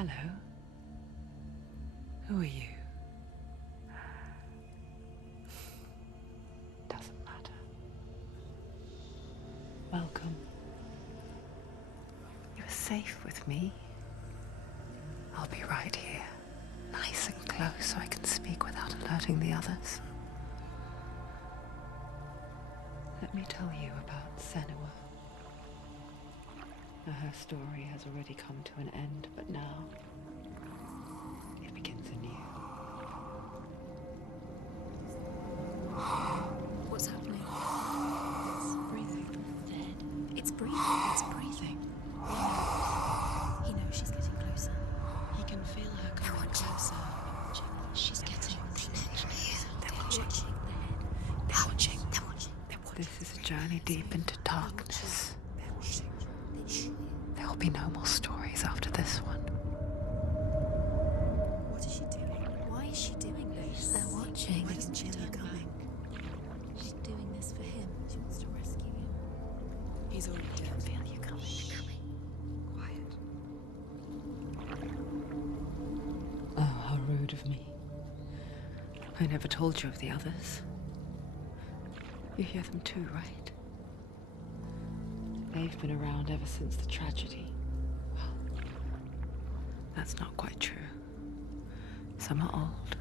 Hello. Who are you? Doesn't matter. Welcome. You're safe with me. I'll be right here, nice and close so I can speak without alerting the others. Let me tell you about Senua. Now, her story has already come to an end, but now it begins anew. What's happening? It's breathing. Dead. It's breathing. It's breathing. He knows she's getting closer. He can feel her coming closer. She's getting closer. They're watching. They're watching. They're watching. This is a journey deep into darkness. They're watching. There will be no more stories after this one. What is she doing? Why is she doing this? They're watching. Why doesn't she feel her coming? She's doing this for him. She wants to rescue him. He's already dead. I can feel you coming. Quiet. Oh, how rude of me. I never told you of the others. You hear them too, right? They've been around ever since the tragedy. Well, that's not quite true. Some are old,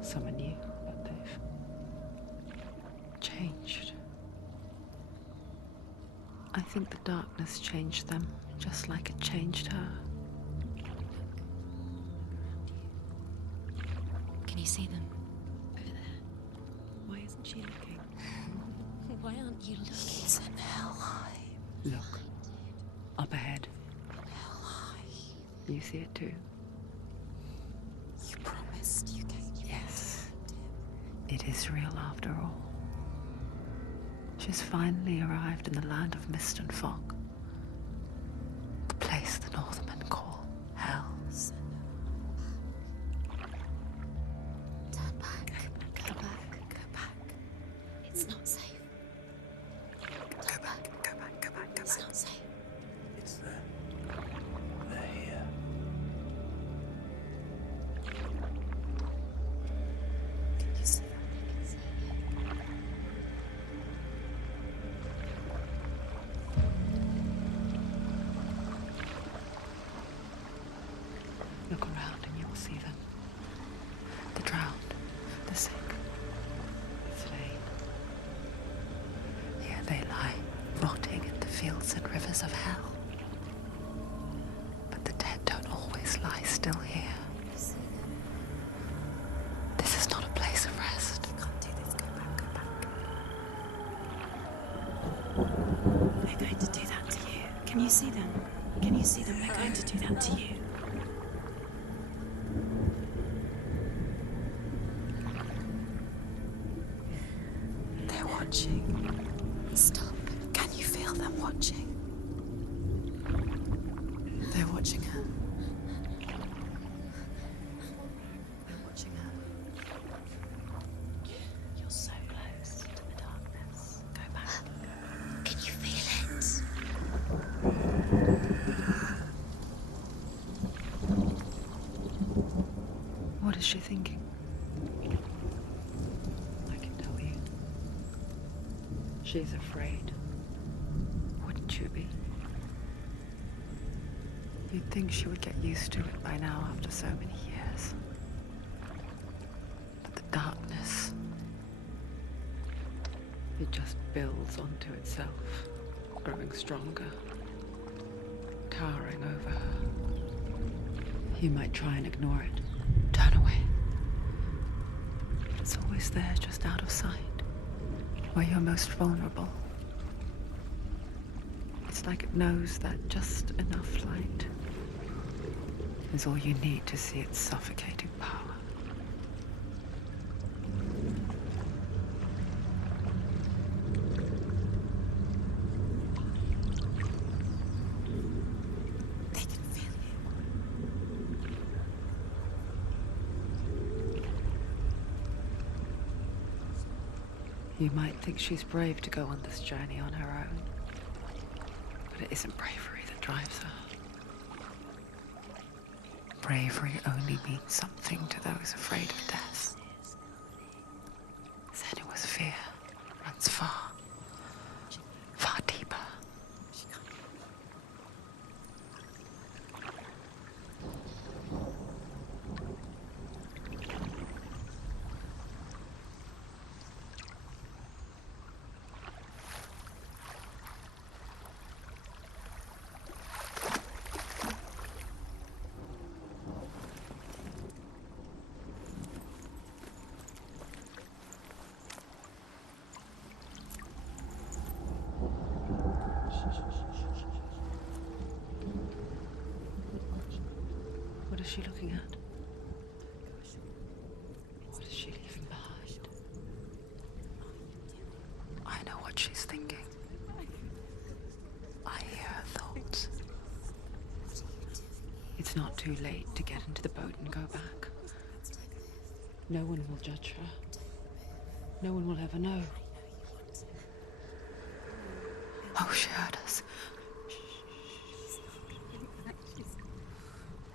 some are new, but they've changed. I think the darkness changed them, just like it changed her. Can you see them? Over there. Why isn't she looking? Why aren't you looking? He's in hell high. Look, up ahead. Hell high. You see it too? You promised you gave. Yes. It is real after all. She's finally arrived in the land of mist and fog. The place the Northmen call Hell. Turn back. Go back. Go back. It's not safe. Go back. It's not safe. It's there. They're here. Can you see that? They can see it. Look around and you'll see them. The drowned, the sick, the slain. Here they lie, rotting in the fields and rivers of hell. But the dead don't always lie still here. This is not a place of rest. You can't do this. Go back. Go back. They're going to do that to you. Can you see them? Can you see them? They're going to do that to you. They're watching. Stop. Can you feel them watching? They're watching her. They're watching her. You're so close to the darkness. Go back. Can you feel it? What is she thinking? I can tell you. She's afraid. Wouldn't you be? You'd think she would get used to it by now after so many years. But the darkness, it just builds onto itself, growing stronger, towering over her. You might try and ignore it, turn away. It's always there, just out of sight, where you're most vulnerable. It's like it knows that just enough light is all you need to see its suffocating power. They can feel you. You might think she's brave to go on this journey on her own, but it isn't bravery that drives her. bravery only means something to those afraid of death. Senua's fear runs far, far deeper. What is she looking at? What is she leaving behind? I know what she's thinking. I hear her thoughts. It's not too late to get into the boat and go back. No one will judge her. No one will ever know. Oh, she heard us.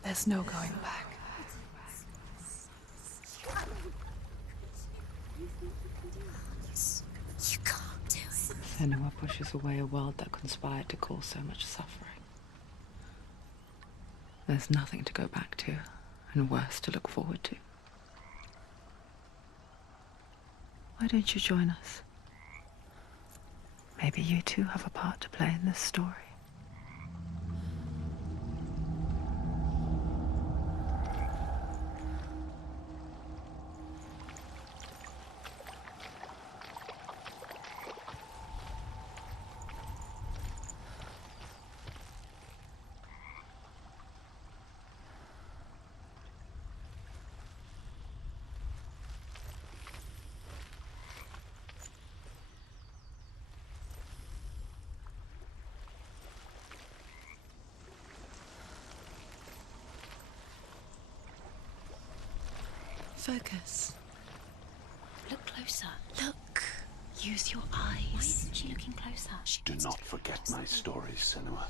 There's no going back. You can't do it. Senua pushes away a world that conspired to cause so much suffering. There's nothing to go back to, and worse to look forward to. Why don't you join us? Maybe you too have a part to play in this story. Focus. Look closer. Look. Use your eyes. Why isn't she looking closer? Do not forget my stories, Senua.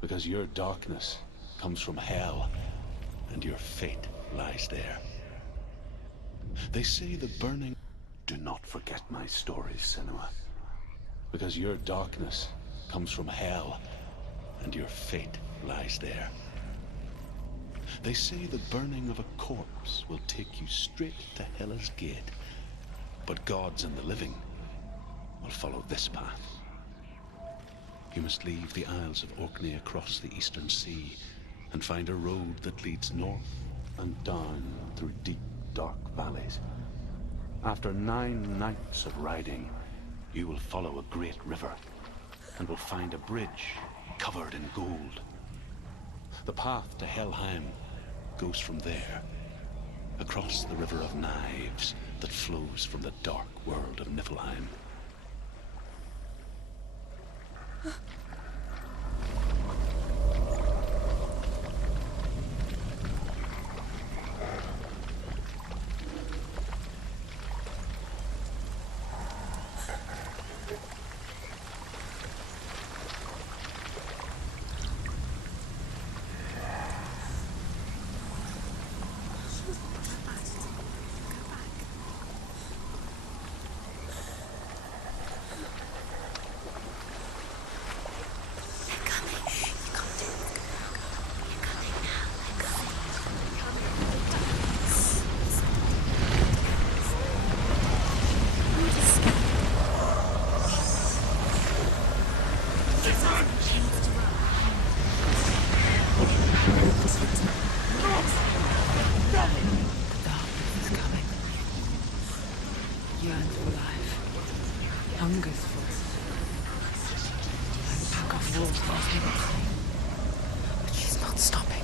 Because your darkness comes from hell, and your fate lies there. They say the burning... Do not forget my stories, Senua. Because your darkness comes from hell, and your fate lies there. They say the burning of a corpse will take you straight to Hela's gate, but gods and the living will follow this path. You must leave the Isles of Orkney across the eastern sea and find a road that leads north and down through deep, dark valleys. After 9 nights of riding, you will follow a great river and will find a bridge covered in gold. The path to Helheim goes from there, across the River of Knives that flows from the dark world of Niflheim. But she's not stopping.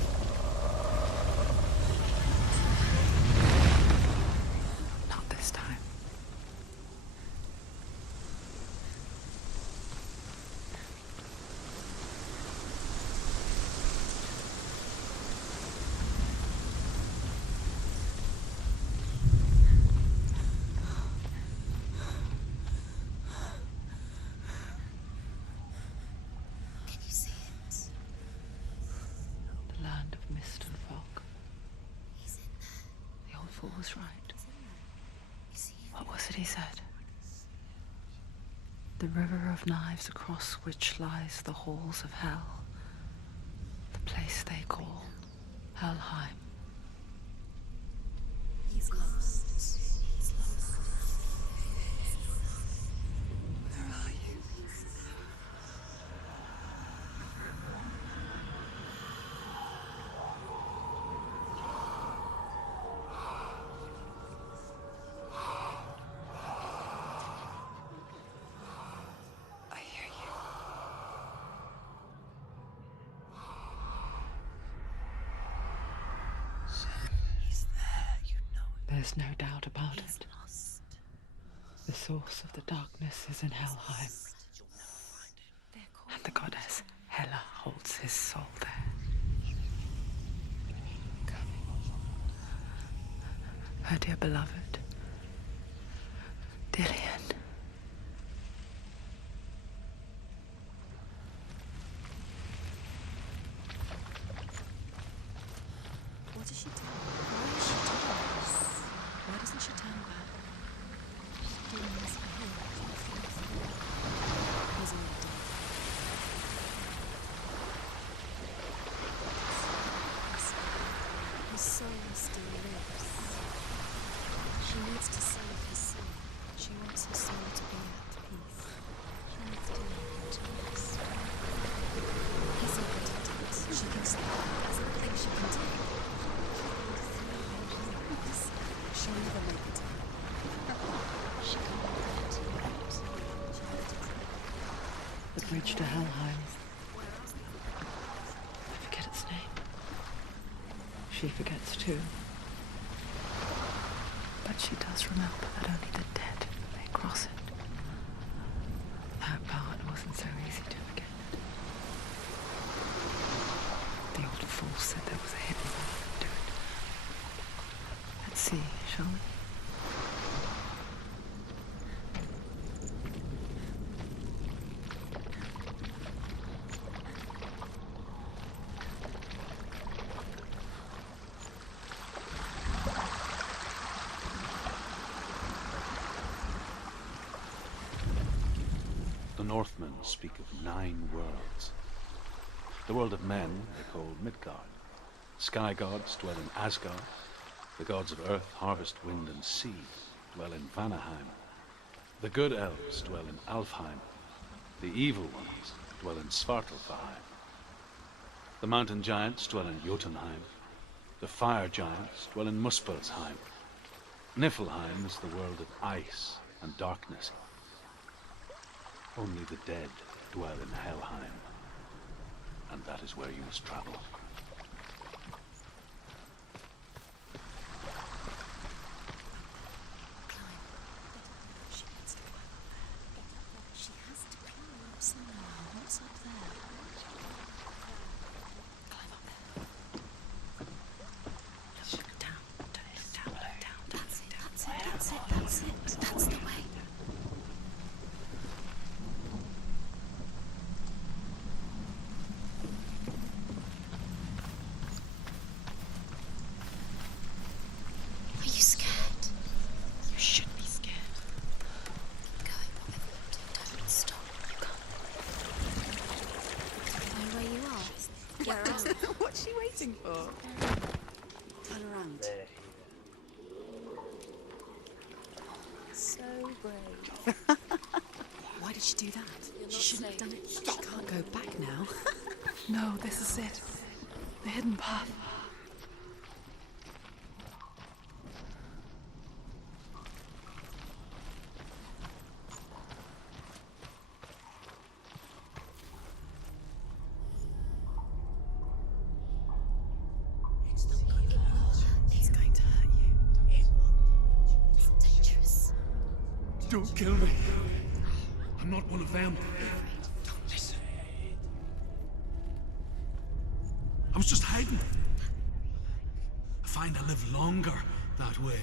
Not this time. Can you see it? The land was right. What was it he said? The river of knives across which lies the halls of hell. The place they call Helheim. He's lost. He's lost. Where are you? I hear you. He's there, you know it. There's no doubt about it. The source of the darkness is in Helheim. And the goddess Hela holds his soul there. Her dear beloved, Dillian. What does she do? Why is she doing this? Why doesn't she turn back? She's doing this for him. He's already dead. His soul still lives. She needs to save his soul. She wants her soul to be at peace. She needs to learn to rest. He's impotent. She can stay. There's nothing she can do. She'll never make it. She can't let it out. The bridge to Helheim. I forget its name. She forgets too. But she does remember that only the dead may cross it. That part wasn't so easy to forget. The old fool said there was a hidden path to it. Let's see, shall we? The Northmen speak of 9 worlds. The world of men they call Midgard. Sky gods dwell in Asgard. The gods of earth, harvest, wind, and sea dwell in Vanaheim. The good elves dwell in Alfheim. The evil ones dwell in Svartalfheim. The mountain giants dwell in Jotunheim. The fire giants dwell in Muspelheim. Niflheim is the world of ice and darkness. Only the dead dwell in Helheim, and that is where you must travel. She has to climb up there. She has to climb up somewhere. What's up there? Climb up there. Look down. Look down. That's it. That's the way. Are you scared? You should be scared. Keep going, whatever you do, don't stop. You know where you are? Where are you? What's she waiting for? Turn around. So brave. Why did she do that? She shouldn't have done it. She can't go back now. No, this is it. The hidden path. It's going to hurt you. It's dangerous. Don't kill me. I'm not one of them. Don't listen. I was just hiding. I find I live longer that way.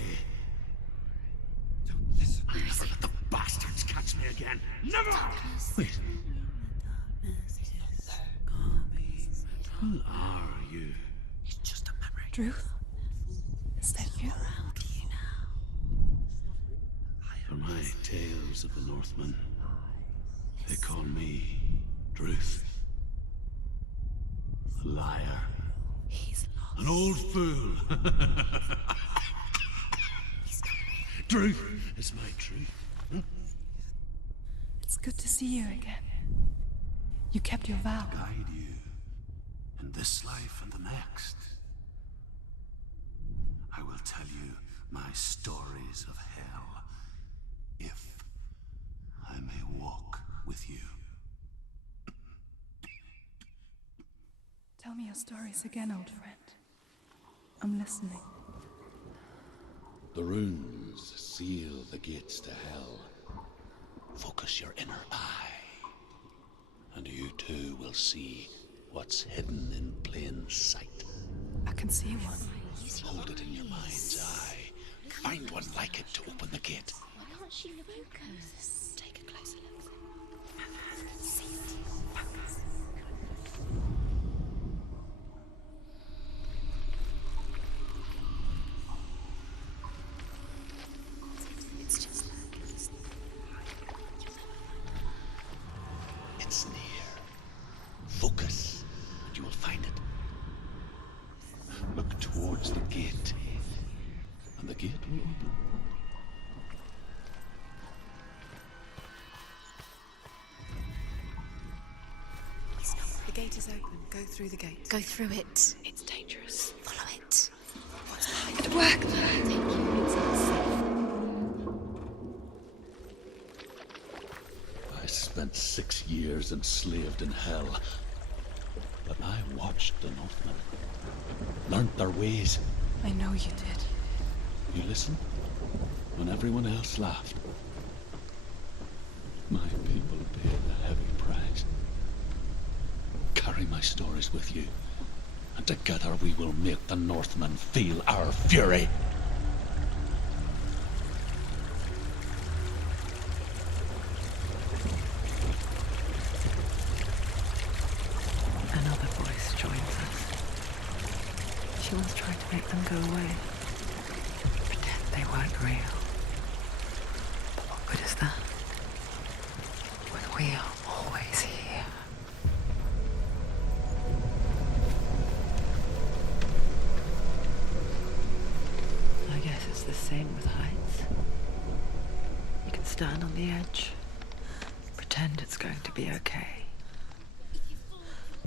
Don't listen. I'll never let the bastards catch me again. Never! Wait. Who are you? It's just a memory. Truth? Is that you? Around you now. of the Northmen. They call me Druth. A liar. He's lost. An old fool. He's coming. Truth is my truth. It's good to see you again. You kept your vow. Guide you in this life and the next. I will tell you my stories of hell, if I may walk with you. Tell me your stories again, old friend. I'm listening. The runes seal the gates to hell. Focus your inner eye, and you too will see what's hidden in plain sight. I can see one. Hold it in your mind's eye. Find one like it to open the gate. Why can't she focus? Take a closer look. See it. It's just like It's near. Focus, and you will find it. Look towards the gate, and the gate will open. The gate is open. Go through the gate. go through it. It's dangerous. Follow it. It worked. Thank you. It's unsafe. I spent 6 years enslaved in hell, but I watched the Northmen, learnt their ways. I know you did. You listened when everyone else laughed. My people paid the heavy price. Carry my stories with you, and together we will make the Northmen feel our fury. Another voice joins us. She was trying to make them go away. Pretend they weren't real. But what good is that? When we are always here. I guess it's the same with heights. You can stand on the edge, pretend it's going to be okay.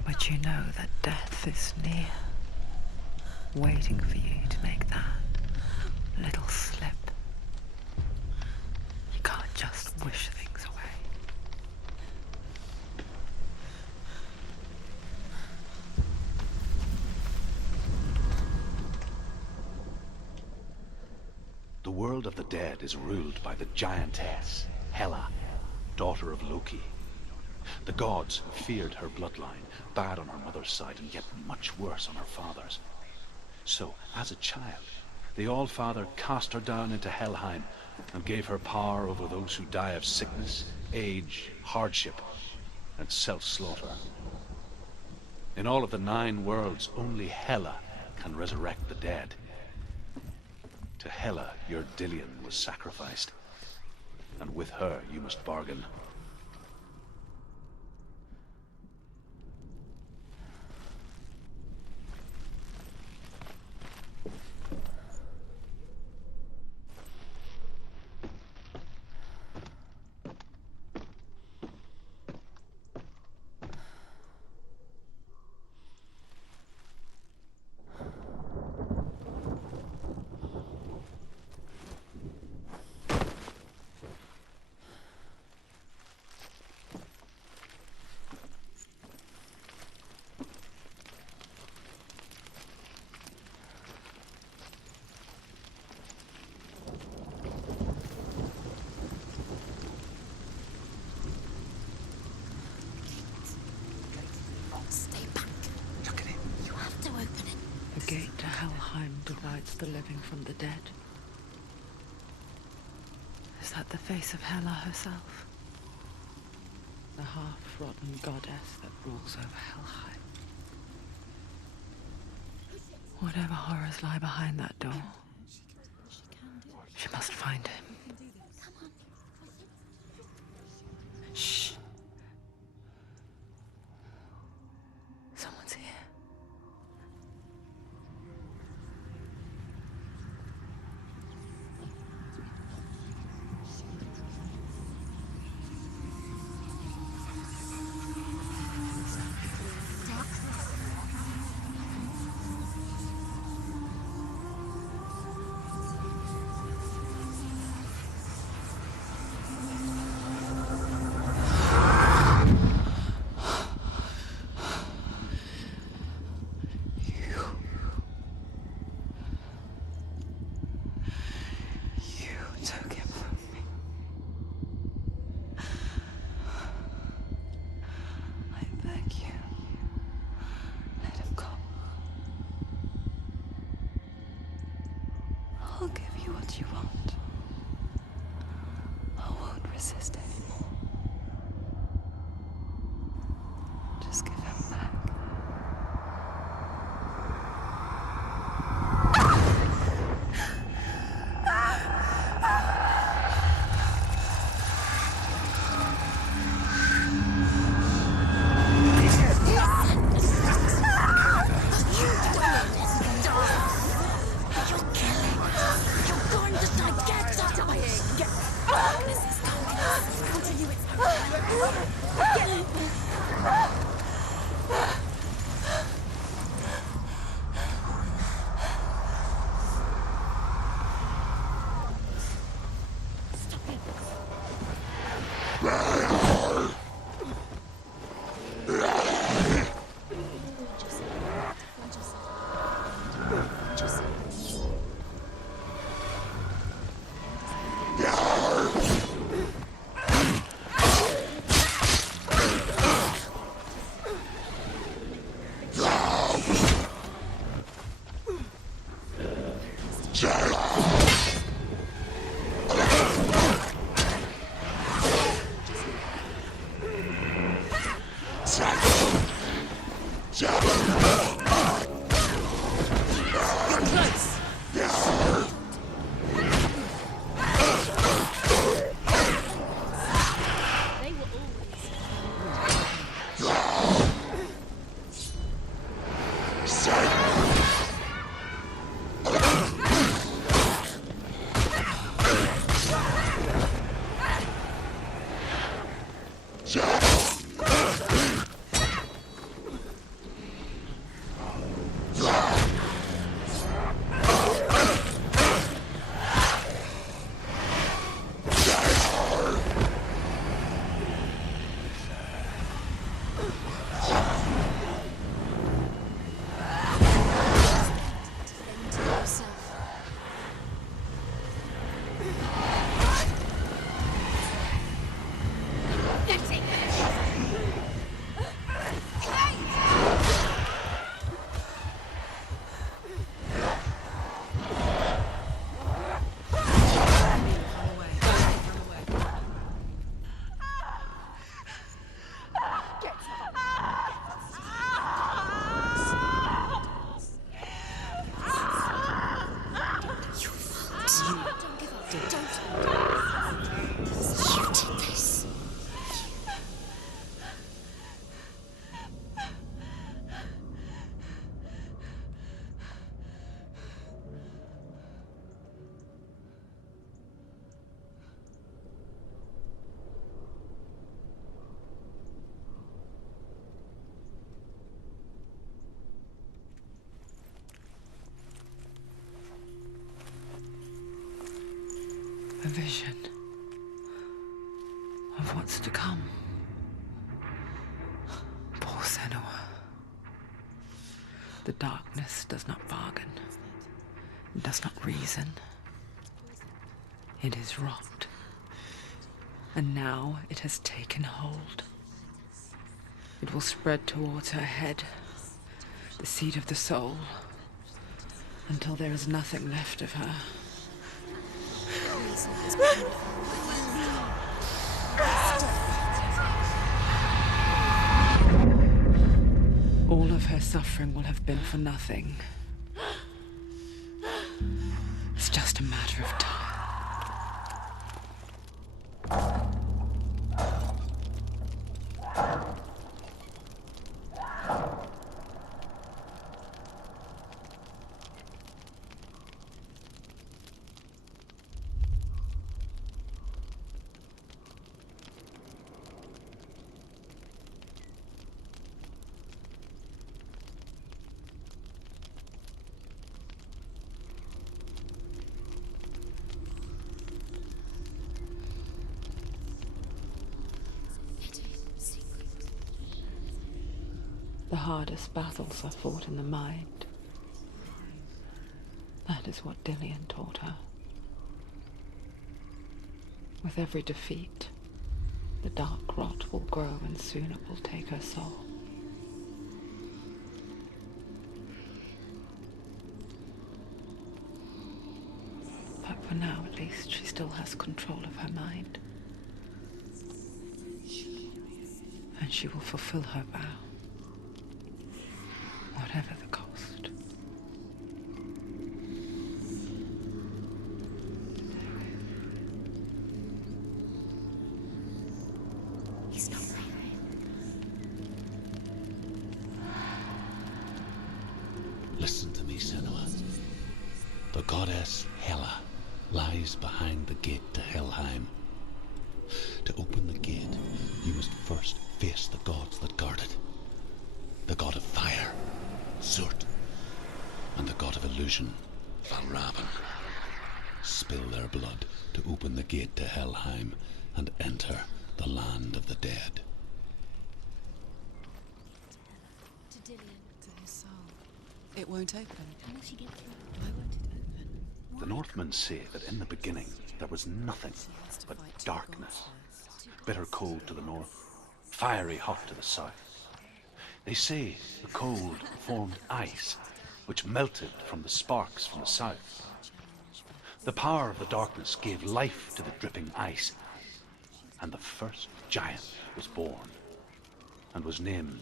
But you know that death is near, waiting for you to make that little slip. You can't just wish things away. The world of the dead is ruled by the giantess, Hela, daughter of Loki. The gods feared her bloodline, bad on her mother's side and yet much worse on her father's. So, as a child, the All-Father cast her down into Helheim and gave her power over those who die of sickness, age, hardship, and self-slaughter. In all of the 9 worlds, only Hela can resurrect the dead. To Hela, your Dillion was sacrificed, and with her you must bargain. Stay back. Look at it. You have to open it. The gate to Helheim divides the living from the dead. Is that the face of Hela herself? The half-rotten goddess that rules over Helheim. Whatever horrors lie behind that door, she must find him. resist anymore. Just give him back. A vision of what's to come. Poor Senua. The darkness does not bargain. It does not reason. It is wrought. And now it has taken hold. It will spread towards her head, the seat of the soul, until there is nothing left of her. All of her suffering will have been for nothing. It's just a matter of time. The hardest battles are fought in the mind. That is what Dillian taught her. With every defeat, the dark rot will grow and soon it will take her soul. But for now, at least, she still has control of her mind. And she will fulfill her vow, whatever the cost. He's not wrong. Listen to me, Senua. The goddess Hela lies behind the gate to Helheim. To open the gate, you must first face the gods that guard it. The god of fire, Surt, and the god of illusion, Valravan. Spill their blood to open the gate to Helheim and enter the land of the dead. To Dillian. To his soul. It won't open. How will she get through? Why won't it open? The Northmen say that in the beginning there was nothing but darkness. Bitter cold to the north, fiery hot to the south. They say the cold formed ice, which melted from the sparks from the south. The power of the darkness gave life to the dripping ice, and the first giant was born, and was named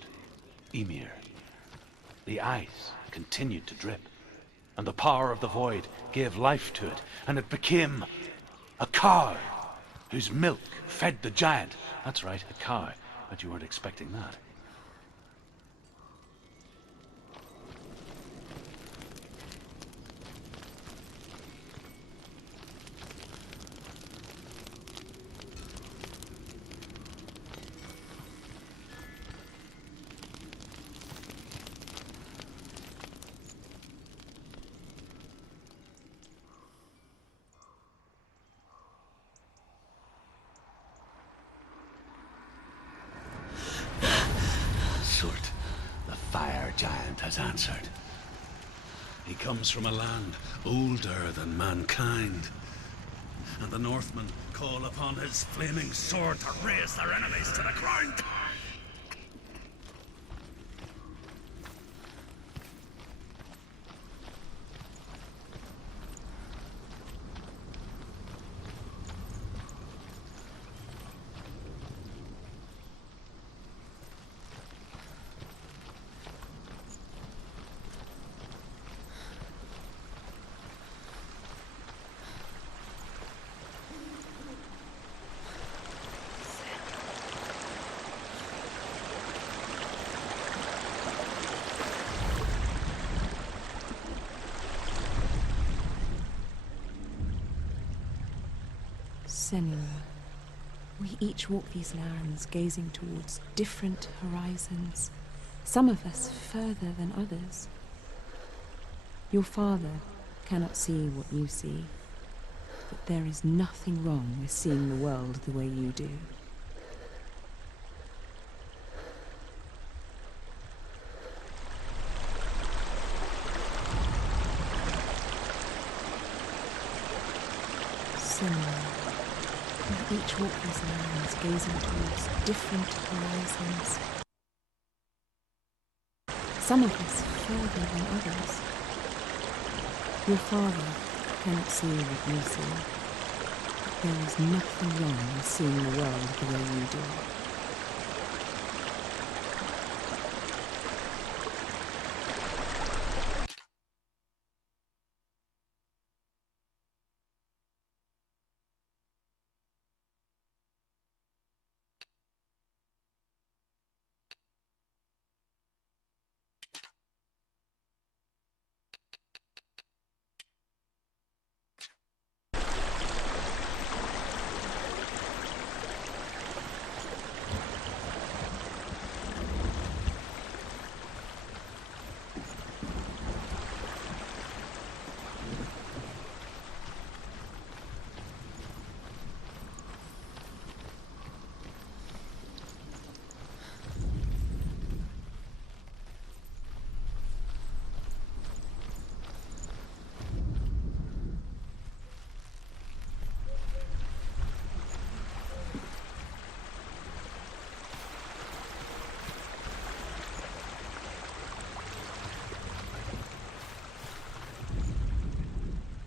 Ymir. The ice continued to drip, and the power of the void gave life to it, and it became a cow, whose milk fed the giant. That's right, a cow. But you weren't expecting that. Surt, the fire giant, has answered. He comes from a land older than mankind. And the Northmen call upon his flaming sword to raise their enemies to the ground. Senua, we each walk these lands gazing towards different horizons, some of us further than others. Your father cannot see what you see, but there is nothing wrong with seeing the world the way you do. Senua, we each walk these lands gazing towards different horizons. Some of us further than others. Your father cannot see what you see, but there is nothing wrong with seeing the world the way you do.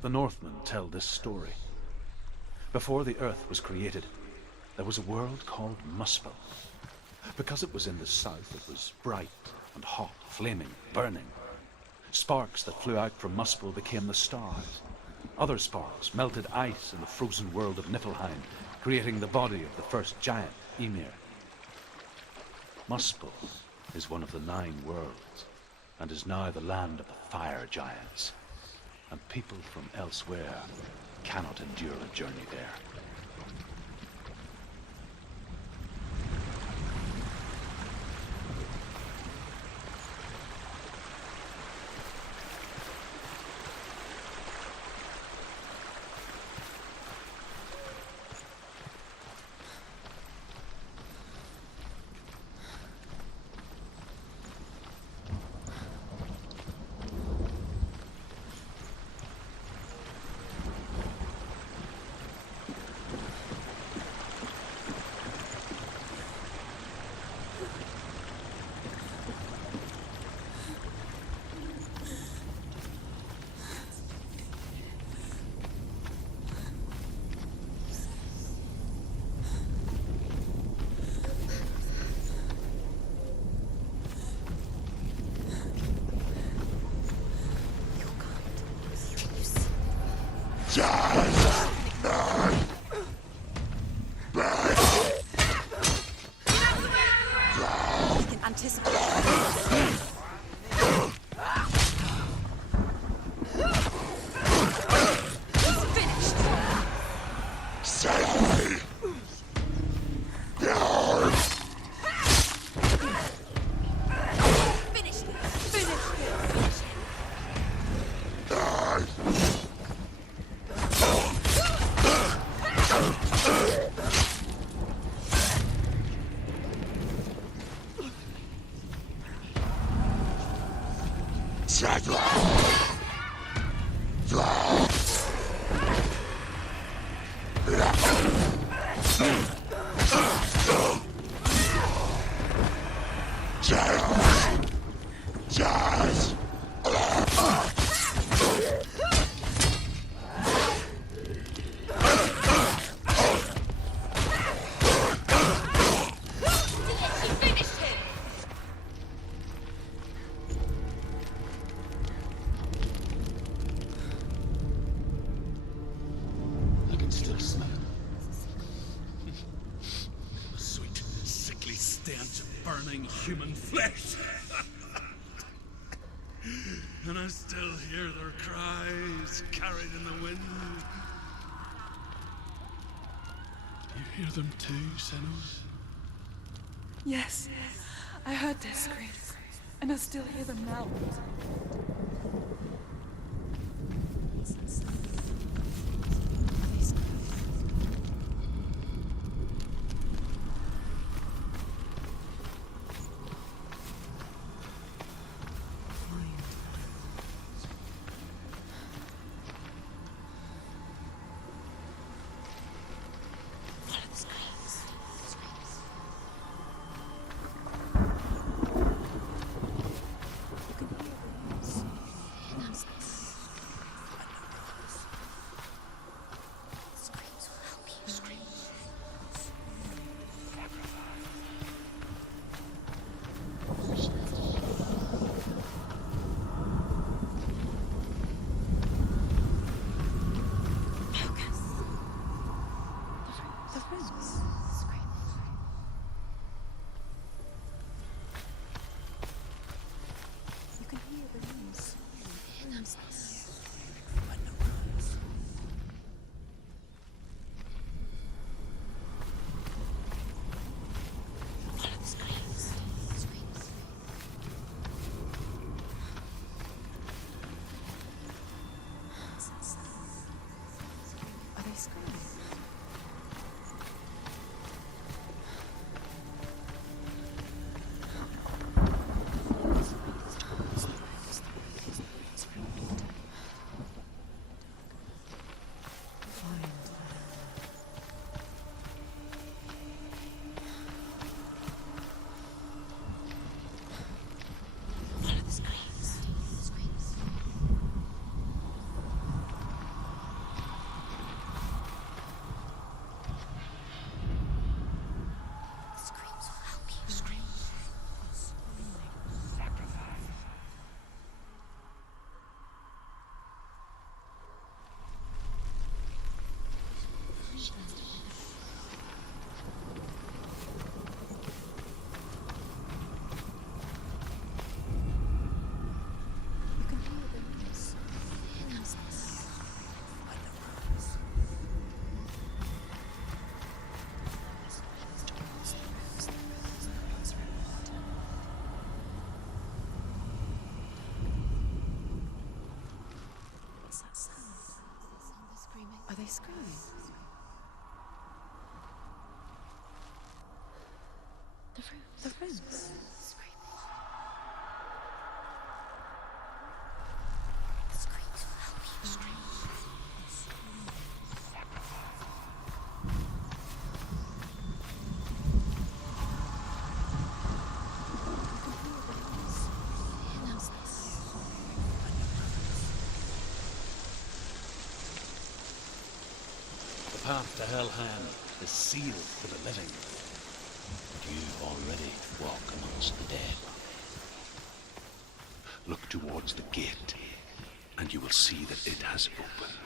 The Northmen tell this story. Before the earth was created, there was a world called Muspel. Because it was in the south, it was bright and hot, flaming, burning. Sparks that flew out from Muspel became the stars. Other sparks melted ice in the frozen world of Niflheim, creating the body of the first giant, Ymir. Muspel is one of the 9 worlds, and is now the land of the fire giants. And people from elsewhere cannot endure a journey there. Human flesh. And I still hear their cries carried in the wind. You hear them too, Senua? Yes, I heard their screams, and I still hear them now. screaming? The rooms. The screams will help you. The path to Hellham is sealed for the living. But you already walk amongst the dead. Look towards the gate, and you will see that it has opened.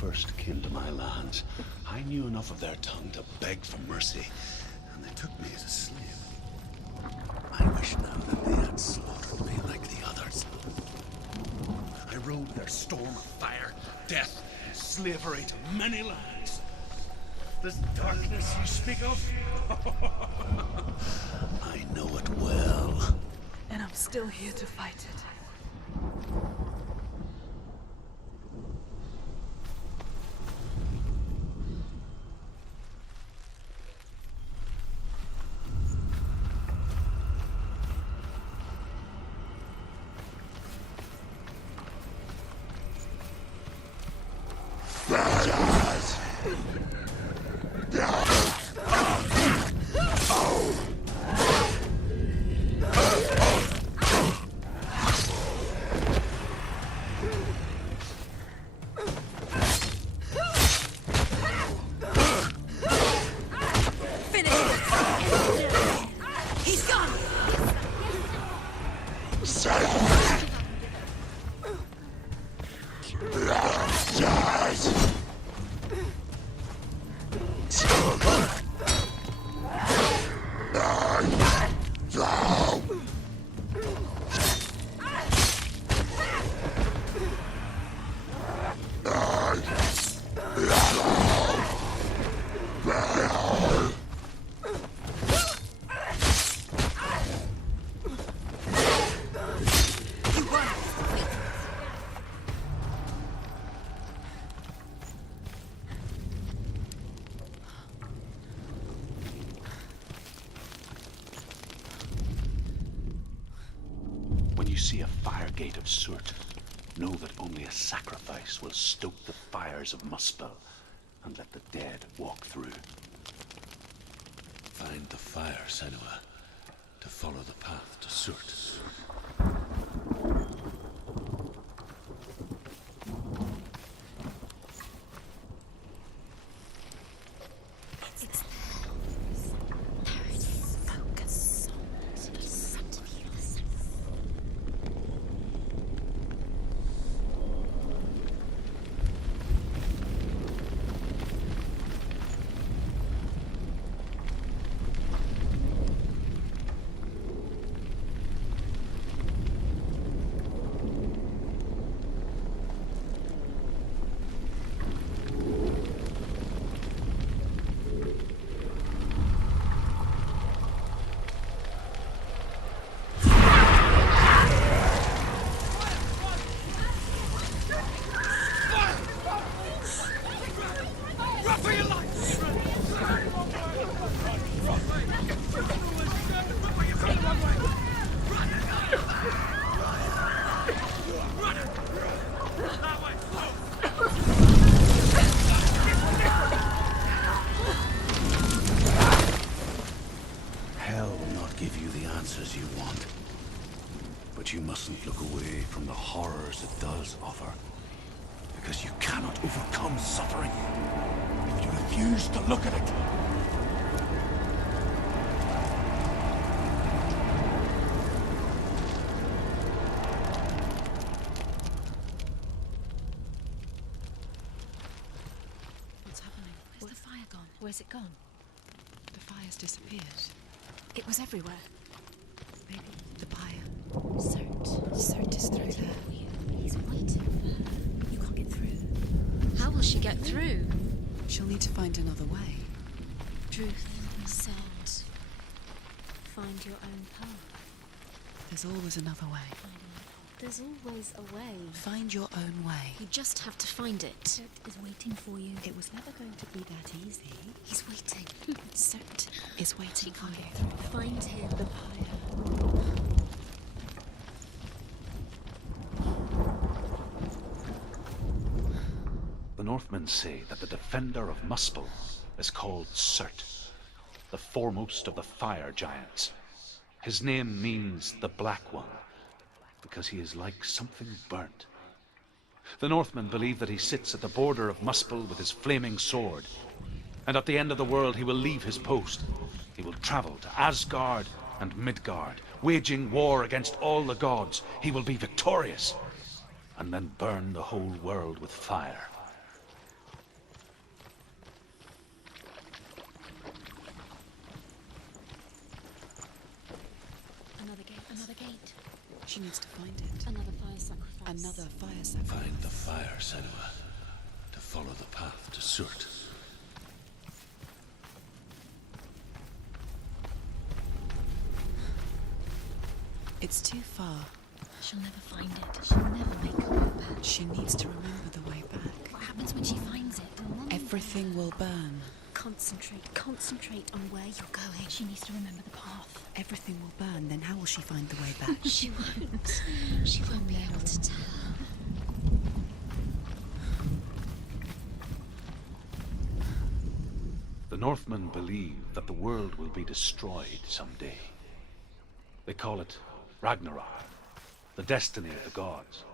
First came to my lands, I knew enough of their tongue to beg for mercy, and they took me as a slave. I wish now that they had slaughtered me like the others. I rode their storm of fire, death, and slavery to many lands. This darkness you speak of, I know it well. And I'm still here to fight it. You see a fire gate of Surt, know that only a sacrifice will stoke the fires of Muspel and let the dead walk through. Find the fire, Senua, to follow the path to Surt. But you mustn't look away from the horrors it does offer, because you cannot overcome suffering if you refuse refuse to look at it. What's happening? Where's the fire gone? Where's it gone? The fire's disappeared. It was everywhere. Maybe the pyre. Cert is through there. He's waiting for her. You can't get through. How will she get through? She'll need to find another way. Truth, sound. Find your own path. There's always another way. There's always a way. Find your own way. You just have to find it. Cert is waiting for you. It was never going to be that easy. He's waiting. Cert is waiting for Can't you. get through. Find him. The pyre. The Northmen say that the defender of Muspel is called Cert, the foremost of the fire giants. His name means the Black One, because he is like something burnt. The Northmen believe that he sits at the border of Muspel with his flaming sword, and at the end of the world he will leave his post. He will travel to Asgard and Midgard, waging war against all the gods. He will be victorious, and then burn the whole world with fire. Another gate. Another gate. She needs to find it. Another fire sacrifice. Another fire sacrifice. Find the fire, Senua, to follow the path to Surt. It's too far. She'll never find it. She'll never make her way back. She needs to remember the way back. What happens when she finds it? Everything will burn. Concentrate on where you're going. She needs to remember the path. Everything will burn, then how will she find the way back? She won't. She won't be able to tell. The Northmen believe that the world will be destroyed someday. They call it Ragnarok, the destiny of the gods.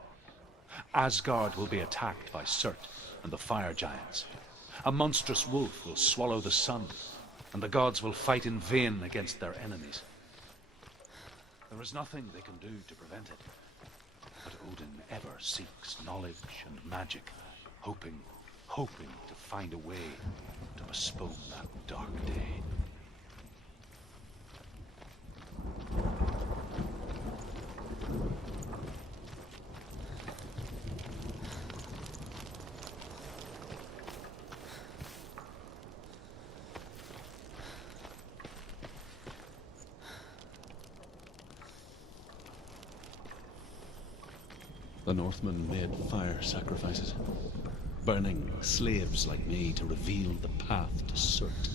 Asgard will be attacked by Surt and the fire giants. A monstrous wolf will swallow the sun, and the gods will fight in vain against their enemies. There is nothing they can do to prevent it. But Odin ever seeks knowledge and magic, hoping to find a way to postpone that dark day. The Northmen made fire sacrifices, burning slaves like me to reveal the path to Surt.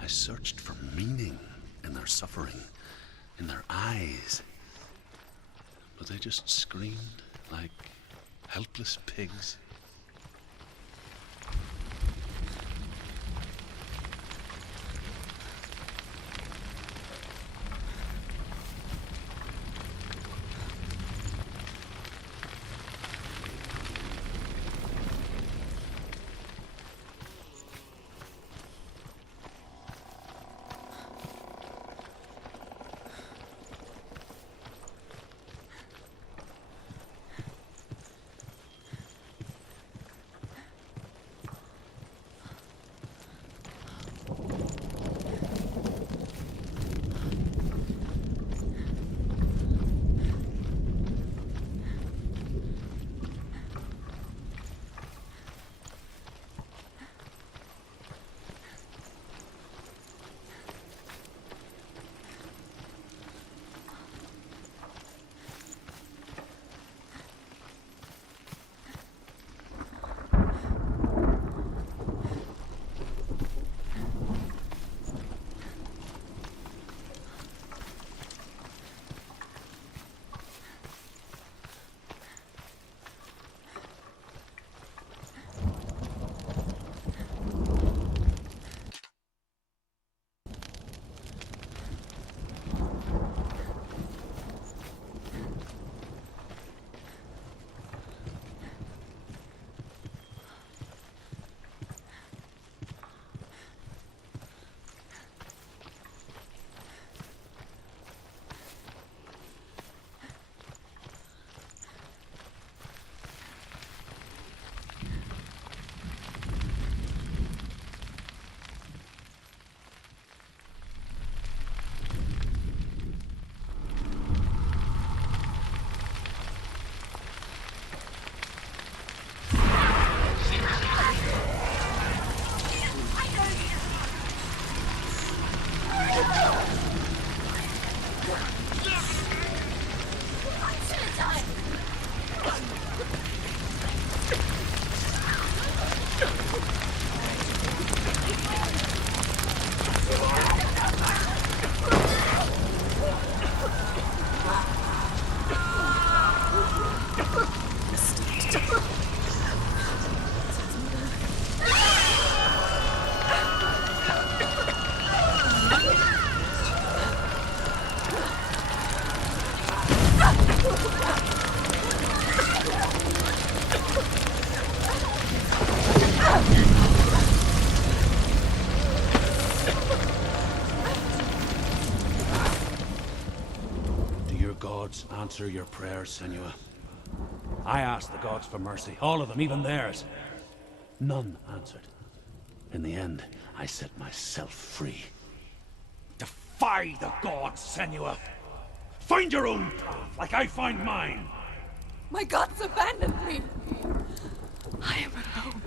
I searched for meaning in their suffering, in their eyes, but they just screamed like helpless pigs. gods answer your prayers, Senua. I asked the gods for mercy, all of them, even theirs. None answered. In the end, I set myself free. Defy the gods, Senua! Find your own path, like I find mine! My gods abandoned me! I am alone.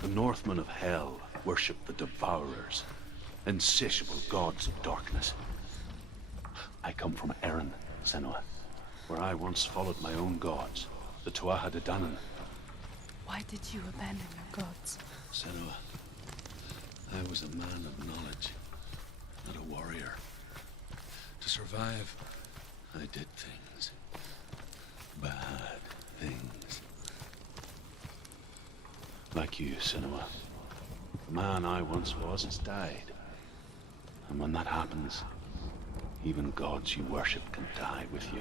The Northmen of Hell worship the Devourers, insatiable gods of darkness. I come from Erin, Senua, where I once followed my own gods, the Tuatha De Danann. Why did you abandon your gods? Senua, I was a man of knowledge, not a warrior. To survive, I did things. Bad things. Like you, Senua. The man I once was has died. And when that happens, even gods you worship can die with you.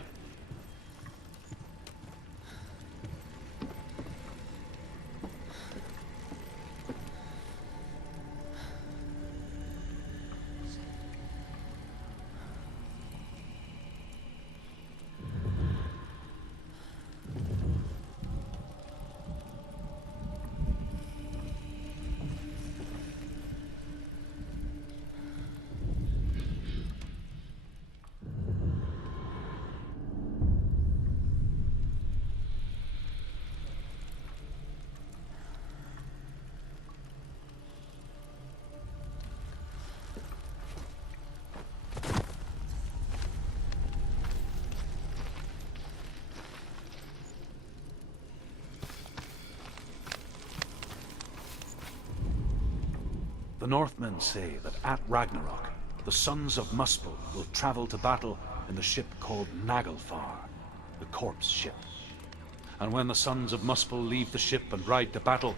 The Northmen say that at Ragnarok, the sons of Muspel will travel to battle in the ship called Naglfar, the corpse ship. And when the sons of Muspel leave the ship and ride to battle,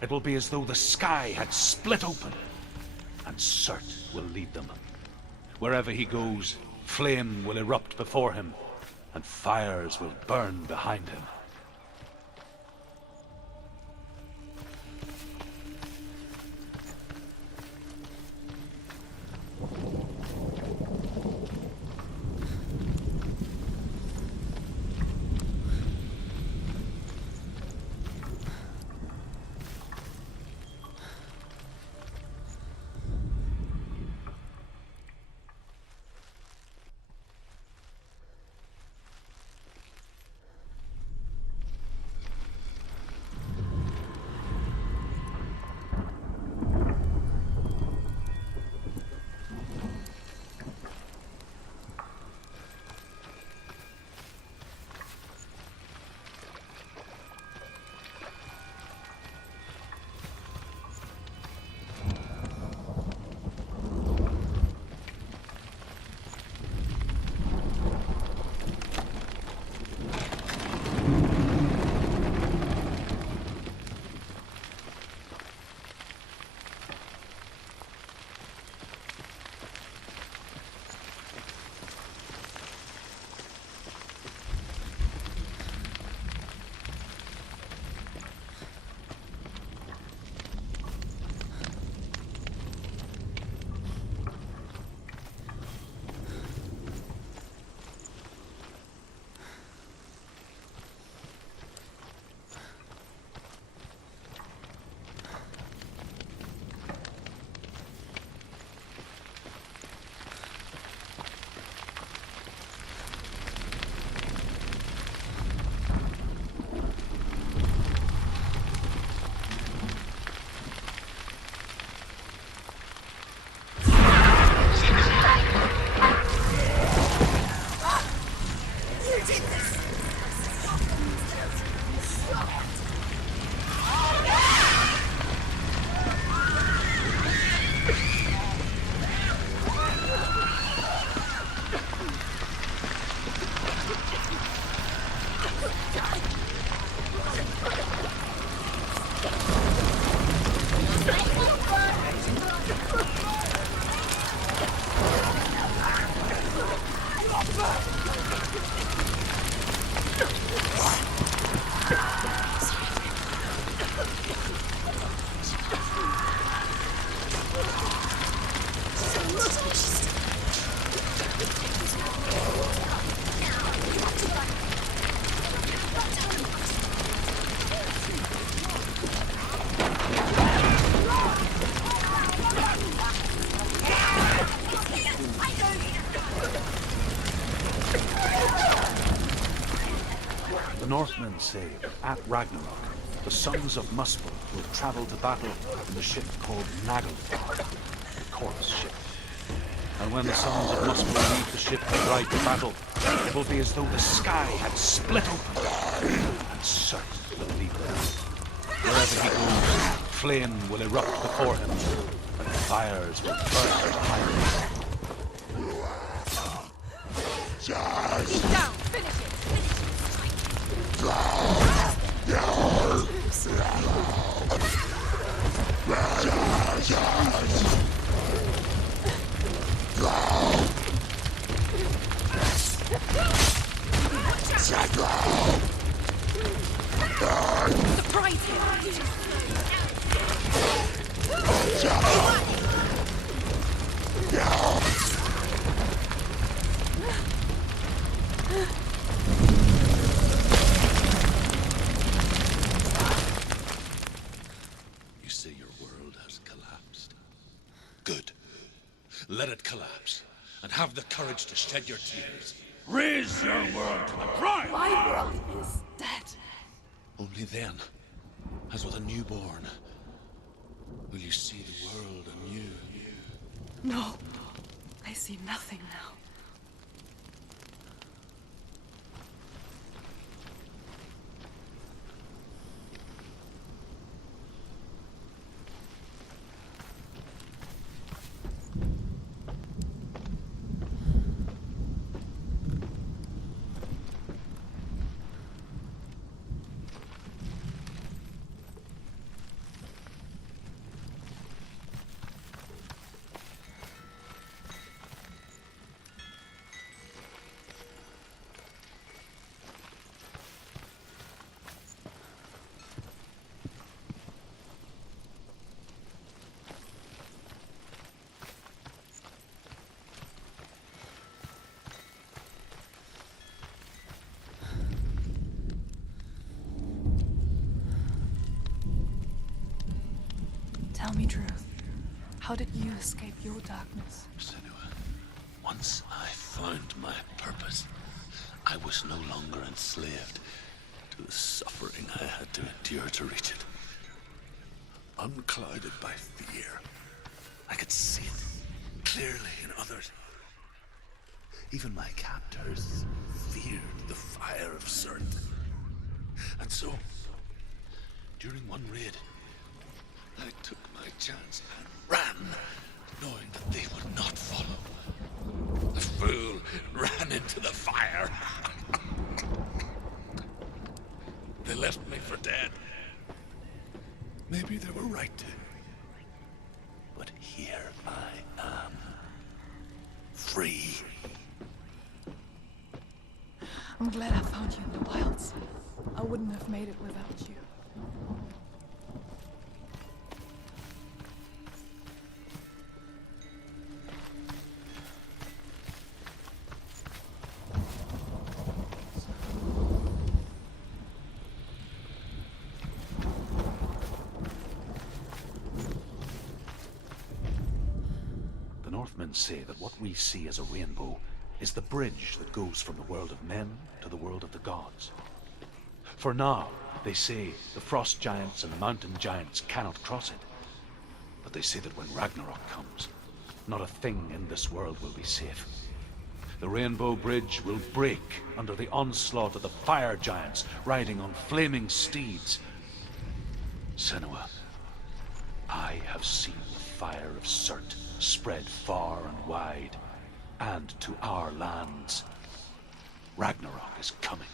it will be as though the sky had split open, and Surt will lead them. Wherever he goes, flame will erupt before him, and fires will burn behind him. The Northmen say that at Ragnarok, the sons of Muspel will travel to battle in the ship called Naglfar, the corpse ship. And when the sons of Muspel leave the ship and ride to battle, it will be as though the sky had split open, and Surt will lead them. Wherever he goes, flame will erupt before him, and fires will burn behind him. He's down! Finish it! Surprise him! You say your world has collapsed. Good. Let it collapse, and have the courage to shed your tears. Raise your world to the prime! My world is dead. Only then, as with a newborn, will you see the world anew. No, I see nothing now. Tell me truth. How did you escape your darkness? Senua, once I found my purpose, I was no longer enslaved to the suffering I had to endure to reach it. Unclouded by fear, I could see it clearly in others. Even my captors feared the fire of Surt. And so, during one raid, I took my chance and ran, knowing that they would not follow. The fool ran into the fire. They left me for dead. Maybe they were right to. But here I am. Free. I'm glad I found you in the wilds. I wouldn't have made it without you. Northmen say that what we see as a rainbow is the bridge that goes from the world of men to the world of the gods. For now, they say the frost giants and the mountain giants cannot cross it. But they say that when Ragnarok comes, not a thing in this world will be safe. The rainbow bridge will break under the onslaught of the fire giants riding on flaming steeds. Senua, I have seen the fire of Surt spread far and wide, and to our lands. Ragnarok is coming.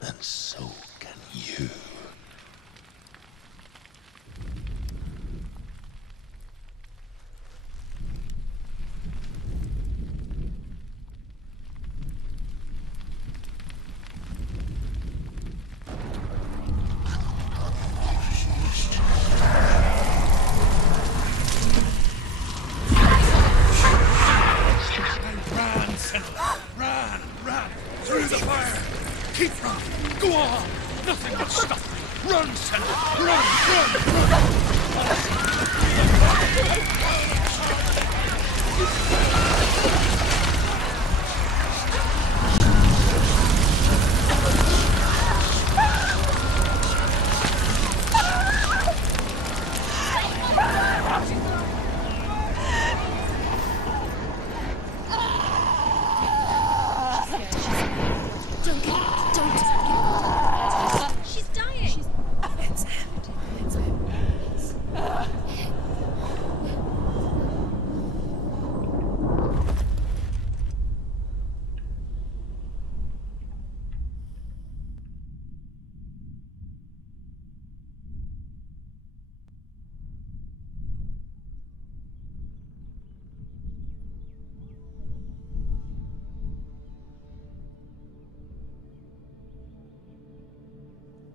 and so can you. Run! Through the fire! Keep running! Go on! Nothing will stop me! Run, Senua! She's dying. It's him. It's him.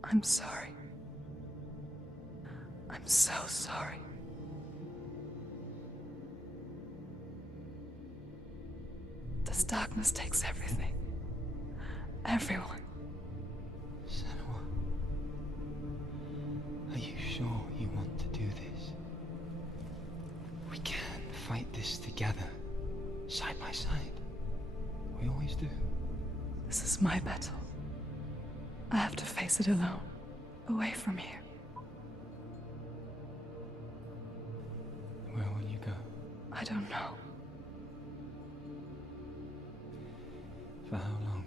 I'm sorry. I'm so sorry. This darkness takes everything. Everyone. Senua, are you sure you want to do this? We can fight this together, side by side. We always do. This is my battle. I have to face it alone, away from here. Where will you go? I don't know. For how long?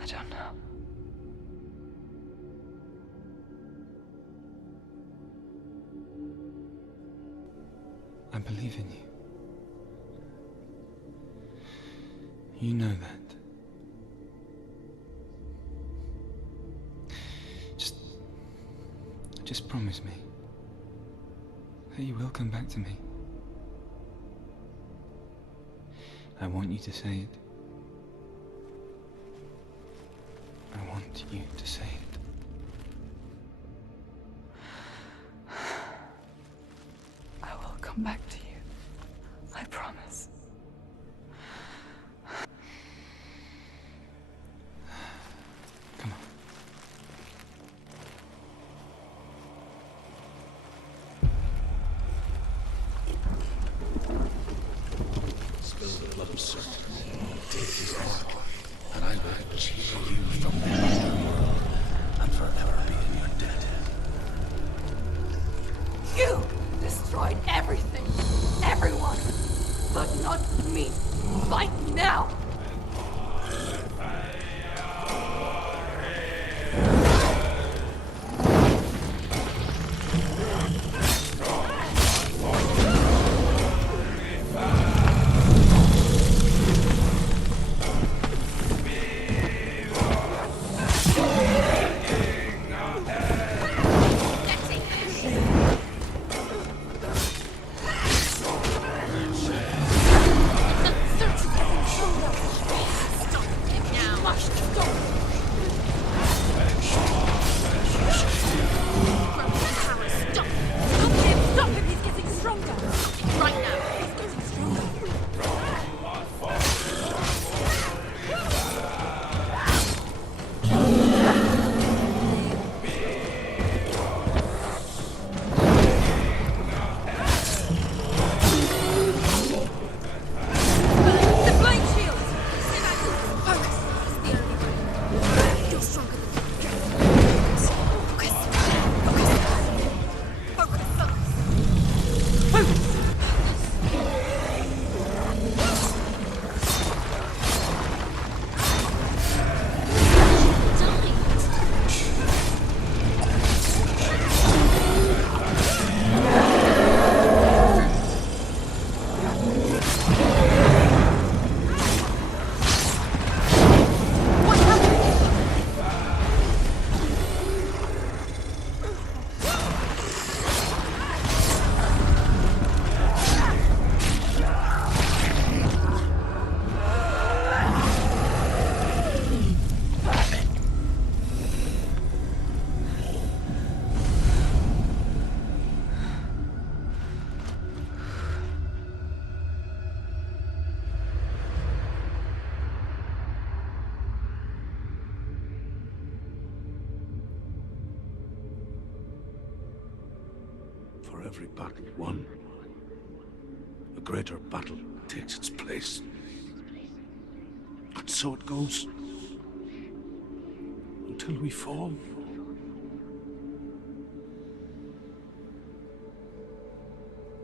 I don't know. I believe in you. You know that. Just promise me that you will come back to me. I want you to say it. I want you to say it. I will come back to you. I promise. Come on. Spill the blood of Celtic. Take his mark, and I will cheer you from the underworld and forever be in your debt. You destroyed everything, everyone, but not me. Fight now! For every battle won, a greater battle takes its place. And so it goes. Until we fall.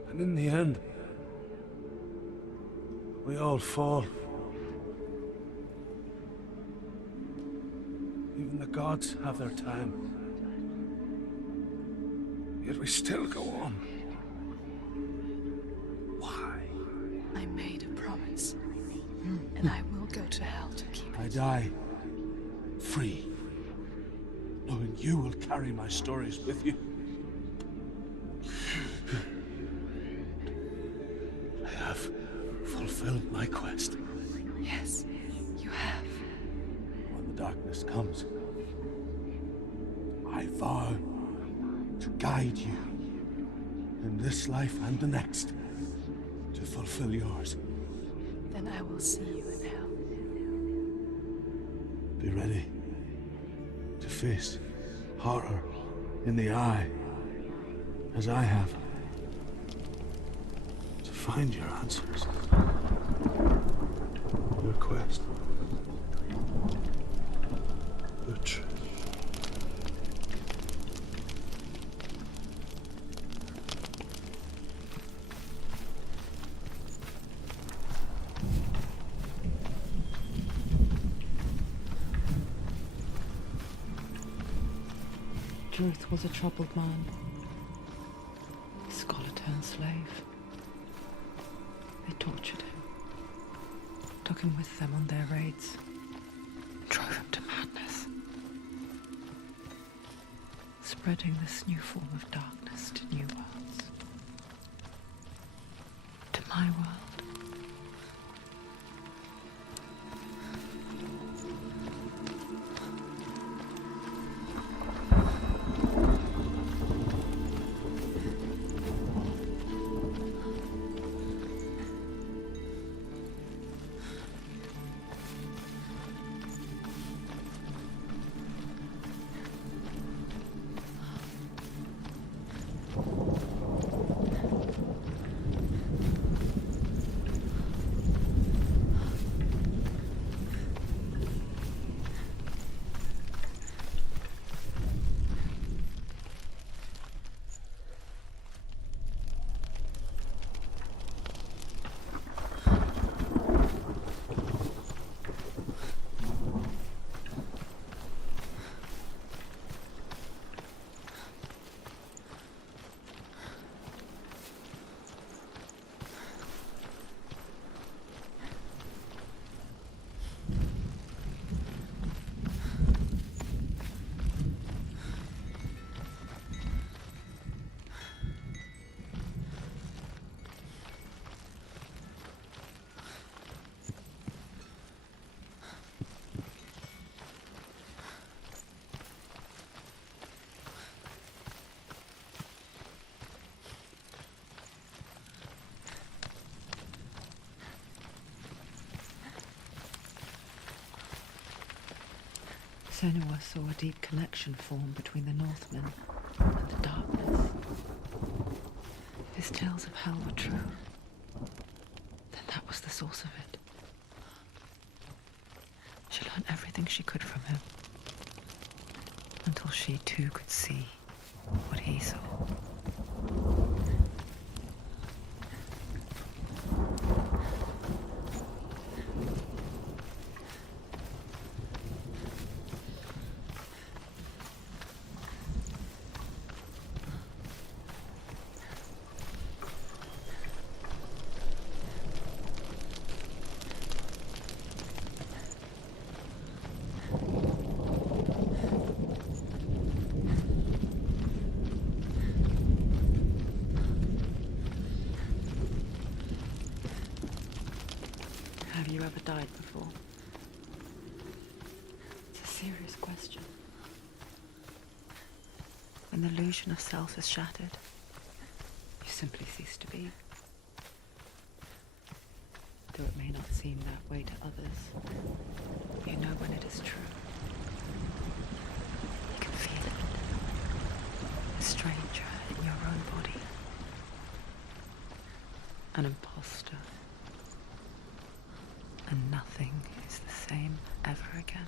And in the end, we all fall. Even the gods have their time. Yet we still go on. Why? I made a promise. And I will go to hell to keep it. I die free, knowing you will carry my stories with you. I have fulfilled my quest. Yes, you have. When the darkness comes, I vow to guide you in this life and the next to fulfill yours. Then I will see you in hell. Be ready to face horror in the eye, as I have. To find your answers. Your quest. The truth. Druth was a troubled man. Scholar turned slave. They tortured him, took him with them on their raids, drove him to madness, spreading this new form of darkness to new worlds. To my world. Senua saw a deep connection form between the Northmen and the darkness. If his tales of hell were true, then that was the source of it. She learned everything she could from him, until she too could see what he saw. Have you ever died before? It's a serious question. When the illusion of self is shattered, you simply cease to be. Though it may not seem that way to others, you know when it is true. You can feel it. A stranger in your own body. An imposter. And nothing is the same ever again.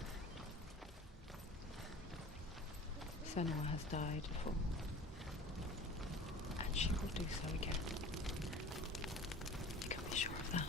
Senua has died before. And she will do so again. You can be sure of that.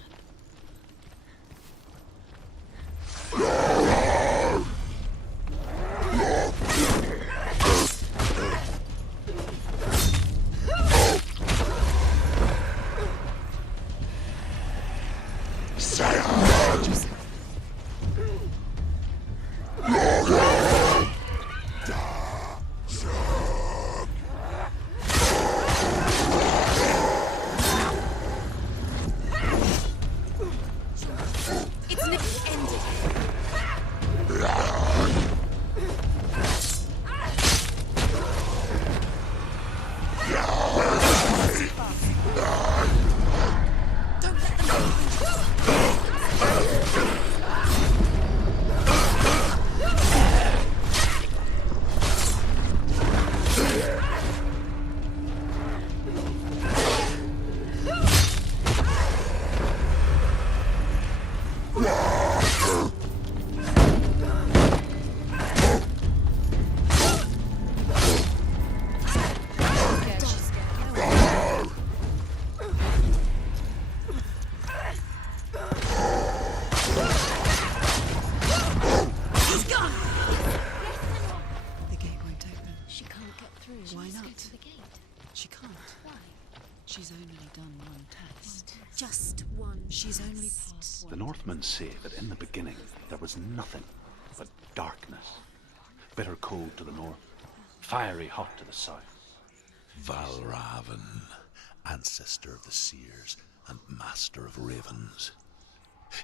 She's only done one test. Just one. She's only passed one. The Northmen say that in the beginning there was nothing but darkness. Bitter cold to the north, fiery hot to the south. Valravan, ancestor of the seers and master of ravens.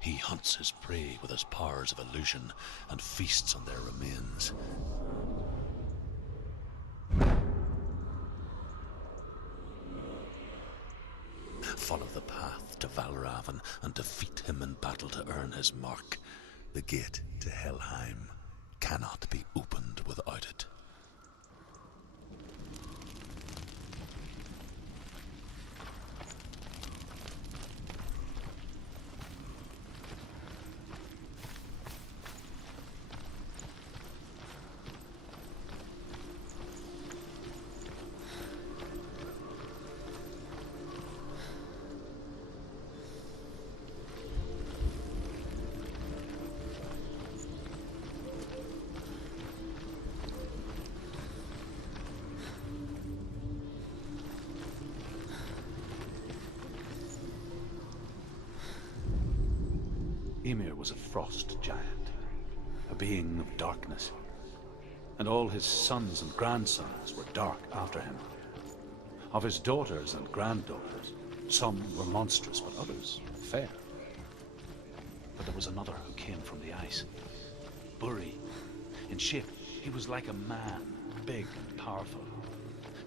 He hunts his prey with his powers of illusion and feasts on their remains. Follow the path to Valravan and defeat him in battle to earn his mark. The gate to Helheim cannot be opened without it. Ymir was a frost giant, a being of darkness, and all his sons and grandsons were dark after him. Of his daughters and granddaughters, some were monstrous, but others fair. But there was another who came from the ice. Buri. In shape, he was like a man, big and powerful.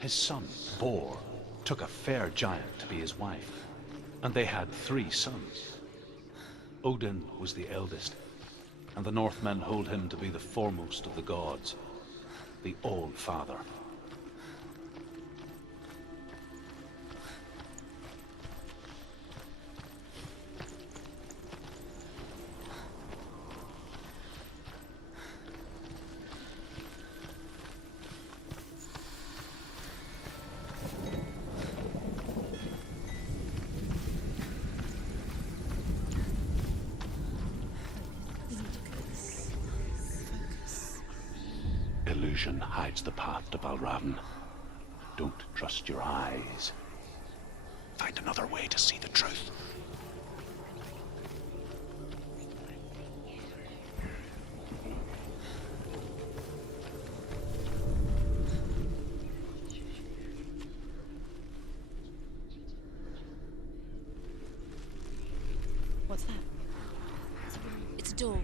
His son, Bor, took a fair giant to be his wife, and they had 3 sons. Odin was the eldest, and the Northmen hold him to be the foremost of the gods, the All-Father. Illusion hides the path to Valravan. Don't trust your eyes. Find another way to see the truth. What's that? It's a door.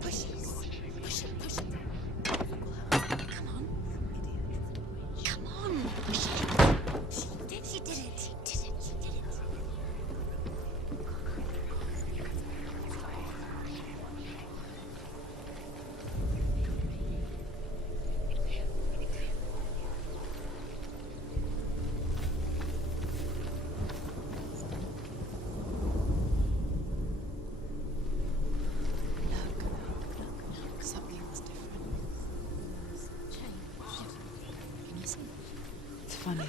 Push it. Push it. Push it. Come on. Come on. Push it. She did it. She did it. She did it. funny.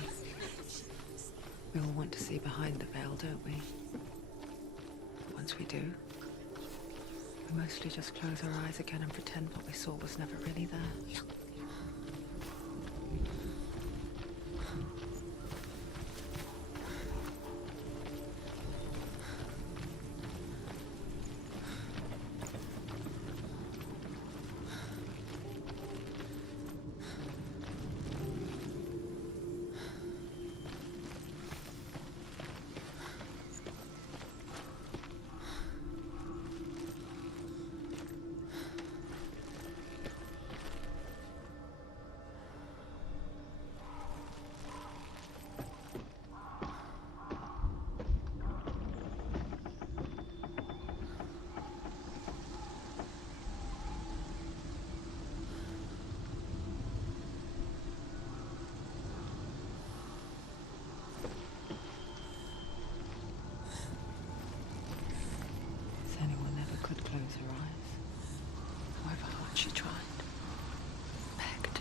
We all want to see behind the veil, don't we? But once we do, we mostly just close our eyes again and pretend what we saw was never really there. Could close her eyes, however hard she tried, begged.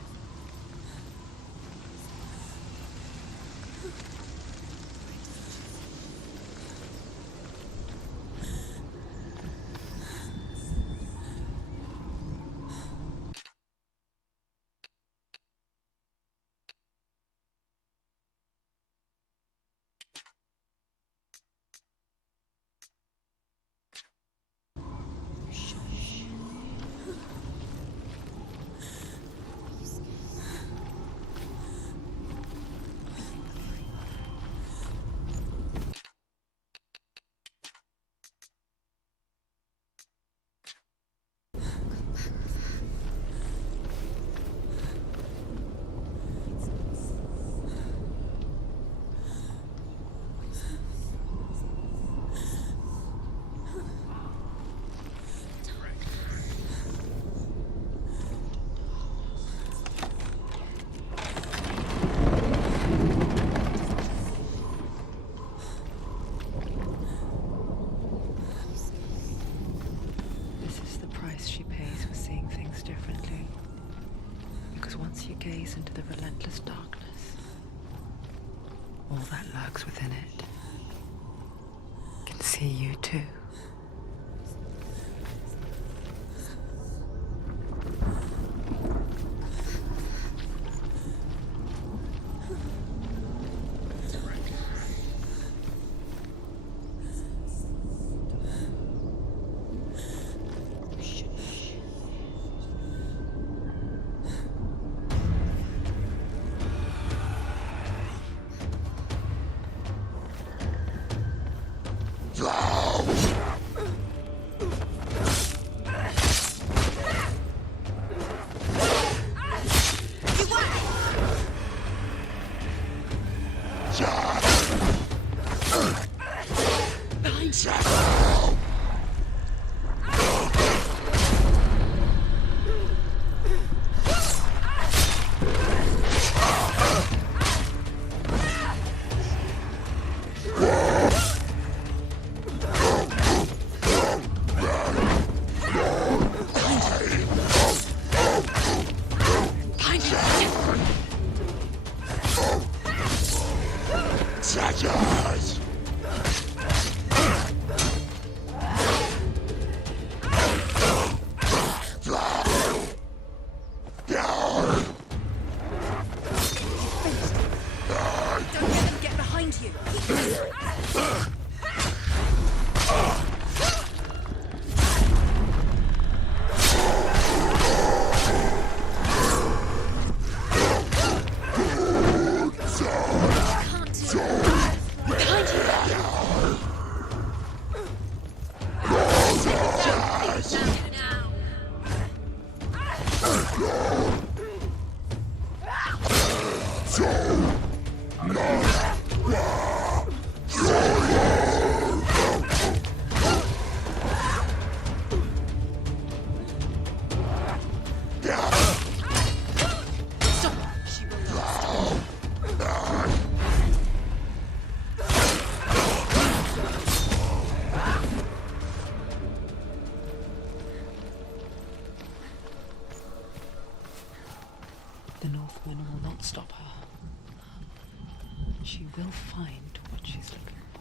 Gaze into the relentless darkness. All that lurks within it can see you too. The Northmen will not stop her. She will find what she's looking for.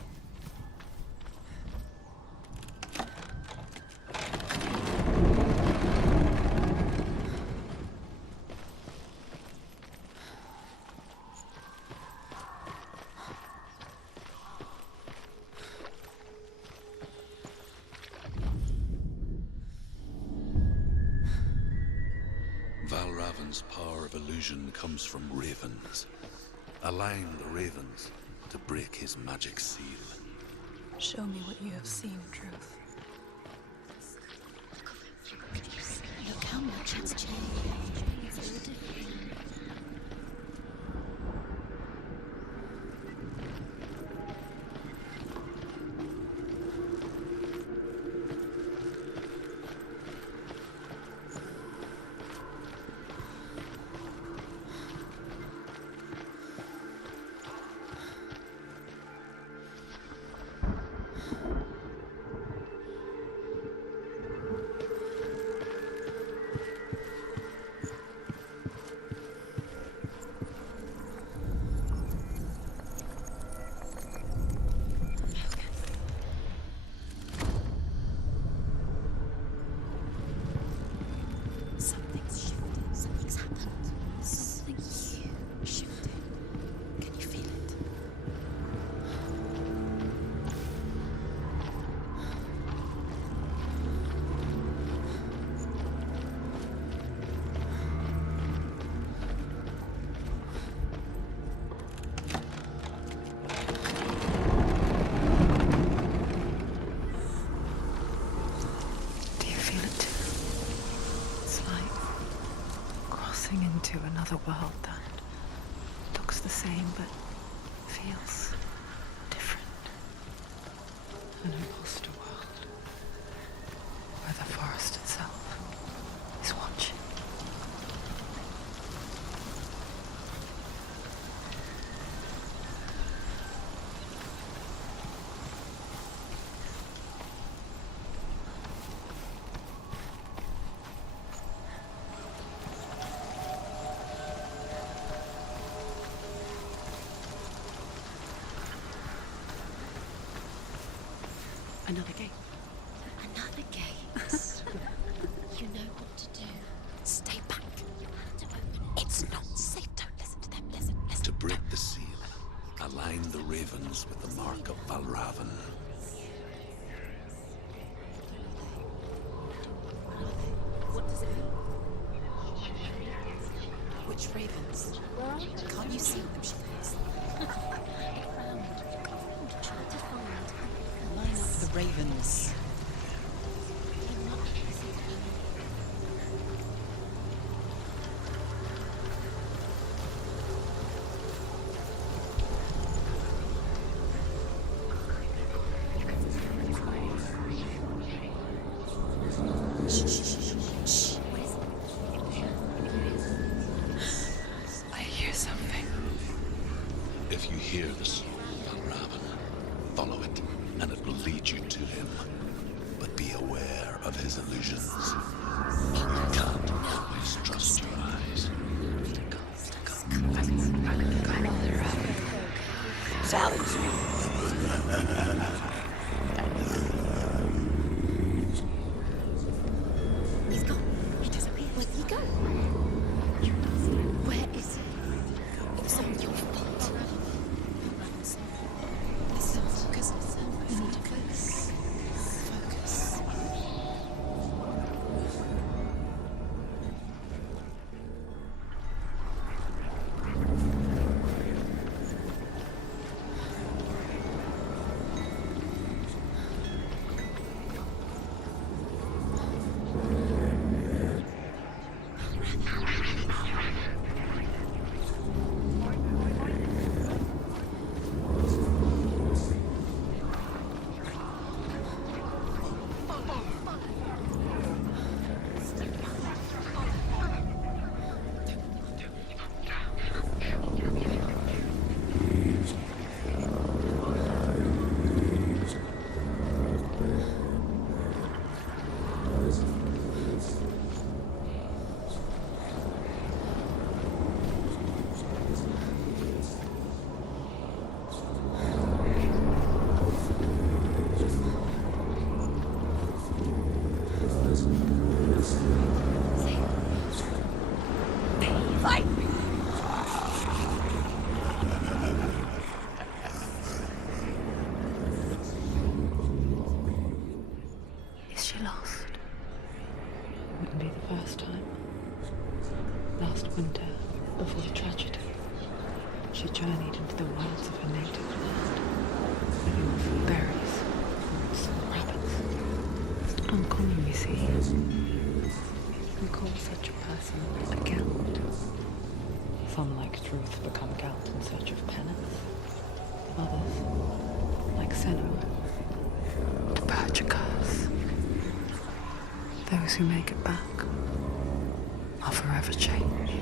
Valravan's power of illusion comes from ravens. Align the ravens to break his magic seal. Show me what you have seen, Truth. Look how much it's changed. It's all different. Something's shifted. Something's happened. Something's shifted. Can you feel it? Do you feel it too? It's like crossing into another world that looks the same but feels different. An imposter world where the forest itself is watching. Another gate. Another gate. You know what to do. Stay back. It's not safe. Don't listen to them. Listen. To break the seal, align the ravens with the mark of Valravan. What does it mean? Which ravens? Can't you see them, shivers? Line up the ravens. I hear something. If you hear the song of Valravan, follow it, and it will lead you to him. But be aware of his illusions. You can't always trust your eyes. He's gone. He disappeared. Where did he go? Where is he? It was all your fault. Listen, focus. You need to focus. Focus. Is she lost? Wouldn't be the first time. Last winter, before the tragedy, she journeyed into the wilds of her native land, living off berries, fruits, and rabbits. It's uncommon, you see. We call such a person a Gelt. Some, like Truth, become Gelt in search of penance. Others, like Senua, to purge a curse. Those who make it back are forever changed.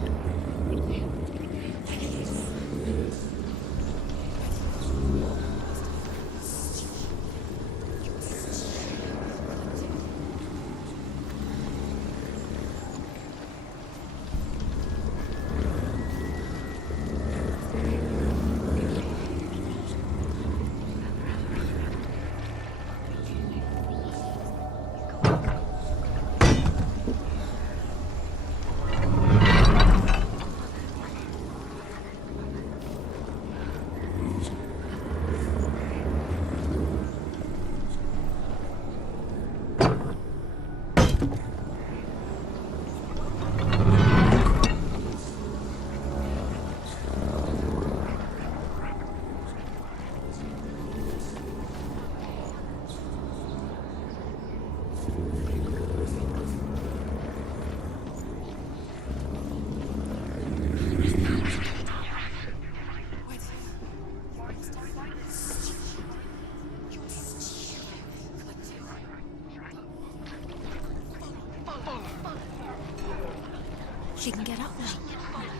She can get up now.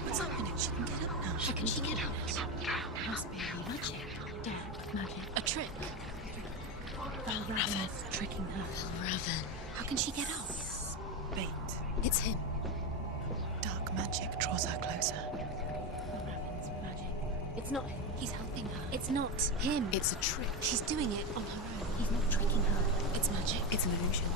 What's happening? She can get up now. How can she get up? Must be magic. Dark magic. A trick. Raven. Tricking her. Raven. How can she get out? Bait. It's him. Dark magic draws her closer. Raven's magic. It's not him. He's helping her. It's not him. It's a trick. She's doing it on her own. He's not tricking her. It's magic. It's an illusion.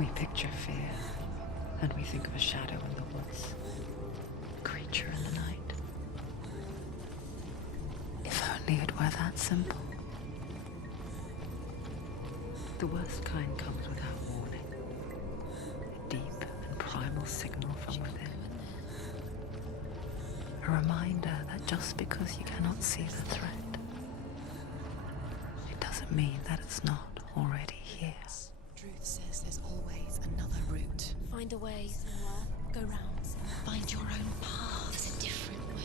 We picture fear, and we think of a shadow in the woods, a creature in the night. If only it were that simple. The worst kind comes without warning. A deep and primal signal from within. A reminder that just because you cannot see the threat, it doesn't mean that it's not already here. Truth says there's always another route. Find a way, Senua. Go round. Find your own path. There's a different way.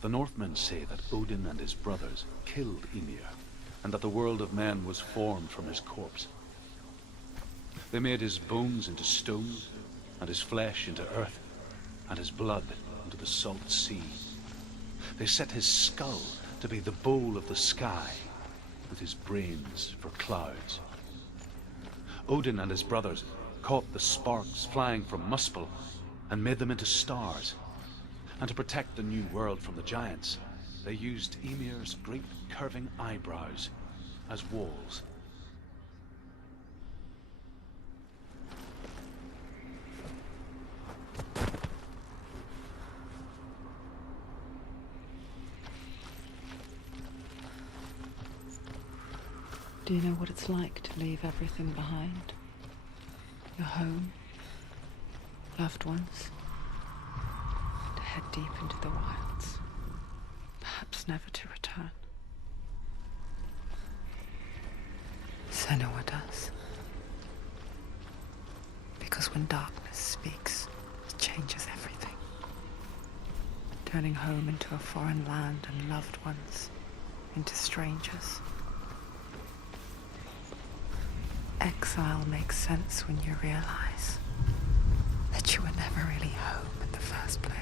The Northmen say that Odin and his brothers killed Ymir, and that the world of men was formed from his corpse. They made his bones into stone, and his flesh into earth, and his blood into the salt sea. They set his skull to be the bowl of the sky, with his brains for clouds. Odin and his brothers caught the sparks flying from Muspel and made them into stars. And to protect the new world from the giants, They used Emir's great curving eyebrows as walls. Do you know what it's like to leave everything behind? Your home, loved ones, to head deep into the wilds, perhaps never to return. Senua does. Because when darkness speaks, it changes everything. Turning home into a foreign land and loved ones into strangers. Exile makes sense when you realize that you were never really home in the first place.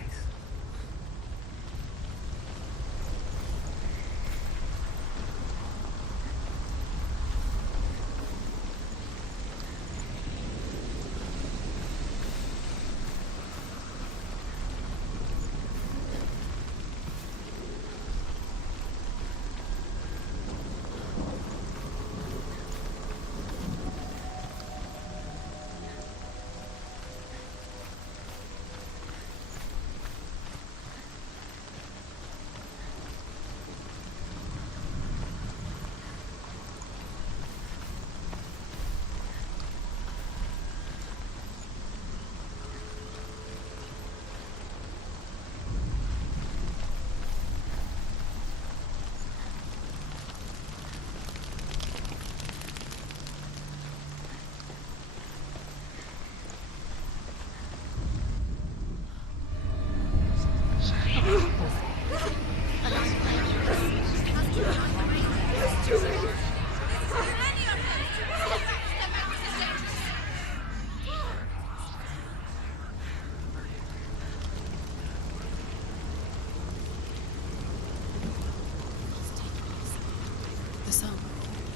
The song.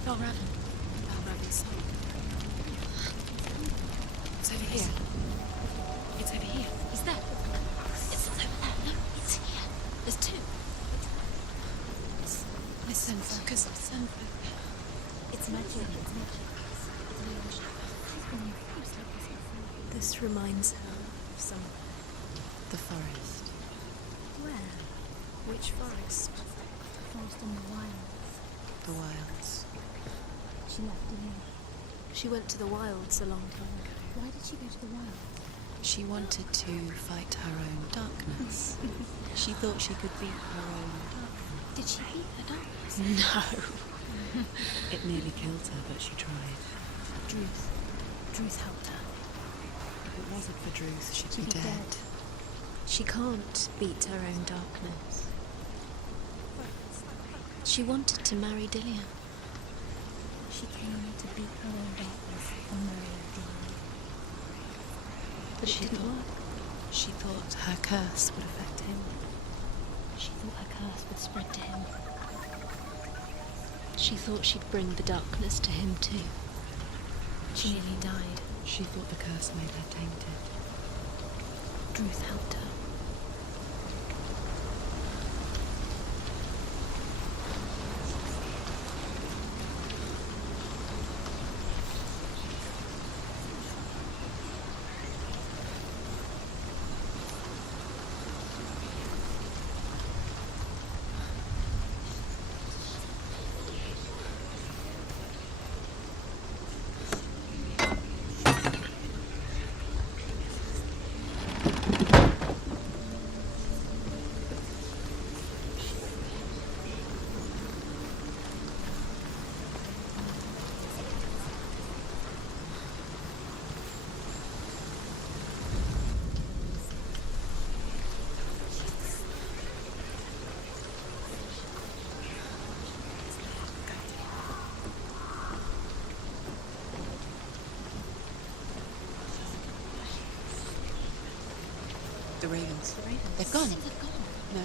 Valravan's song. It's over here. It's over here. Is that? It's over there. No, it's here. There's two. Listen, focus. Listen. It's magic. It's magic. This reminds her of somewhere. The forest. Where? Which forest? The forest in the wilds. The wilds. She left Delia. She went to the wilds a long time ago. Why did she go to the wilds? She wanted to fight her own darkness. She thought she could beat her own darkness. Did she beat her darkness? No. It nearly killed her, but she tried. Druth helped her. If it wasn't for Druth, she'd She'd be dead. She can't beat her own darkness. She wanted to marry Delia. She came to beat her own darkness and marry Delia. But it didn't work. She thought her curse would affect him. She thought her curse would spread to him. She thought she'd bring the darkness to him too. She nearly died. She thought the curse made her tainted. Druth helped her. The ravens. The ravens. They've gone. They've gone. No.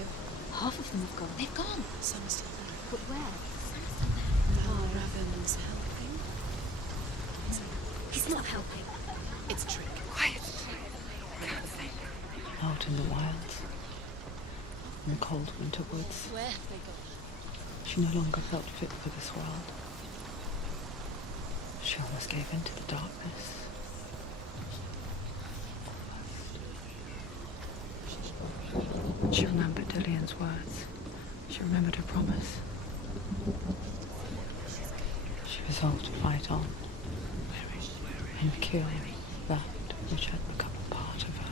Half of them have gone. They've gone. Some are still there. But where? Raven's helping. He's not helping. It's a trick. Quiet. I can't think. Out in the wilds. in the cold winter woods. Where have they gone? She no longer felt fit for this world. She almost gave in to the darkness. She remembered Dillian's words. She remembered her promise. She resolved to fight on and kill that which had become a part of her.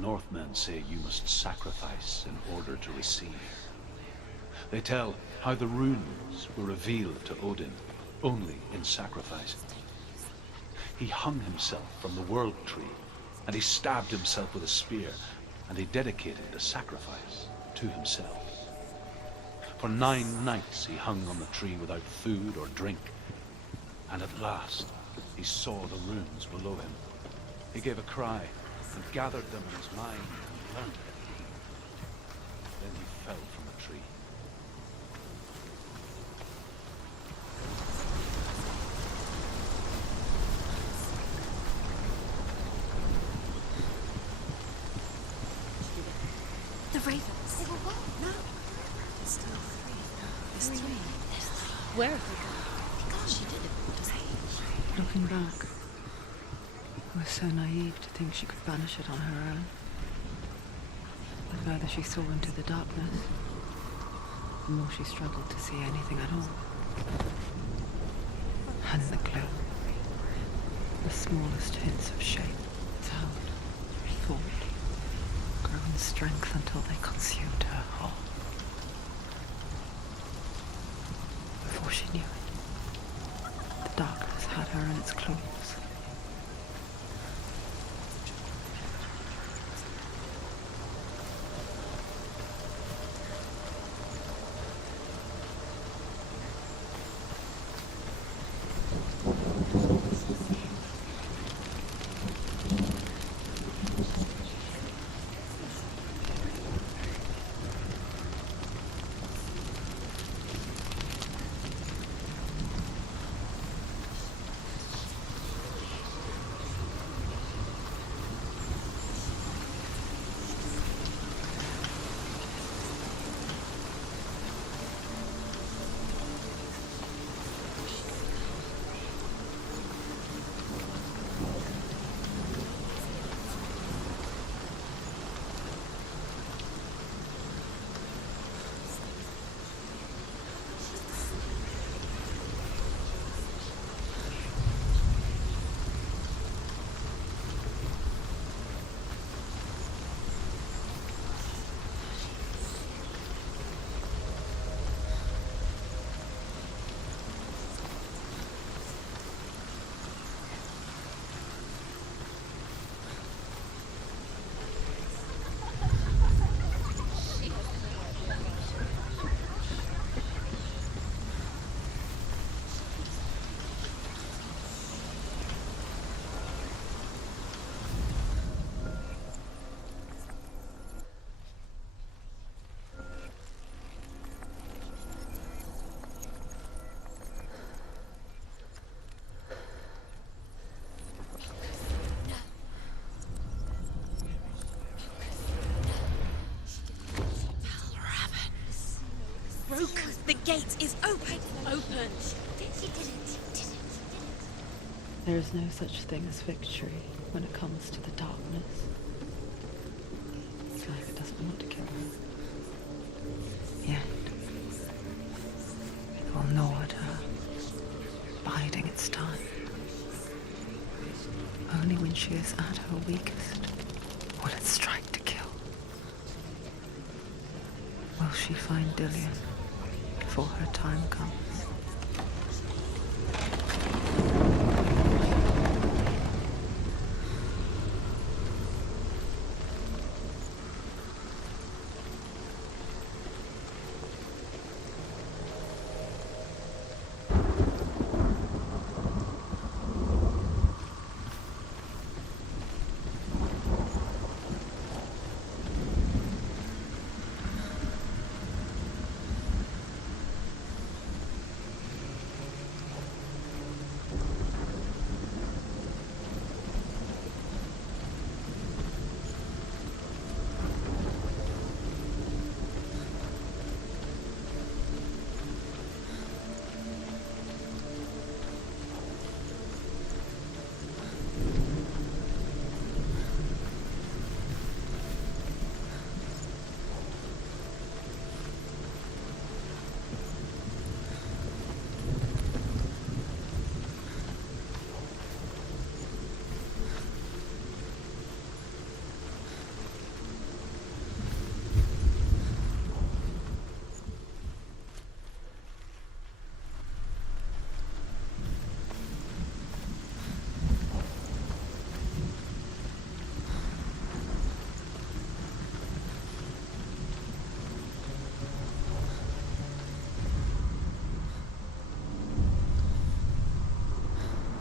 Northmen say you must sacrifice in order to receive. They tell how the runes were revealed to Odin only in sacrifice. He hung himself from the world tree, and he stabbed himself with a spear, and he dedicated the sacrifice to himself. For 9 nights he hung on the tree without food or drink, and at last he saw the runes below him. He gave a cry and gathered them in his mind and learned their meaning. Then he fell from the tree. The ravens. They were what? No. There's three. Where have they gone? She did it, doesn't he? Looking back, I was so naive to think she could banish it on her own. The further she saw into the darkness, the more she struggled to see anything at all. And the gloom, the smallest hints of shape, sound, thought, grew in strength until they consumed her whole. Before she knew it, the darkness had her in its claws. Broke. The gate is open. Open. There is no such thing as victory when it comes to the darkness. It's like it doesn't want to kill her. Yet, it will gnaw at her, biding its time. Only when she is at her weakest will it strike to kill. Will she find Dillion before her time comes?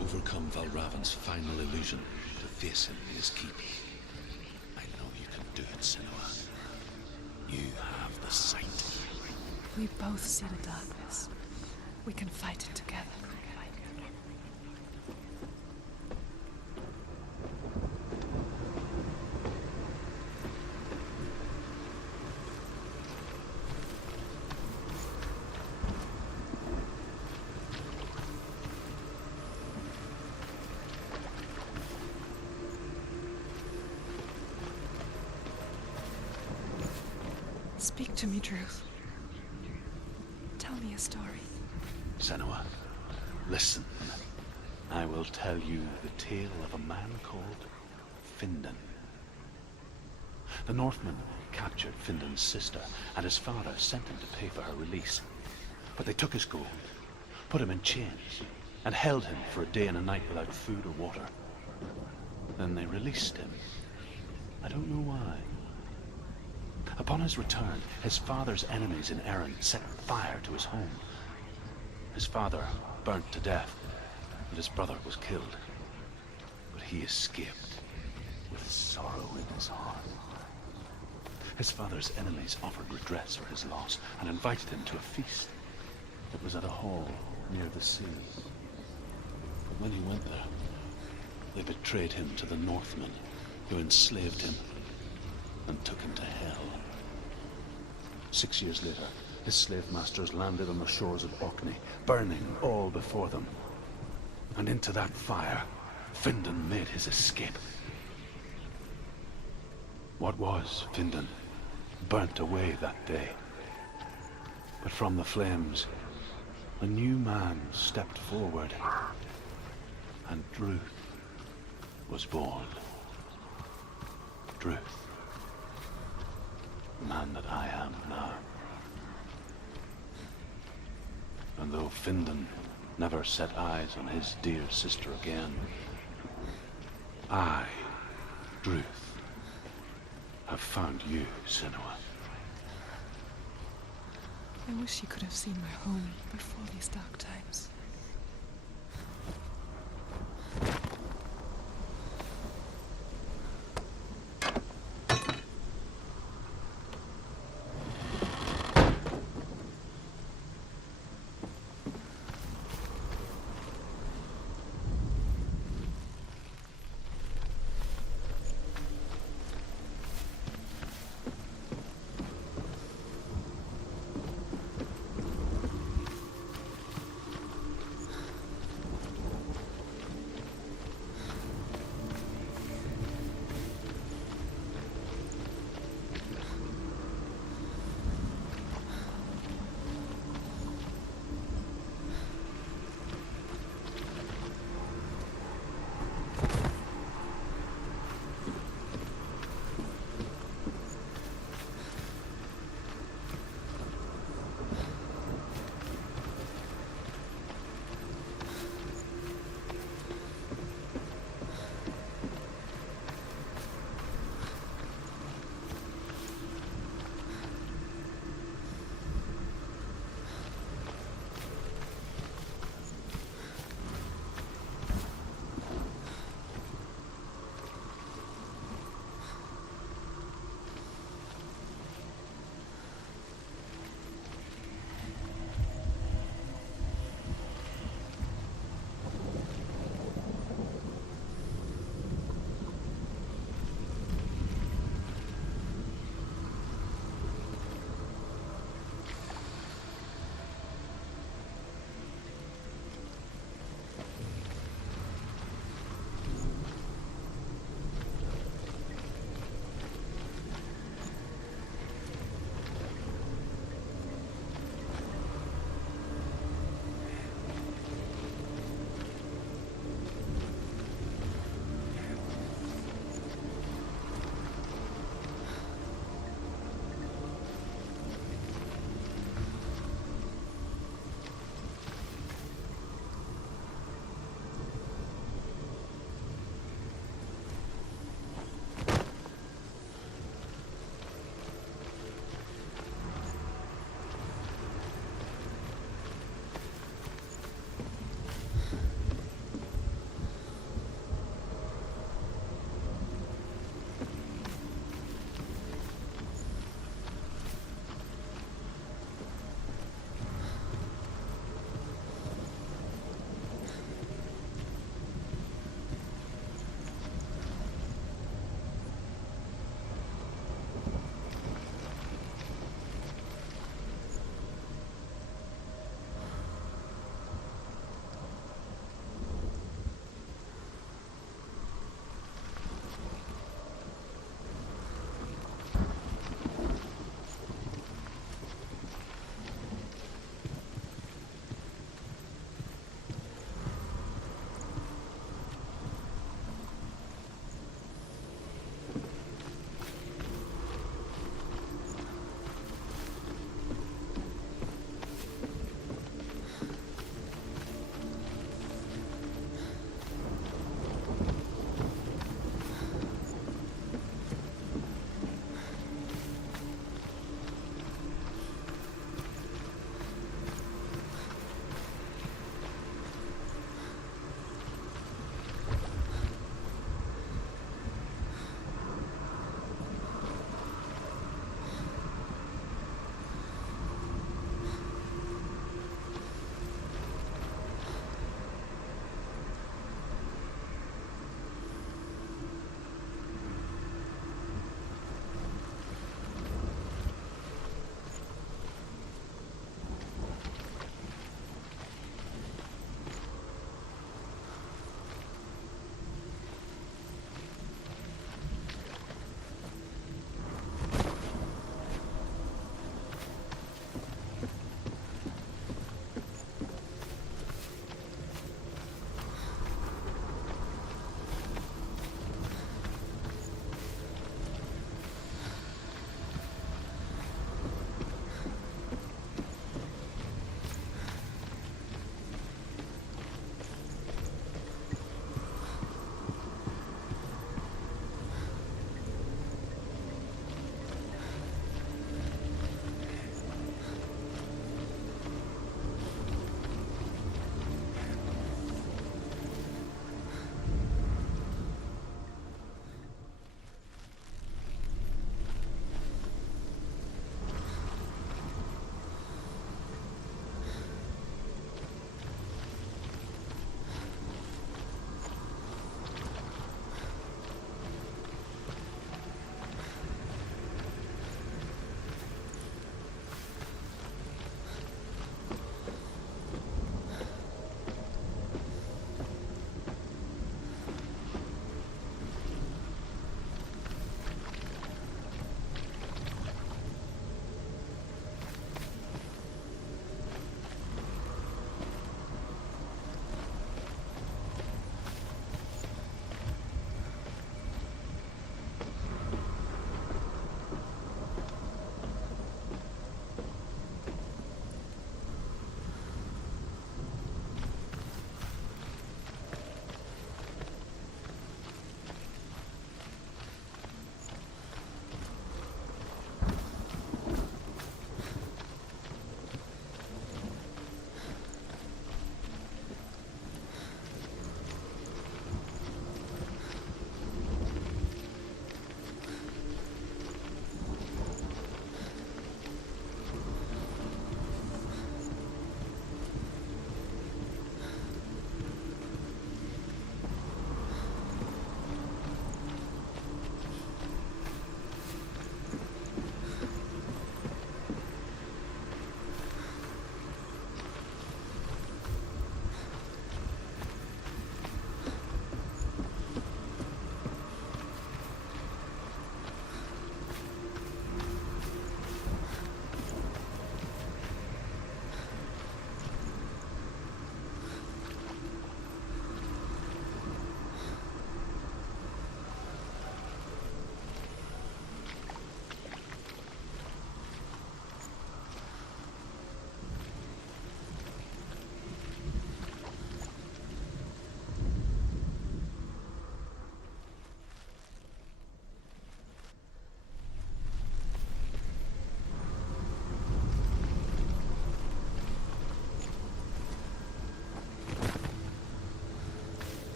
Overcome Valravan's final illusion to face him in his keep. I know you can do it, Senua. You have the sight. We both see the darkness. We can fight it together. Speak to me, Druth. Tell me a story. Senua, listen. I will tell you the tale of a man called Findan. The Northmen captured Findan's sister, and his father sent him to pay for her release. But they took his gold, put him in chains, and held him for a day and a night without food or water. Then they released him. I don't know why. Upon his return, his father's enemies in Erin set fire to his home. His father burnt to death, and his brother was killed. But he escaped with sorrow in his heart. His father's enemies offered redress for his loss and invited him to a feast. It was at a hall near the sea. But when he went there, they betrayed him to the Northmen, who enslaved him and took him to hell. 6 years later, his slave masters landed on the shores of Orkney, burning all before them. And into that fire, Findan made his escape. What was Findan burnt away that day. But from the flames, a new man stepped forward, and Druth was born. Druth, the man that I am now. And though Findan never set eyes on his dear sister again, I, Druth, have found you, Senua. I wish you could have seen my home before these dark times.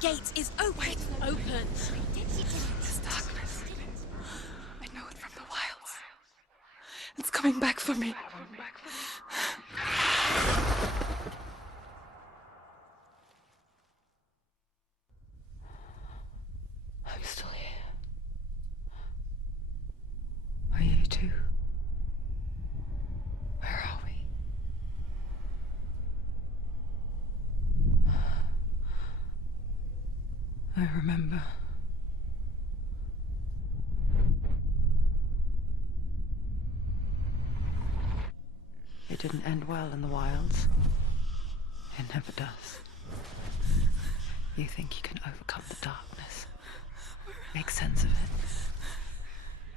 gate is open. Open. This darkness. I know it from the wilds. It's coming back for me. I'm still here. Are you too? Where are we? I remember. It didn't end well in the wilds. It never does. You think you can overcome the darkness, make sense of it,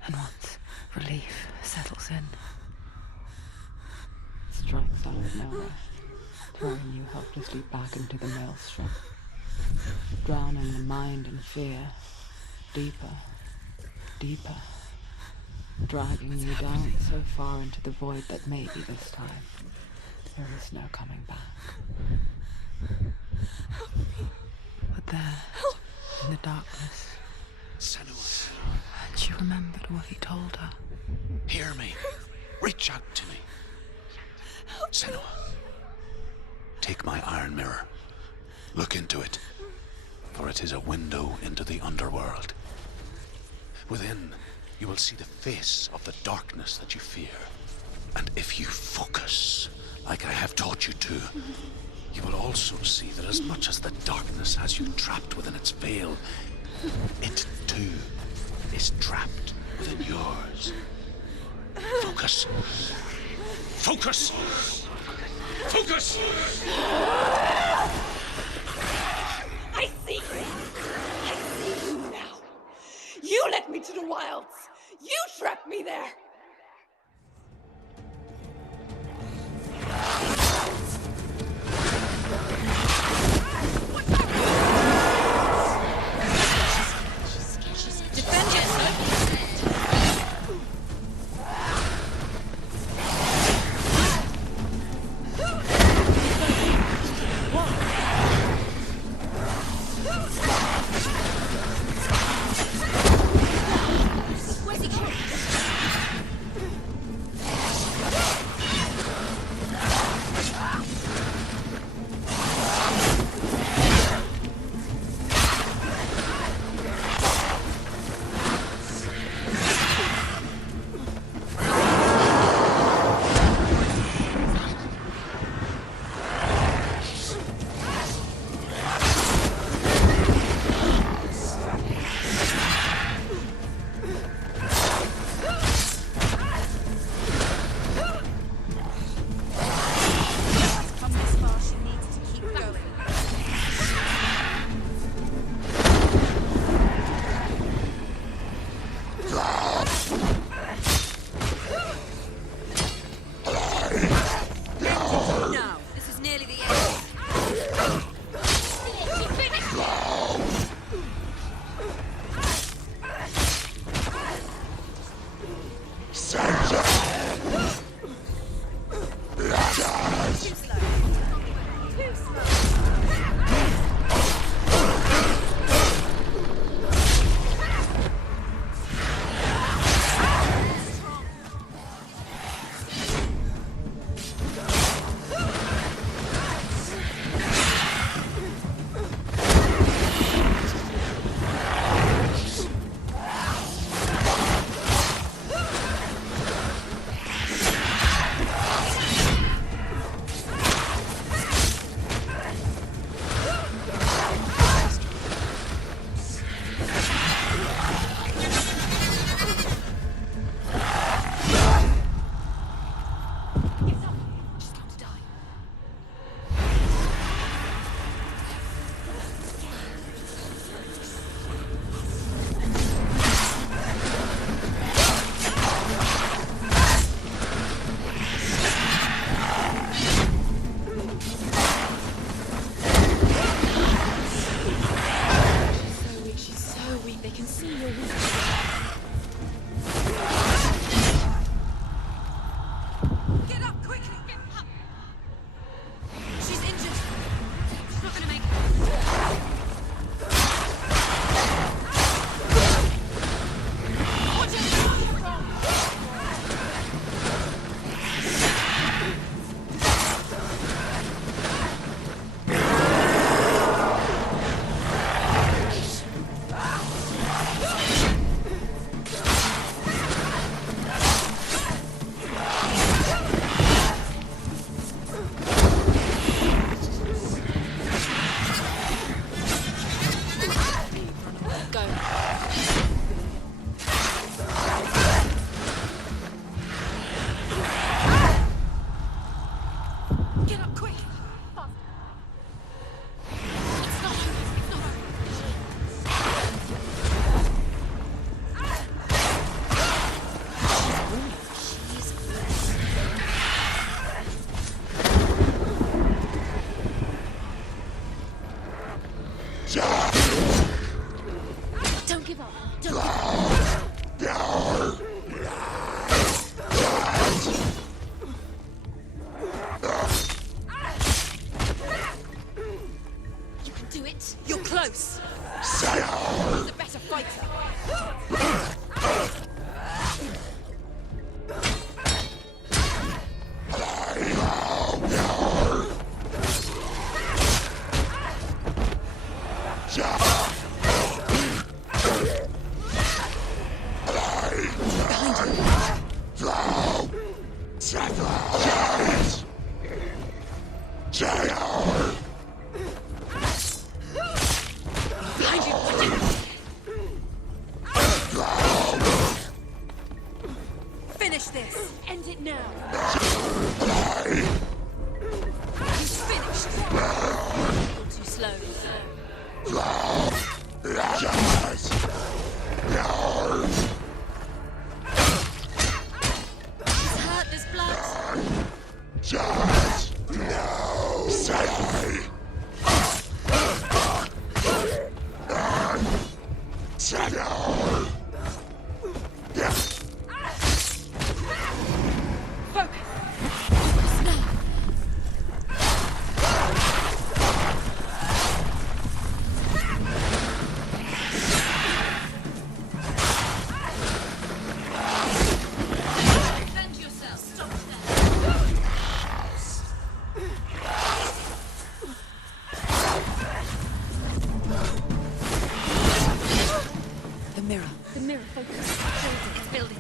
and once relief settles in, it strikes out of nowhere, throwing you helplessly back into the maelstrom, drowning the mind in fear, deeper, deeper, dragging you down so far into the void that maybe this time there is no coming back. But there, in the darkness, Senua, and she remembered what he told her. hear me. Reach out to me. Senua, take my iron mirror. Look into it, for it is a window into the underworld. Within, you will see the face of the darkness that you fear. And if you focus, like I have taught you to, you will also see that as much as the darkness has you trapped within its veil, it too is trapped within yours. Focus. Focus! Focus! I see you! I see you now! You led me to the wilds! You trapped me there! Defend yourself. Where's he going? Get up, quick! It's not over. It's not over. Don't give up. Don't give up. You can do it. You're close. You're the better fighter. Behind you. Finish this. End it now. He's finished. Too slow. He's hurt. There's blood. Defend yourself. Stop there. The mirror. The mirror. Focus. It's building.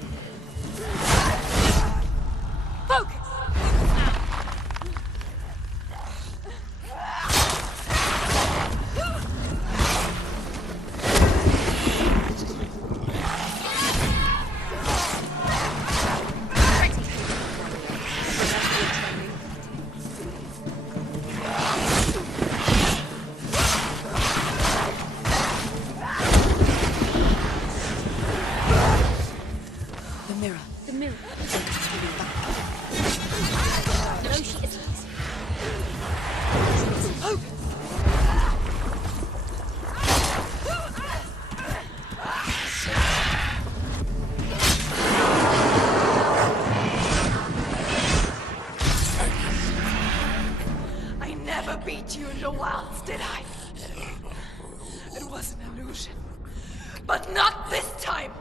Focus! The mirror. The mirror. No, she isn't. Focus! I never beat you in the wilds, did I? It was an illusion. But not this time!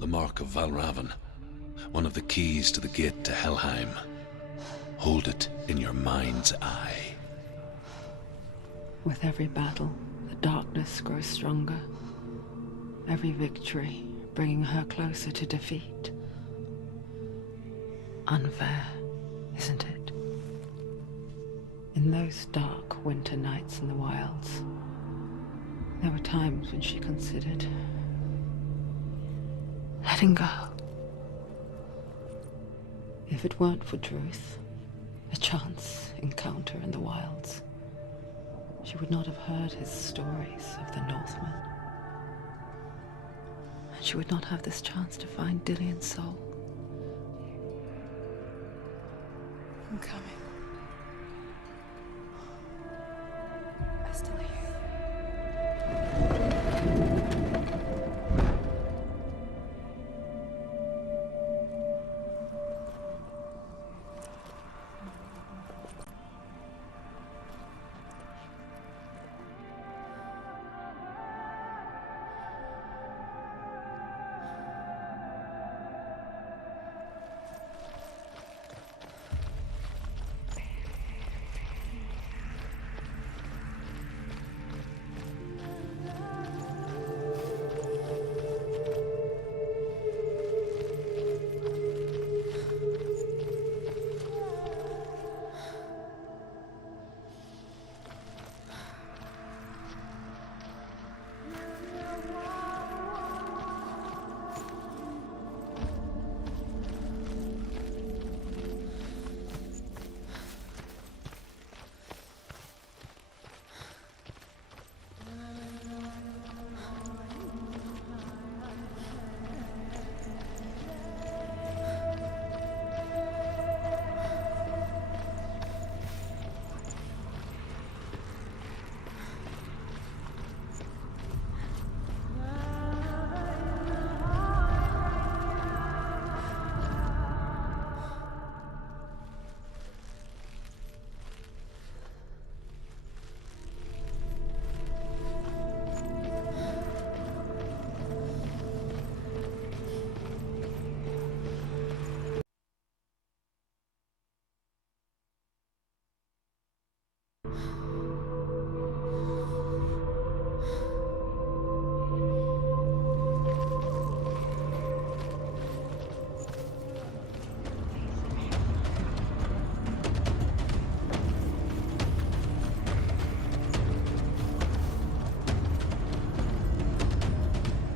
The Mark of Valravan, one of the keys to the gate to Helheim. Hold it in your mind's eye. With every battle, the darkness grows stronger. Every victory bringing her closer to defeat. Unfair, isn't it? In those dark winter nights in the wilds, there were times when she considered letting go. If it weren't for Druth, a chance encounter in the wilds, she would not have heard his stories of the Northmen. And she would not have this chance to find Dillion's soul. I'm coming. I still hear you.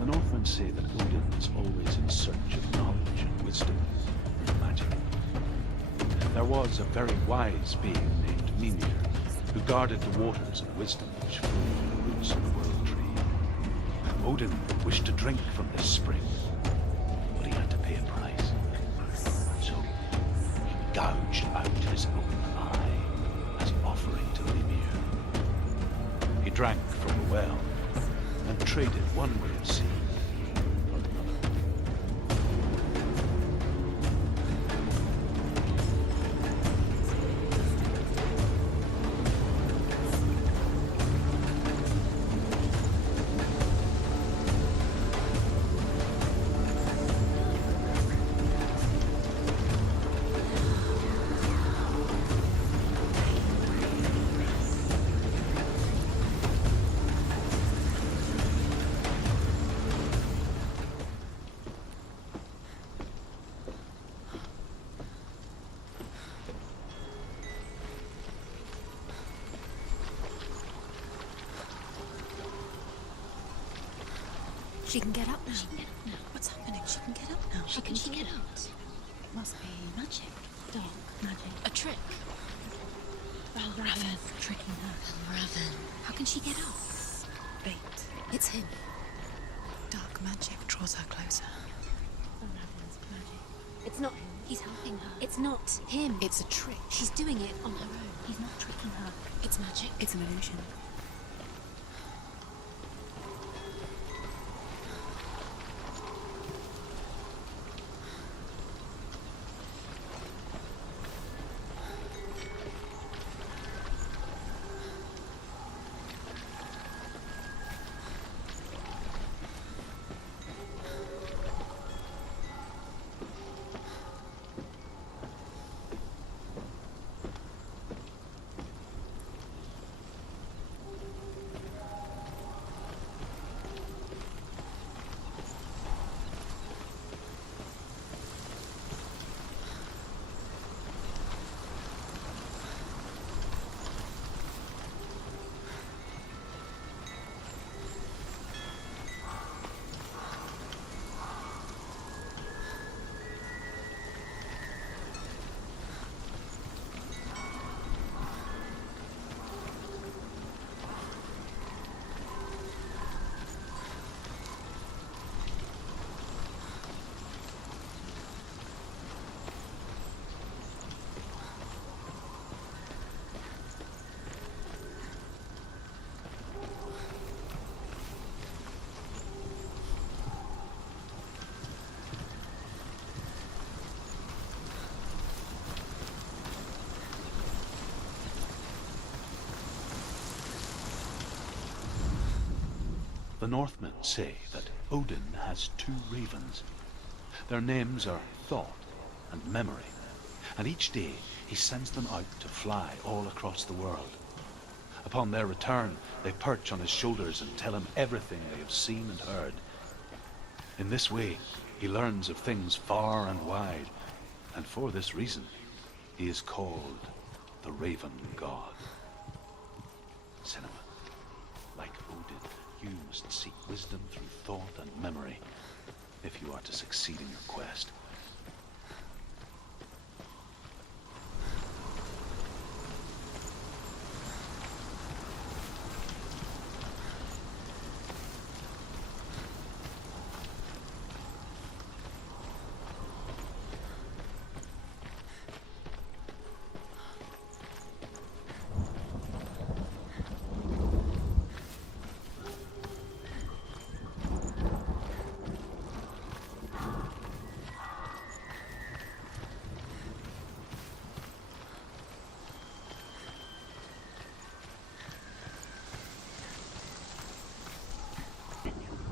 The Northmen say that Odin is always in search of knowledge and wisdom and magic. There was a very wise being named Mimir, who guarded the waters of wisdom which flow from the roots of the world tree. Odin wished to drink from this spring, but he had to pay a price. So he gouged out his own eye as an offering to Mimir. He drank from the well and traded one way of seeing for another. She can get up now. What's happening? She can get up now. How can she get out? It must be magic. Dark magic. A trick. Raven tricking her. Raven. How can she get out? Bait. It's him. Dark magic draws her closer. Raven's magic. It's not him. He's helping her. It's not him. It's a trick. She's doing it on her own. He's not tricking her. It's magic. It's an illusion. The Northmen say that Odin has two ravens. Their names are Thought and Memory, and each day he sends them out to fly all across the world. Upon their return, they perch on his shoulders and tell him everything they have seen and heard. In this way, he learns of things far and wide, and for this reason, he is called the Raven God. Senua, like Odin, you must seek wisdom through thought and memory if you are to succeed in your quest.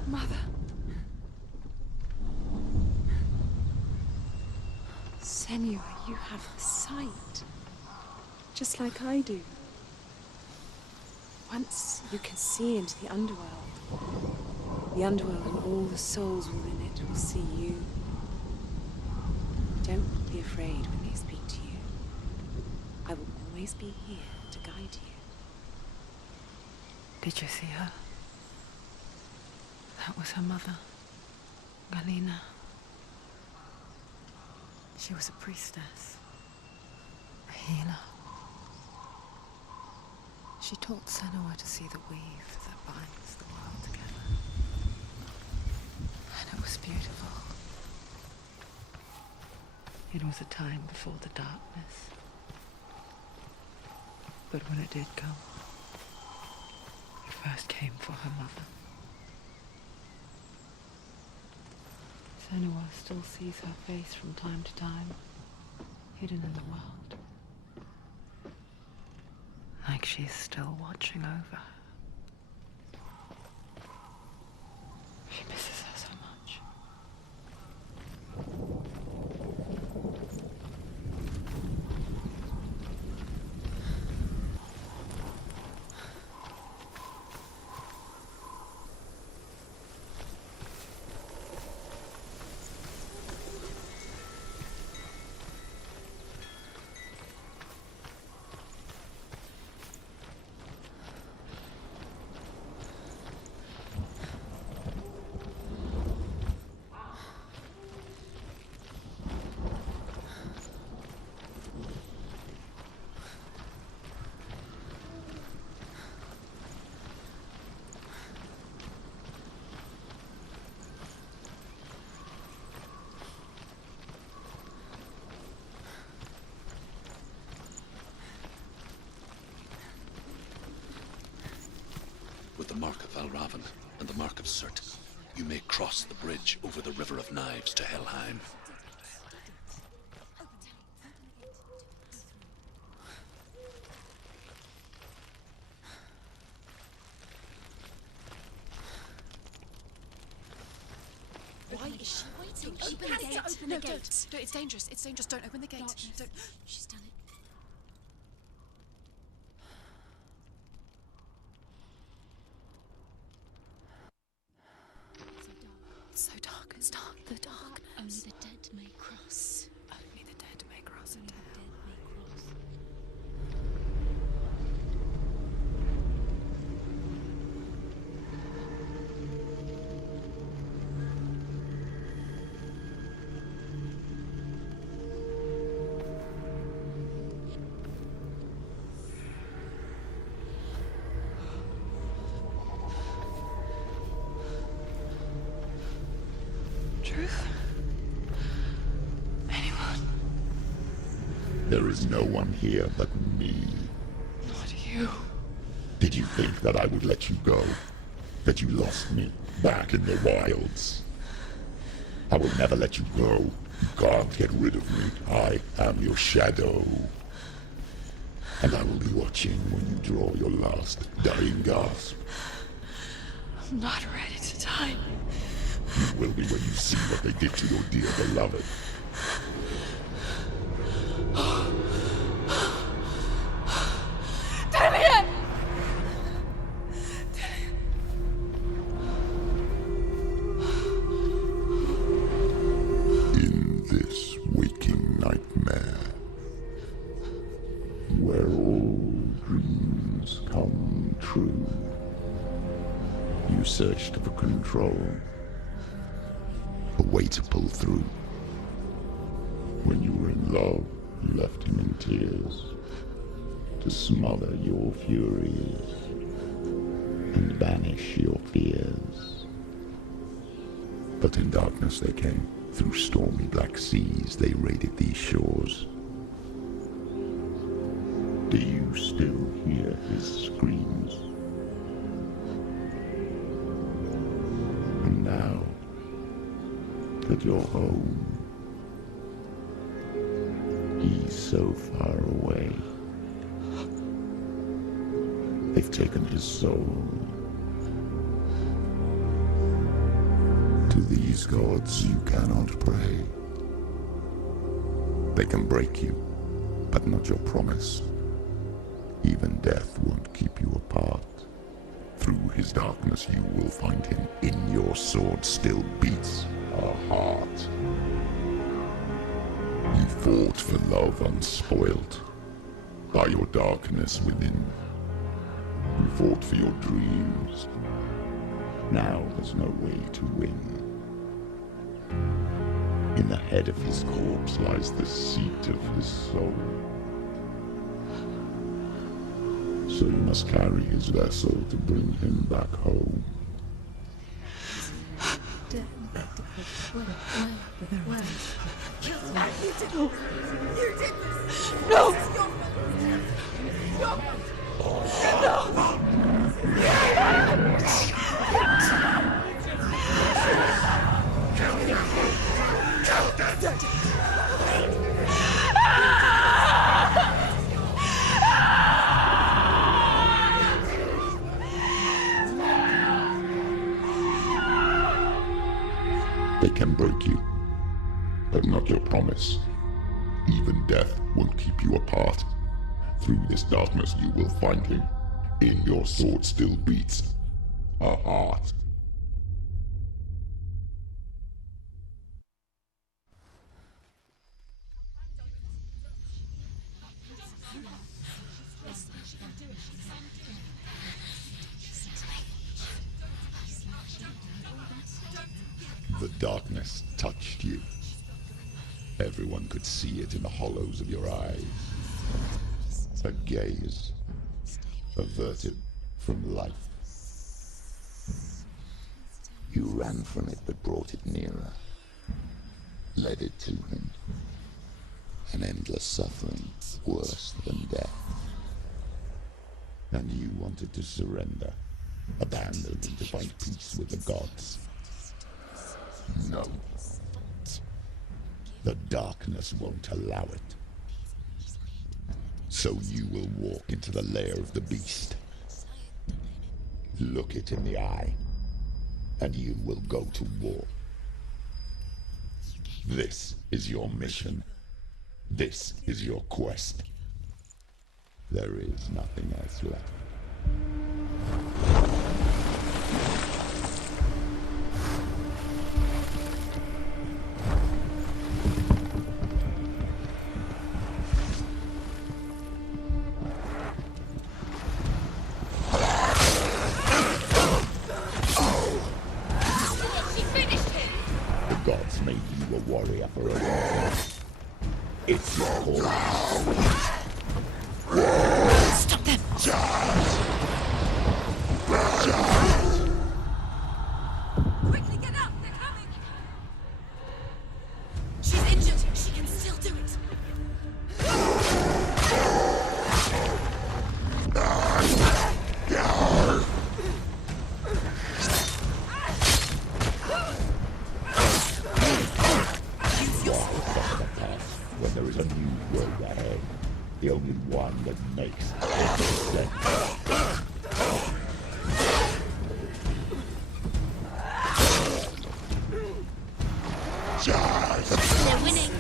Mother. Senua, you have the sight. Just like I do. Once you can see into the underworld and all the souls within it will see you. Don't be afraid when they speak to you. I will always be here to guide you. Did you see her? That was her mother, Galina. She was a priestess, a healer. She taught Senua to see the weave that binds the world together. And it was beautiful. It was a time before the darkness. But when it did come, it first came for her mother. Senua still sees her face from time to time, hidden in the world. Like she's still watching over her. She misses her so much. With the mark of Valravan and the mark of Surt, you may cross the bridge over the River of Knives to Helheim. Why is she waiting? Open the gate. Open the gate. No, it's dangerous. It's dangerous. Don't open the gate. Don't. She's done it. So dark. It's dark. The darkness. Only the dead may cross. Only the dead may cross Only into the hell. dead may cross. Truth? Anyone? There is no one here but me. Not you. Did you think that I would let you go? That you lost me back in the wilds? I will never let you go. You can't get rid of me. I am your shadow. And I will be watching when you draw your last dying gasp. I'm not ready to die. You will be when you see what they did to your dear beloved. Damien! In this waking nightmare, where all dreams come true, you searched for control, a way to pull through. When you were in love, you left him in tears, to smother your furies and banish your fears. But in darkness they came, through stormy black seas they raided these shores. Do you still hear his screams? And now that you're home, he's so far away. They've taken his soul. To these gods you cannot pray. They can break you, but not your promise. Even death won't keep you apart. Through his darkness you will find him. In your sword still beats a heart. You fought for love unspoilt by your darkness within. You fought for your dreams. Now there's no way to win. In the head of his corpse lies the seat of his soul. So you must carry his vessel to bring him back home. You did this! No! They can break you, but not your promise. Even death won't keep you apart. Through this darkness you will find him. In your sword still beats a heart. The darkness touched you. Everyone could see it in the hollows of your eyes. A gaze averted from life. You ran from it but brought it nearer. Led it to him. An endless suffering worse than death. And you wanted to surrender. Abandon and to find peace with the gods. No. The darkness won't allow it. So you will walk into the lair of the beast. Look it in the eye, and you will go to war. This is your mission. This is your quest. There is nothing else left. It's your call. Stop them! Quickly get up! They're coming! She's injured. She can still do it. When there is a new world ahead, the only one that makes sense. They're winning.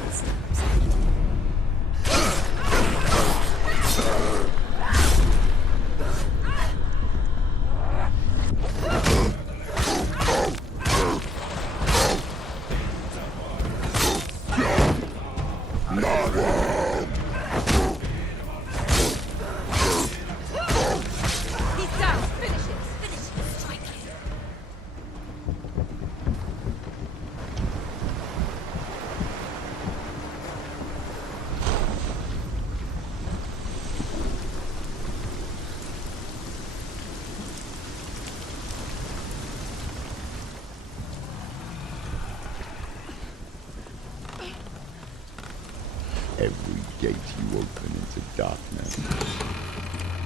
Every gate you open into darkness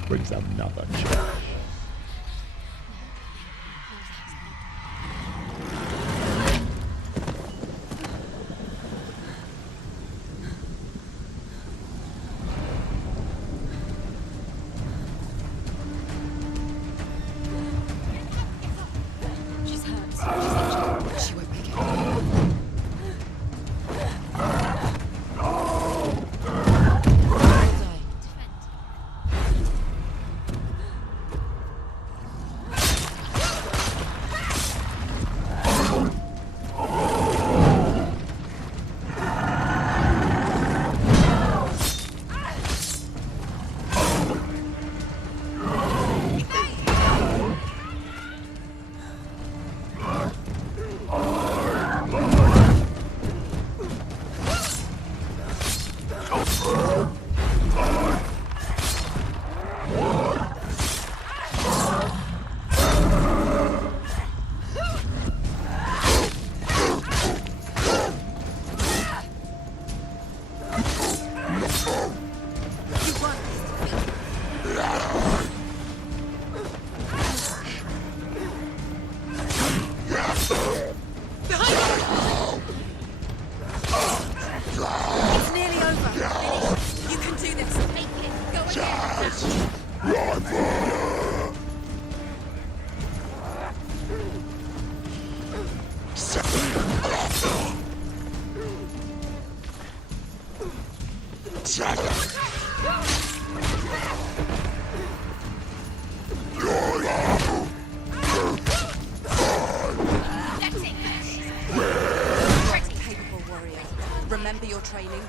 brings another church. She's hurt. She's injured. She won't make it. Capable warrior. Remember your training.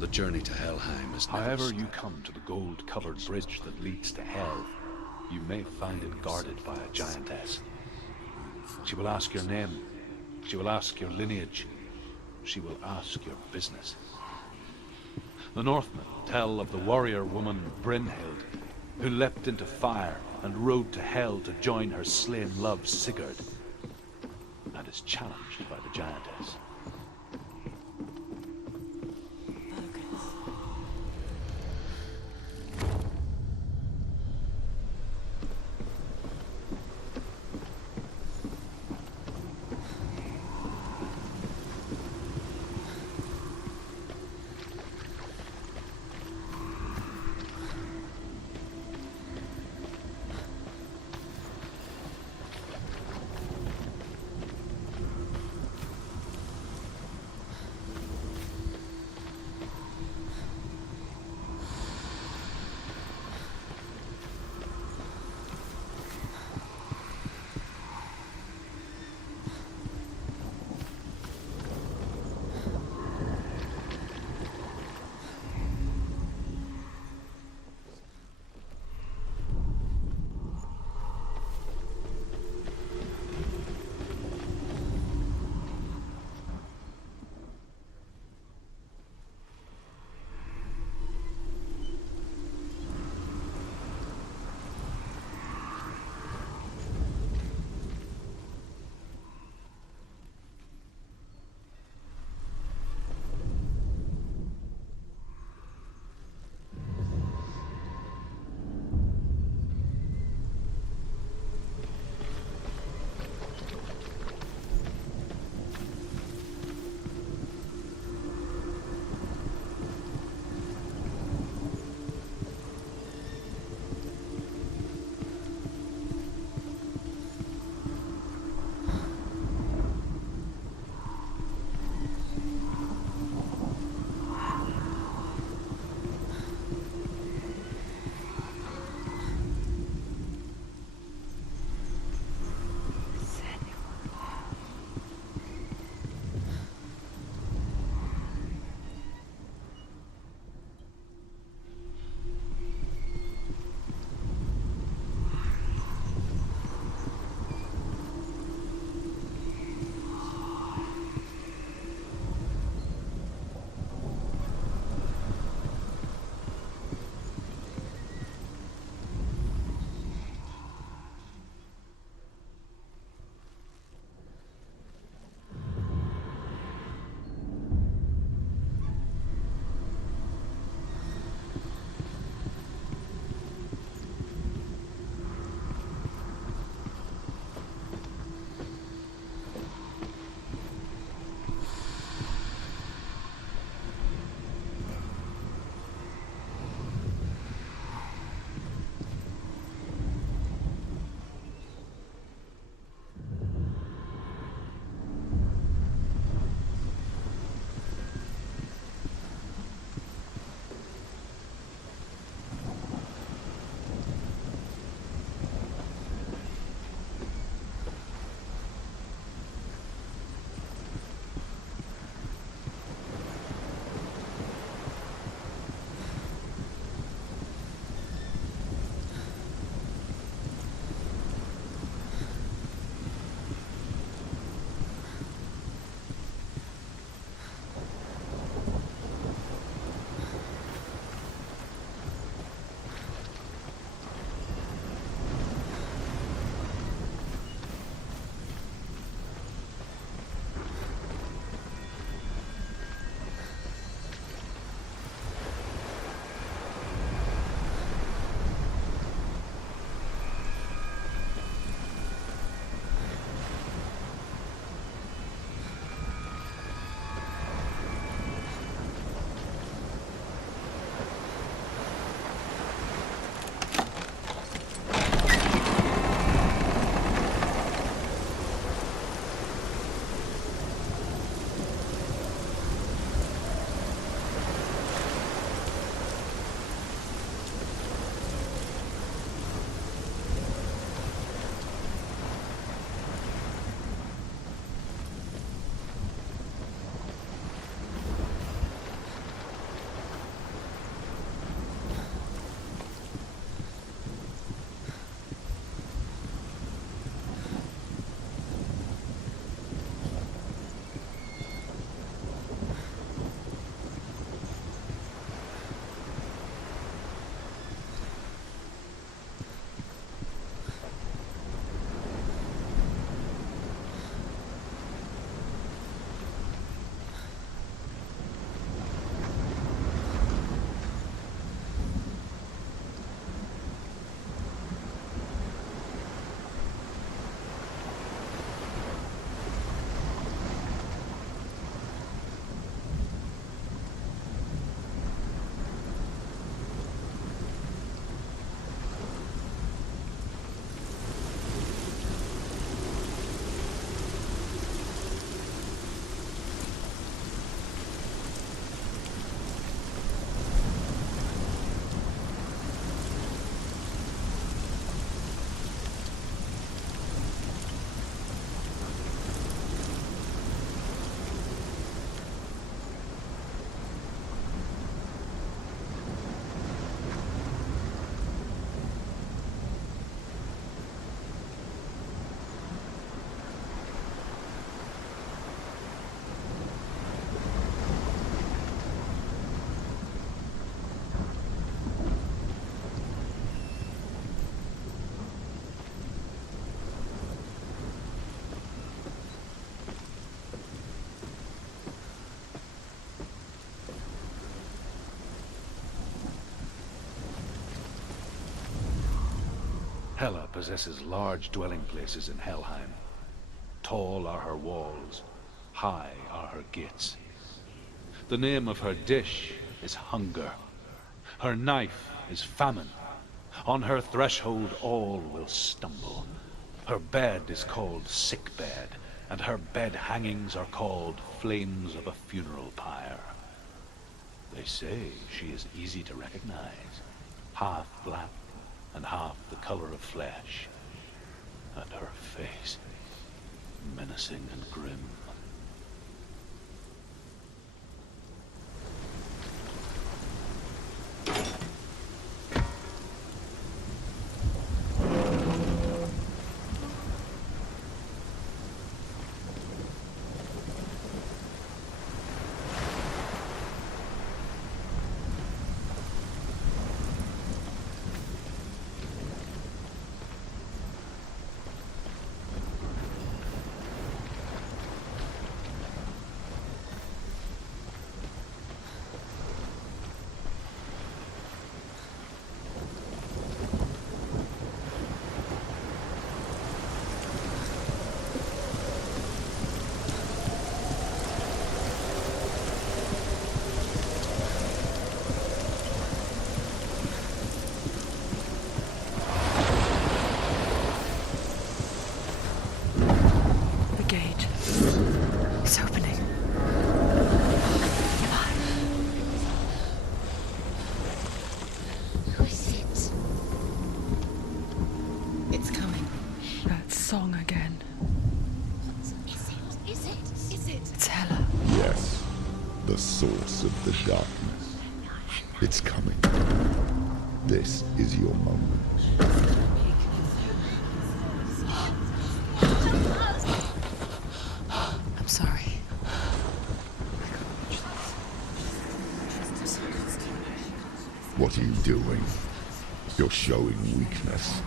The journey to Helheim is never However stopped. you come to the gold-covered bridge that leads to Hell, you may find it guarded by a giantess. She will ask your name. She will ask your lineage. She will ask your business. The Northmen tell of the warrior woman Brynhild, who leapt into fire and rode to Hell to join her slain love Sigurd, and is challenged by the giantess. Hela possesses large dwelling places in Helheim. Tall are her walls, high are her gates. The name of her dish is hunger. Her knife is famine. On her threshold all will stumble. Her bed is called sick bed, and her bed hangings are called flames of a funeral pyre. They say she is easy to recognize, half black and half the color of flesh, and her face menacing and grim. Song again. Is it? It's Hela. Yes, the source of the darkness. It's coming. This is your moment. I'm sorry. What are you doing? You're showing weakness.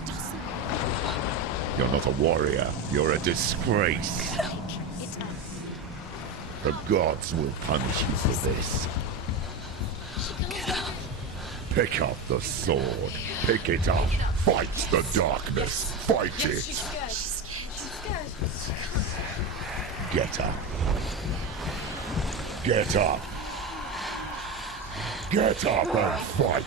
You're not a warrior. You're a disgrace. The gods will punish you for this. Pick up the sword. Pick it up. Fight the darkness. Fight it. Get up. Get up. Get up and fight.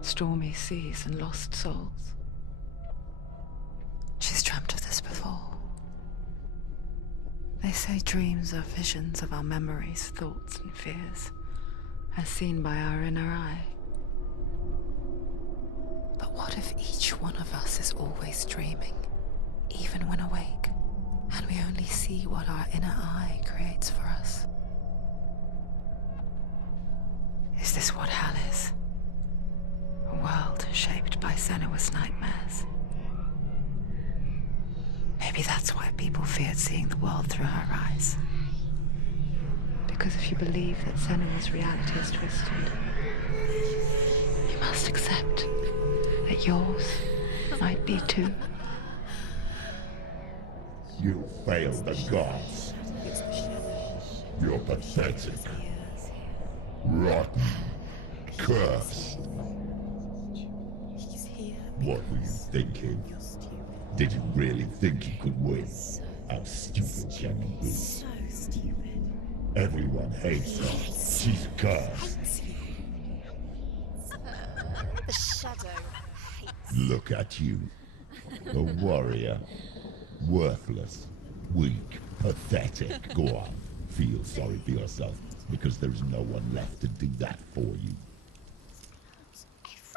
Stormy seas and lost souls. She's dreamt of this before. They say dreams are visions of our memories, thoughts, and fears, as seen by our inner eye. But what if each one of us is always dreaming, even when awake, and we only see what our inner eye creates for us? Is this what hell is? A world shaped by Senua's nightmares. Maybe that's why people feared seeing the world through her eyes. Because if you believe that Senua's reality is twisted, you must accept that yours might be too. You failed the gods. You're pathetic. Rotten. Cursed. What were you thinking? Did you really think you could win? How stupid can you be? So stupid. Everyone hates her. She's cursed. The shadow hates. Look at you. A warrior. Worthless. Weak. Pathetic. Go on. Feel sorry for yourself, because there's no one left to do that for you.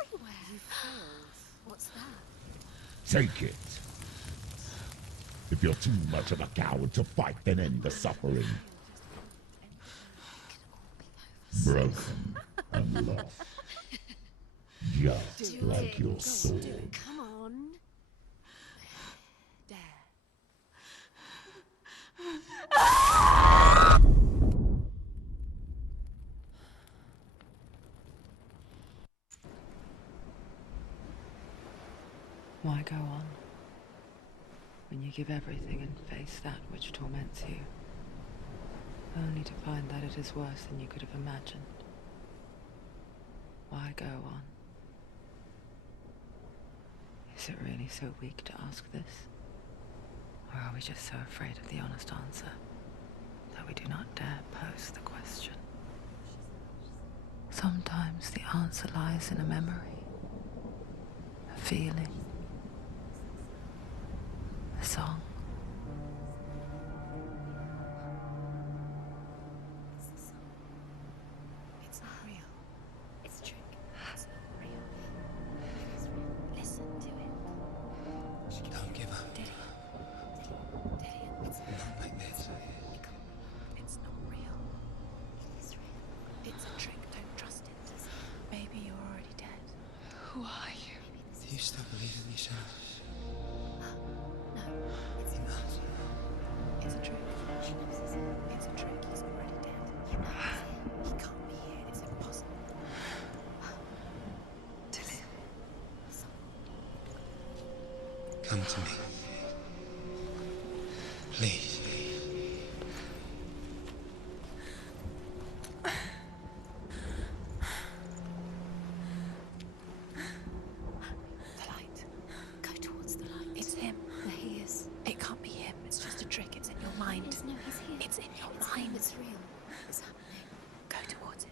Everywhere. What's that? Take it. If you're too much of a coward to fight, then end the suffering. Broken and lost. Just like your sword. Come on. Dare. Why go on when you give everything and face that which torments you, only to find that it is worse than you could have imagined? Why go on? Is it really so weak to ask this? Or are we just so afraid of the honest answer that we do not dare pose the question? Sometimes the answer lies in a memory, a feeling, a song. It's not real. It's a trick. It's not real. Listen to it. Don't give up. Daddy. It's Not like this. It's not real. It is real. It's a trick. Don't trust it. Maybe you're already dead. Who are you? Do you still believe in yourself? No, it's not. It's a trick. She knows it's him. It's a trick. He's already dead. You know it's him. He can't be here. It's impossible. Tilly. Come to me. Please. The light. Go towards the light. It's him. There he is. It can't be him. It's just a trick. It's in your mind. No, he's here. It's in your mind. It's real. It's happening. Go towards it.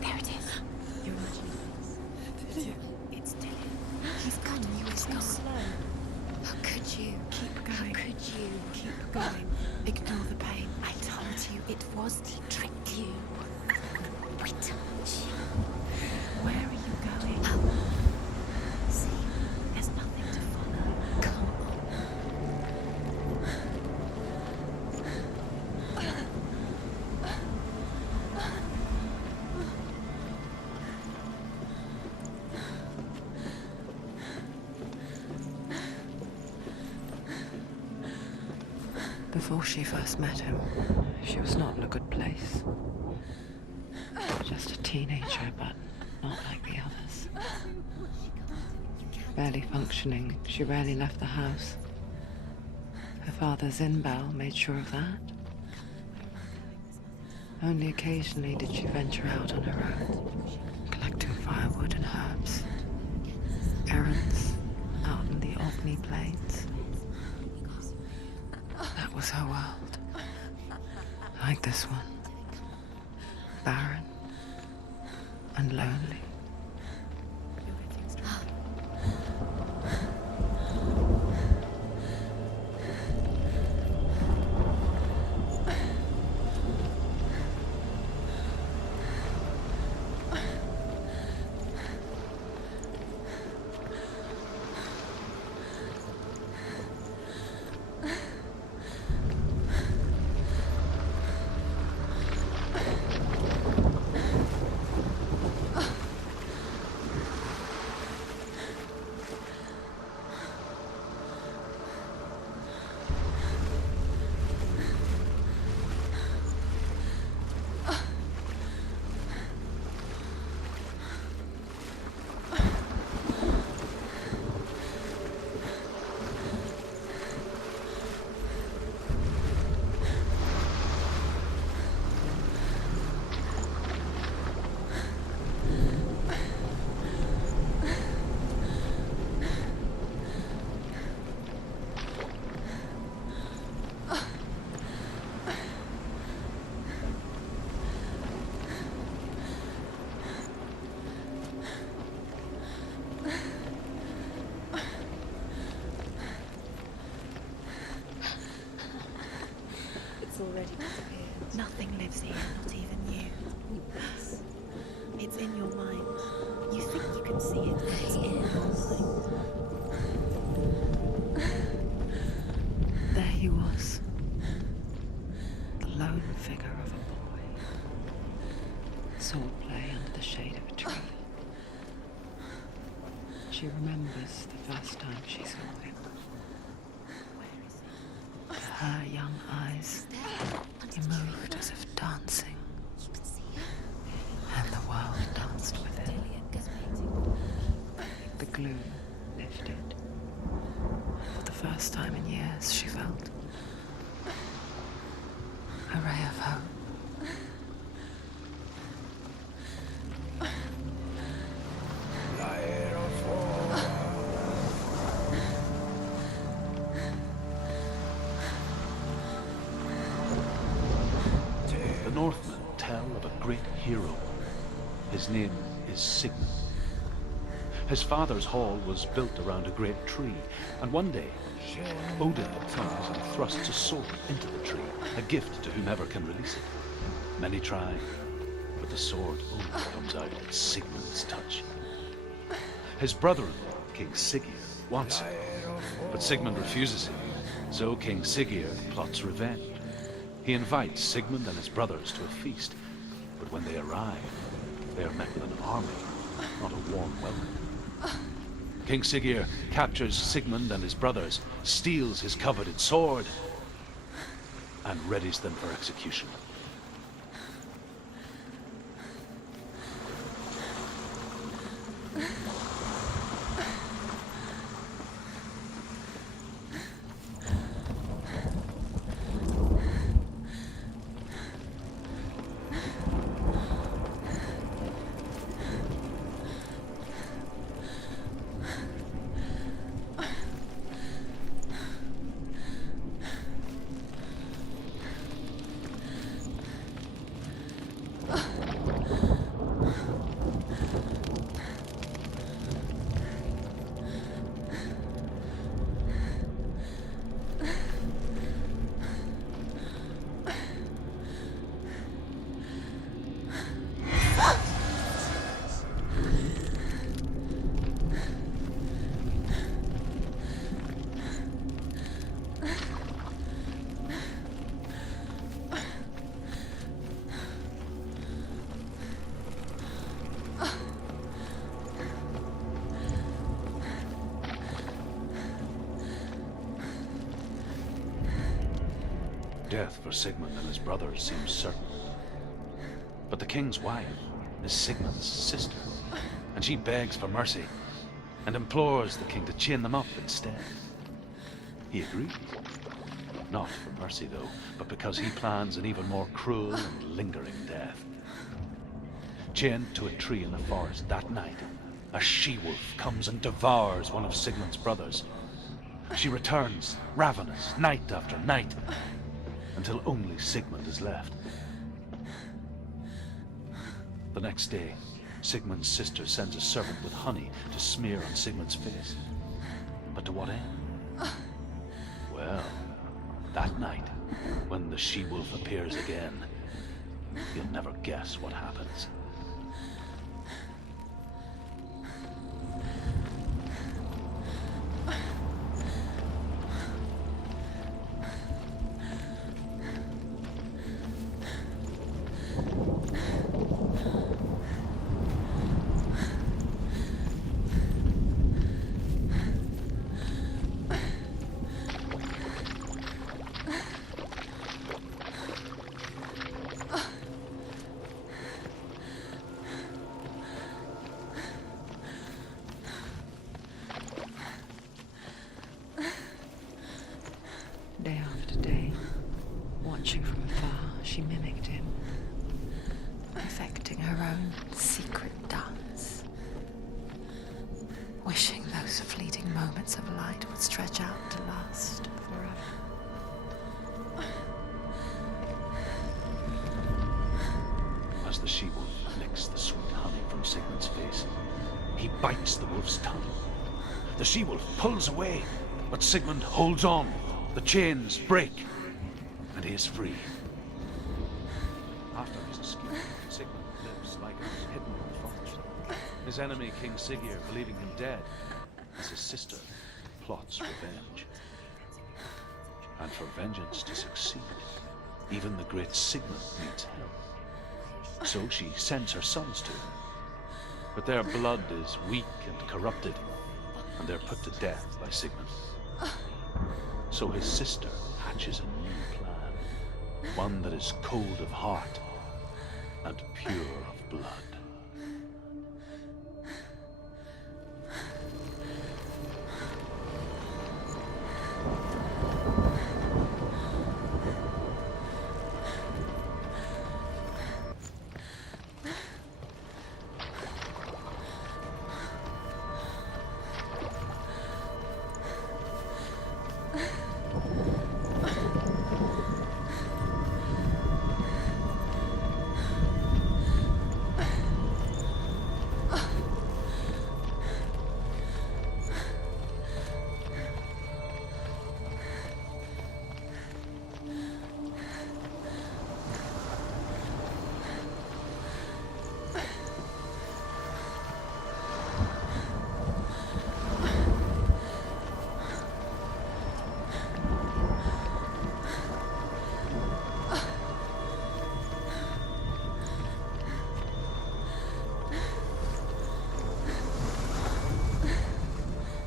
There it is. You're imagining this. It's Tilly. He's gone. He's gone. Slow. How could you? Keep going. How could you? Keep going. Ignore the pain. I told you it was to trick you. I told you. Where are you going? See, there's nothing to follow. Come Before she first met him, she was not in a good place. Just a teenager, but not like the others. Barely functioning, she rarely left the house. Her father, Zinbal, made sure of that. Only occasionally did she venture out on her own, collecting firewood and herbs. Errands out in the Orkney Plains. That was her world. Like this one. Barren and lonely. It's in your mind. You think you can see it, but it's in your mind. There he was, the lone figure of a boy. Sword play under the shade of a tree. She remembers the first time she saw him. To her young eyes, he moved as if dancing, and the world danced with him. The gloom lifted. For the first time in years, she felt a ray of hope. The Northmen tell of a great hero. His name is Sigmund. His father's hall was built around a great tree, and one day, Odin comes and thrusts a sword into the tree, a gift to whomever can release it. Many try, but the sword only comes out at Sigmund's touch. His brother-in-law, King Siggeir, wants it, but Sigmund refuses him, so King Siggeir plots revenge. He invites Sigmund and his brothers to a feast, but when they arrive, they are met with an army, not a warm welcome. King Siggeir captures Sigmund and his brothers, steals his coveted sword, and readies them for execution. Death for Sigmund and his brothers seems certain. But the king's wife is Sigmund's sister, and she begs for mercy and implores the king to chain them up instead. He agrees. Not for mercy, though, but because he plans an even more cruel and lingering death. Chained to a tree in the forest that night, a she-wolf comes and devours one of Sigmund's brothers. She returns, ravenous, night after night, until only Sigmund is left. The next day, Sigmund's sister sends a servant with honey to smear on Sigmund's face. But to what end? Well, that night, when the she-wolf appears again, you'll never guess what happens. Day after day, watching from afar, she mimicked him, perfecting her own secret dance, wishing those fleeting moments of light would stretch out to last forever. As the she-wolf licks the sweet honey from Sigmund's face, he bites the wolf's tongue. The she-wolf pulls away, but Sigmund holds on. The chains break, and he is free. After his escape, Sigmund lives like hidden in the forest. His enemy, King Siggeir, believing him dead, as his sister plots revenge. And for vengeance to succeed, even the great Sigmund needs help. So she sends her sons to him. But their blood is weak and corrupted, and they're put to death by Sigmund. So his sister hatches a new plan, one that is cold of heart and pure of blood.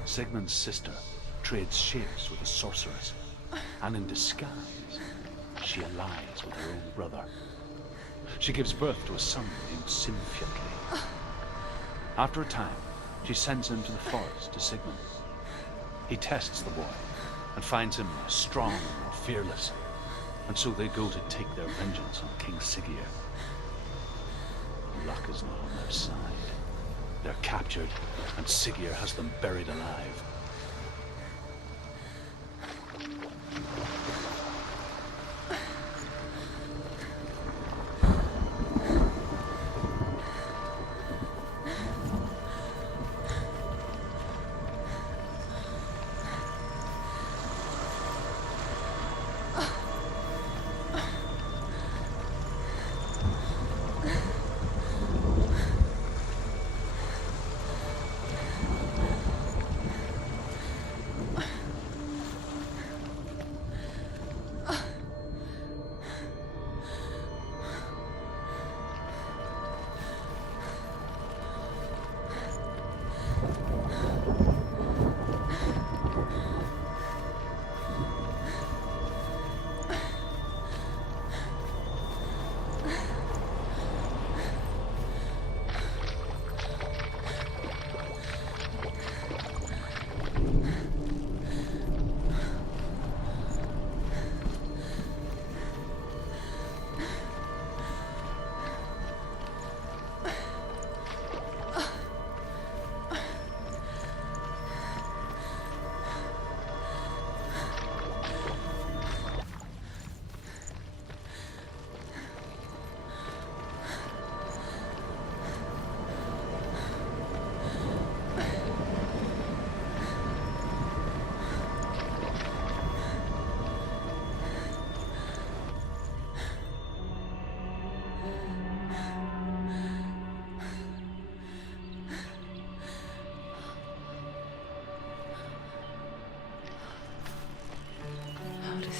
Sigmund's sister trades shapes with a sorceress, and in disguise, she allies with her own brother. She gives birth to a son named Sinfjotli. After a time, she sends him to the forest to Sigmund. He tests the boy and finds him strong and fearless, and so they go to take their vengeance on King Siggeir. Luck is not on their side. They're captured, and Siggeir has them buried alive.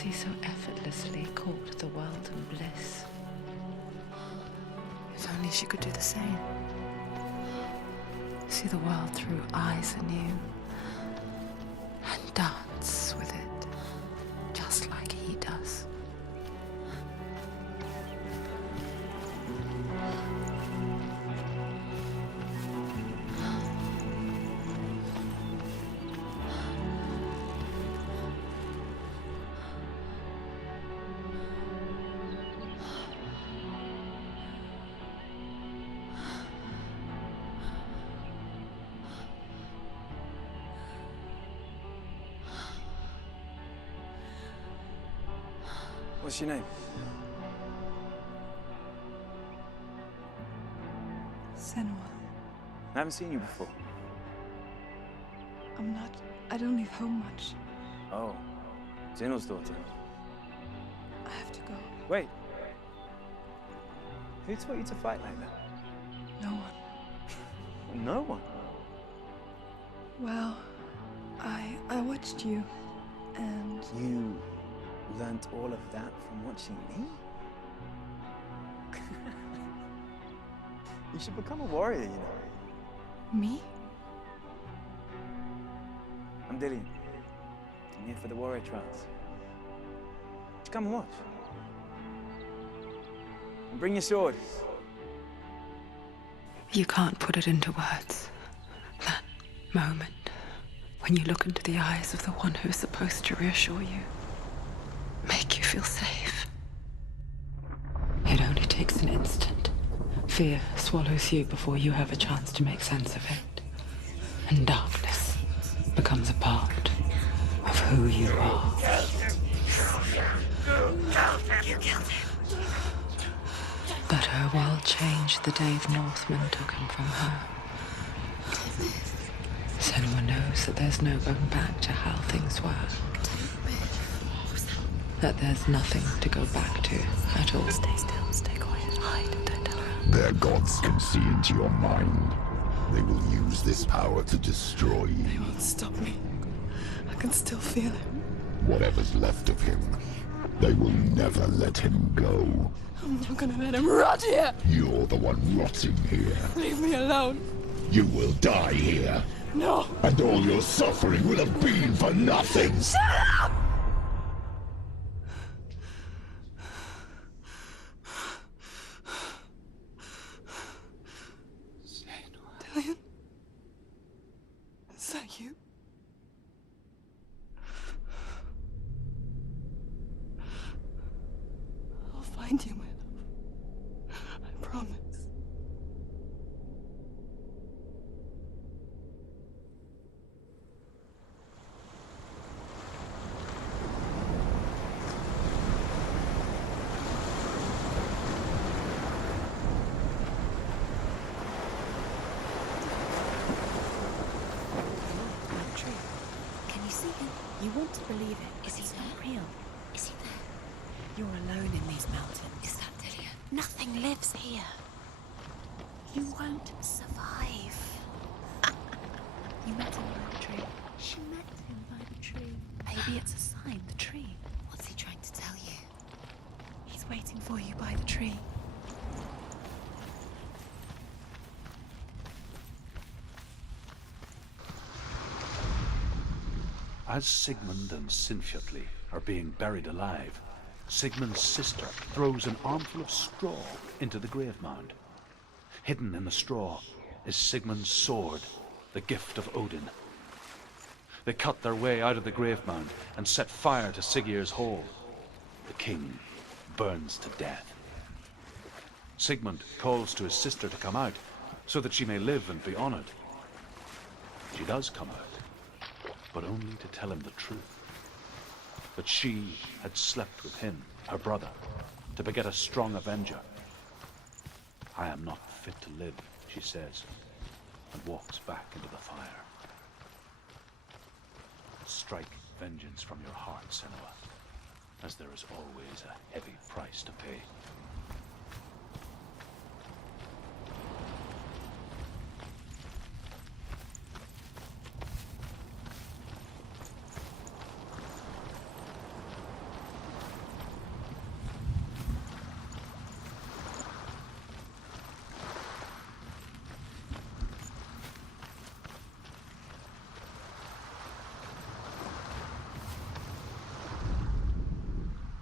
He so effortlessly caught the world in bliss. If only she could do the same. See the world through eyes anew and dance with it, just like he does. What's your name? Senua. I haven't seen you before. I don't leave home much. Oh, Zeno's daughter. I have to go. Wait. Who taught you to fight like that? No one. No one. Well, I watched you, and You learnt all of that from watching me? You should become a warrior, you know. me? I'm Dillian. I'm here for the warrior trials. Come and watch. And bring your sword. You can't put it into words. That moment when you look into the eyes of the one who's supposed to reassure you, make you feel safe. It only takes an instant. Fear swallows you before you have a chance to make sense of it. And darkness becomes a part of who you are. You killed him. But her world changed the day the Northmen took him from her. Senua knows that there's no going back to how things were. That there's nothing to go back to at all. Stay still, stay quiet, hide, don't tell her. Their gods can see into your mind. They will use this power to destroy you. They won't stop me. I can still feel him. Whatever's left of him, they will never let him go. I'm not gonna let him rot here. You're the one rotting here. Leave me alone. You will die here. No. And all your suffering will have been for nothing. Shut up! Dillian? Is that you? I'll find you, my love. I promise. Can you see him? You want to believe it, but he's not real. Is he there? You're alone in these mountains. Is that Dillian? Nothing lives here. You won't survive. You met him by the tree. She met him by the tree. Maybe it's a sign, the tree. What's he trying to tell you? He's waiting for you by the tree. As Sigmund and Sinfjotli are being buried alive, Sigmund's sister throws an armful of straw into the grave mound. Hidden in the straw is Sigmund's sword, the gift of Odin. They cut their way out of the grave mound and set fire to Siggeir's hall. The king burns to death. Sigmund calls to his sister to come out so that she may live and be honored. She does come out, but only to tell him the truth. That she had slept with him, her brother, to beget a strong avenger. I am not fit to live, she says, and walks back into the fire. Strike vengeance from your heart, Senua, as there is always a heavy price to pay.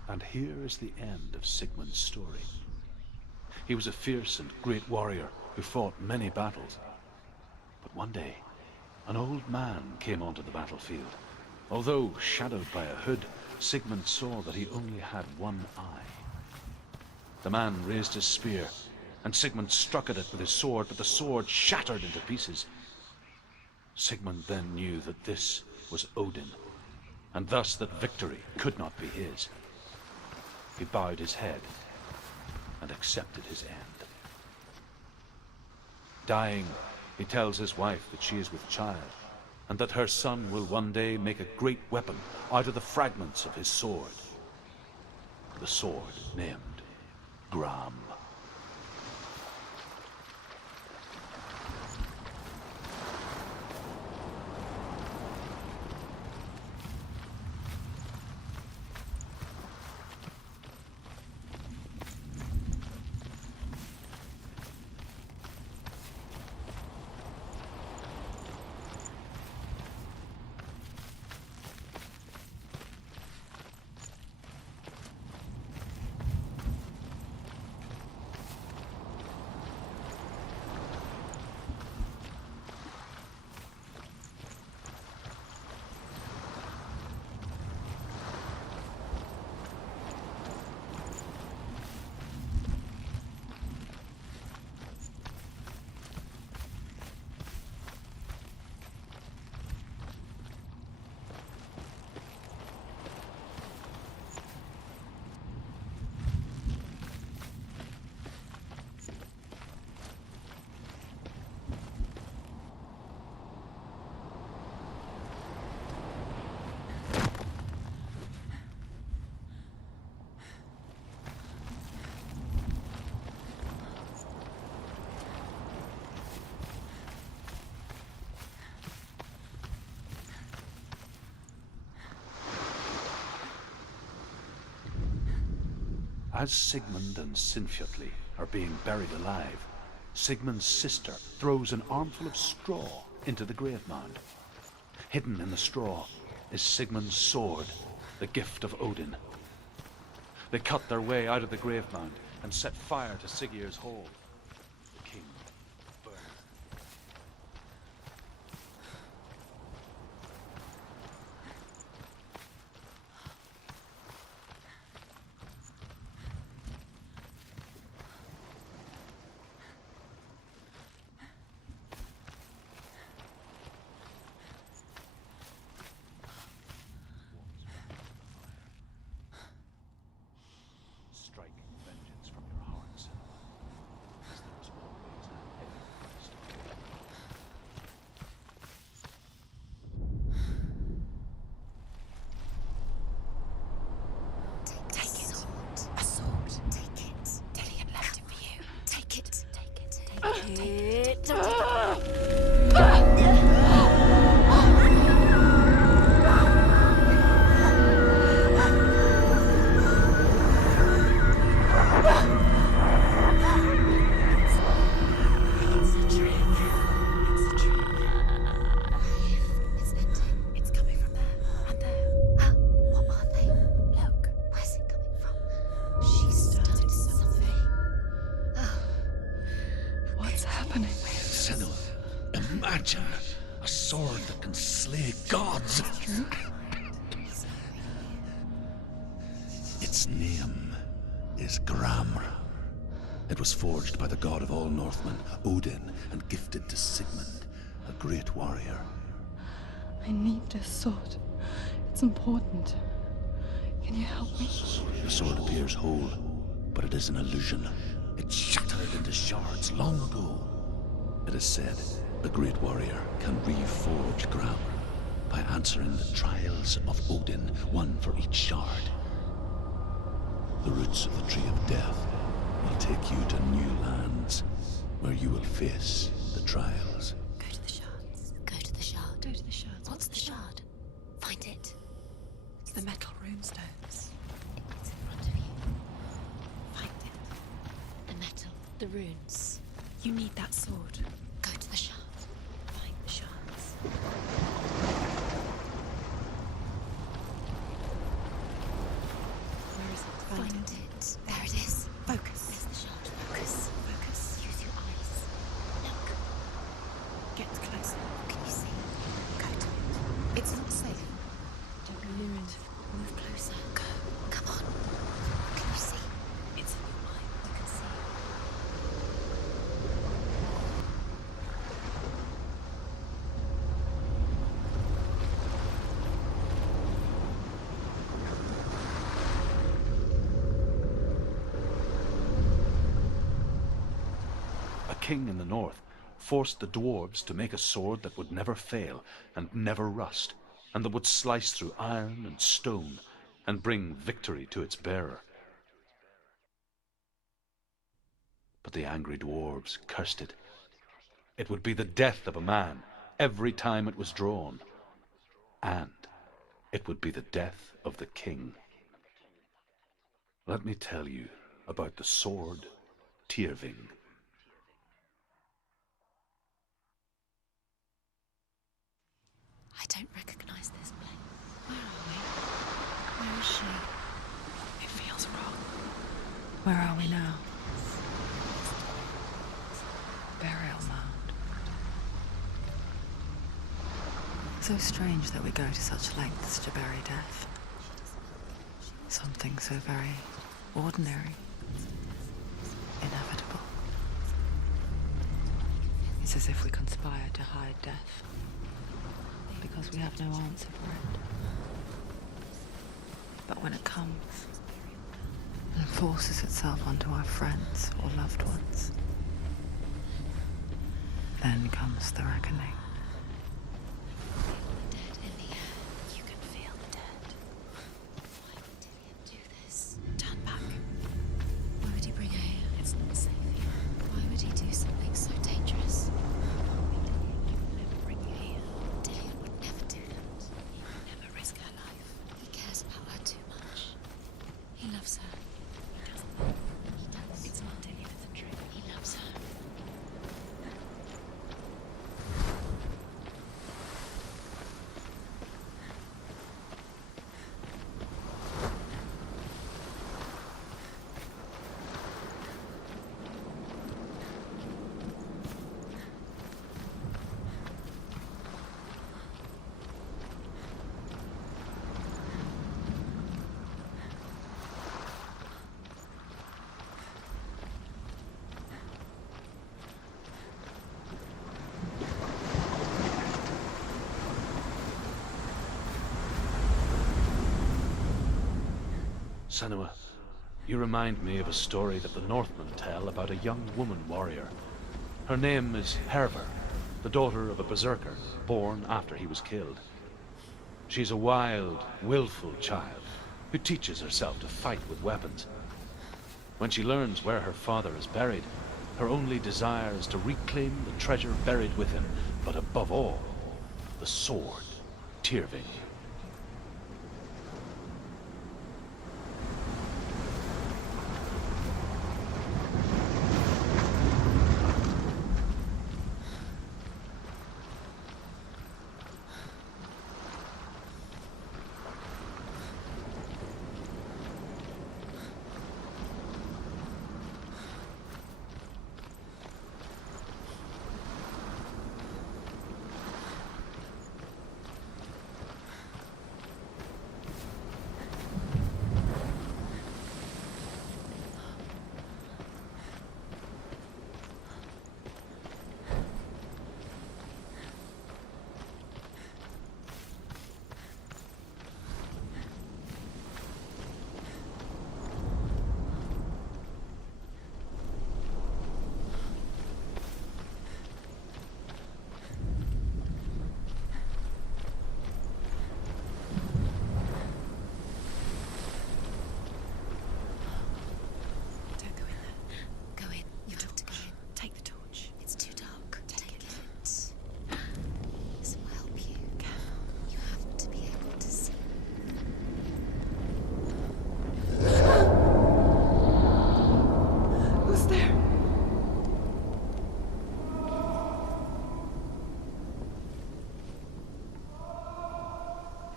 And here is the end of Sigmund's story. He was a fierce and great warrior who fought many battles. But one day, an old man came onto the battlefield. Although shadowed by a hood, Sigmund saw that he only had one eye. The man raised his spear, and Sigmund struck at it with his sword, but the sword shattered into pieces. Sigmund then knew that this was Odin, and thus that victory could not be his. He bowed his head and accepted his end. Dying, he tells his wife that she is with child, and that her son will one day make a great weapon out of the fragments of his sword. The sword named Gram. As Sigmund and Sinfjotli are being buried alive, Sigmund's sister throws an armful of straw into the grave mound. Hidden in the straw is Sigmund's sword, the gift of Odin. They cut their way out of the grave mound and set fire to Siggeir's hall. The king burned. Strike vengeance from your hearts, as there is always a heavy price to pay. Take it. A sword. Take it. Dillian left it for you. Take it. Take it. Take it. It's a trick. It's ending. It's coming from there. And there. Oh, what are they? Look. Where's it coming from? She started something. Oh. What's happening? Senua, imagine a sword that can slay gods. Its name is Gramr. It was forged by the god of all Northmen, Odin, and gifted to Sigmund, a great warrior. I need this sword. It's important. Can you help me? The sword appears whole, but it is an illusion. It shattered into shards long ago. It is said the great warrior can reforge Gramr by answering the trials of Odin, one for each shard. The roots of the Tree of Death will take you to new lands, where you will face the trials. Go to the shards. Go to the shard. Go to the shards. What's the shard? Find it. It's the metal runestones. It's in front of you. Find it. The metal. The runes. You need that sword. Go to the shard. Find the shards. Where is it? Find it. There it is. Focus. There's the shard. Focus. Focus. Use your eyes. Look. Get closer. Can you see? Go to it. It's not safe. Don't be lured. Move closer. Go. Come on. Can you see? It's in your mind. You can see. A king in the north forced the dwarves to make a sword that would never fail and never rust, and that would slice through iron and stone and bring victory to its bearer. But the angry dwarves cursed it. It would be the death of a man every time it was drawn, and it would be the death of the king. Let me tell you about the sword Tyrving. I don't recognize this place. Where are we? Where is she? It feels wrong. Where are we now? Burial mound. So strange that we go to such lengths to bury death. Something so very ordinary, inevitable. It's as if we conspire to hide death, because we have no answer for it. But when it comes and forces itself onto our friends or loved ones, then comes the reckoning. The dead in the air. You can feel the dead. Why would Dillian do this? Turn back. Why would he bring her here? It's not safe here. Why would he do something so dangerous? He would never bring you here. Dillian would never do that. He would never risk her life. He cares about her too much. He loves her. He doesn't Senua, you remind me of a story that the Northmen tell about a young woman warrior. Her name is Herver, the daughter of a berserker, born after he was killed. She's a wild, willful child who teaches herself to fight with weapons. When she learns where her father is buried, her only desire is to reclaim the treasure buried with him, but above all, the sword, Tyrving.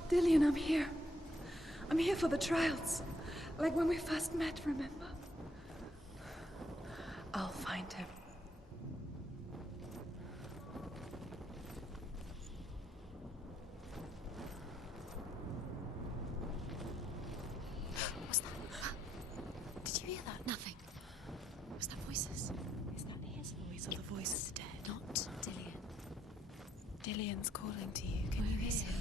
Dillian, I'm here. I'm here for the trials. Like when we first met, remember? I'll find him. What was that? Did you hear that? Nothing. Was that voices? Is that his voice or the voice of the dead? Not Dillian. Dillian's calling to you. Can you hear him?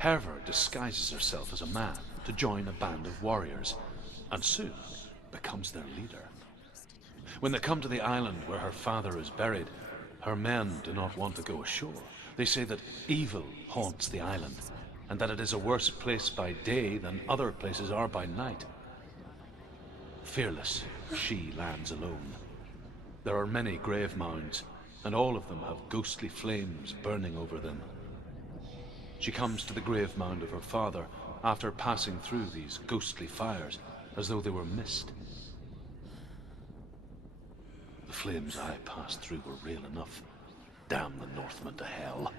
Herver disguises herself as a man to join a band of warriors, and soon becomes their leader. When they come to the island where her father is buried, her men do not want to go ashore. They say that evil haunts the island, and that it is a worse place by day than other places are by night. Fearless, she lands alone. There are many grave mounds, and all of them have ghostly flames burning over them. She comes to the grave mound of her father after passing through these ghostly fires, as though they were mist. The flames I passed through were real enough. Damn the Northmen to hell.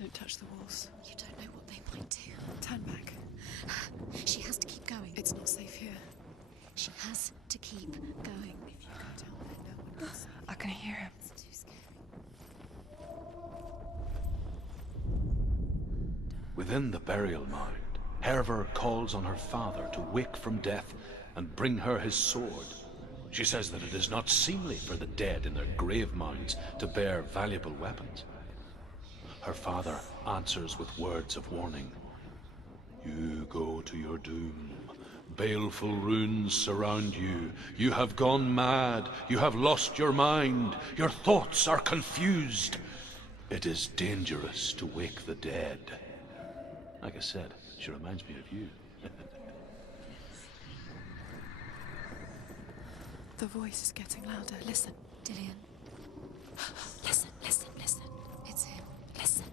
Don't touch the walls. You don't know what they might do. Turn back. She has to keep going. It's not safe here. She has to keep going. If you go down there, no one will see. I can hear him. It's too scary. Within the burial mound, Herver calls on her father to wake from death and bring her his sword. She says that it is not seemly for the dead in their grave mounds to bear valuable weapons. Her father answers with words of warning. You go to your doom. Baleful runes surround you. You have gone mad. You have lost your mind. Your thoughts are confused. It is dangerous to wake the dead. Like I said, she reminds me of you. The voice is getting louder. Listen. Dillian. Listen, listen, listen. It's him. Listen.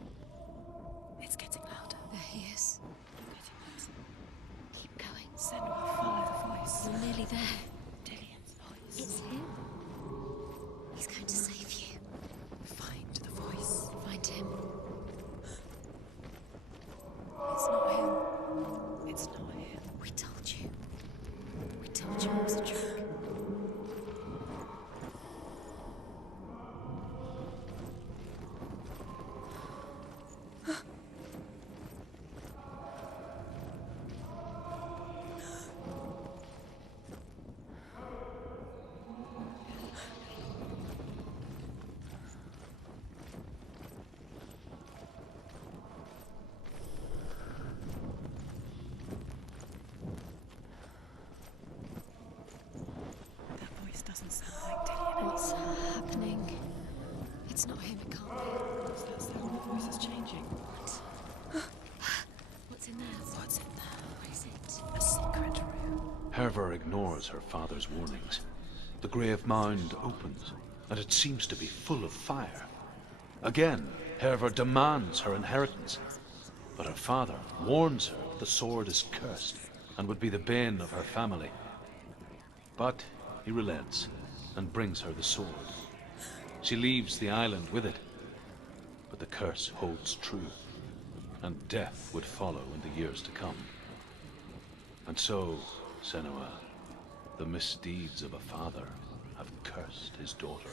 It's getting louder. There he is. Getting louder. Keep going. Senua, follow the voice. You're nearly there. Dillian's voice. It's him. He's going to save you. Find the voice. Find him. It's not him. It's not him. We told you. We told you it was a trick. doesn't sound like Dillian. What's happening? It's not him, it can't be. What's that sound? The voice is changing. What's in there? What's in there? What is it? A secret room. Herver ignores her father's warnings. The grave mound opens, and it seems to be full of fire. Again, Herver demands her inheritance, but her father warns her that the sword is cursed and would be the bane of her family. But he relents and brings her the sword. She leaves the island with it, but the curse holds true, and death would follow in the years to come. And so, Senua, the misdeeds of a father have cursed his daughter.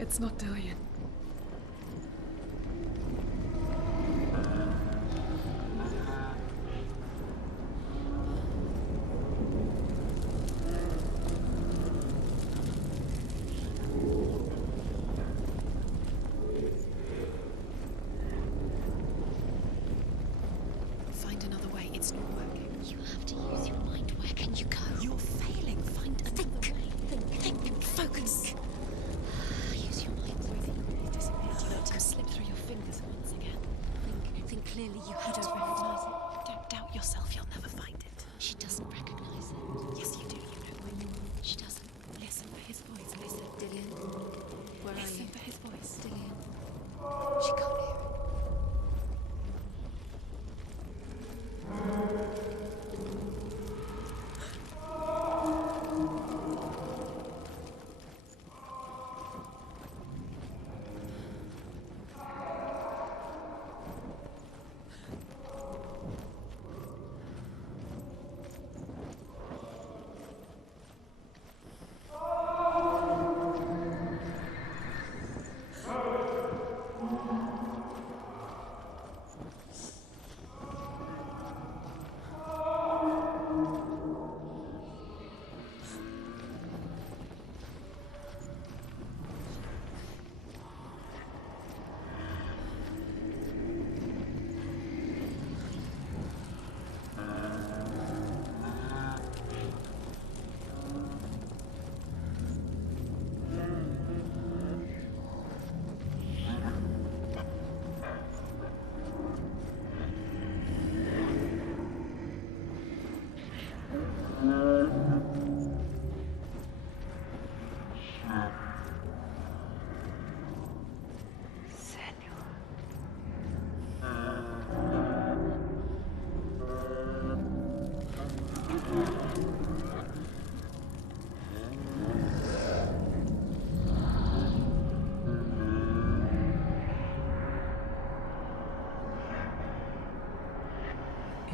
It's not Dillian. Find another way. It's not working. You have to use your mind. Where can you go? You're failing. Find a think. Think. Focus. Use your mind. Breathing disappeared. You let him slip through your fingers once again. Think clearly. You have to recognize it. Don't doubt yourself. You'll never find it. She doesn't recognize it. Yes, you do. You know when. She doesn't. Listen for his voice. Listen. Dillian. Where are you? Listen for his voice. Dillian. She can't hear it.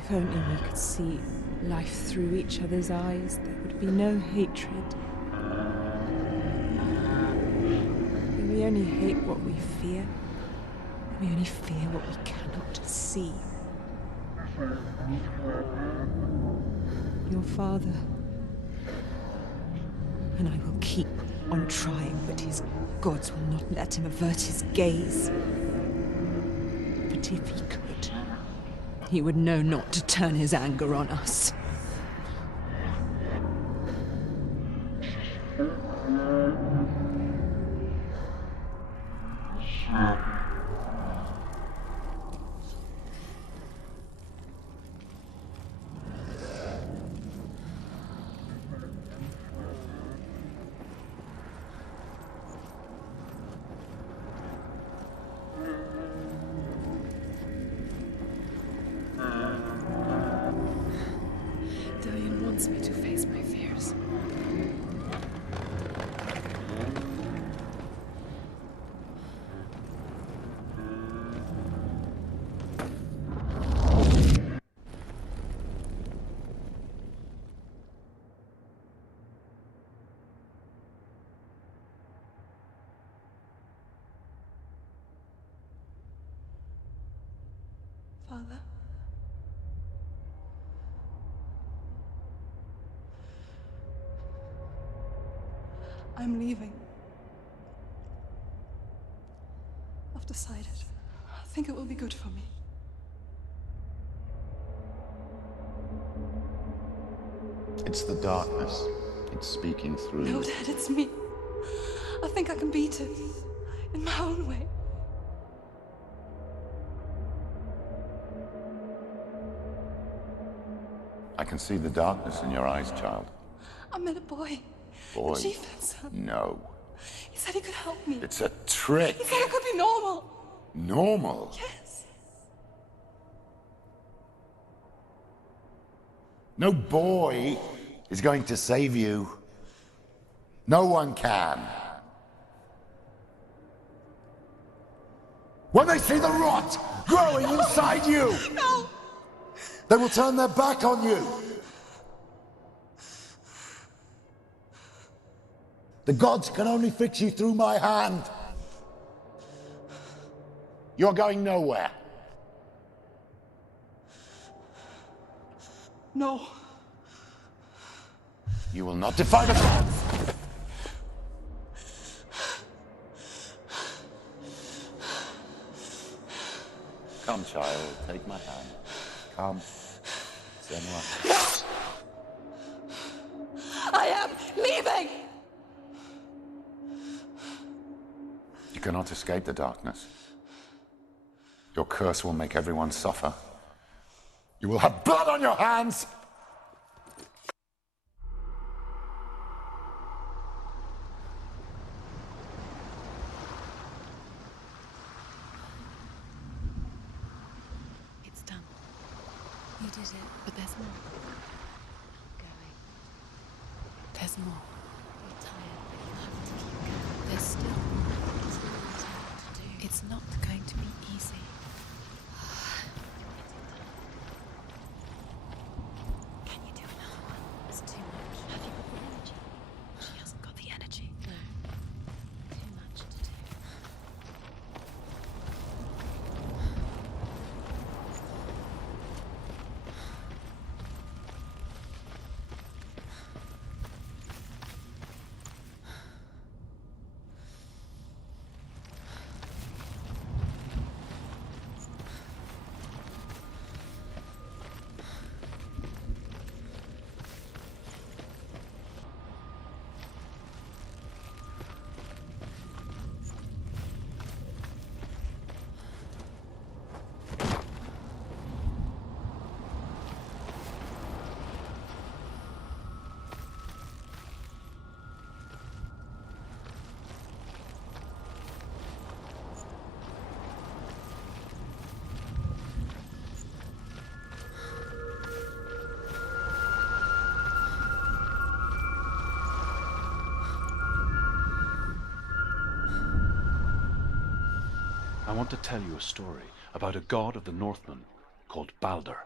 If If only we could see life through each other's eyes, there would be no hatred. We only hate what we fear. We only fear what we cannot see. Your father. And I will keep on trying, but his gods will not let him avert his gaze. But if he could, he would know not to turn his anger on us. Dillion wants me to face my fears. Father? I'm leaving. I've decided. I think it will be good for me. It's the darkness. It's speaking through No, you. Dad, it's me. I think I can beat it. In my own way. I can see the darkness in your eyes, child. I met a boy. Boy. A chieftain. No. He said he could help me. It's a trick. He said I could be normal. Normal? Yes. No boy is going to save you. No one can. When they see the rot growing inside you, No! they will turn their back on you. The gods can only fix you through my hand. You're going nowhere. No. You will not defy the gods. Come, child, take my hand. Come. Senua. I am leaving! You cannot escape the darkness. Your curse will make everyone suffer. You will have blood on your hands! It's done. You did it. But there's more. Going. There's more. You're tired, but you have to keep going. There's still more. There's always more to do. It's not going to be easy. Can you do another one? It's too much. Have you got the energy? She hasn't got the energy. No. Too much to do. I want to tell you a story about a god of the Northmen called Balder.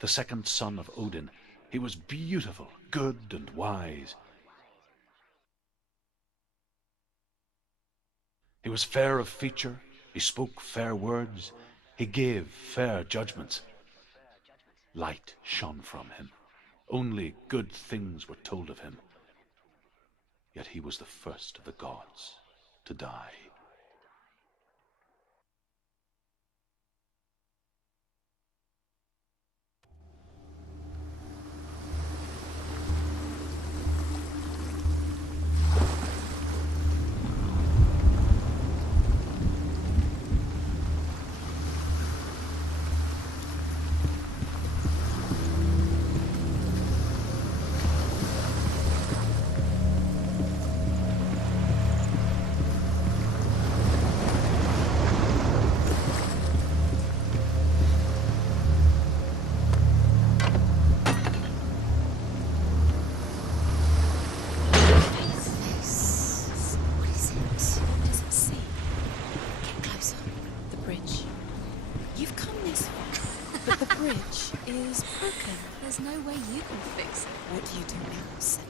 the second son of Odin. He was beautiful, good, and wise. He was fair of feature, he spoke fair words, he gave fair judgments. Light shone from him. Only good things were told of him. Yet he was the first of the gods to die. There's no way you can fix it. What do you do now, Senua?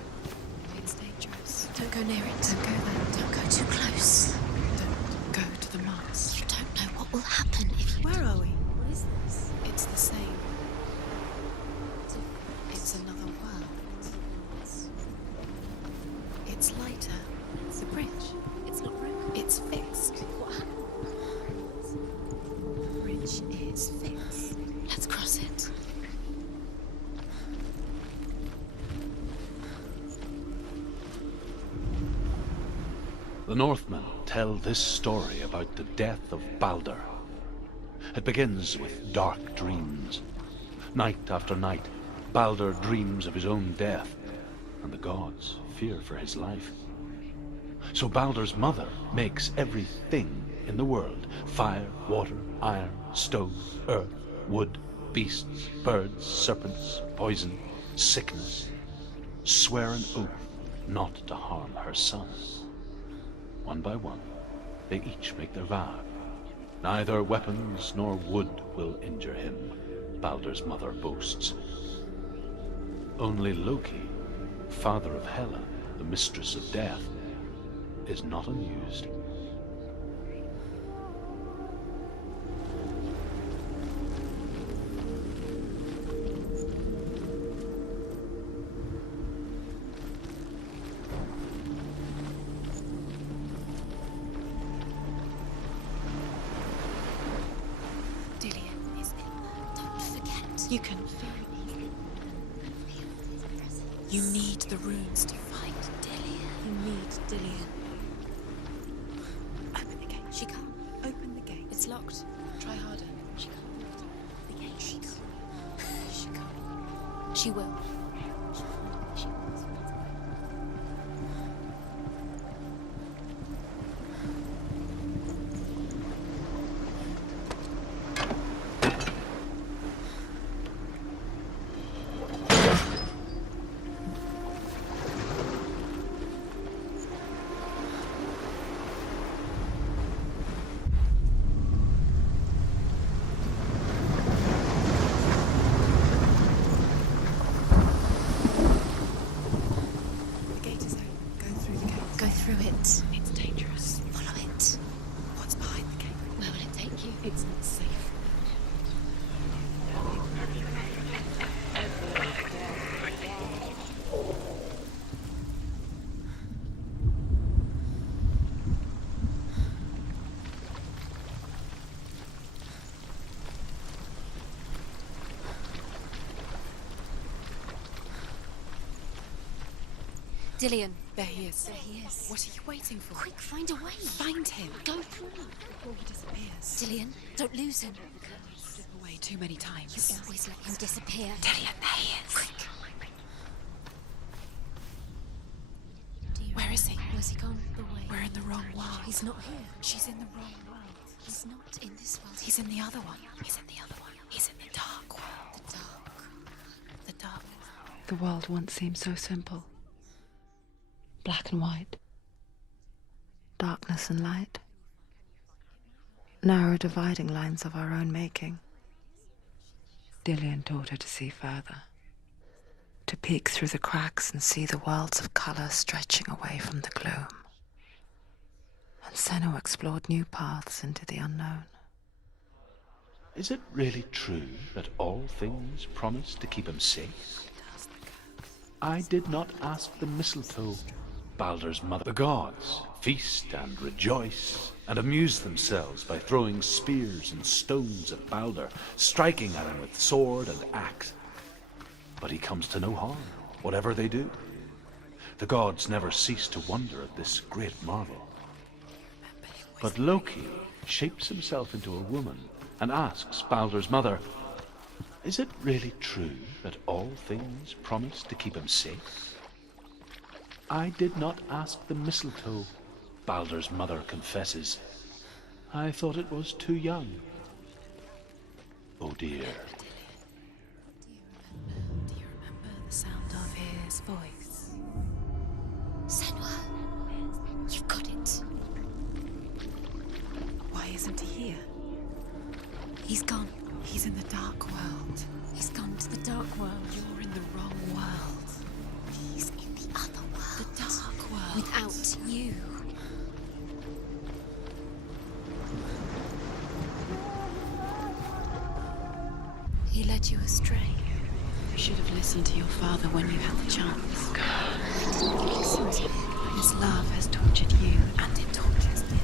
It's dangerous. Don't go near it. Don't go there. Don't go too close. Don't go to the mast. You don't know what will happen if you... Where are we? What is this? It's the same. It's another world. It's lighter. It's the bridge. It's not broken. It's fixed. What happened? The bridge is fixed. Let's cross it. The Northmen tell this story about the death of Baldur. It begins with dark dreams. Night after night, Baldur dreams of his own death, and the gods fear for his life. So Baldur's mother makes everything in the world: fire, water, iron, stone, earth, wood, beasts, birds, serpents, poison, sickness. Swear an oath not to harm her son. One by one, they each make their vow. Neither weapons nor wood will injure him, Baldur's mother boasts. Only Loki, father of Hela, the mistress of death, is not amused. You can feel it. You need the runes to fight Dillian. You need Dillian. Open the gate. She can't. Open the gate. It's locked. Try harder. She can't. The gate. She can't. She can't. She will. She will. Through it. It's dangerous. Follow it. What's behind the gate? Where will it take you? It's not safe. Dillian. There he is. There he is. What are you waiting for? Quick, find a way. Find him. Go through. Before he disappears. Dillian, don't lose him. Slip away too many times. You always let him disappear. Dillian, there he is. Quick. Where is he? Where's he gone? The way. We're in the wrong world. He's not here. She's in the wrong world. He's not in this world. He's in the other one. He's in the other one. He's in the dark world. The dark. The dark world. The world once seemed so simple. Black and white. Darkness and light. Narrow dividing lines of our own making. Dillian taught her to see further, to peek through the cracks and see the worlds of colour stretching away from the gloom. And Senua explored new paths into the unknown. Is it really true that all things promise to keep him safe? I did not ask the mistletoe, Baldur's mother. The gods feast and rejoice and amuse themselves by throwing spears and stones at Baldur, striking at him with sword and axe. But he comes to no harm, whatever they do. The gods never cease to wonder at this great marvel. But Loki shapes himself into a woman and asks Baldur's mother, is it really true that all things promise to keep him safe? I did not ask the mistletoe, Baldur's mother confesses. I thought it was too young. Oh dear. Do you remember the sound of his voice? Senua, you've got it. Why isn't he here? He's gone. He's in the dark world. He's gone to the dark world. You're in the wrong world. He's in the other world. The dark world. Without you. He led you astray. You should have listened to your father when you had the chance. His love has tortured you, and it tortures me.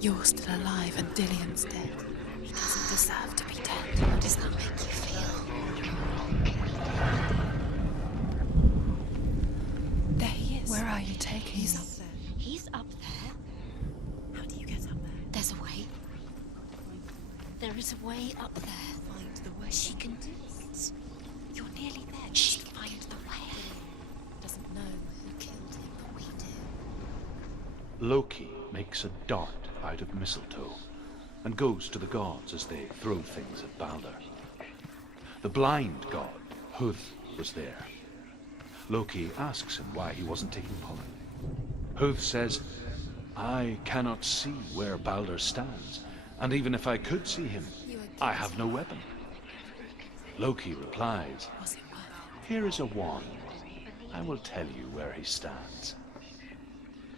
You're still alive and Dillian's dead. He doesn't deserve to be dead. How does that make you feel? There he is. Where are you taking He's me? up there. He's up there. How do you get up there? There's a way. There is a way up there. Find the way. She can do it. You're nearly there. She Just can find the way. Doesn't know who killed him, but we do. Loki makes a dart out of mistletoe and goes to the gods as they throw things at Baldur. The blind god, Huth, was there. Loki asks him why he wasn't taking pollen. Huth says, I cannot see where Baldur stands, and even if I could see him, I have no weapon. Loki replies, here is a wand. I will tell you where he stands.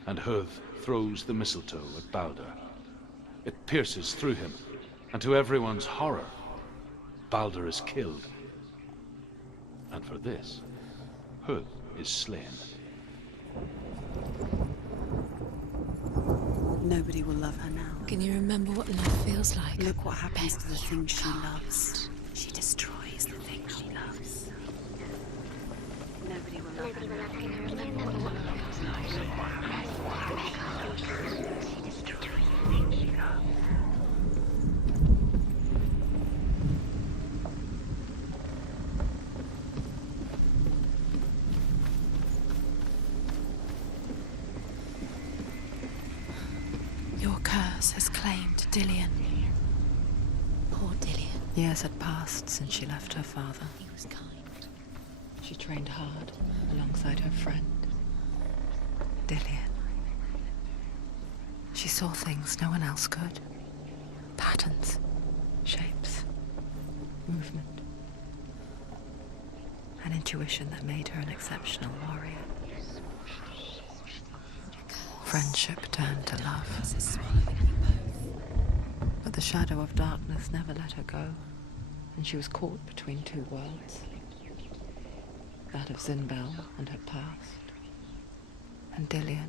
And Huth throws the mistletoe at Baldur. It pierces through him, and to everyone's horror, Baldur is killed. And for this, Huth is slain. Nobody will love her now. Can you remember what love feels like? Look what happens to the things she can't. loves. She destroys the things she loves. Nobody will love her now. Can you remember what love feels like? She destroys the things she loves. Your curse has claimed Dillian. Poor Dillian. Years had passed since she left her father. He was kind. She trained hard alongside her friend, Dillian. She saw things no one else could. Patterns, shapes, movement. An intuition that made her an exceptional warrior. Friendship turned to love. But the shadow of darkness never let her go, and she was caught between two worlds. That of Zinbel and her past, and Dillian,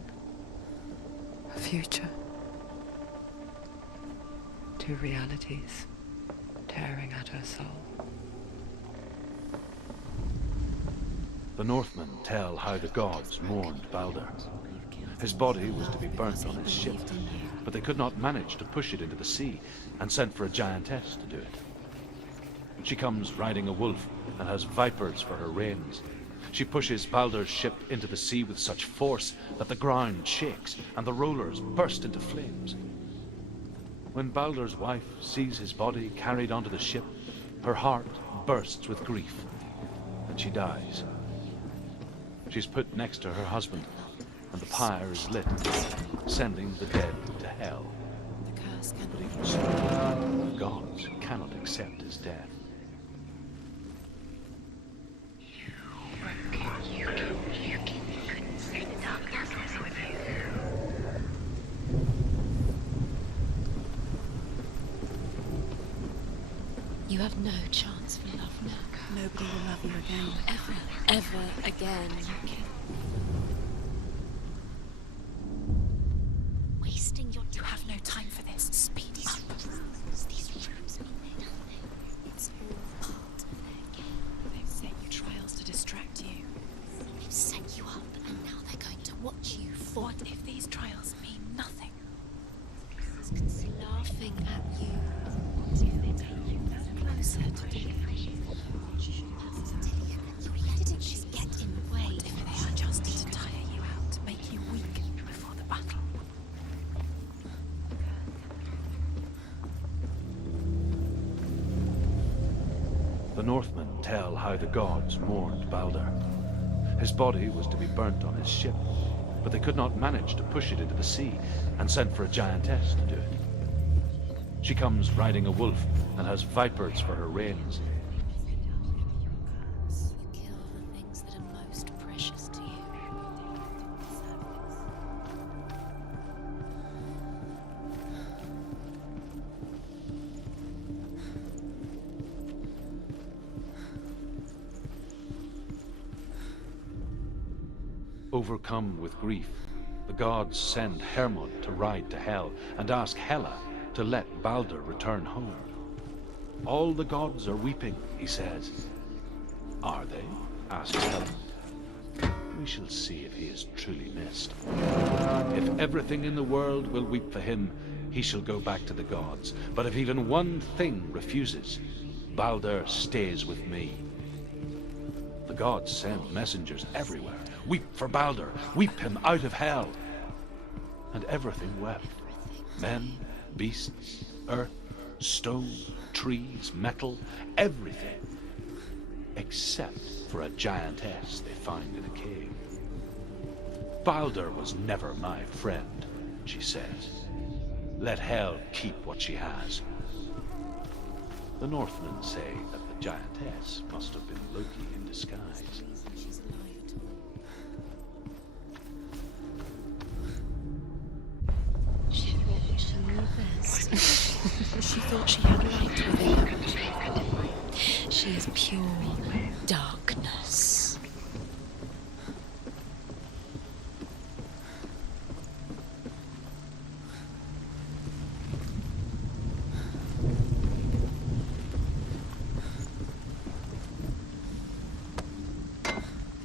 her future. Two realities tearing at her soul. The Northmen tell how the gods mourned Baldur. His body was to be burnt on his ship, but they could not manage to push it into the sea, and sent for a giantess to do it. She comes riding a wolf and has vipers for her reins. She pushes Baldur's ship into the sea with such force that the ground shakes and the rollers burst into flames. When Baldur's wife sees his body carried onto the ship, her heart bursts with grief, and she dies. She's put next to her husband, and the pyre is lit, sending the dead to hell. The curse can But even so, the gods cannot accept his death. You have no chance for love now. Nobody will love you again. Ever again. Wasting your time. You have no time for this. Speed up. These rooms mean nothing. It's all part of their game. They've set you trials to distract you. They've set you up, and now they're going to watch you for What if these trials mean nothing? laughing at you. Closer to the You didn't just get in the way. What if they are just to tire you out, to make you weak before the battle? The Northmen tell how the gods mourned Baldur. His body was to be burnt on his ship, but they could not manage to push it into the sea, and sent for a giantess to do it. She comes riding a wolf and has vipers for her reins. You kill the things that are most precious to you. Overcome with grief, the gods send Hermod to ride to Hell and ask Hela to let Baldur return home. All the gods are weeping, he says. Are they? Asks Hela. We shall see if he is truly missed. If everything in the world will weep for him, he shall go back to the gods. But if even one thing refuses, Baldur stays with me. The gods send messengers everywhere. Weep for Baldur, weep him out of hell. And everything wept. Men, beasts, earth, stone, trees, metal, everything. Except for a giantess they find in a cave. Baldur was never my friend, she says. Let Hell keep what she has. The Northmen say that the giantess must have been Loki in disguise. She's alive at all. She thought she knew best. She thought she had light within her. She is pure darkness.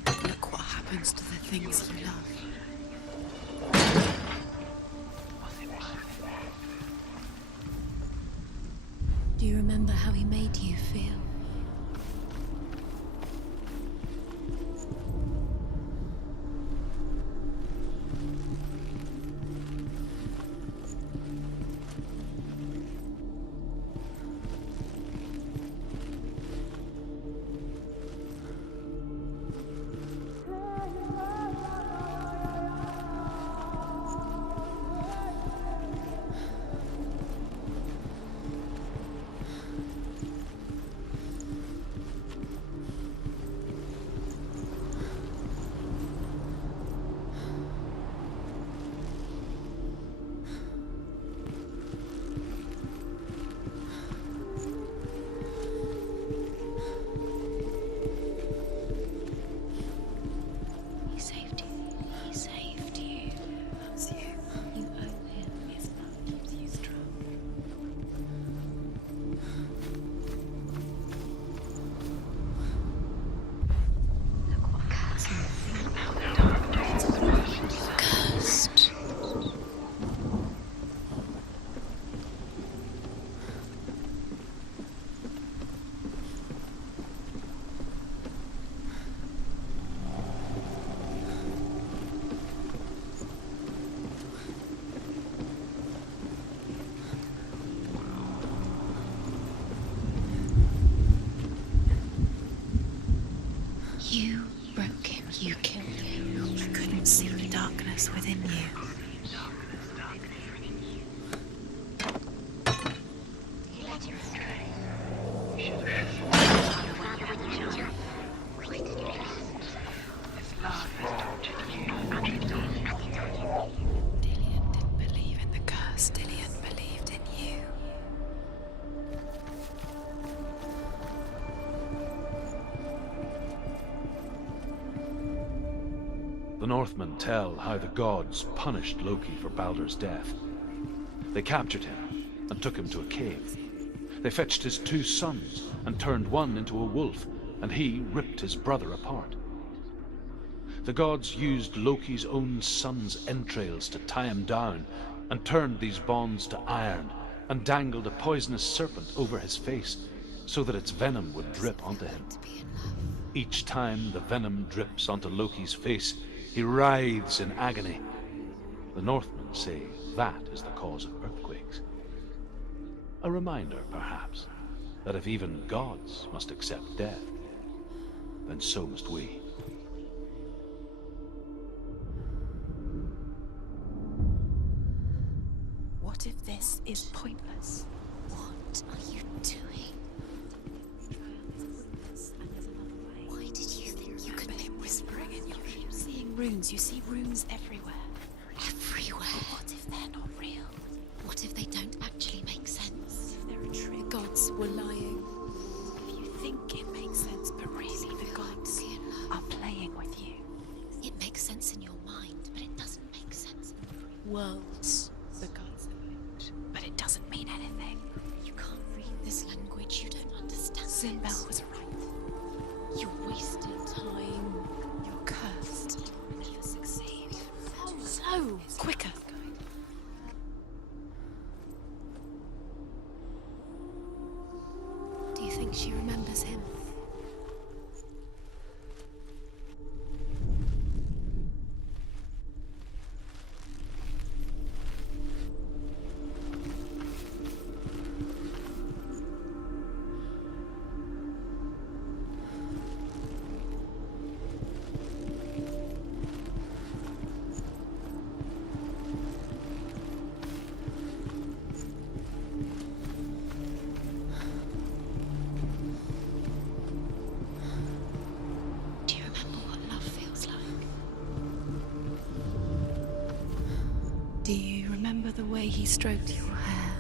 Look what happens to the things you love. Do you remember how he made you feel? The Northmen tell how the gods punished Loki for Baldur's death. They captured him and took him to a cave. They fetched his 2 sons and turned one into a wolf, and he ripped his brother apart. The gods used Loki's own son's entrails to tie him down, and turned these bonds to iron, and dangled a poisonous serpent over his face, so that its venom would drip onto him. Each time the venom drips onto Loki's face, he writhes in agony. The Northmen say that is the cause of earthquakes. A reminder, perhaps, that if even gods must accept death, then so must we. What if this is pointless? What are you doing? Why did you think you could be whispering in your ears? Seeing runes, you see runes everywhere. Everywhere? What if they're not real? What if they don't actually make sense? If they're a trick? The gods were lying. If you think it makes sense, but really the gods are playing with you. It makes sense in your mind, but it doesn't make sense in the worlds. The gods have moved, but it doesn't mean anything. You can't read this language, you don't understand. Sinbel was right. You wasted time. You're cursed. You'll never succeed. So, quicker. Do you think she remembers him? Do you remember the way he stroked your hair?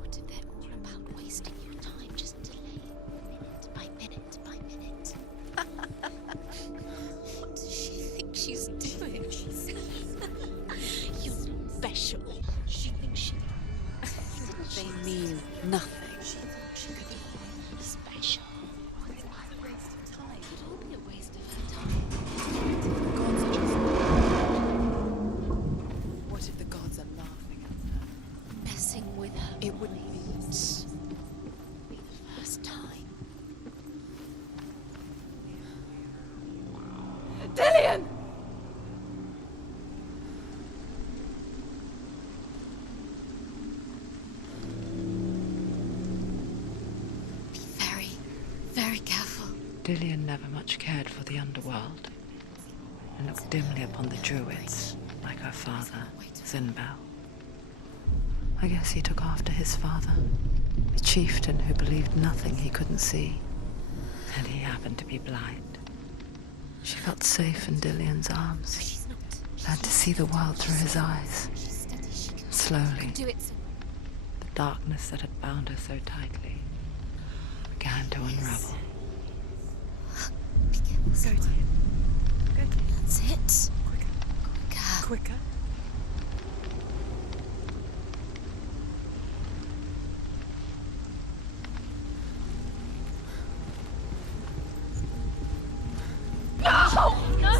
What if they're all about wasting your time, just delaying minute by minute by minute? What does she think she's doing? You're special. She thinks she... They mean nothing. She thought she could be special. Why a waste of time? It will be a waste of her time. The gods are just... What if the gods are laughing at her? Messing with her. It wouldn't be the first time. Dillian! Be very, very careful. Dillian never much cared for the underworld, and looked dimly upon the druids, like her father, Sinbel. I guess he took after his father, a chieftain who believed nothing he couldn't see, and he happened to be blind. She felt safe in Dillian's arms, learned to see the world through his eyes. Slowly, the darkness that had bound her so tightly began to unravel. Go to him. Go to him. That's it. Quicker. Quicker. No! No!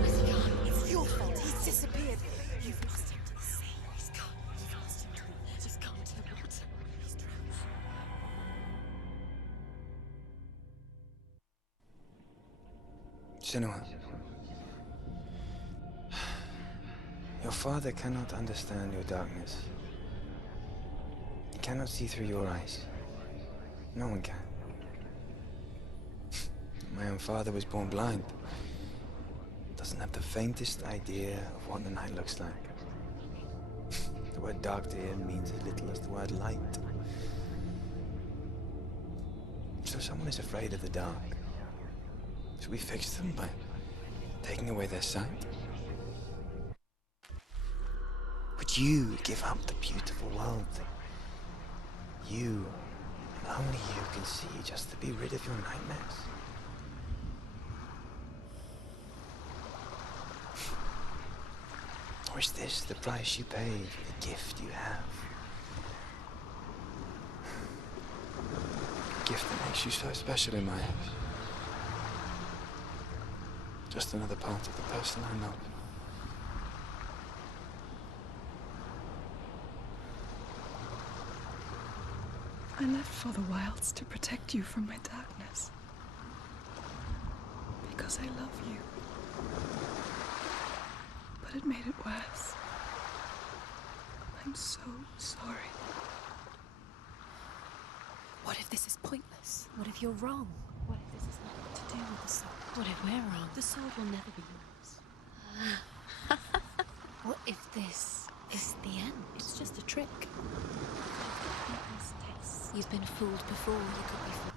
Where's he gone? It's your fault. He's disappeared. You've lost him to the sea. He's gone. You've lost him to the... He's gone to the water. He's drowned. Senua, your father cannot understand your darkness. He cannot see through your eyes. No one can. My own father was born blind. Doesn't have the faintest idea of what the night looks like. The word dark to him means as little as the word light. So someone is afraid of the dark. Should we fix them by taking away their sight? Would you give up the beautiful world that you, and only you, can see just to be rid of your nightmares? Or is this the price you paid for the gift you have? A gift that makes you so special in my eyes. Just another part of the person I love. I left for the wilds to protect you from my darkness. Because I love you. But it made it worse. I'm so sorry. What if this is pointless? What if you're wrong? What if this has nothing to do with the soul? What if we're wrong? The soul will never be yours. What if this is the end? It's just a trick. You've been fooled before, you could be fooled.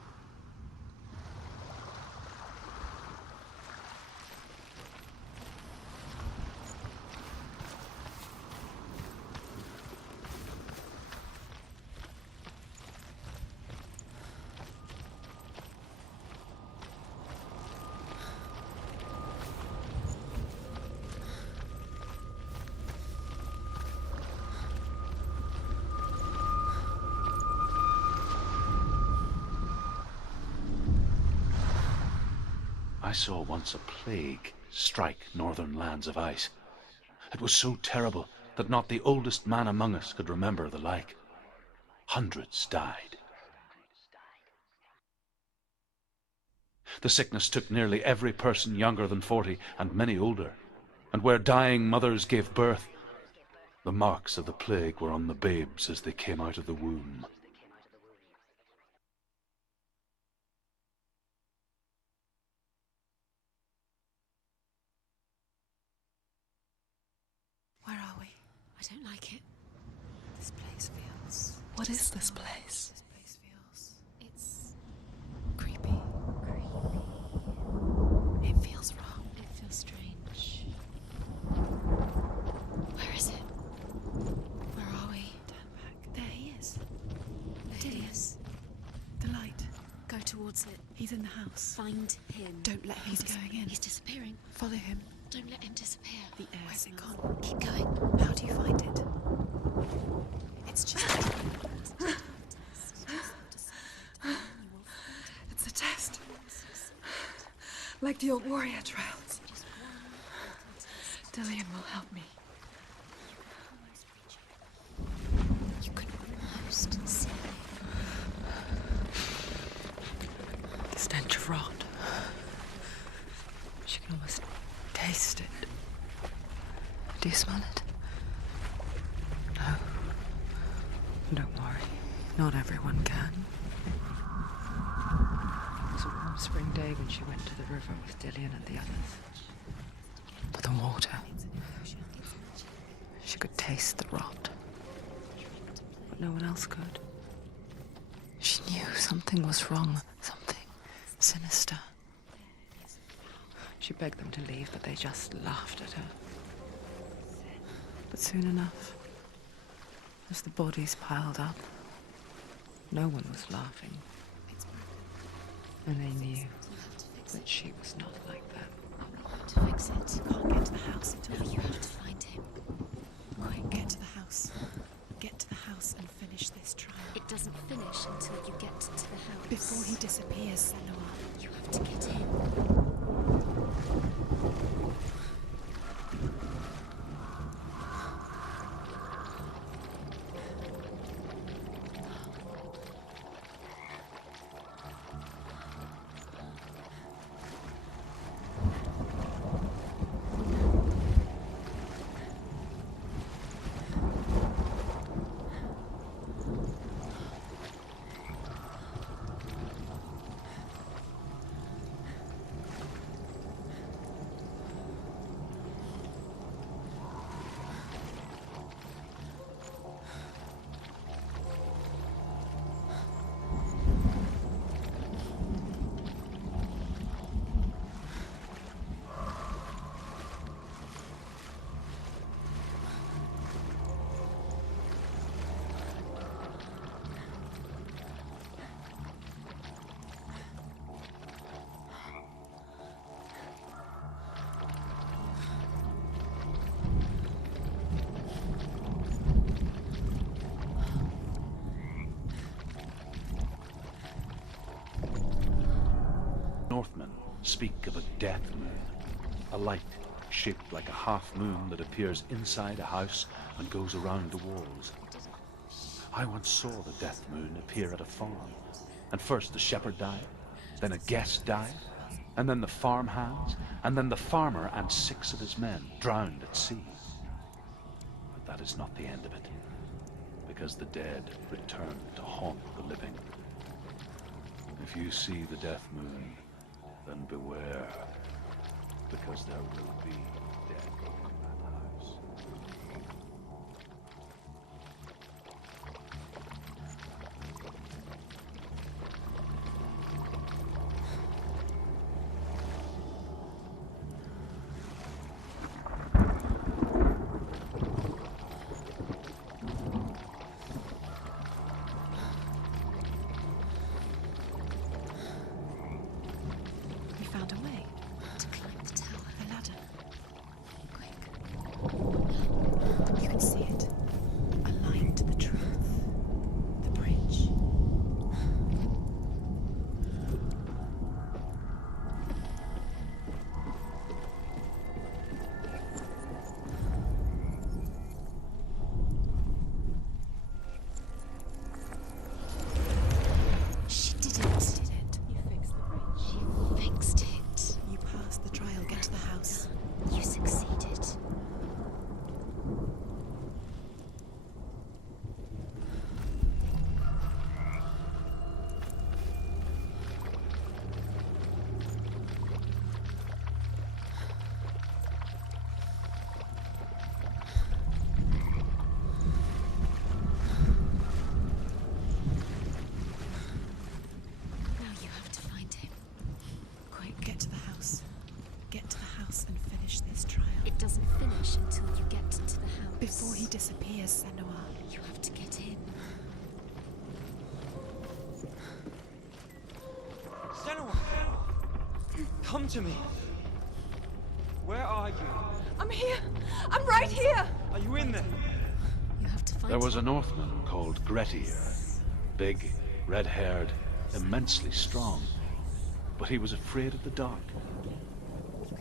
I saw once a plague strike northern lands of ice. It was so terrible that not the oldest man among us could remember the like. Hundreds died. The sickness took nearly every person younger than 40 and many older, and where dying mothers gave birth, the marks of the plague were on the babes as they came out of the womb. Where are we? I don't like it. This place feels... What is this place? This place feels... It's... creepy. It feels wrong. It feels strange. Where is it? Where are we? Turn back. There he is. There he is. The light. Go towards it. He's in the house. Find him. Don't let him. He's going in. He's disappearing. Follow him. Don't let him disappear. The air. Where's it smells. gone? Keep going. How do you find it? It's just... It's a test. Like the old warrior trials. Dillian will help me. You could almost see The stench of rot. She can almost taste it. Do you smell it? No. Don't worry. Not everyone can. It was a warm spring day when she went to the river with Dillian and the others. But the water. She could taste the rot. But no one else could. She knew something was wrong. Something sinister. She begged them to leave, but they just laughed at her. But soon enough, as the bodies piled up, no one was laughing. And they knew that she was not like that. to fix it. You can't get to the house until you have to find him. Quick, get to the house. Get to the house and finish this trial. It doesn't finish until you get to the house. Before he disappears, Senua, you have to get in. speak of a death moon, a light shaped like a half moon that appears inside a house and goes around the walls. I once saw the death moon appear at a farm, and first the shepherd died, then a guest died, and then the farmhands, and then the farmer and 6 of his men drowned at sea. But that is not the end of it, because the dead return to haunt the living. If you see the death moon, then beware, because there will be dead in that house. We found a way to climb the tower. The ladder. Quick. You can see it. A line to the truth. The bridge. She did it. You fixed the bridge. You fixed it. You passed the trial. Get to the house. You succeeded. Now you have to find him. Quick, get to the house. Get to the house and finish this trial. It doesn't finish until you get to the house. Before he disappears, Senua. You have to get in. Senua! Come to me! Where are you? I'm here. I'm right here. Are you in there? You have to find There was a him. Northman called Grettir, big, red-haired, immensely strong, but he was afraid of the dark.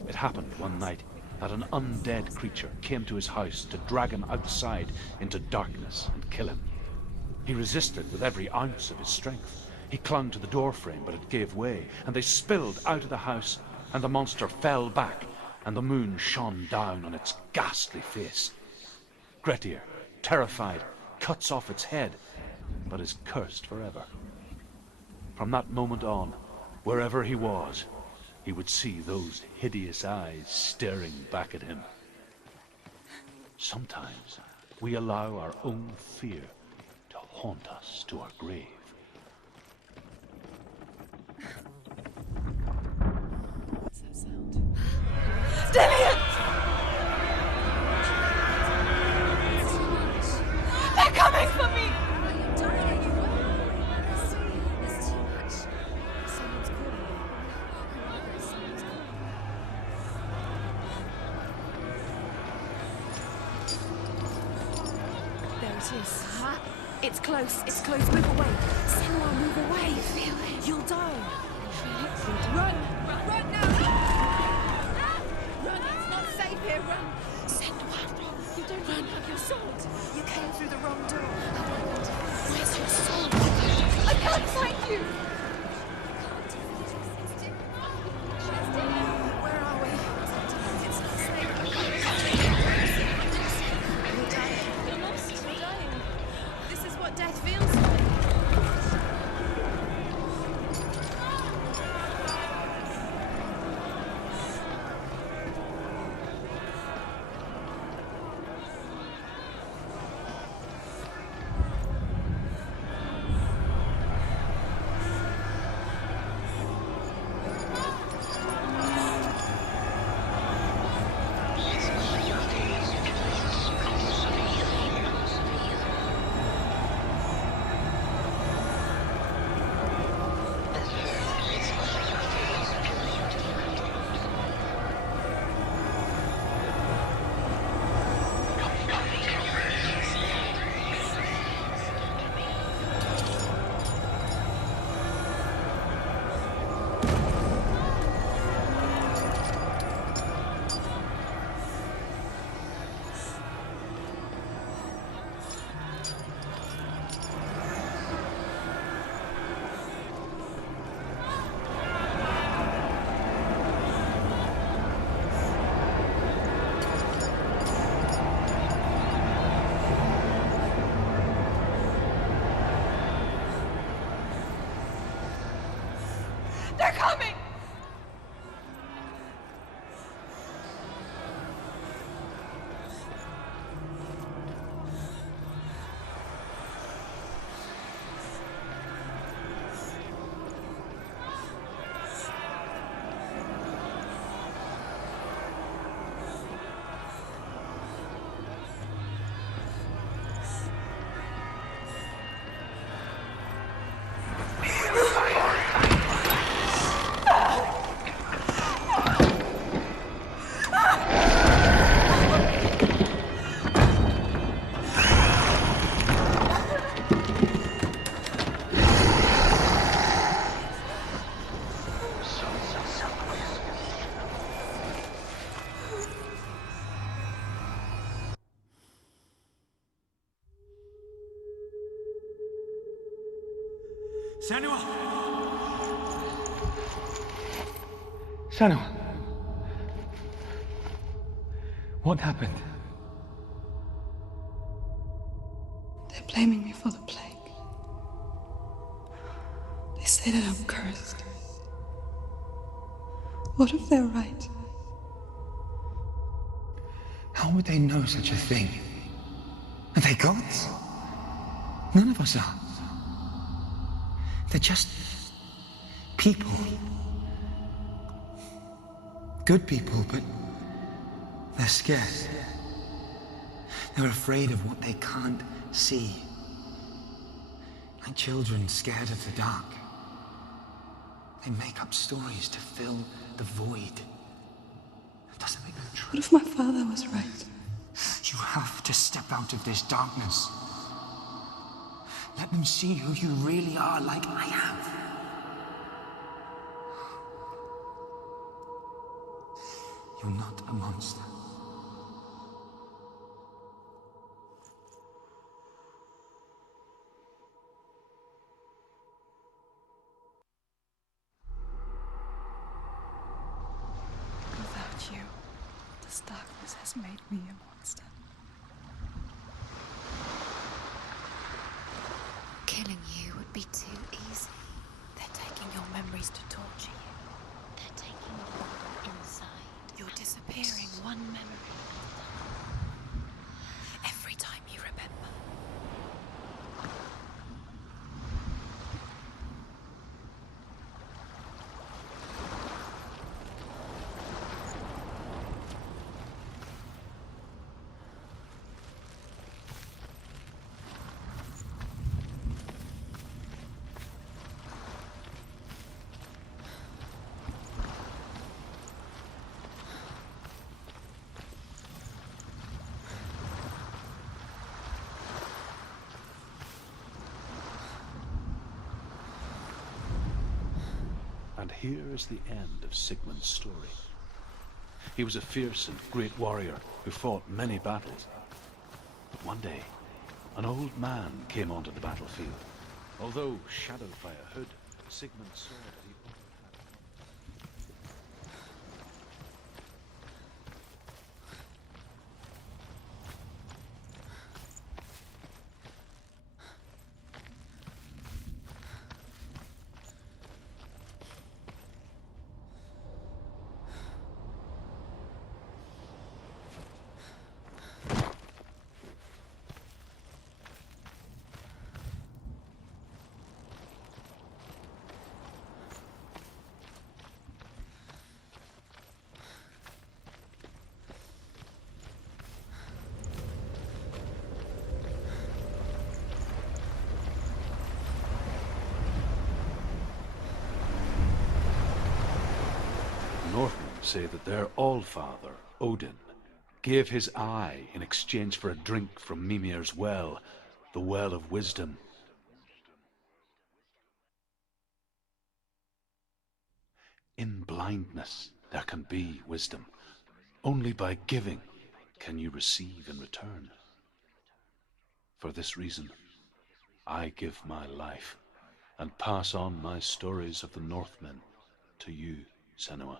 It happened one night that an undead creature came to his house to drag him outside into darkness and kill him. He resisted with every ounce of his strength. He clung to the doorframe, but it gave way, and they spilled out of the house, and the monster fell back, and the moon shone down on its ghastly face. Grettir, terrified, cuts off its head, but is cursed forever. From that moment on, wherever he was, he would see those hideous eyes staring back at him. Sometimes we allow our own fear to haunt us to our grave. What's that sound? Dillian! They're coming for me! Are you dying? There's too much. Someone's calling you. Someone's calling you. There it is. It's close. It's close. Move away. Senua, move away. You feel it. You'll die. Run! Run now! Run! It's not safe here. Run! Senua, run! You don't run. Have your sword. You came through the wrong door. Where's your sword? I can't find you! Where are we? It's not safe. You're dying. You're lost. You're dying. This is what death feels like. Senua! Senua! What happened? They're blaming me for the plague. They say that I'm cursed. What if they're right? How would they know such a thing? Are they gods? None of us are. They're just people. Good people, but they're scared. They're afraid of what they can't see. Like children scared of the dark. They make up stories to fill the void. It doesn't make them true. What if my father was right? You have to step out of this darkness. Let them see who you really are, like I have. You're not a monster. Without you, this darkness has made me a monster. Killing you would be too easy. They're taking your memories to torture you. They're taking your body inside. You're disappearing one memory at a time. Every time you remember. And here is the end of Sigmund's story. He was a fierce and great warrior who fought many battles. But one day, an old man came onto the battlefield. Although shadowed by a hood, Sigmund saw that he only had Northmen say that their Allfather, Odin, gave his eye in exchange for a drink from Mimir's well, the Well of Wisdom. In blindness there can be wisdom. Only by giving can you receive in return. For this reason, I give my life and pass on my stories of the Northmen to you, Senua.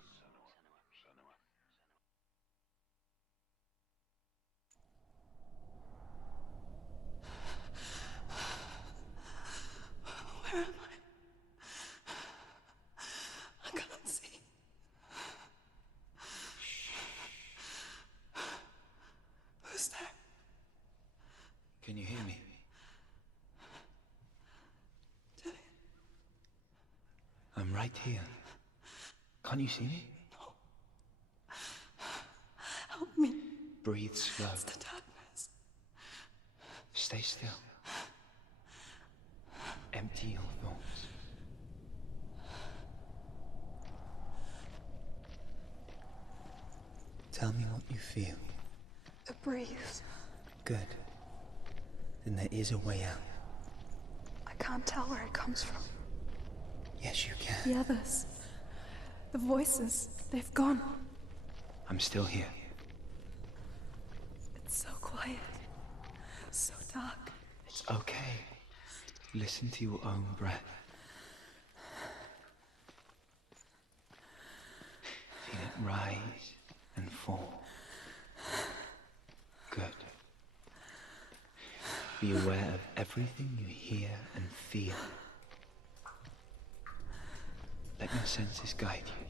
Where am I can't see. Who's there? Can you hear me? Dillian. I'm right here. Can't you see me? No. Help me. Breathe slow. It's the darkness. Stay still. Empty your thoughts. Tell me what you feel. A breeze. Good. Then there is a way out. I can't tell where it comes from. Yes, you can. The others. The voices. They've gone. I'm still here. It's so quiet. So dark. It's okay. Listen to your own breath. rise and fall. Good. Be aware of everything you hear and feel. Let your senses guide you.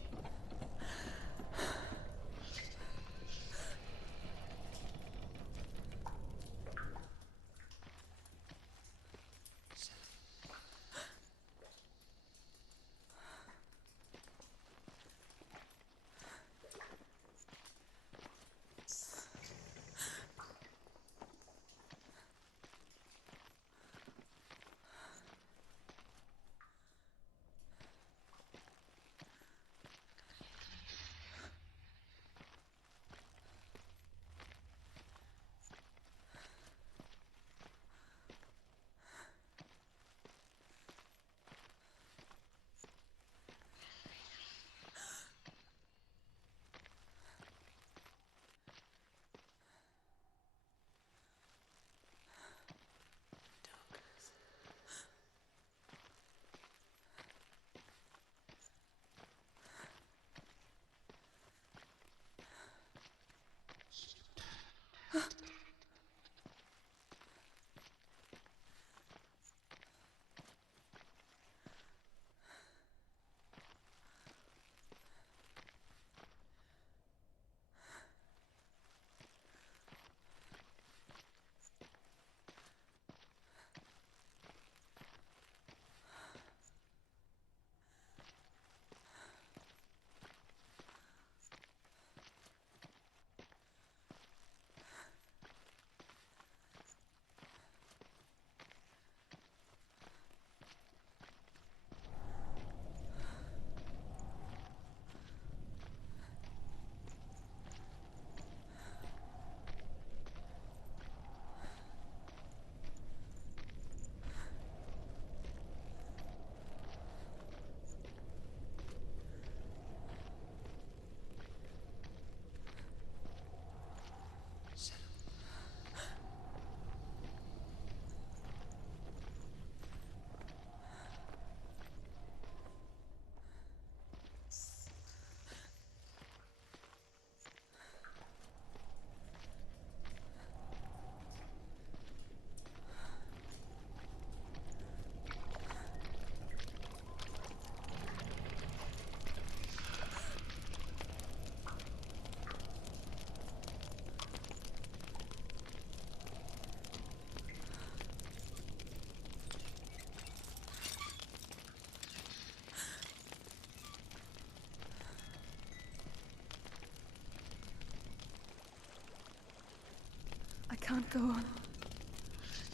I can't go on.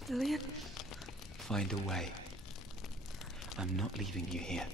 Lillian? Find a way. I'm not leaving you here.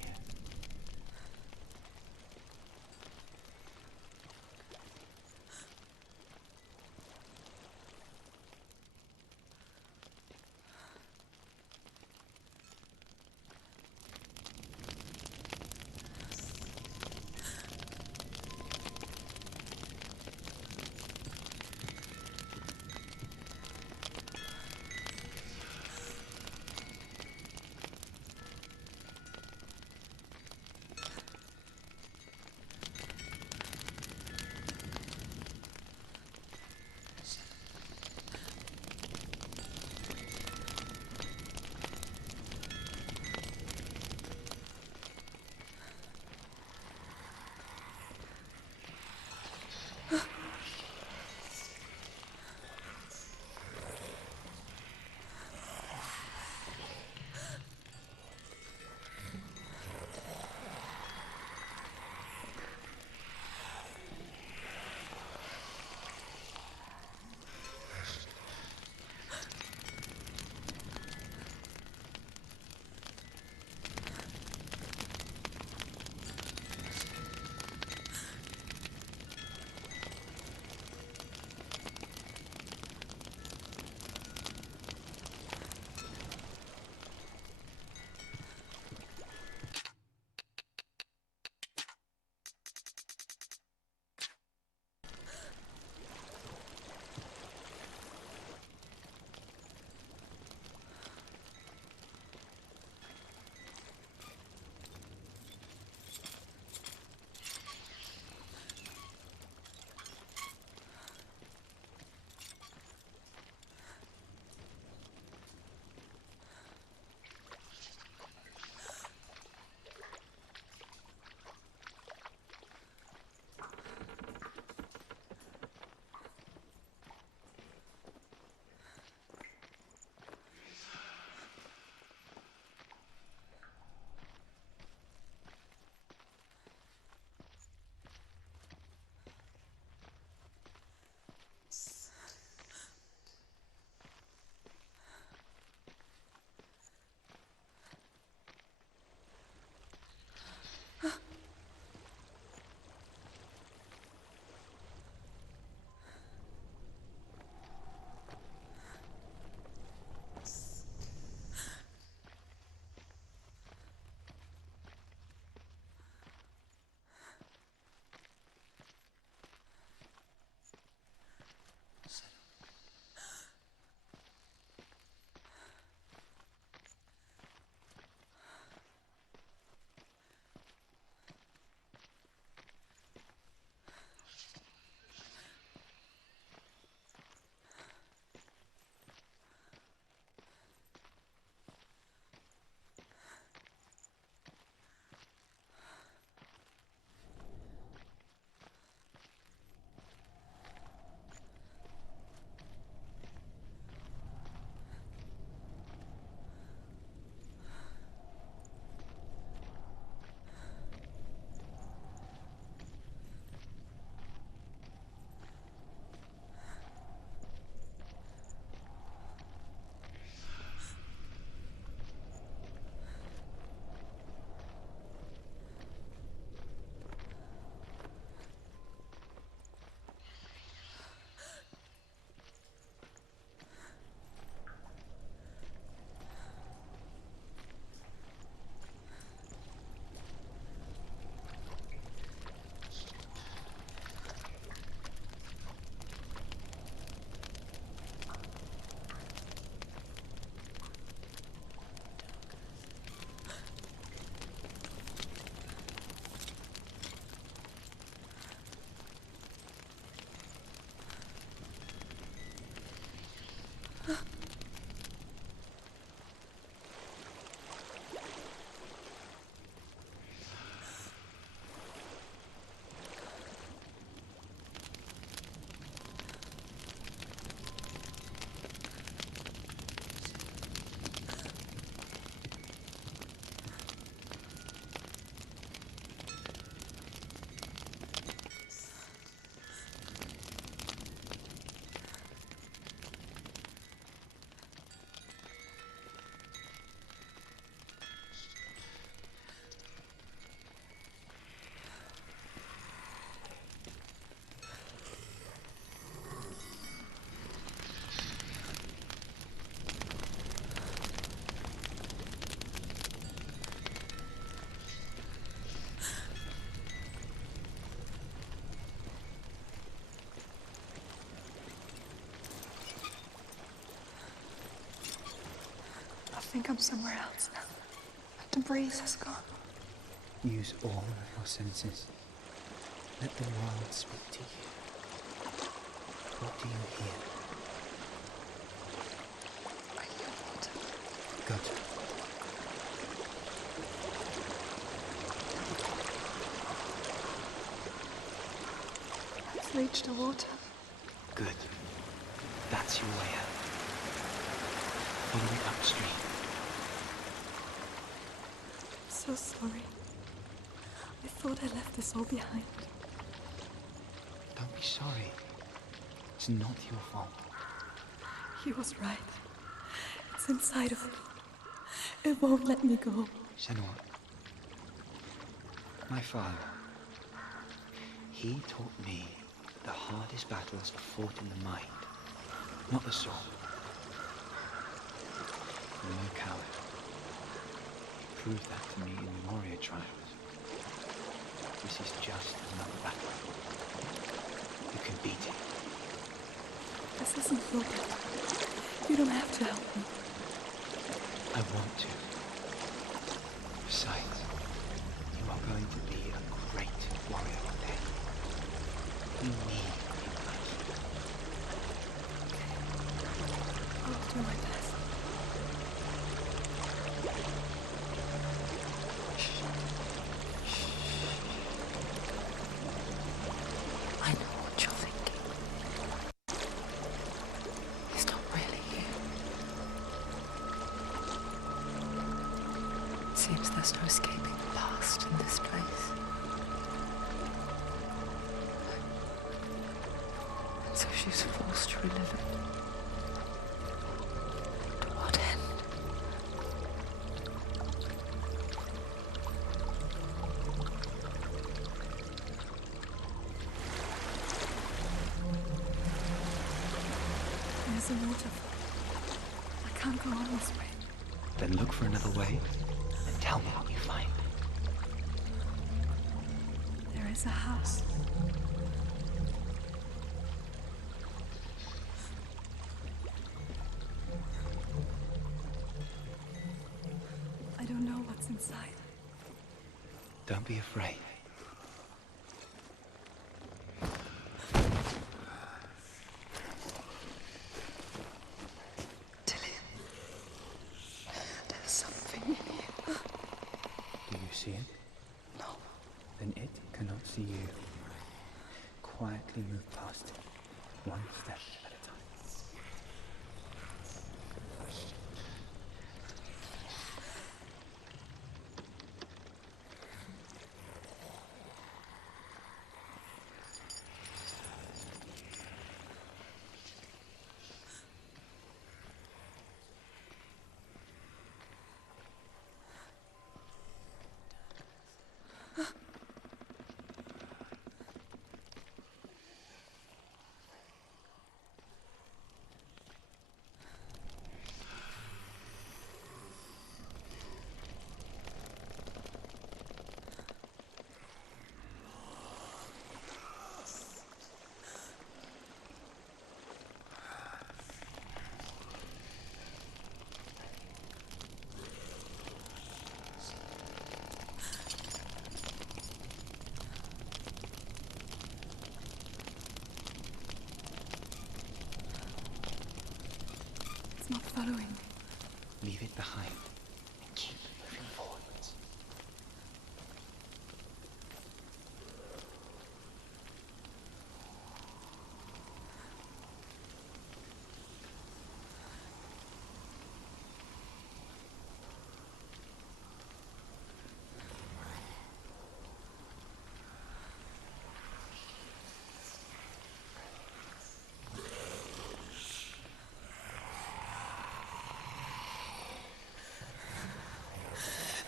think I'm somewhere else now. The breeze has gone. Use all of your senses. Let the world speak to you. What do you hear? I hear water. Good. Let's reach the water. Good. That's your way out. Follow it upstream. So sorry. I thought I left this all behind. Don't be sorry. It's not your fault. He was right. It's inside of me. It won't let me go. Senua. My father. He taught me that the hardest battles are fought in the mind, not the soul. I'm no coward. He proved that to me in the warrior trials. This is just another battle. You can beat it. This isn't your battle. You don't have to help me. I want to. Besides, you are going to be a great warrior one day. You need people. I'll do my best. I know what you're thinking. He's not really here. It seems there's no escaping the past in this place. And so she's forced to relive it. To what end? There's a waterfall. I can't go on this way. Then look for another way and tell me what you find. There is a house. I don't know what's inside. Don't be afraid. There's something in here. Do you see it? No. Then it cannot see you. Quietly move past it, one step at a time. It's not following me. Leave it behind and keep moving forwards.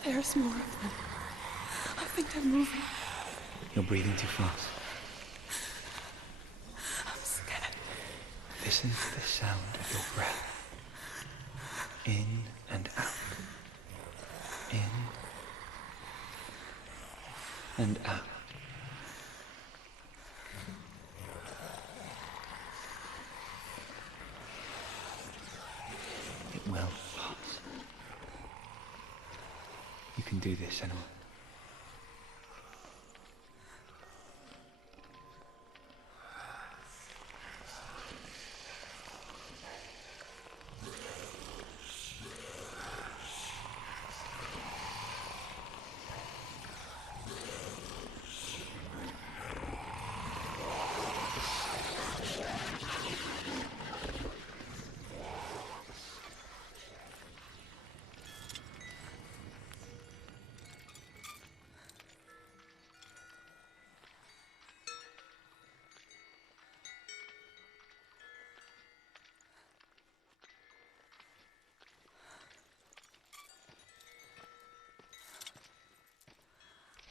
There's more of them. I think they're moving. You're breathing too fast. I'm scared. Listen to the sound of your breath. In and out. In and out. It will pass. You can do this, Senua.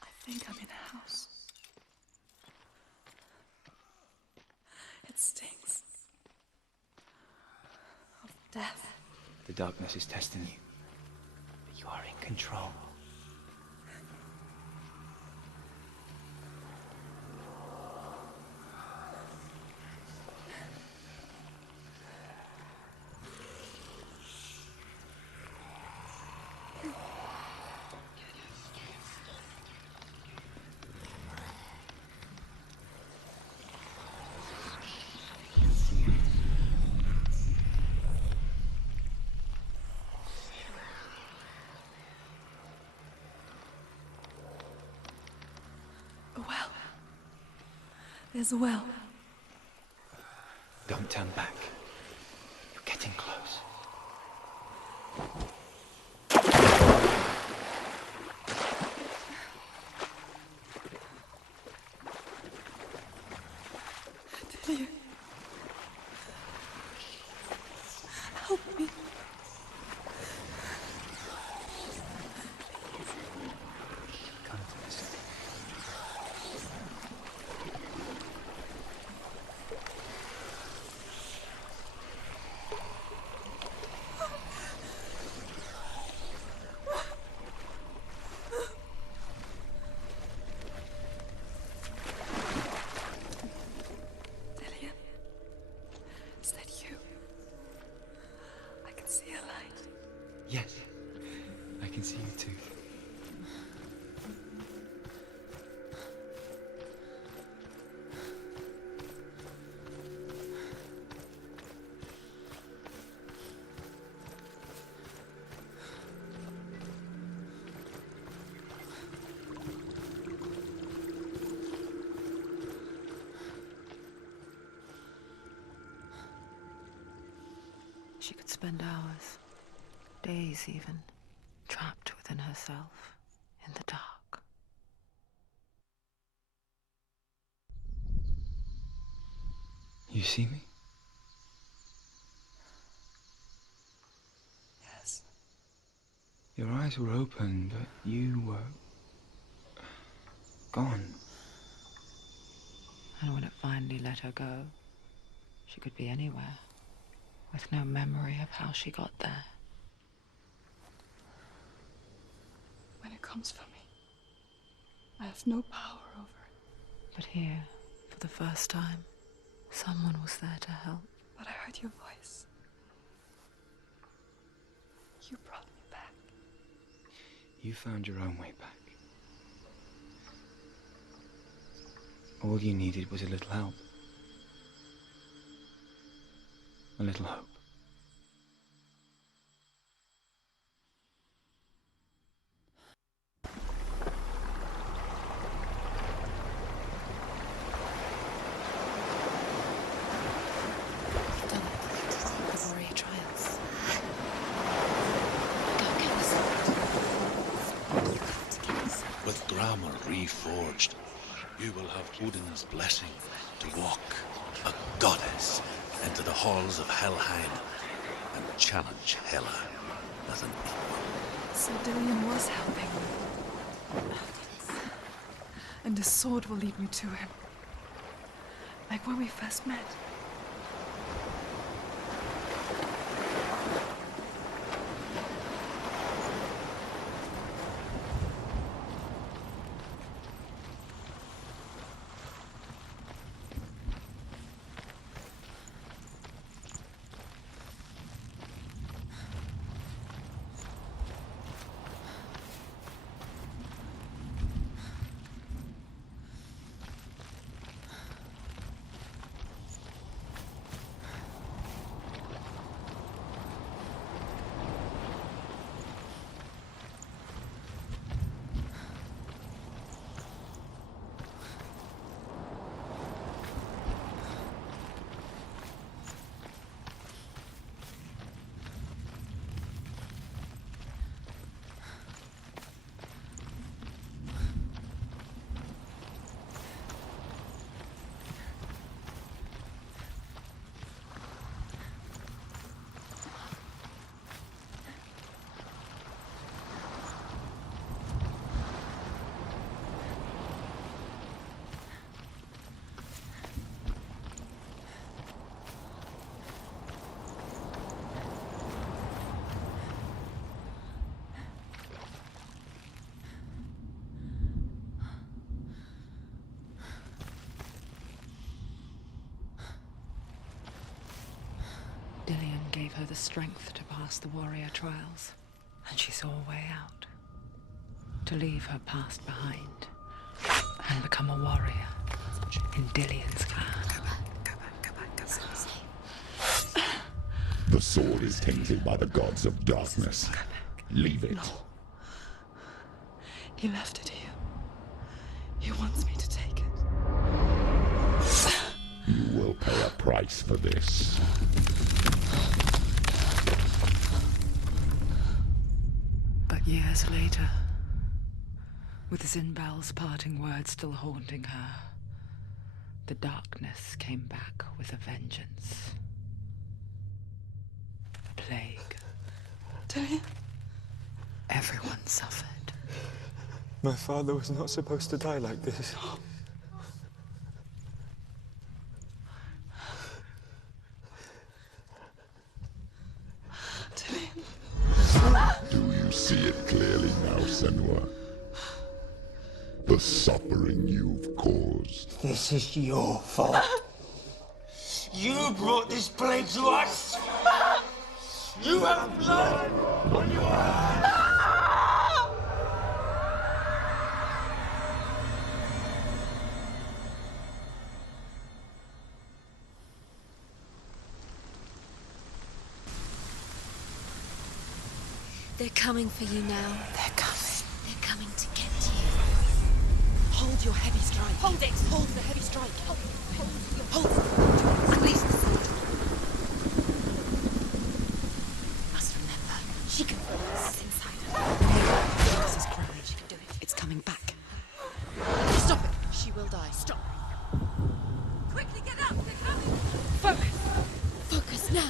I think I'm in a house. It stinks of death. The darkness is testing you, but you are in control. A well. There's a well. Don't turn back. You're getting close. Did you? Help me. Come to this. Lillian, is that you? I can see a light. Yes, I can see you too. She could spend hours, days even, trapped within herself, in the dark. You see me? Yes. Your eyes were open, but you were gone. And when it finally let her go, she could be anywhere, with no memory of how she got there. When it comes for me, I have no power over it. But here, for the first time, someone was there to help. But I heard your voice. You brought me back. You found your own way back. All you needed was a little help. A little hope. Done it. The warrior trials. Go get us. You have to get us. With grammar reforged, you will have Odin's blessing to walk, a goddess, into the halls of Helheim and challenge Hela as an equal. So Dillion was helping. And the sword will lead me to him. Like when we first met. her the strength to pass the warrior trials, and she saw a way out. To leave her past behind and become a warrior in Dillion's clan. The sword is tainted by the gods of darkness. Leave it. No. He left it here. He wants me to take it. You will pay a price for this. But years later, with Zinbel's parting words still haunting her, the darkness came back with a vengeance. The plague. Dillion? Everyone suffered. My father was not supposed to die like this. Do you see it clearly now, Senua? The suffering you've caused. This is your fault. You brought this plague to us. You have blood on your hands. They're coming for you now. They're coming. They're coming to get you. Hold your heavy strike. Hold it! Hold the heavy strike. Hold it. Release the sword. Must remember, she can feel us inside her. Jesus Christ. She can do it. It's coming back. Stop it. She will die. Stop. Quickly get up! They're coming! Focus! Focus now!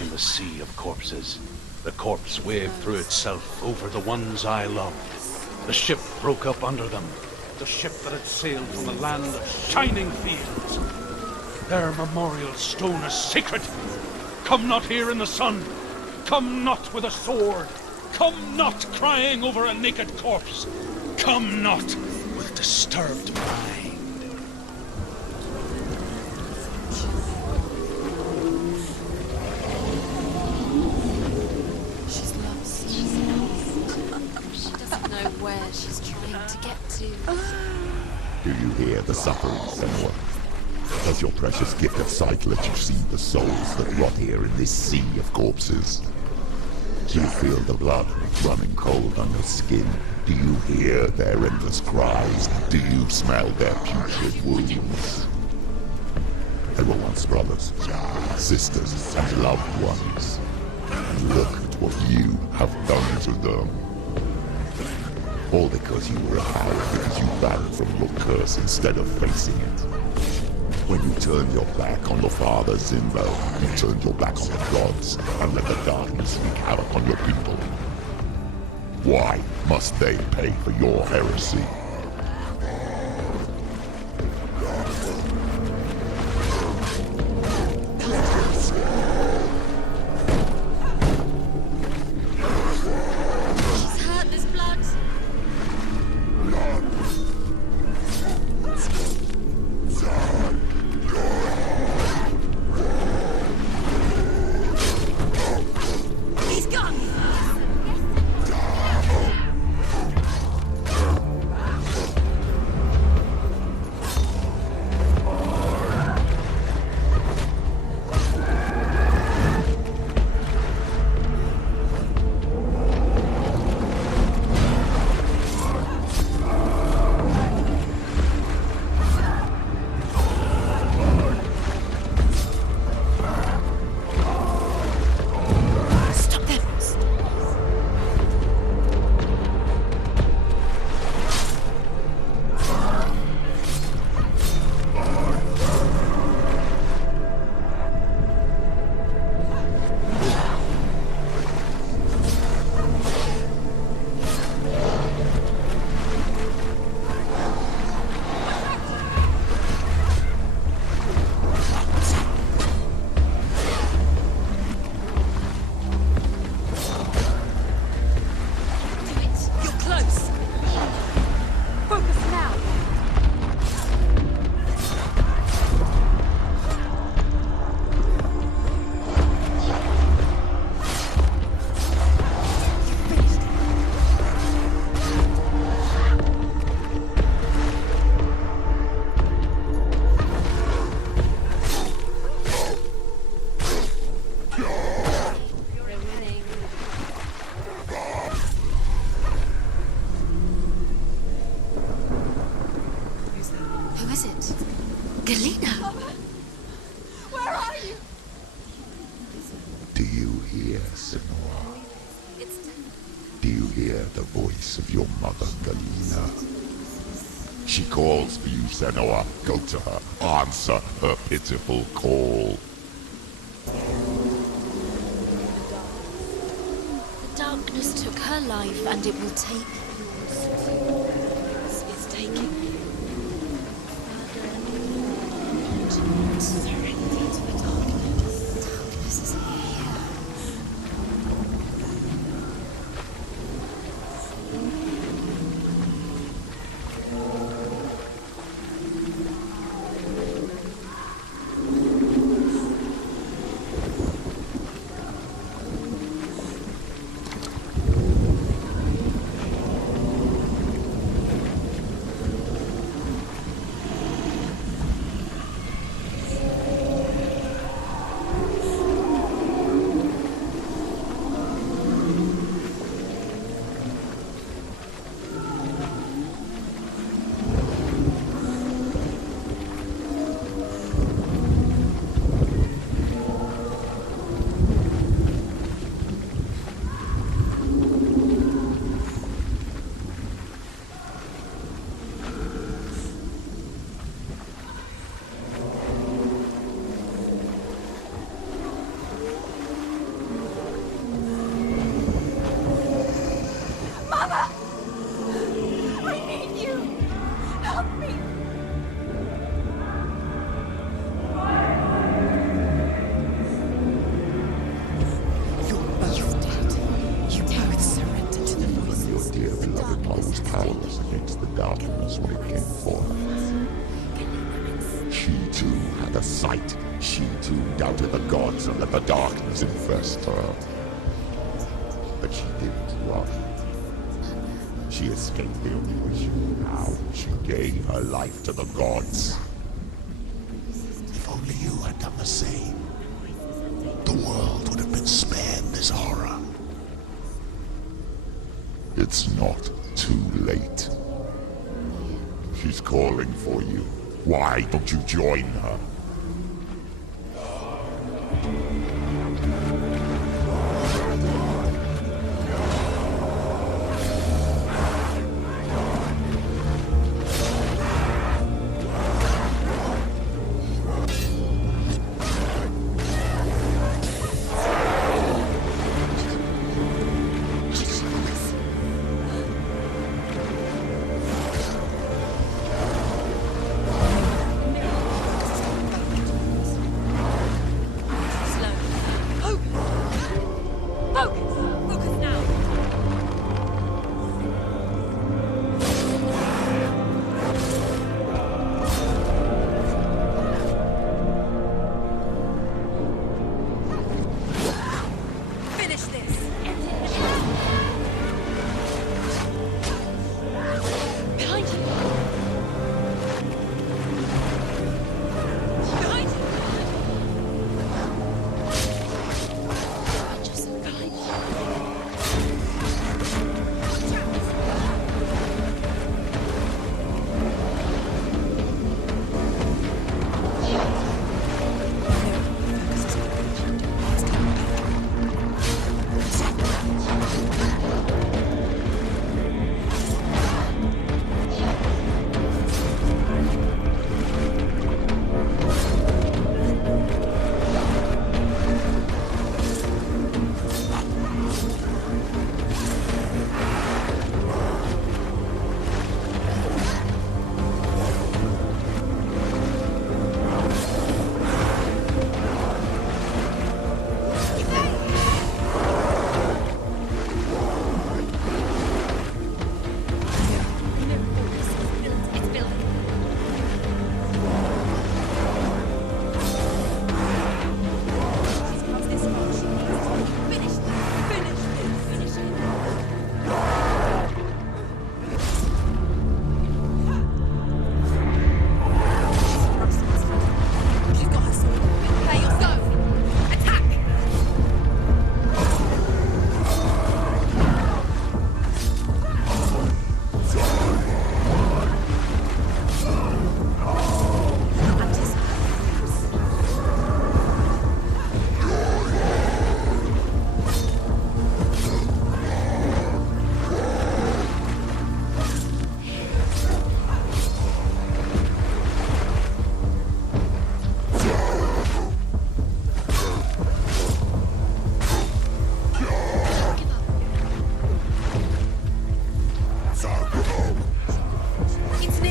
In the sea of corpses, the corpse waved through itself over the ones I loved. The ship broke up under them. The ship that had sailed from the land of shining fields. Their memorial stone is sacred. Come not here in the sun. Come not with a sword. Come not crying over a naked corpse. Come not with disturbed mind. She's lost. She doesn't know where she's trying to get to. Do you hear the suffering, Senua? Does your precious gift of sight let you see the souls that rot here in this sea of corpses? Do you feel the blood running cold on your skin? Do you hear their endless cries? Do you smell their putrid wounds? They were once brothers, sisters, and loved ones. And look at what you have done to them. All because you were a coward, because you ran from your curse instead of facing it. When you turned your back on your father, Zinbo, you turned your back on the gods, and let the darkness wreak havoc on your people. Why must they pay for your heresy? She's hurt, there's blood. He's gone. Galena! Where are you? Do you hear, Senua? Do you hear the voice of your mother, Galena? She calls for you, Senua. Go to her. Answer her pitiful call. The darkness took her life, and it will take yours. It's taking you. Surrender to the darkness. Darkness is here. She too doubted the gods and let the darkness infest her. But she didn't run. She escaped the illusion. Now she gave her life to the gods. If only you had done the same, the world would have been spared this horror. It's not too late. She's calling for you. Why don't you join her?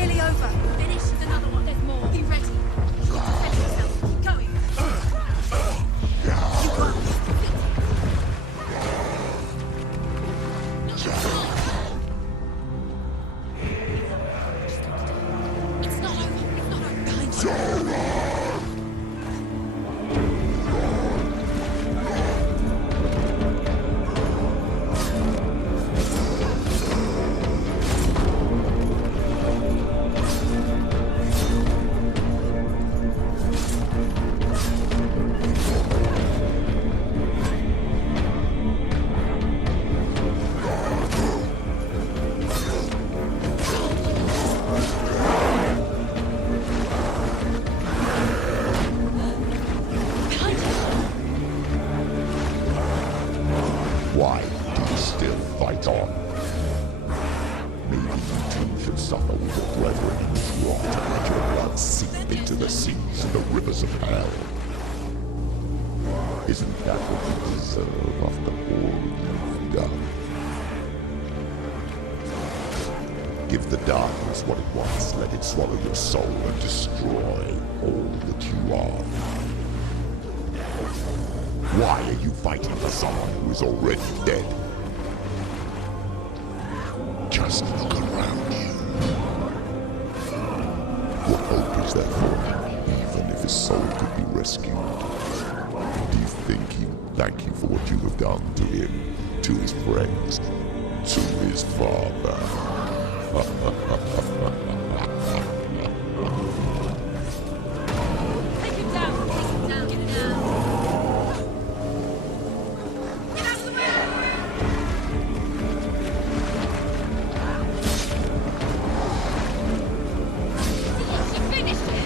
nearly over. Finish with another one. There's more. Be ready. You've got to defend yourself. Keep going. You got it. It's not over. It's not over. Behind you. Why do you still fight on? Maybe you too should suffer with your brethren and rot and let your blood seep into the seas and the rivers of hell. Isn't that what you deserve after all you've done? Give the darkness what it wants, let it swallow your soul and destroy all that you are. Why are you fighting for someone who is already dead? Just look around you. What hope is there for him, even if his soul could be rescued? Do you think he would thank you for what you have done to him, to his friends, to his father? Take him down. Take him down. Get him down. Get out of the way. She finished it.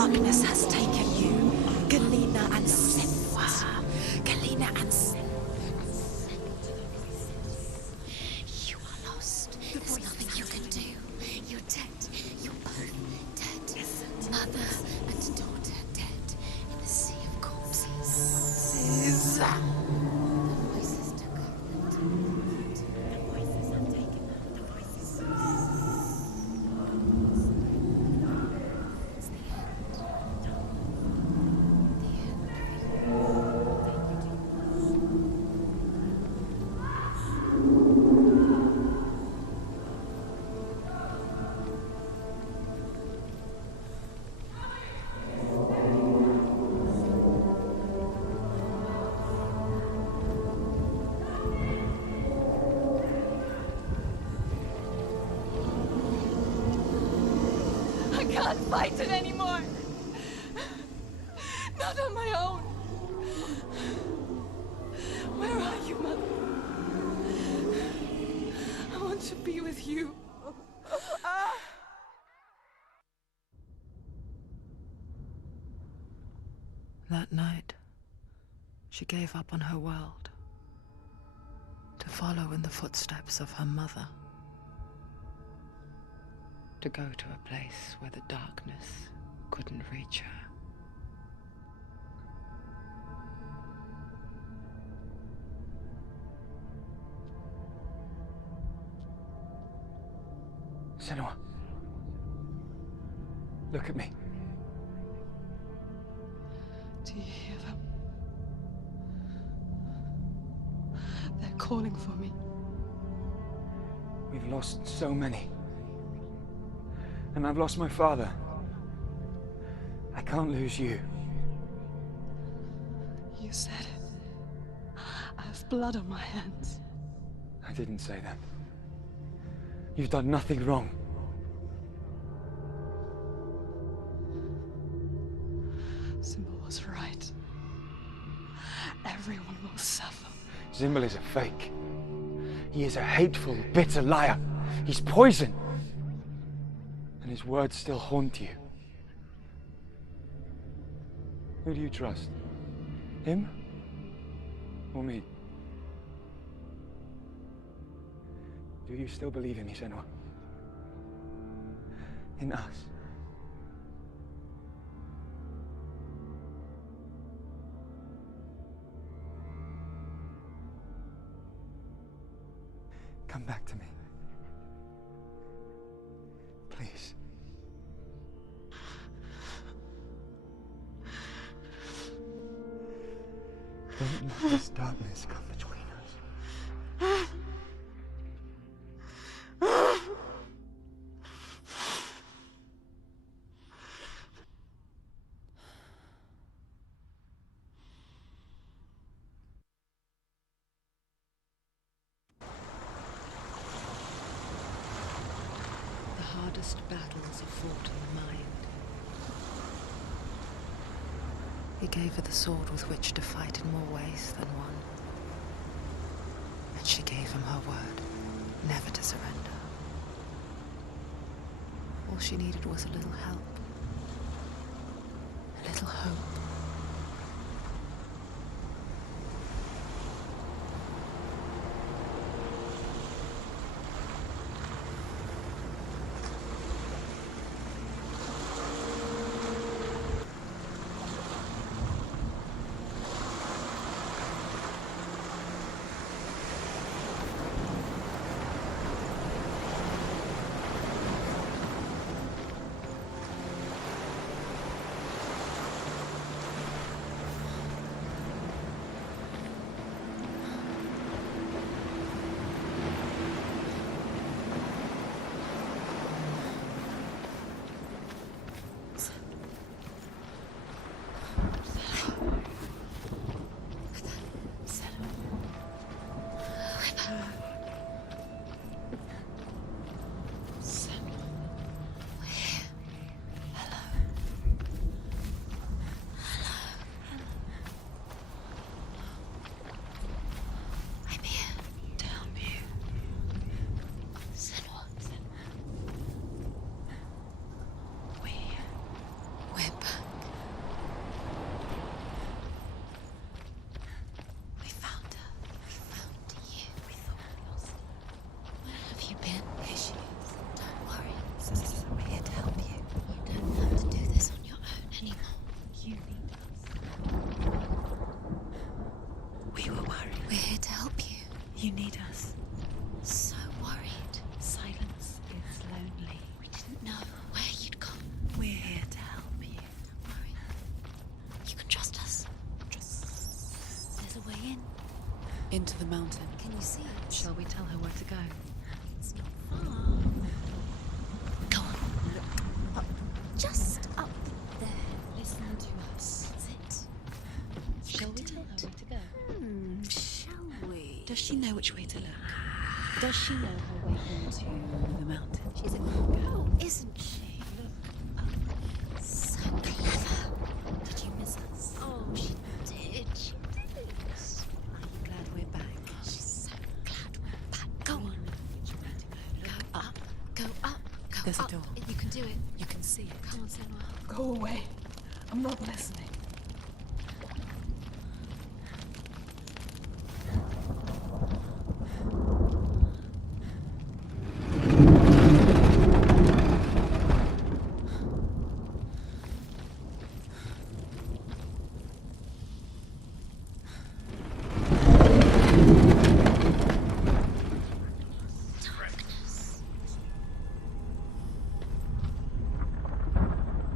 darkness has taken you. Galena and Senua. Galena and Senua. You are lost. There's nothing you can do. You're dead. You're both dead. Mother and daughter dead in the sea of corpses. The voices took over. The voices have taken over. The voices. It's the end. The end. I can't fight it anymore. Not on my own. Where are you, Mother? I want to be with you. That night, she gave up on her world to follow in the footsteps of her mother, to go to a place where the darkness couldn't reach her. Senua. Look at me. Do you hear them? They're calling for me. We've lost so many. And I've lost my father. I can't lose you. You said it. I have blood on my hands. I didn't say that. You've done nothing wrong. Symbol was right. Everyone will suffer. Symbol is a fake. He is a hateful, bitter liar. He's poison. And his words still haunt you. Who do you trust? Him? Or me? Do you still believe in me, Senua? In us? Come back to me. Please. Don't let this darkness come between us. The hardest battles are fought in the mind. He gave her the sword with which to fight in more ways than one. And she gave him her word, never to surrender. All she needed was a little help. A little hope. us. So worried. Silence is lonely. We didn't know where you'd gone. We're here to help you. Don't worry. You can trust us. There's a way in. Into the mountain. Can you see it? Shall we tell her where to go? It's not far. Go on. Look up. Just up there. Listen to us. That's it. Shall we tell her where to go? Shall we? Does she know which way to look? Does she know her way into the mountain? She's a good girl, isn't she? Look up. So clever. Did you miss us? Oh, she did. She did. Are you glad we're back? She's so glad we're back. Go on. Go up. Go up. Go There's a up. door. You can do it. You can see it. Come on, Senua. Go away. I'm not listening.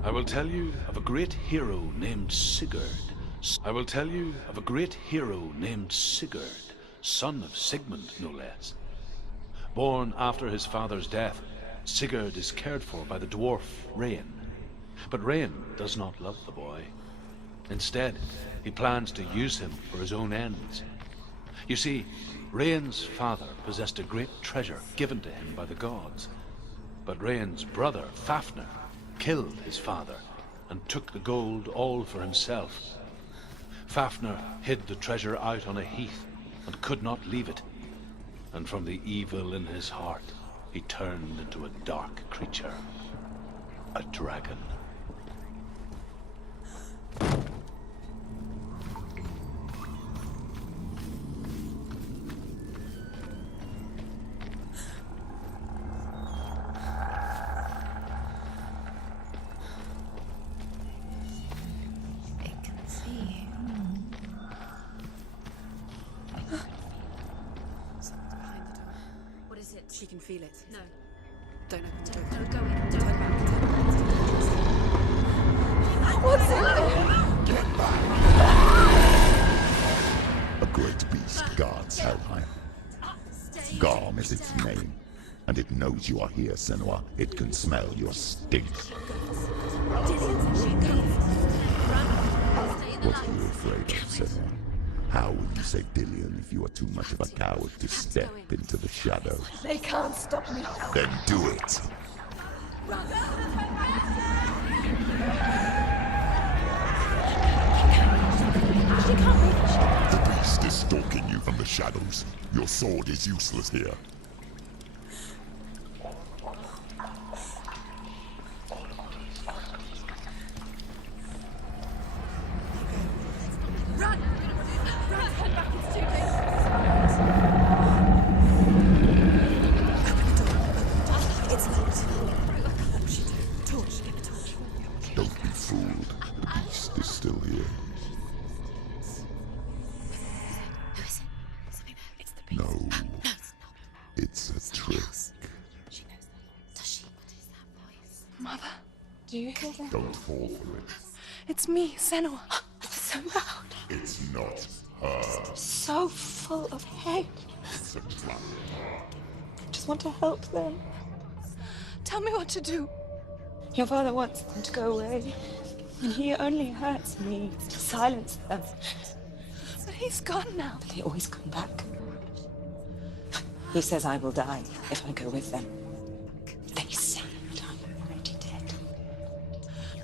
I will tell you of a great hero named Sigurd. I will tell you of a great hero named Sigurd, son of Sigmund, no less. Born after his father's death, Sigurd is cared for by the dwarf Rain. But Rain does not love the boy. Instead, he plans to use him for his own ends. You see, Rain's father possessed a great treasure given to him by the gods. But Rain's brother, Fafnir, killed his father and took the gold all for himself. Fafnir hid the treasure out on a heath and could not leave it. And from the evil in his heart, he turned into a dark creature, a dragon. She can feel it. No. Don't open the door. No, go in. Don't Turn back. What's in there? Get back! A great beast guards Helheim. Garm is its name, and it knows you are here, Senua. It can smell your stink. What are you afraid of, Senua? How will you save Dillion if you are too much of a coward to step into the shadow? They can't stop me. Then do it! The beast is stalking you from the shadows. Your sword is useless here. Run! Run! Head back. It's too dangerous. It's locked. What should we do? Torch. Get a torch. Don't be fooled. The beast is still here. Who is it? Something there. It's the beast. No. No, it's not. It's a trick. She knows that voice. Does she? What is that voice? Mother, do you hear that? Don't fall for it. It's me, Senua. It's so loud. It's not her. So full of hate. It's a trap. I just want to help them. Tell me what to do. Your father wants them to go away. And he only hurts me to silence them. But he's gone now. They always come back. He says I will die if I go with them. They say that I'm already dead.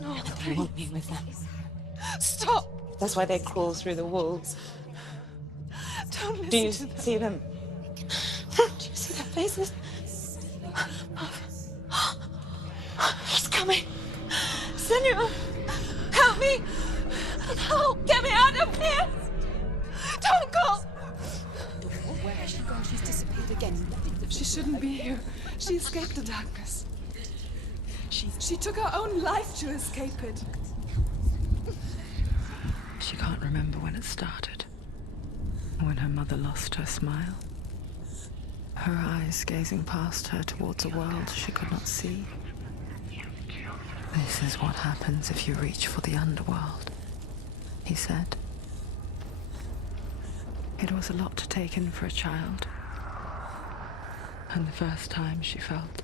No, And they want me with them. stop. That's why they crawl through the walls. Don't listen Do you to them. see them? Do you see their faces? He's coming. Senua, help me. Help, get me out of here. Don't go. Where has she gone? She's disappeared again. She shouldn't be here. She escaped the darkness. She took her own life to escape it. She can't remember when it started. When her mother lost her smile. her eyes gazing past her towards a world she could not see. This is what happens if you reach for the underworld, he said. It was a lot to take in for a child, and the first time she felt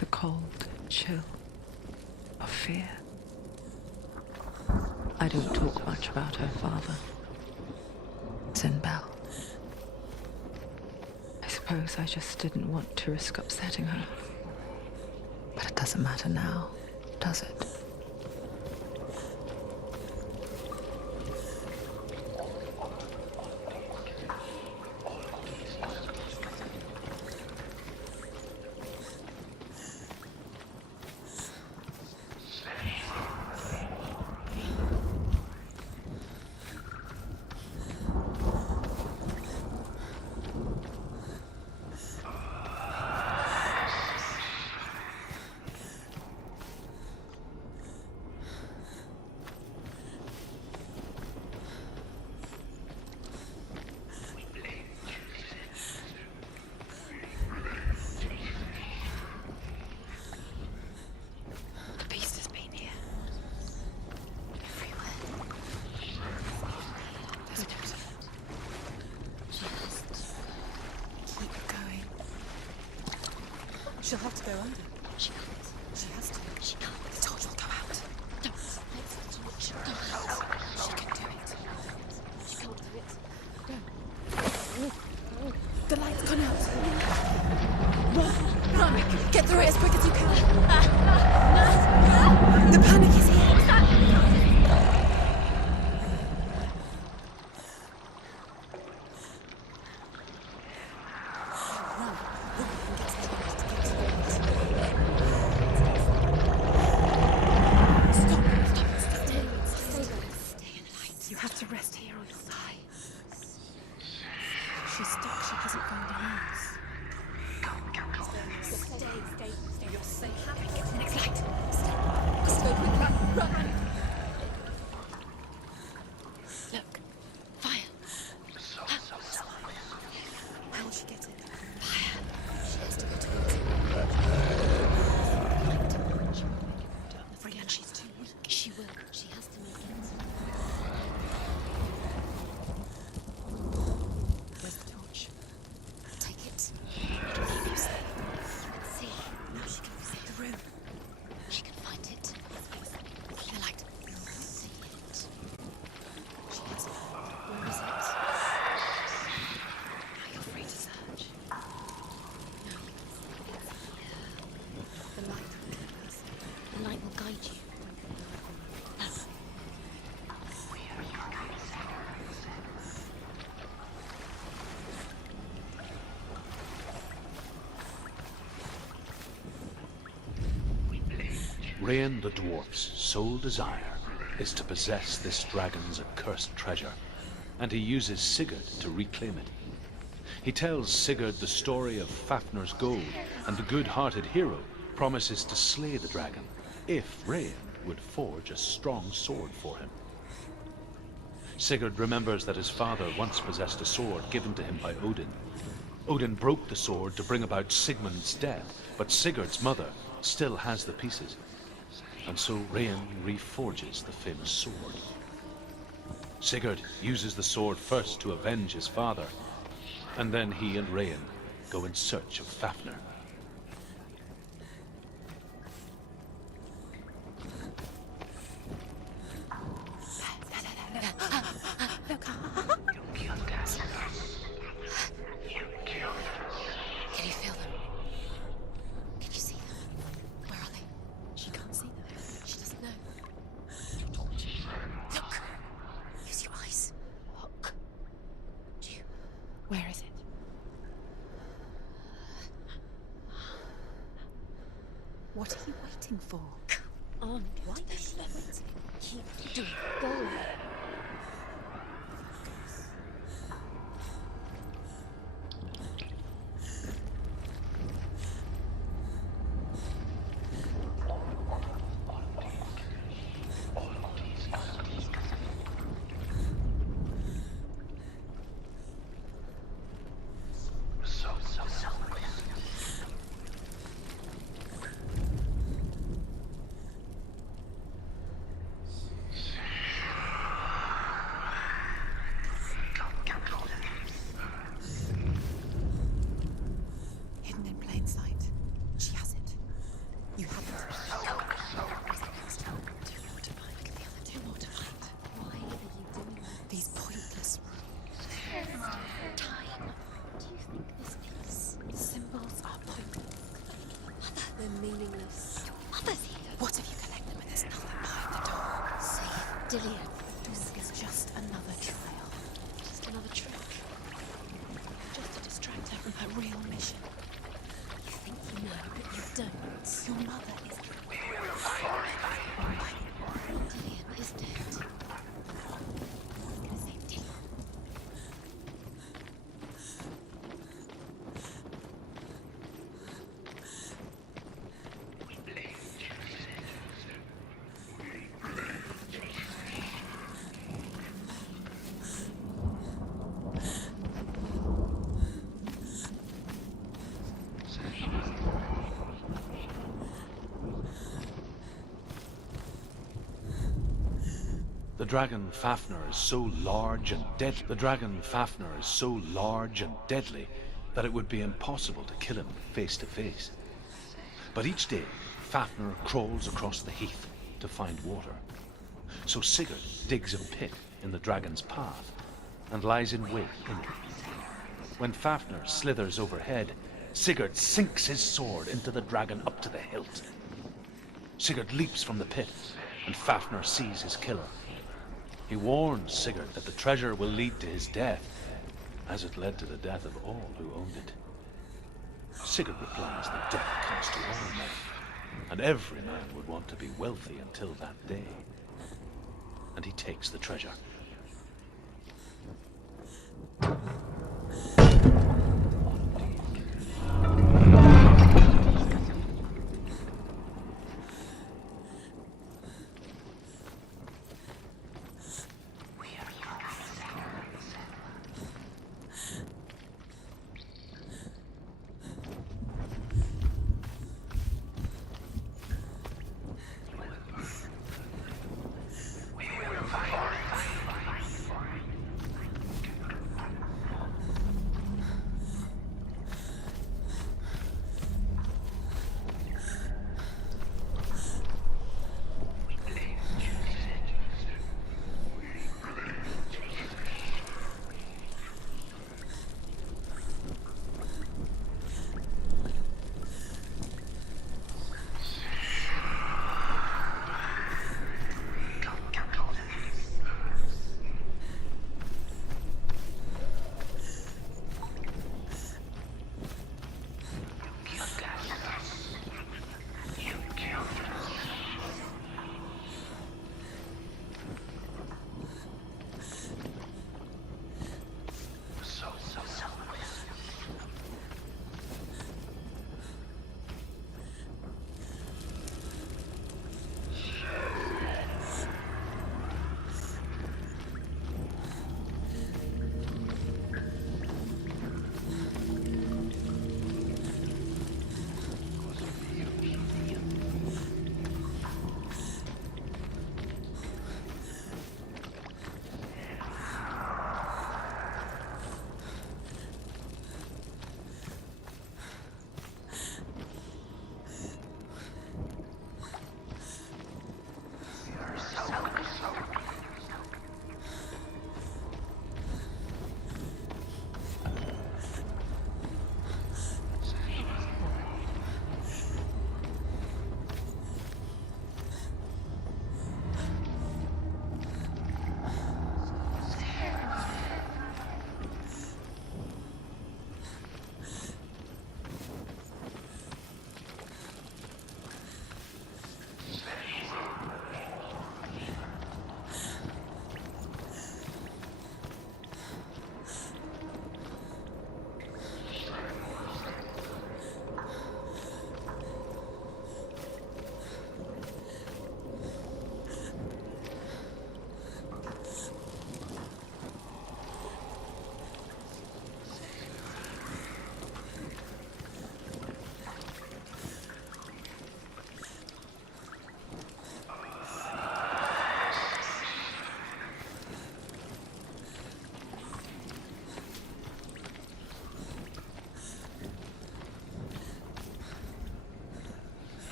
the cold chill of fear. I don't talk much about her father, Sinbel. I suppose I just didn't want to risk upsetting her. But it doesn't matter now, does it? She'll have to go under. She can't. She has to. She can't. The torch will come out. Don't. Let's torch. Don't. She can do it. She can't do it. Go. The light's gone out. Run. Run. Get through it as quick as you can. The panic is here. Rain the dwarf's sole desire is to possess this dragon's accursed treasure, and he uses Sigurd to reclaim it. He tells Sigurd the story of Fafnir's gold, and the good-hearted hero promises to slay the dragon if Rain would forge a strong sword for him. Sigurd remembers that his father once possessed a sword given to him by Odin. Odin broke the sword to bring about Sigmund's death, but Sigurd's mother still has the pieces. And so Rain reforges the famous sword. Sigurd uses the sword first to avenge his father, and then he and Rain go in search of Fafnir. Can you feel them? Can you see them? Where are they? She can't see them. She doesn't know. Look! Use your eyes. Look. Where is it? What are you waiting for? Come on, why the shit? Keep doing it. Go. hidden in plain sight. She has it. You have it. Two more to find. The other two more to find. Why are you doing that? These pointless time. Do you think this is? Symbols are pointless. They're meaningless. Mother's here. What if you collect them and there's nothing behind the door? See, Dillian. This is just another trial. Just another trick. Just to distract her from her real mission. You think you know, but you don't. Your mother is Dillian is dead. I'm gonna say Dillian. The dragon Fafnir is so large and deadly. The dragon Fafnir is so large and deadly that it would be impossible to kill him face to face. But each day, Fafnir crawls across the heath to find water. So Sigurd digs a pit in the dragon's path and lies in wait in it. When Fafnir slithers overhead, Sigurd sinks his sword into the dragon up to the hilt. Sigurd leaps from the pit, and Fafnir sees his killer. He warns Sigurd that the treasure will lead to his death, as it led to the death of all who owned it. Sigurd replies that death comes to all men, and every man would want to be wealthy until that day. And he takes the treasure.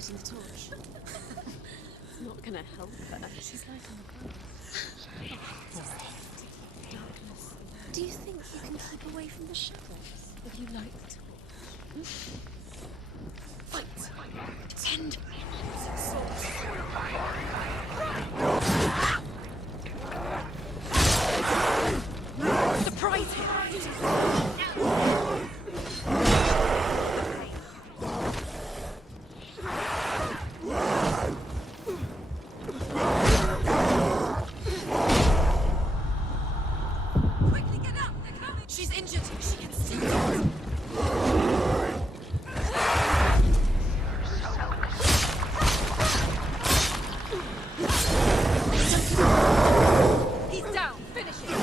lighting the torch. It's not gonna help her. She's lighting the glass. Do you think you can keep away from the shadows if you light the torch? Fight! Defend! Surprise him! Quickly get up! They're coming! She's injured! She can see you! He's down! Finish him!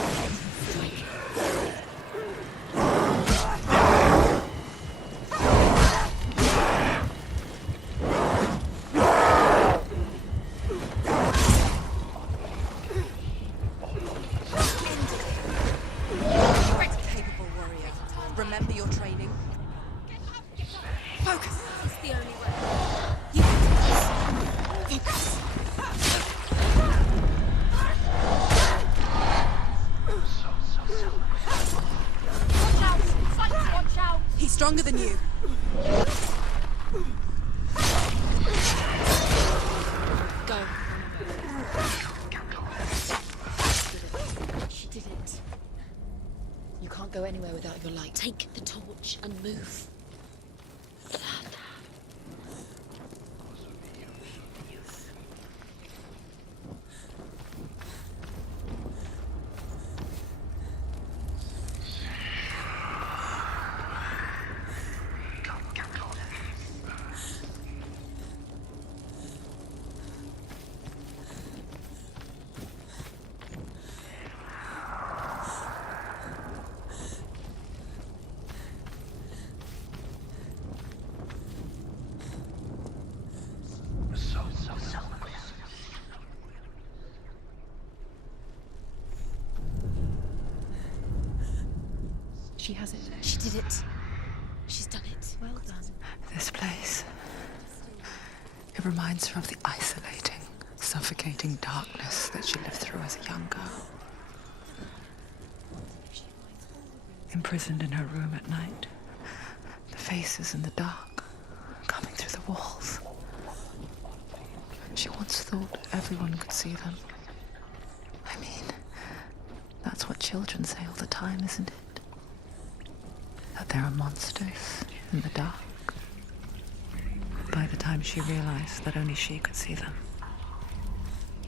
Capable warrior. Remember your training. Focus! It's the only way. You can do this. Focus! Watch out! Fight! Watch out! He's stronger than you. Go. She did it. You can't go anywhere without your light. Take the torch and move. She has it. She did it. She's done it. Well done. This place. It reminds her of the isolating, suffocating darkness that she lived through as a young girl. Imprisoned in her room at night. The faces in the dark, coming through the walls. She once thought everyone could see them. I mean, that's what children say all the time, isn't it? That there are monsters in the dark. By the time she realized that only she could see them,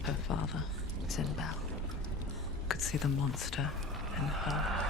her father, Sinbad, could see the monster in her.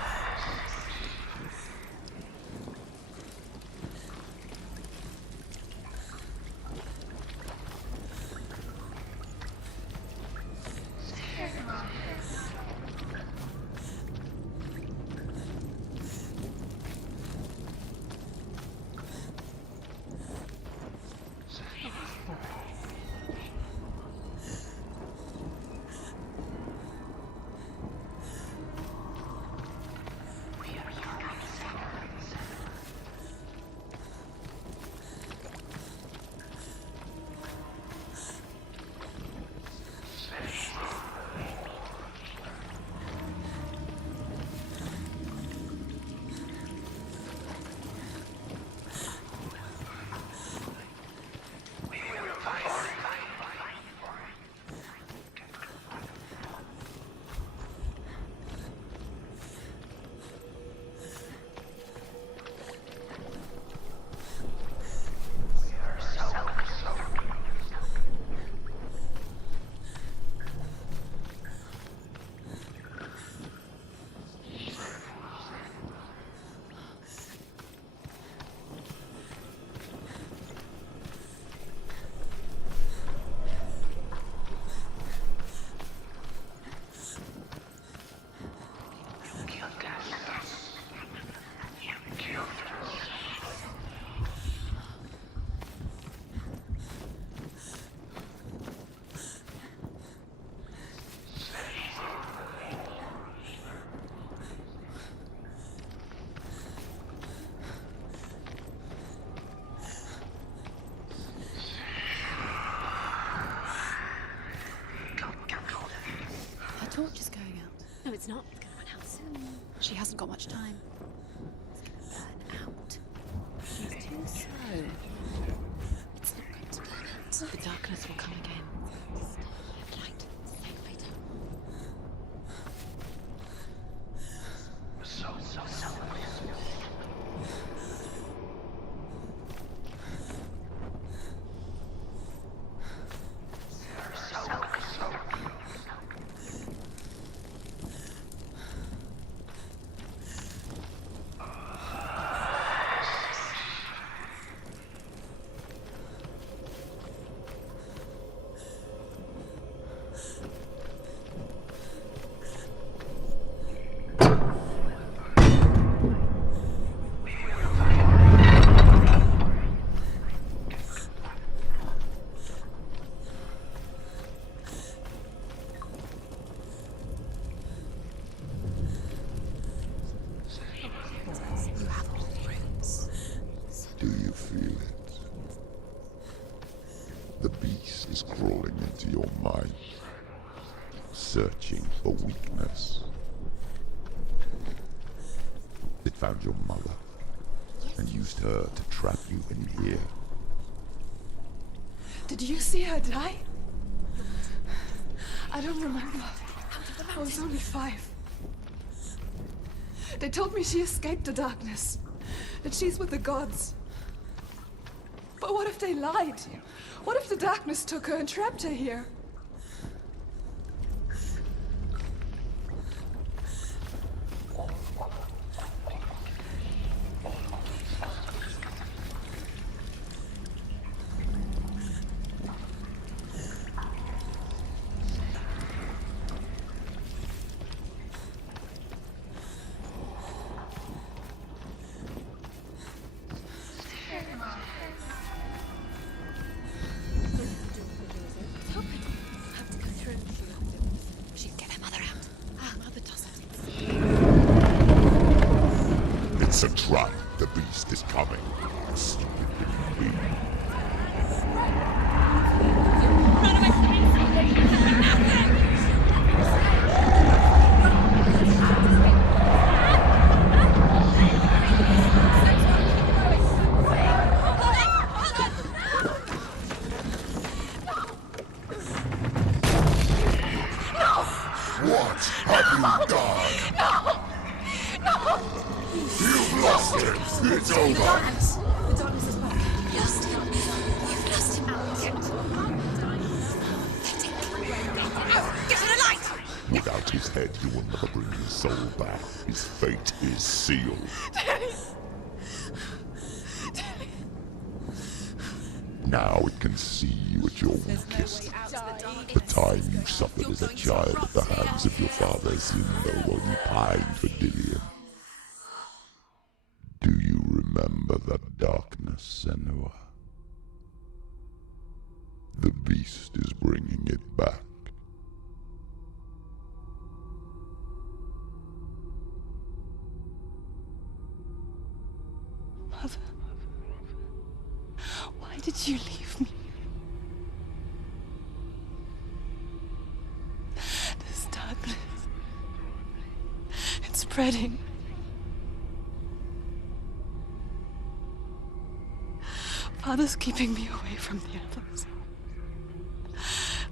She hasn't got much time. It's gonna burn out. She's too slow. It's not going to burn out. The darkness will come again. Light. Save later. Do you feel it? The beast is crawling into your mind, searching for weakness. It found your mother and used her to trap you in here. Did you see her die? I don't remember. I was only 5. They told me she escaped the darkness, that she's with the gods. But what if they lied? What if the darkness took her and trapped her here? It's a trap. The beast is coming. Stupid little bee. What have you done? No! You've lost him. It's over. The darkness is back. You lost him. You've lost him. Get to the light! Without his head, you will never bring his soul back. His fate is sealed. Daddy! Now it can see you at your weakest. The time you suffered as a child at the hands of your father Zindo while you pined for Dillion. Do you remember that darkness, Senua? The beast is bringing it back. Mother, why did you leave me? This darkness, it's spreading. Father's keeping me away from the others.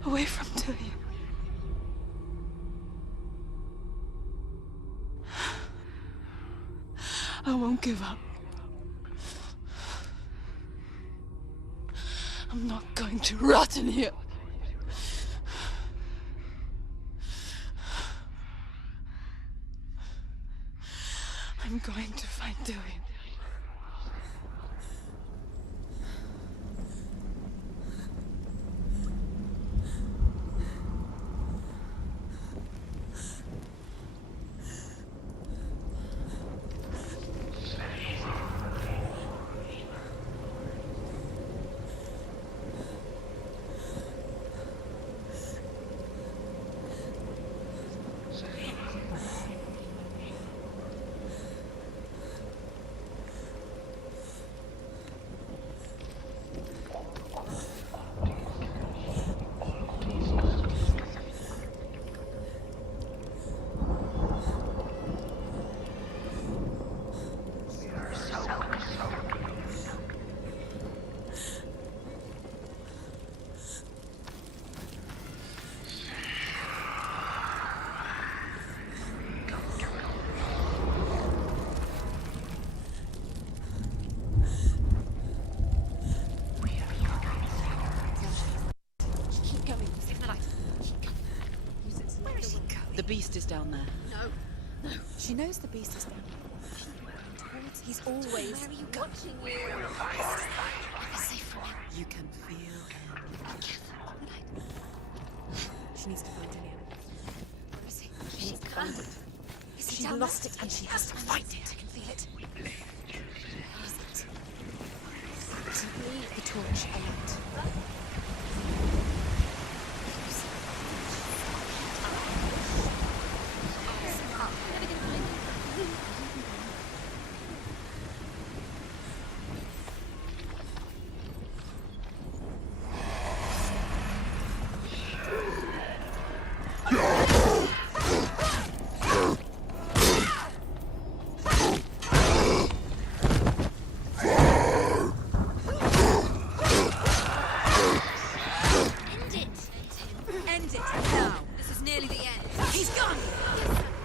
Away from Dillion. I won't give up. I'm not going to rot in here. I'm going to find Dillion. The beast is down there. No. She knows the beast is down there. He's always Where are you watching you? Never safe from him. You can feel him. She needs to find him. Where is he? She needs to find it. Is he She down lost there? it and she has to find it. I can feel it. Where is it? Leave the torch alight. End it now. This is nearly the end. He's gone.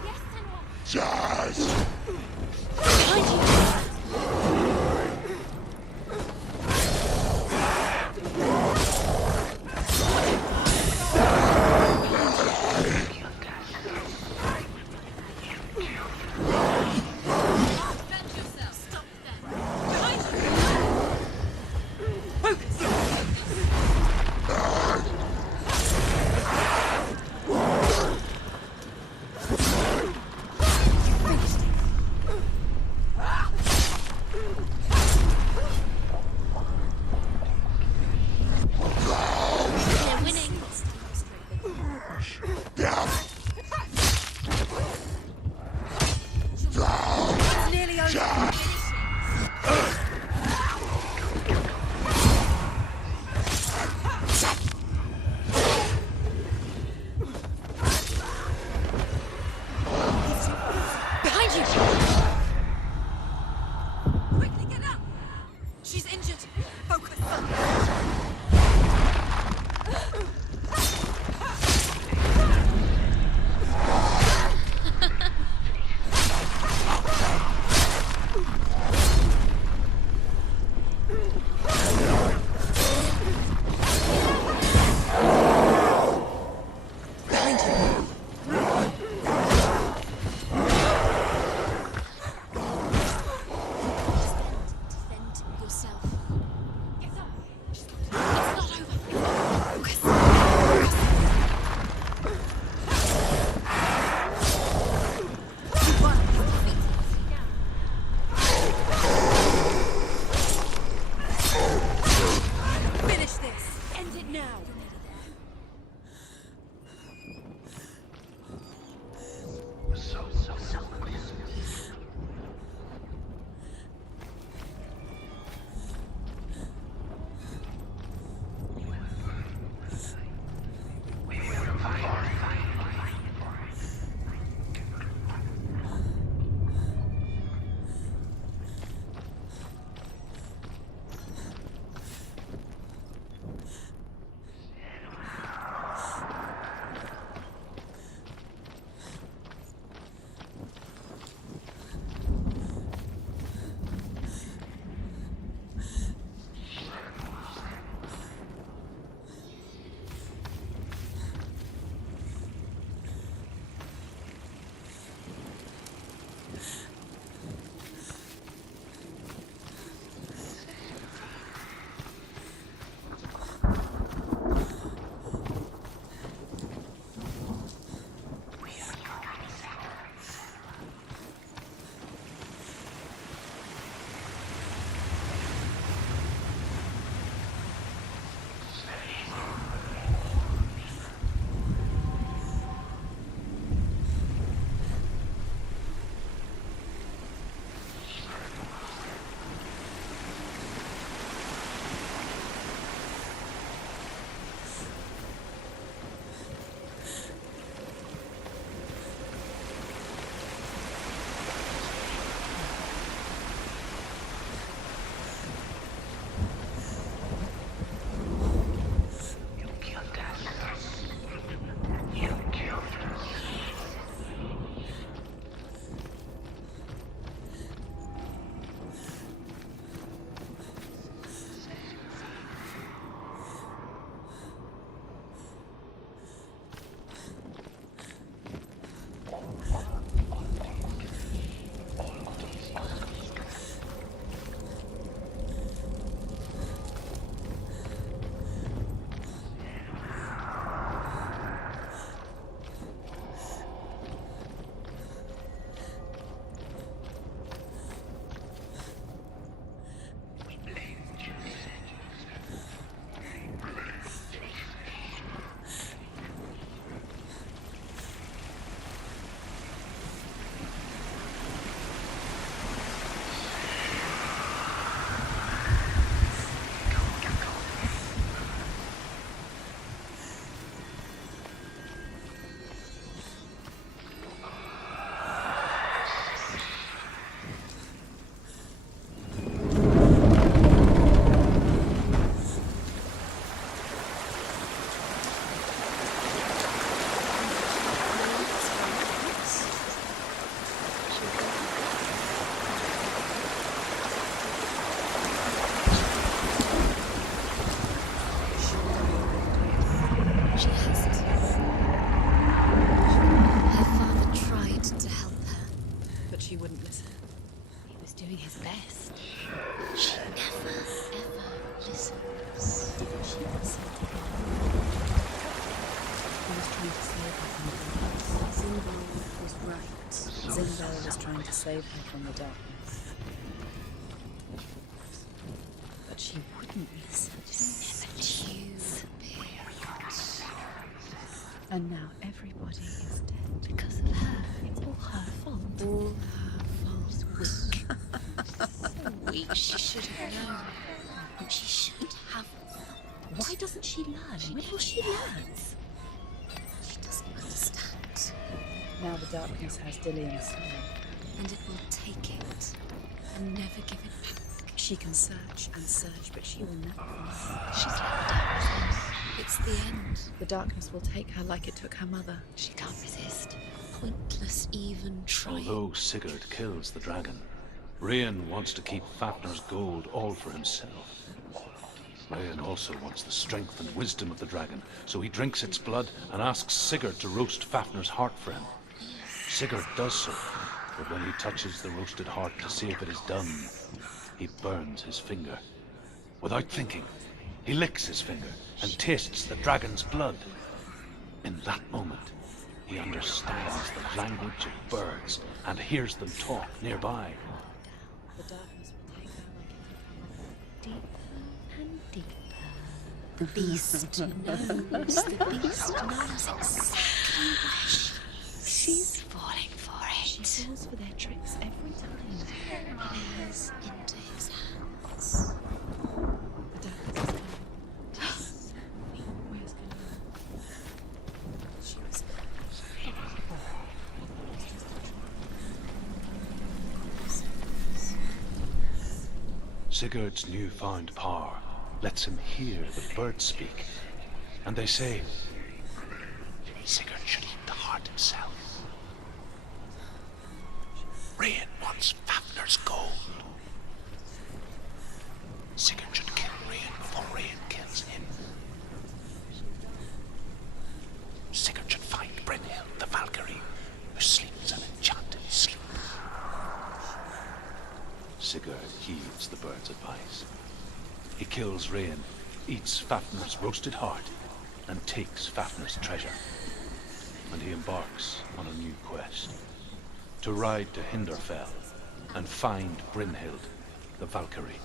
Yes, Senua. Jazz! Behind you. Defend yourself. Stop them. Behind you. Focus. They're winning. It's nearly over. Behind you! Quickly get up! She's injured. Focus. Defend yourself. Get up. It's not over. Focus. You won. Finish this. End it now. She has to. Her father tried to help her, But she wouldn't listen. he was doing his best. She never, ever listens. Didn't she listen? He was trying to save her from the darkness. Zinval was right. Zinval was trying to save her from the darkness. But she wouldn't listen. Never choose. And now everybody is dead. Because of her. It's all her fault. All her fault. Weak. So weak. She should have known. She should have. Why doesn't she learn? When will she learn? She doesn't understand. Now the darkness has Dillian's soul. And it will take it and never give it back. She can search and search, but she will never find. She's left out. It's the end. The darkness will take her like it took her mother. She can't resist. Pointless even trying. Although Sigurd kills the dragon, Rian wants to keep Fafnir's gold all for himself. Rian also wants the strength and wisdom of the dragon, so he drinks its blood and asks Sigurd to roast Fafnir's heart for him. Sigurd does so, but when he touches the roasted heart to see if it is done, he burns his finger. Without thinking, he licks his finger and tastes the dragon's blood. In that moment, he understands the language of birds and hears them talk nearby. The darkness will take her like it took her mother. Deeper and deeper. The beast knows. The beast knows exactly where she is. She's falling for it. She falls for their tricks every time. Plays into his hands. The darkness is coming. Where's Dillian? She was Sigurd's newfound power lets him hear the birds speak, and they say, Sigurd should eat the heart himself. Rian wants Fafnir's gold. Sigurd should kill Rian before Rian kills him. Sigurd should find Brynhild, the Valkyrie, who sleeps an enchanted sleep. Sigurd heeds the bird's advice. He kills Rian, eats Fafnir's roasted heart, and takes Fafnir's treasure. And he embarks on a new quest. To ride to Hinderfell and find Brynhild, the Valkyrie.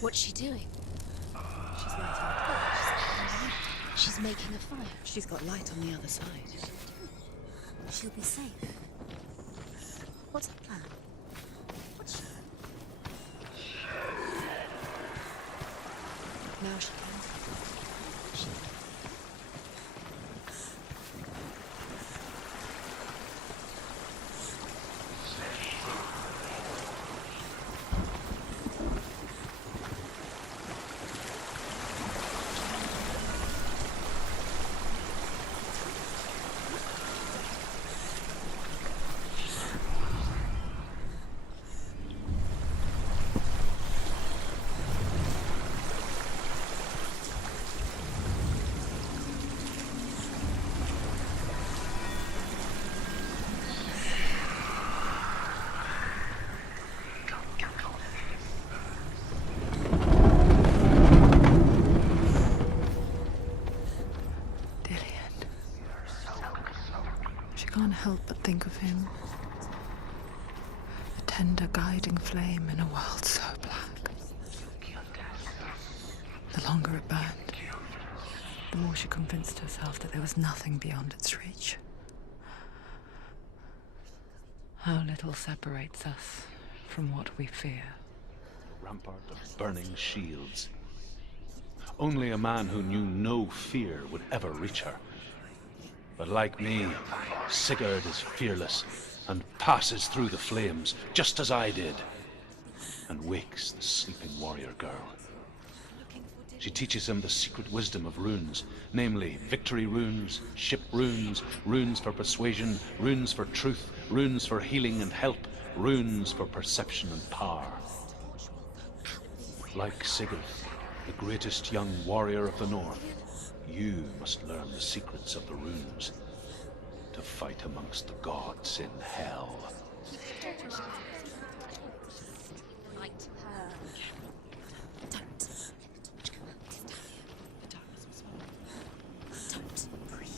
What's she doing? She's lighting a torch. She's making a fire. She's got light on the other side. She'll be safe. What's her plan? What's she... Now she can. Can't help but think of him. A tender guiding flame in a world so black. The longer it burned, the more she convinced herself that there was nothing beyond its reach. How little separates us from what we fear. Rampart of burning shields. Only a man who knew no fear would ever reach her. But like me, Sigurd is fearless and passes through the flames, just as I did, and wakes the sleeping warrior girl. She teaches him the secret wisdom of runes, namely victory runes, ship runes, runes for persuasion, runes for truth, runes for healing and help, runes for perception and power. Like Sigurd, the greatest young warrior of the North, you must learn the secrets of the runes to fight amongst the gods in Hell. Light her. Don't. Don't breathe.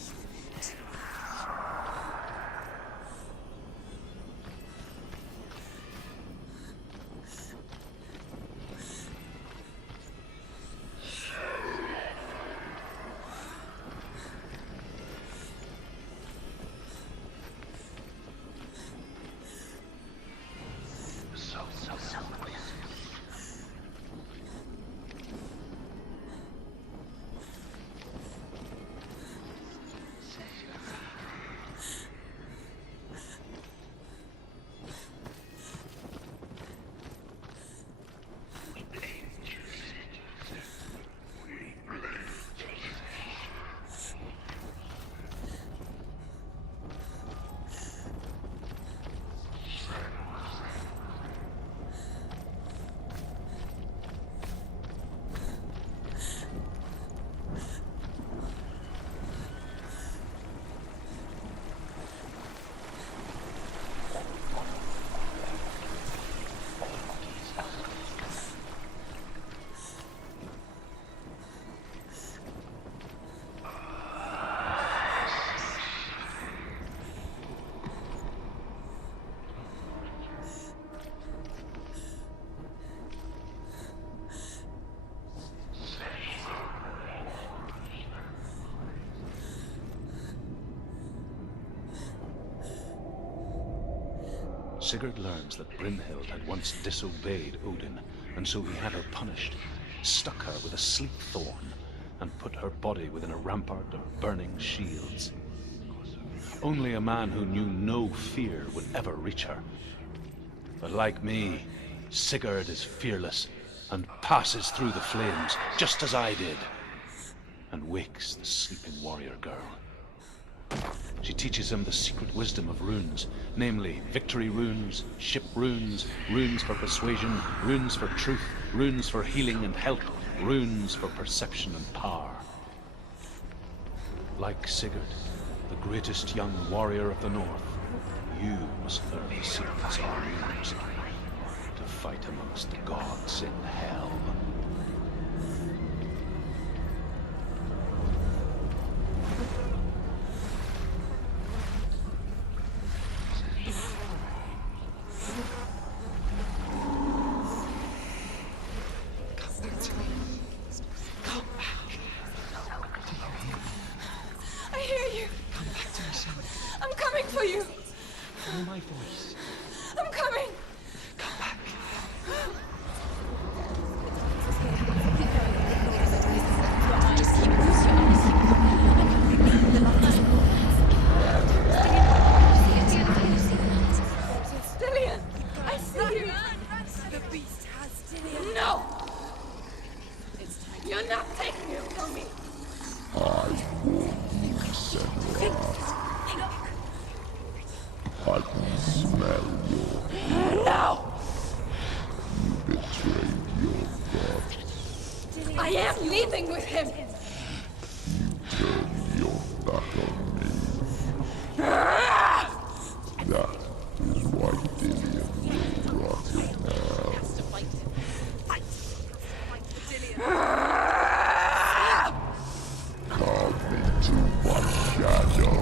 Sigurd learns that Brynhild had once disobeyed Odin, and so he had her punished, stuck her with a sleep thorn, and put her body within a rampart of burning shields. Only a man who knew no fear would ever reach her. But like me, Sigurd is fearless and passes through the flames, just as I did, and wakes the sleeping warrior girl. She teaches him the secret wisdom of runes, namely victory runes, ship runes, runes for persuasion, runes for truth, runes for healing and help, runes for perception and power. Like Sigurd, the greatest young warrior of the North, you must learn the secrets of runes to fight amongst the gods in Hell. I am leaving with him. Turn your back on me. That is why Dillion will rot in hell. Come into my shadow.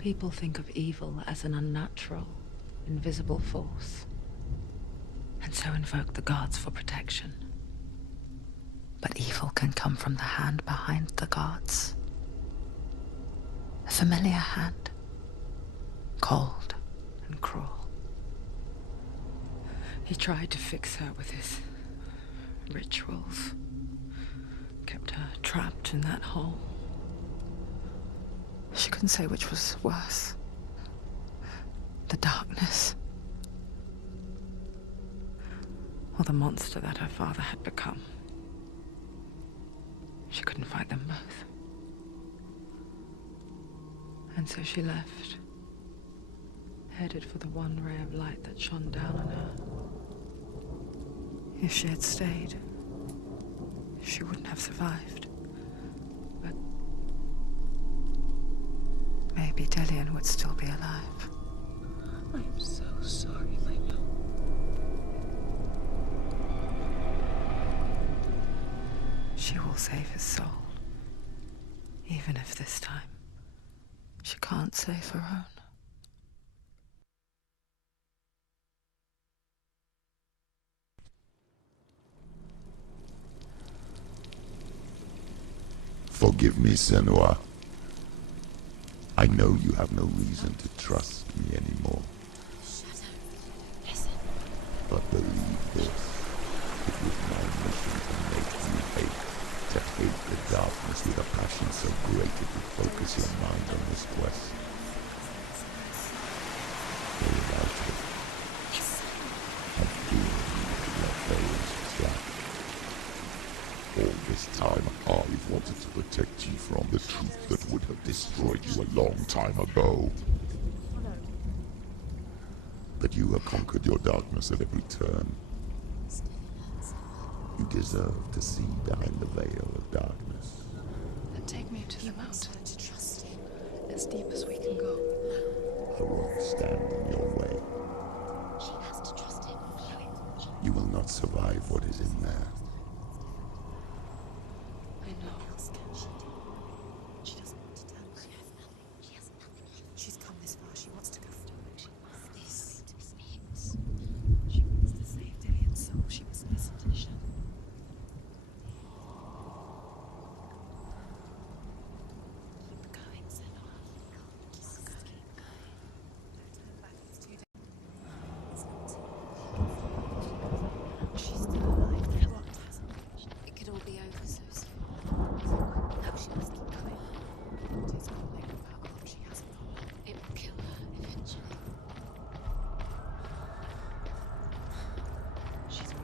People think of evil as an unnatural, invisible force, and so invoke the gods for protection. But evil can come from the hand behind the gods. A familiar hand, cold and cruel. He tried to fix her with his rituals, kept her trapped in that hole. She couldn't say which was worse. The darkness, or the monster that her father had become. She couldn't fight them both. And so she left. headed for the one ray of light that shone down on her. If she had stayed, she wouldn't have survived. But maybe Delian would still be alive. I'm so sorry, my love. She will save his soul. Even if this time she can't save her own. Forgive me, Senua. I know you have no reason to trust me anymore. Listen. But believe this, it was my mission to make you hate. To hate the darkness with a passion so great it would focus your mind on this quest. For without it, I've doomed you to your failures trap. All this time, I've wanted to protect you from the truth that would have destroyed you a long time ago. But you have conquered your darkness at every turn. You deserve to see behind the veil of darkness. And take me to the mountain. As deep as we can go. I won't stand in your way. She has to trust him. You will not survive what is in there. I know. She doesn't want to tell us. She has nothing. She has nothing. She's come this far. She wants to go forward. She wants this. She wants to save Delian's soul. She must listen to the shadow. Keep going, Senua. Just keep going. Don't turn back. It's too dangerous. It's not too late. She's still alive. What hasn't changed? It could all be over so soon. No, she must keep going. It's got to make about what she hasn't got. It will kill her eventually. She's ready.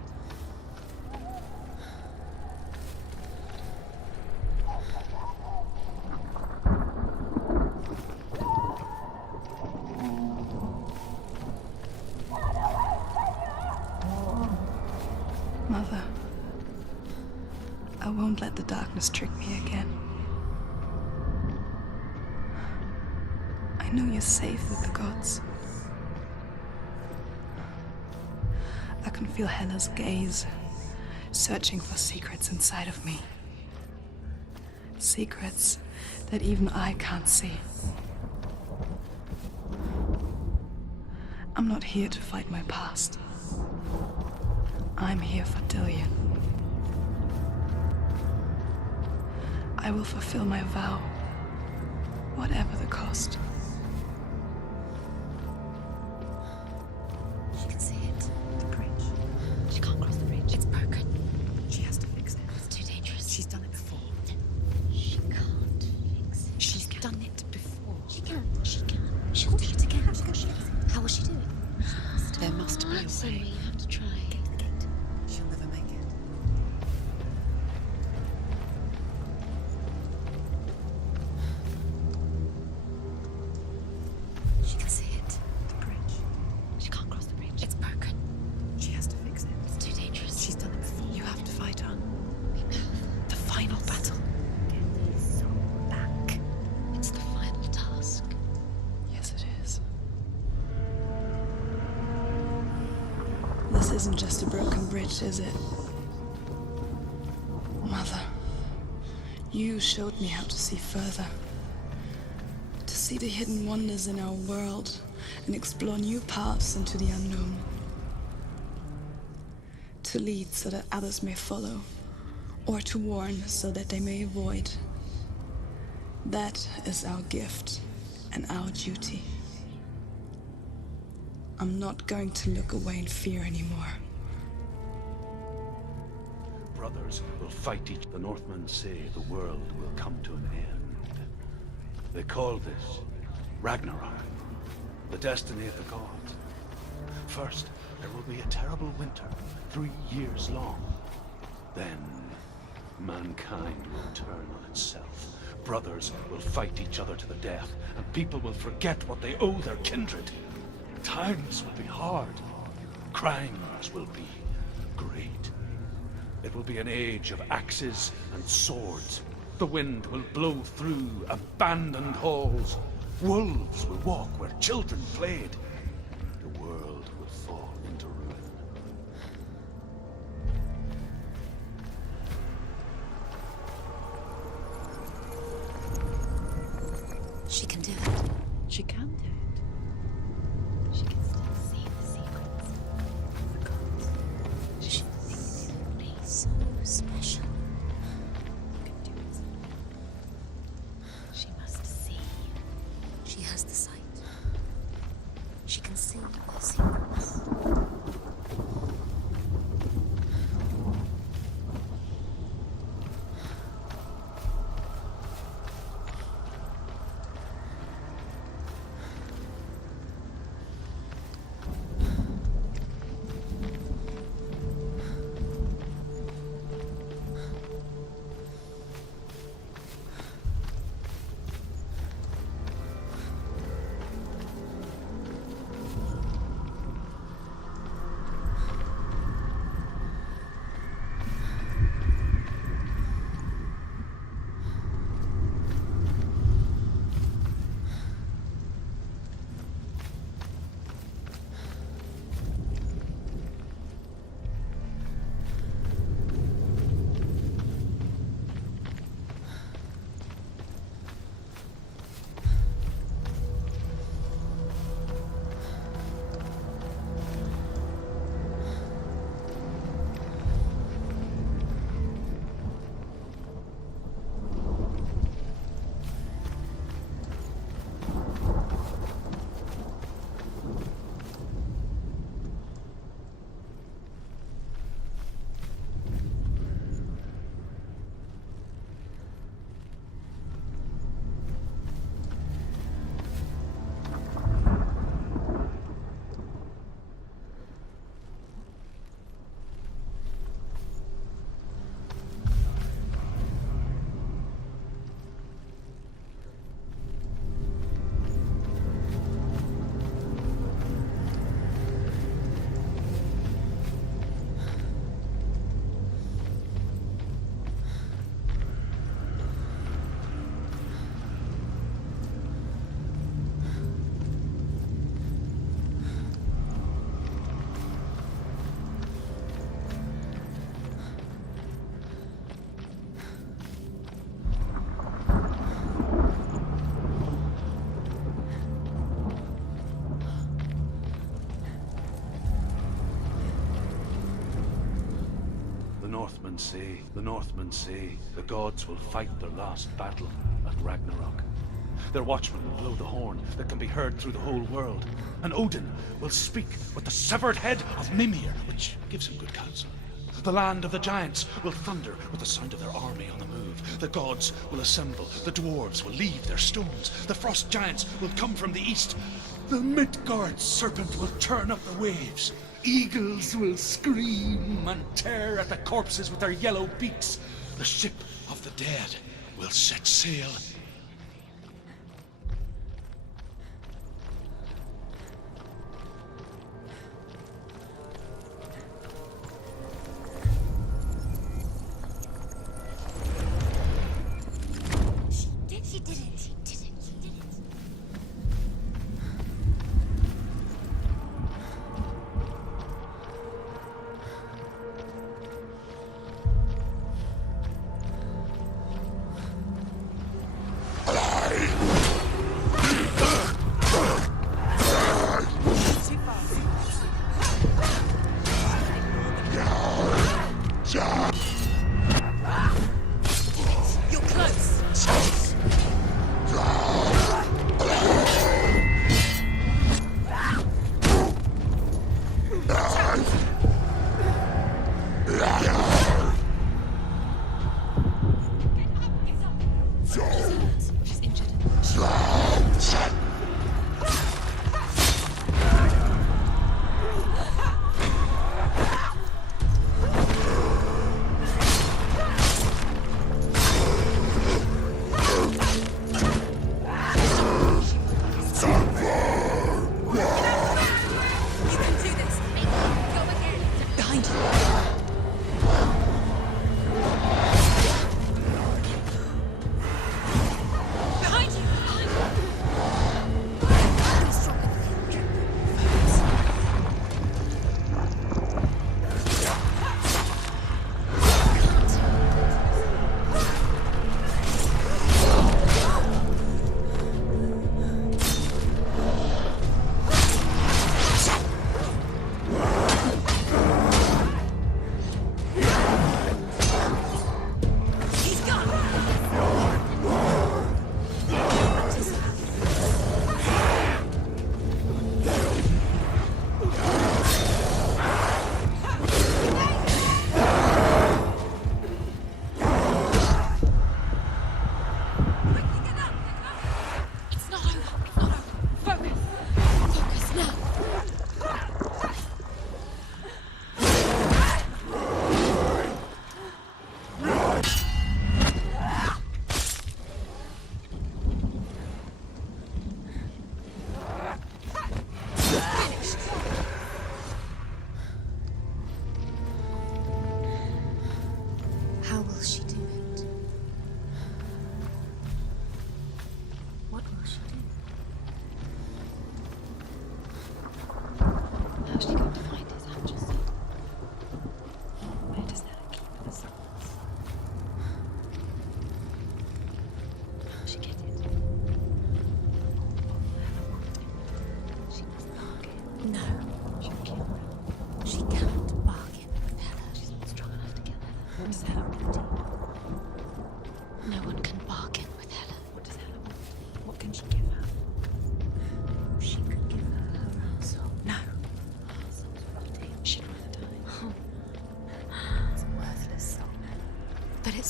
Mother, I won't let the darkness trick me again. I know you're safe with the gods. I can feel Hela's gaze, searching for secrets inside of me. Secrets that even I can't see. I'm not here to fight my past. I'm here for Delian. I will fulfill my vow, whatever the cost. She can see it. The bridge. She can't cross the bridge. It's broken. She has to fix it. It's too dangerous. She's done it before. She can't fix it. She's done it before. She can. She can. She'll do it again. How will she do it? There must be a way. Senua, you have to try. Get to the gate. She'll never make it. She can see it. The bridge. She can't cross the bridge. It's broken. She has to fix it. It's too dangerous. She's done it before. You have to fight her. We know. The final battle. Get his soul back. It's the final task. Yes, it is. This isn't just a broken bridge, is it? Mother, you showed me how to see further. To see the hidden wonders in our world and explore new paths into the unknown. To lead so that others may follow, or to warn so that they may avoid. That is our gift and our duty. I'm not going to look away in fear anymore. Brothers will fight each. The Northmen say the world will come to an end. They call this Ragnarok, the destiny of the gods. First, there will be a terrible winter, 3 years long. Then, mankind will turn on itself. Brothers will fight each other to the death, and people will forget what they owe their kindred. Times will be hard. Crimes will be great. It will be an age of axes and swords. The wind will blow through abandoned halls. Wolves will walk where children played. The world will fall into ruin. She can do it. She can do it. She can still see the secrets. The gods. She thinks it will be so special. You can do it. She must see. She has the sight. She can see the secrets. The Northmen say the gods will fight their last battle at Ragnarok. Their watchmen will blow the horn that can be heard through the whole world, and Odin will speak with the severed head of Mimir, which gives him good counsel. The land of the giants will thunder with the sound of their army on the move. The gods will assemble, the dwarves will leave their stones, the frost giants will come from the east, the Midgard serpent will turn up the waves. Eagles will scream and tear at the corpses with their yellow beaks. The ship of the dead will set sail. She did it. She did it. She did it.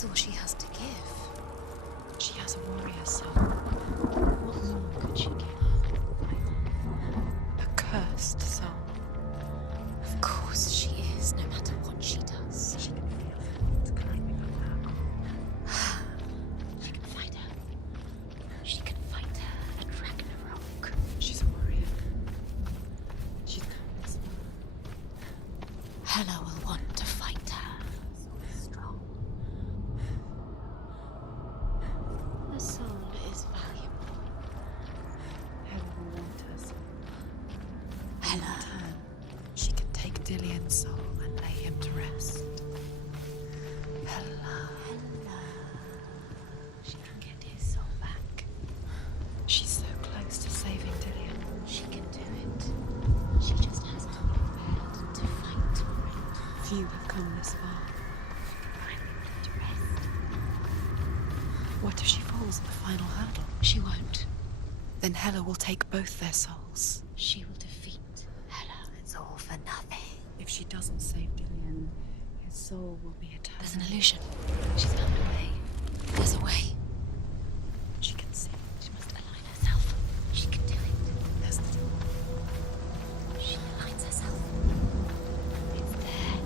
is all she has to give. She has a warrior soul. What more could she give? A cursed soul. Of course she is, no matter what she does. She can feel it climbing up her arm. She can fight her. She can fight her at Ragnarok. She's a warrior. She's come this far. Hela will want to fight her. Strong. The soul is valuable. Hela will want her soul. Hela. In turn, she can take Dillion's soul and lay him to rest. Hela. She can get his soul back. She's so close to saving Dillion. She can do it. She just has to be prepared to fight for it. Few have come this far. To rest. What if she falls at the final hurdle? She won't. Then Hela will take both their souls. She will defeat Hela. It's all for nothing. If she doesn't save Dillion, his soul will be eternal. There's an illusion. She's found a way. There's a way. She can see. She must align herself. She can do it. There's the door. She aligns herself. It's there.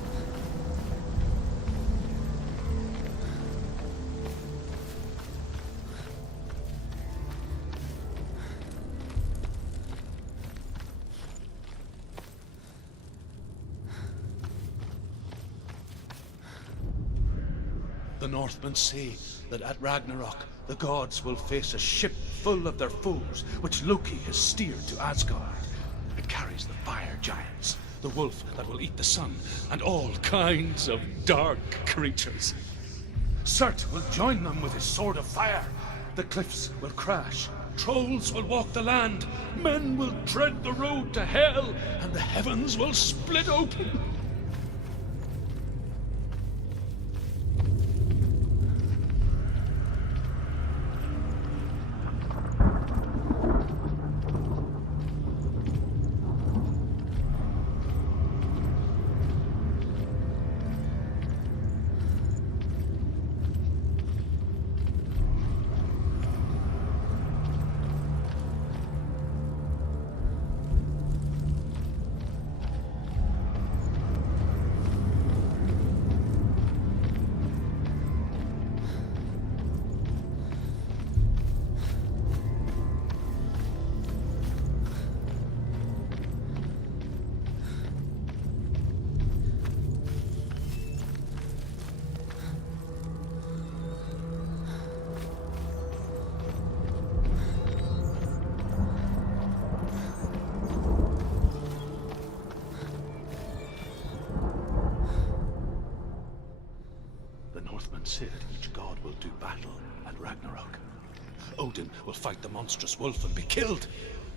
The Northmen say that at Ragnarok, the gods will face a ship full of their foes, which Loki has steered to Asgard. It carries the fire giants, the wolf that will eat the sun, and all kinds of dark creatures. Surt will join them with his sword of fire. The cliffs will crash, trolls will walk the land, men will tread the road to hell, and the heavens will split open. Said each god will do battle at Ragnarok. Odin will fight the monstrous wolf and be killed,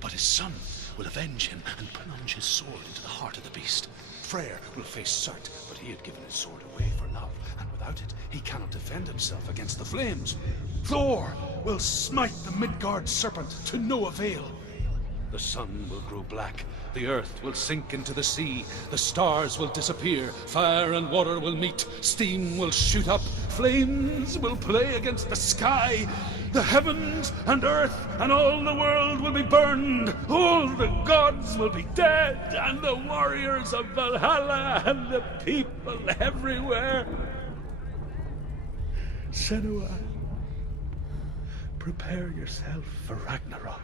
but his son will avenge him and plunge his sword into the heart of the beast. Freyr will face Surt, but he had given his sword away for love, and without it, he cannot defend himself against the flames. Thor will smite the Midgard serpent to no avail. The sun will grow black, the earth will sink into the sea, the stars will disappear, fire and water will meet, steam will shoot up, flames will play against the sky, the heavens and earth and all the world will be burned, all the gods will be dead, and the warriors of Valhalla and the people everywhere. Senua, prepare yourself for Ragnarok.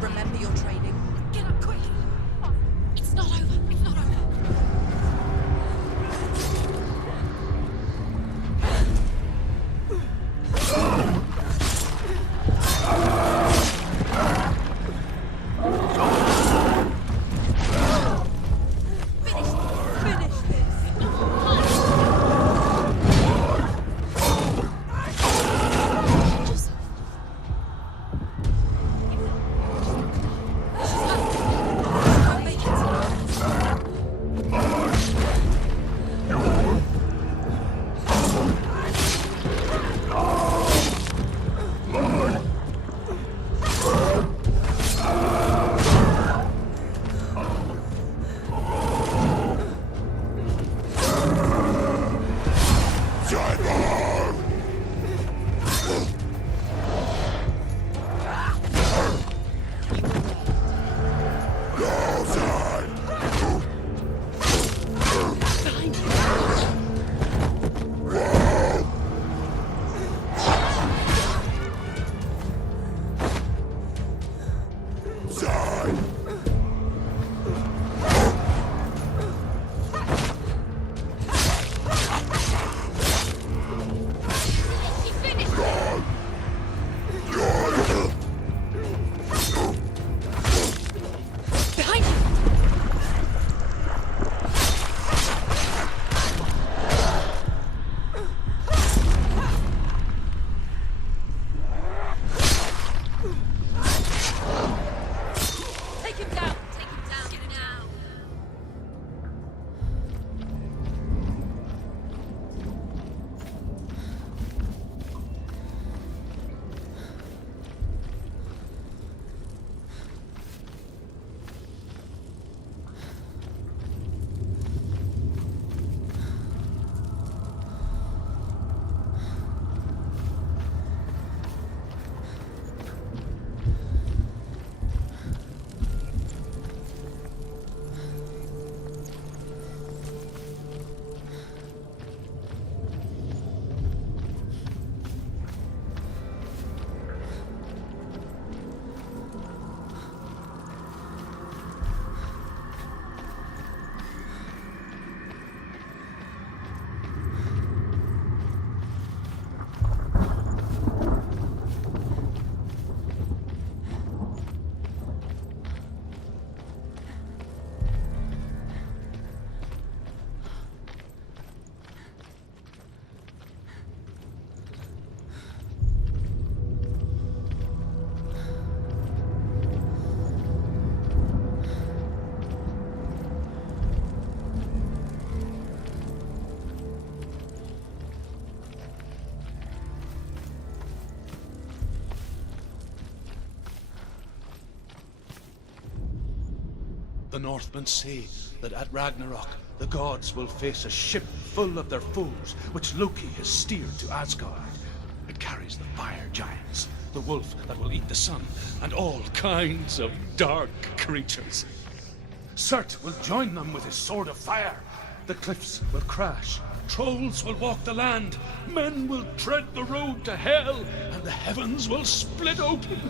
Remember your training. Get up quick. It's not over. It's not over. Northmen say that at Ragnarok, the gods will face a ship full of their foes, which Loki has steered to Asgard. It carries the fire giants, the wolf that will eat the sun, and all kinds of dark creatures. Surt will join them with his sword of fire. The cliffs will crash, trolls will walk the land, men will tread the road to hell, and the heavens will split open.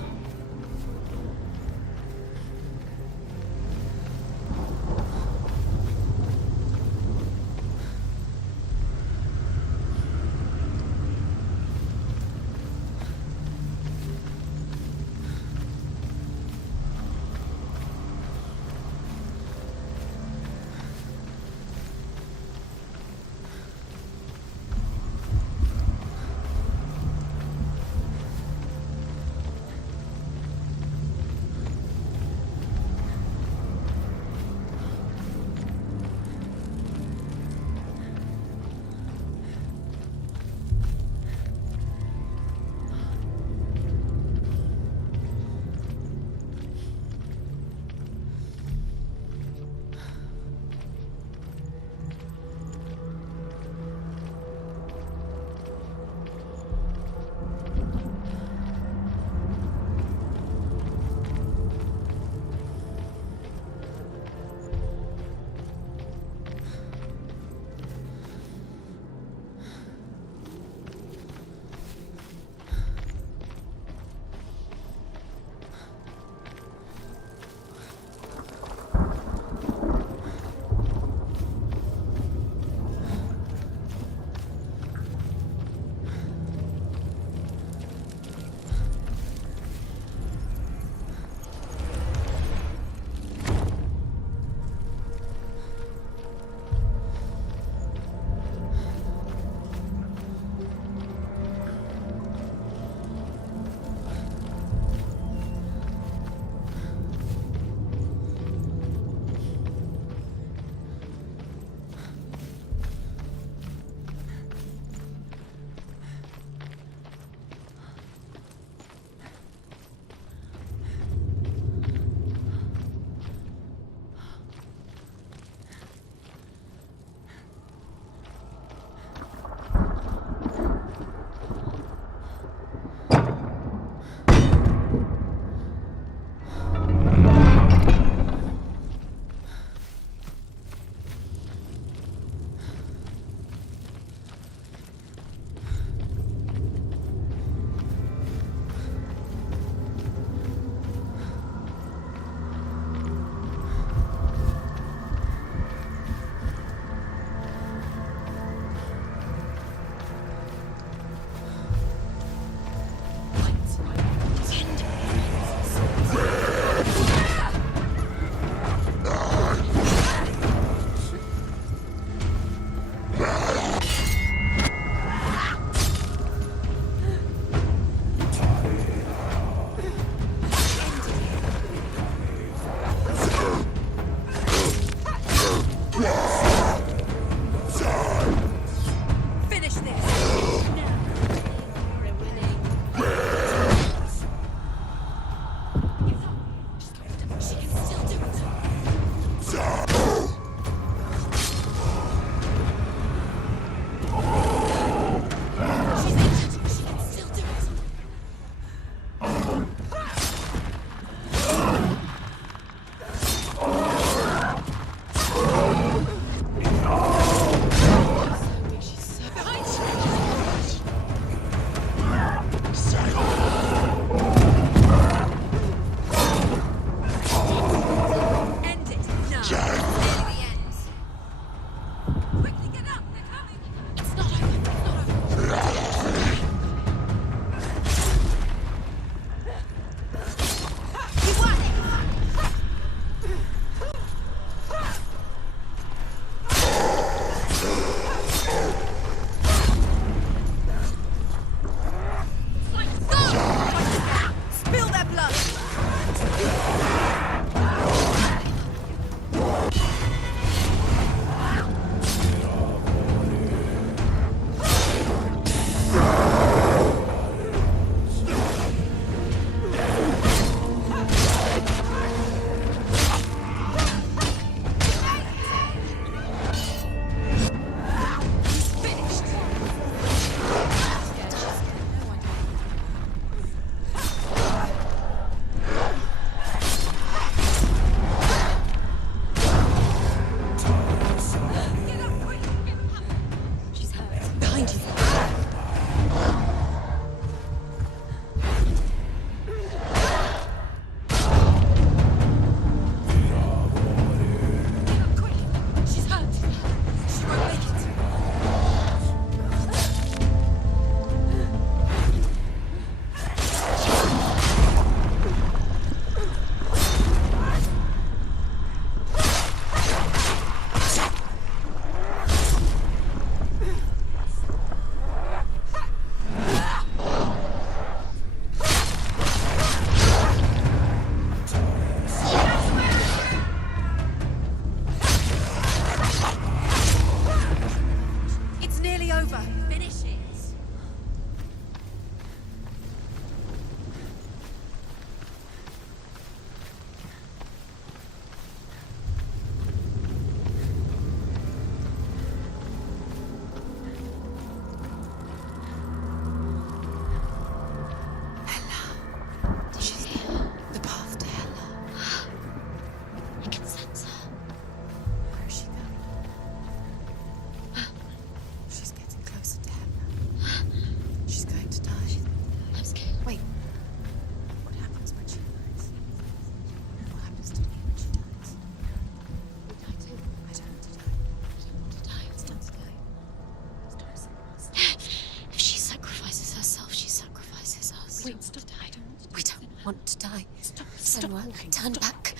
Senua, turn back.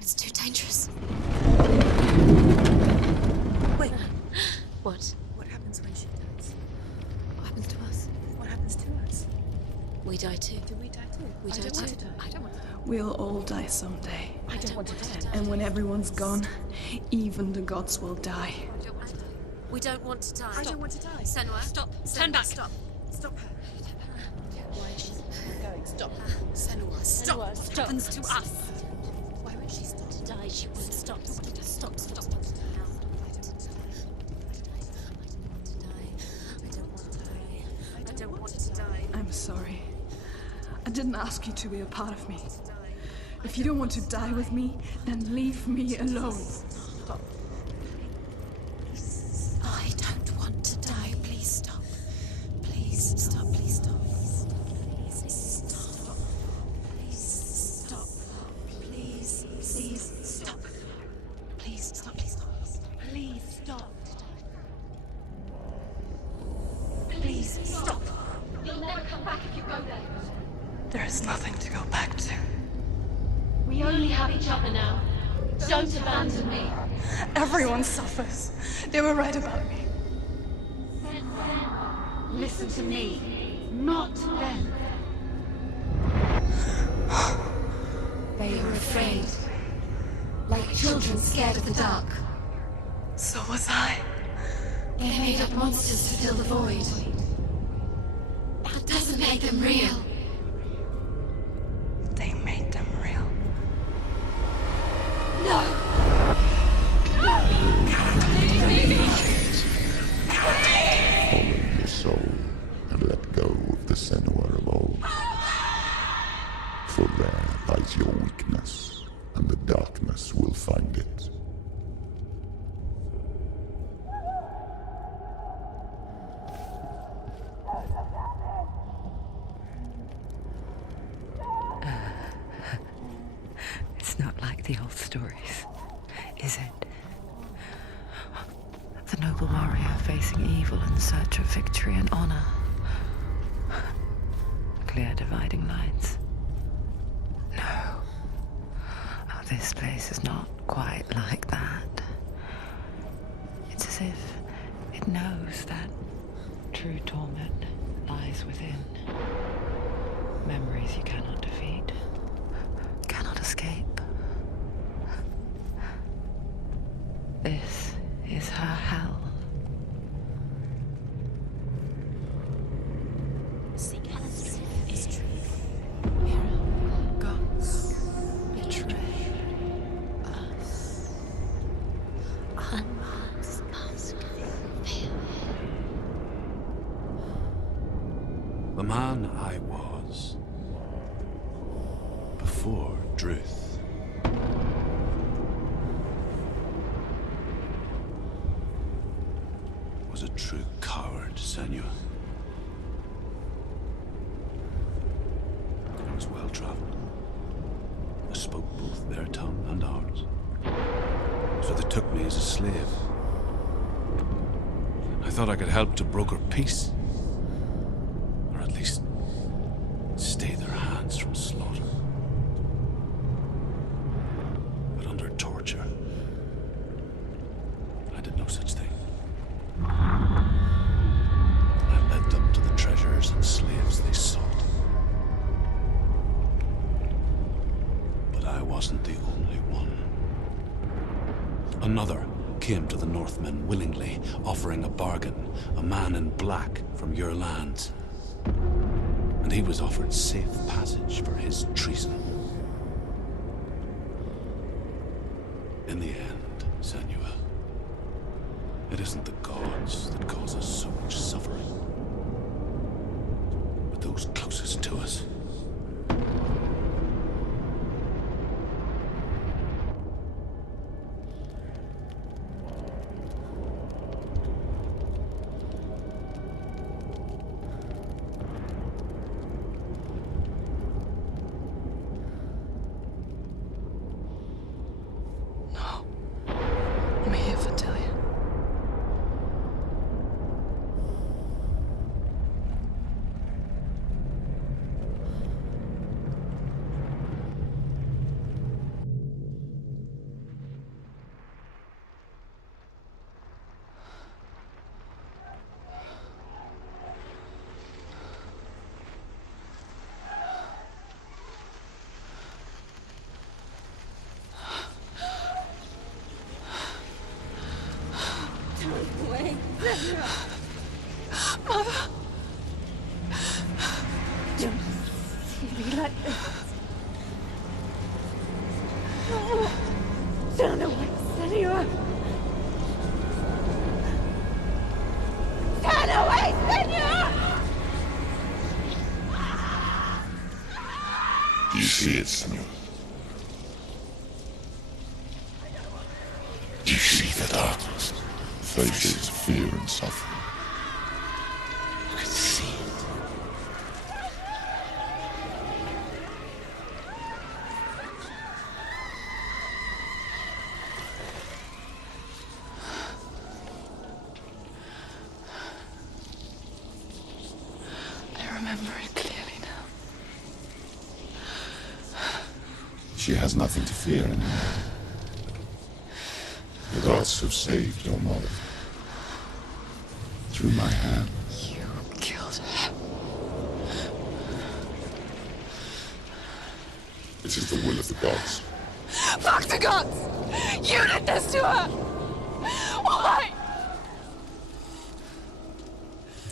It's too dangerous. Wait. What? What happens when she dies? What happens to us? What happens to us? We die too. Do we die too? We I die don't too. want to die. I don't want to die. We'll all die someday. I don't want to die. And when everyone's gone, even the gods will die. We don't want to die. I don't want to die. Senua, stop. Turn back. Stop. Stop her. Why is she going? Stop. Senua, stop. Senua, What stop. happens to us? Why won't she stop to die? She won't stop. Stop. I don't want to die. I'm sorry. I didn't ask you to be a part of me. If you don't want to die with me, then leave me alone. I don't want to die. Please stop. Please stop. Please stop. Please stop. Please stop. Please stop. Please stop. Please stop. Please stop. Please stop. You'll never come back if you go there. There is nothing to go back to. We only have each other now. Don't abandon me. Everyone suffers. They were right about me. Listen to me, not them. They were afraid. Like children scared of the dark. So was I. They made up monsters to fill the void. That doesn't make them real. They made them real. No! Follow your soul and let go of the Senua of old. For there lies your weakness, and the darkness will find it. It's not like the old stories, is it? The noble warrior facing evil in search of victory and honor. Clear dividing lines. No. Oh, this place is not quite like that. It's as if it knows that true torment lies within. Memories you cannot defeat, cannot escape. This is her hell. Psychosis is true. Gods betray Us. Unmask us. The man I was before Druth. Was a true coward, Senua. I was well traveled. I spoke both their tongue and ours. So they took me as a slave. I thought I could help to broker peace. Or at least stay their hands from slaughter. But under torture, I did no such thing. I led them to the treasures and slaves they sought. But I wasn't the only one. Another came to the Northmen willingly, offering a bargain, a man in black from your lands. And he was offered safe passage for his treason. In the end, Senua, it isn't the gods that cause us so much suffering, but those closest to us. I'm here for Delia. away, Senua. Mother. Don't see me like this. No. Turn away, Senua. Turn away, Senua! Do you see it, Senua? Do you see the darkness? Faces fear and suffering. You can see it. I remember it clearly now. She has nothing to fear anymore. The gods have saved your mother. Through my hand. You killed her. It is the will of the gods. Fuck the gods! You did this to her! Why?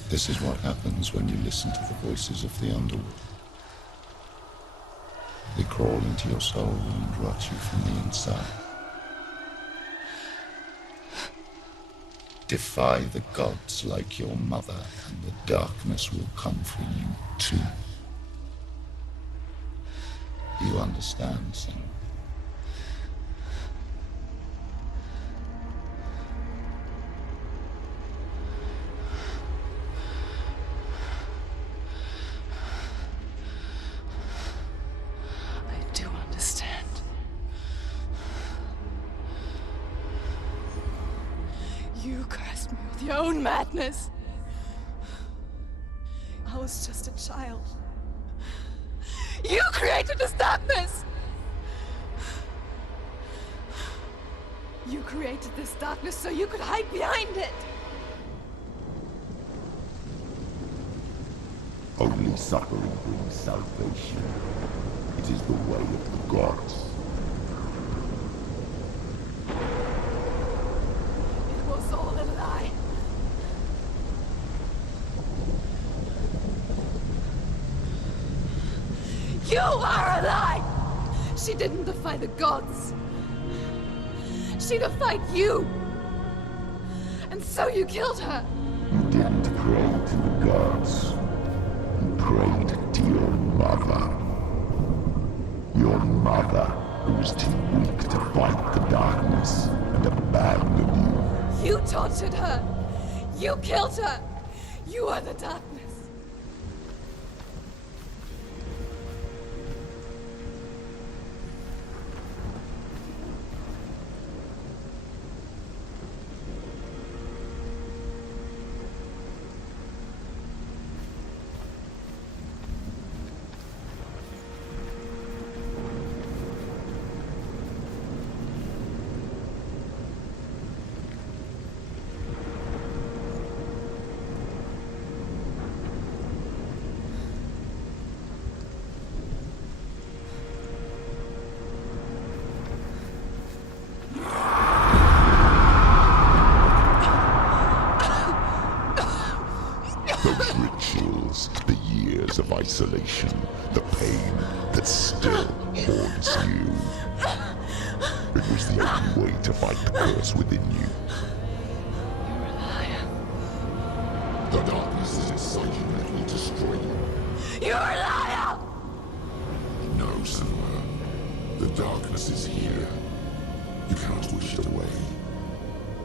This is what happens when you listen to the voices of the underworld. They crawl into your soul and rot you from the inside. Defy the gods like your mother, and the darkness will come for you too. You understand, Senua? I do understand. You cursed me with your own madness. I was just a child. You created this darkness! You created this darkness so you could hide behind it! Only suffering brings salvation. It is the way of the gods. It was all a lie. You are a lie! She didn't defy the gods. She defied you. And so you killed her. You didn't pray to the gods. You prayed to your mother. Your mother, who was too weak to fight the darkness and abandoned you. You tortured her. You killed her. You are the darkness. Those rituals, the years of isolation, the pain that still haunts you. It was the only way to fight the curse within you. You're a liar. The darkness is inside you and it will destroy you. You're a liar! No, Senua. The darkness is here. You cannot wish it away.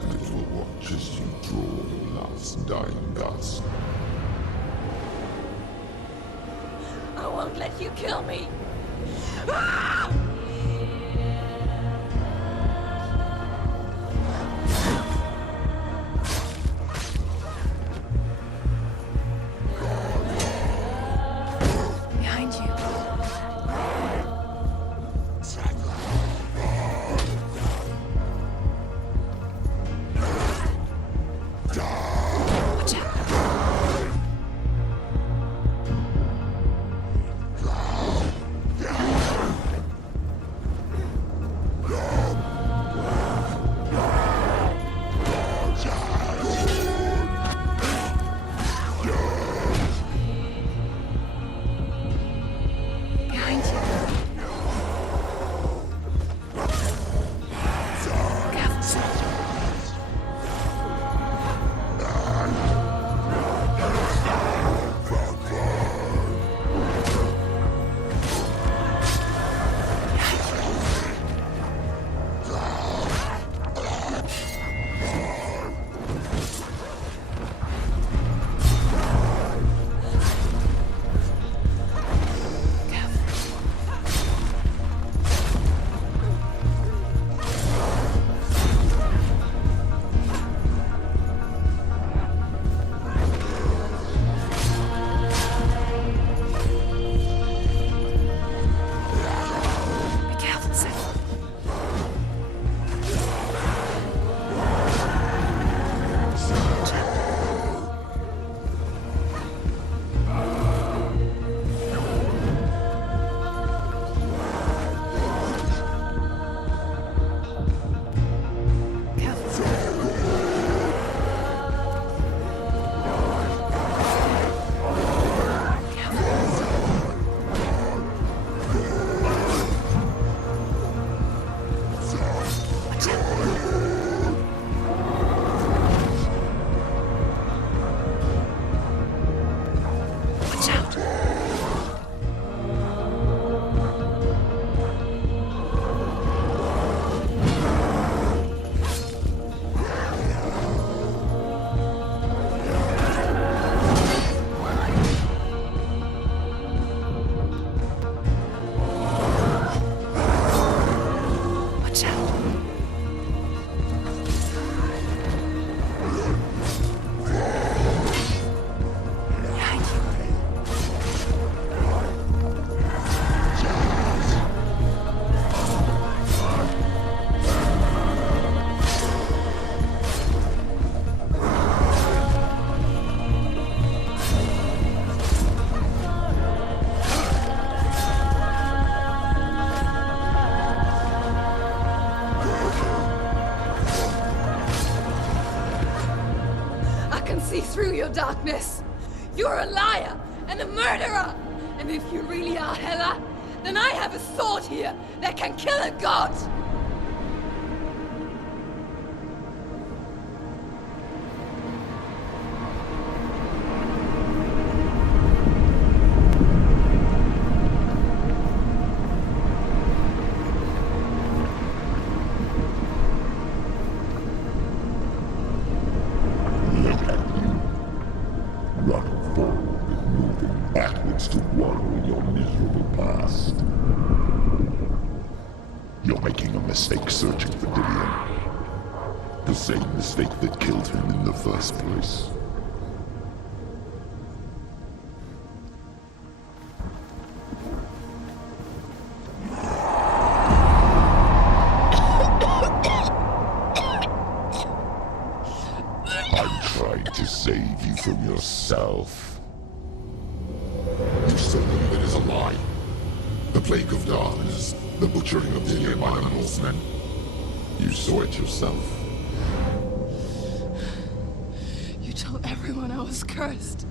And it will watch as you draw your last dying gasp. I won't let you kill me. Ah! Behind you. Watch out. see through your darkness. You're a liar and a murderer. And if you really are Hela, then I have a sword here that can kill a god. To wallow in your miserable past. You're making a mistake searching for Dillion. The same mistake that killed him in the first place. I'm trying to save you from yourself. You still believe it is a lie. The plague of darkness, the butchering of Dillion by the Northmen. You saw it yourself. You told everyone I was cursed.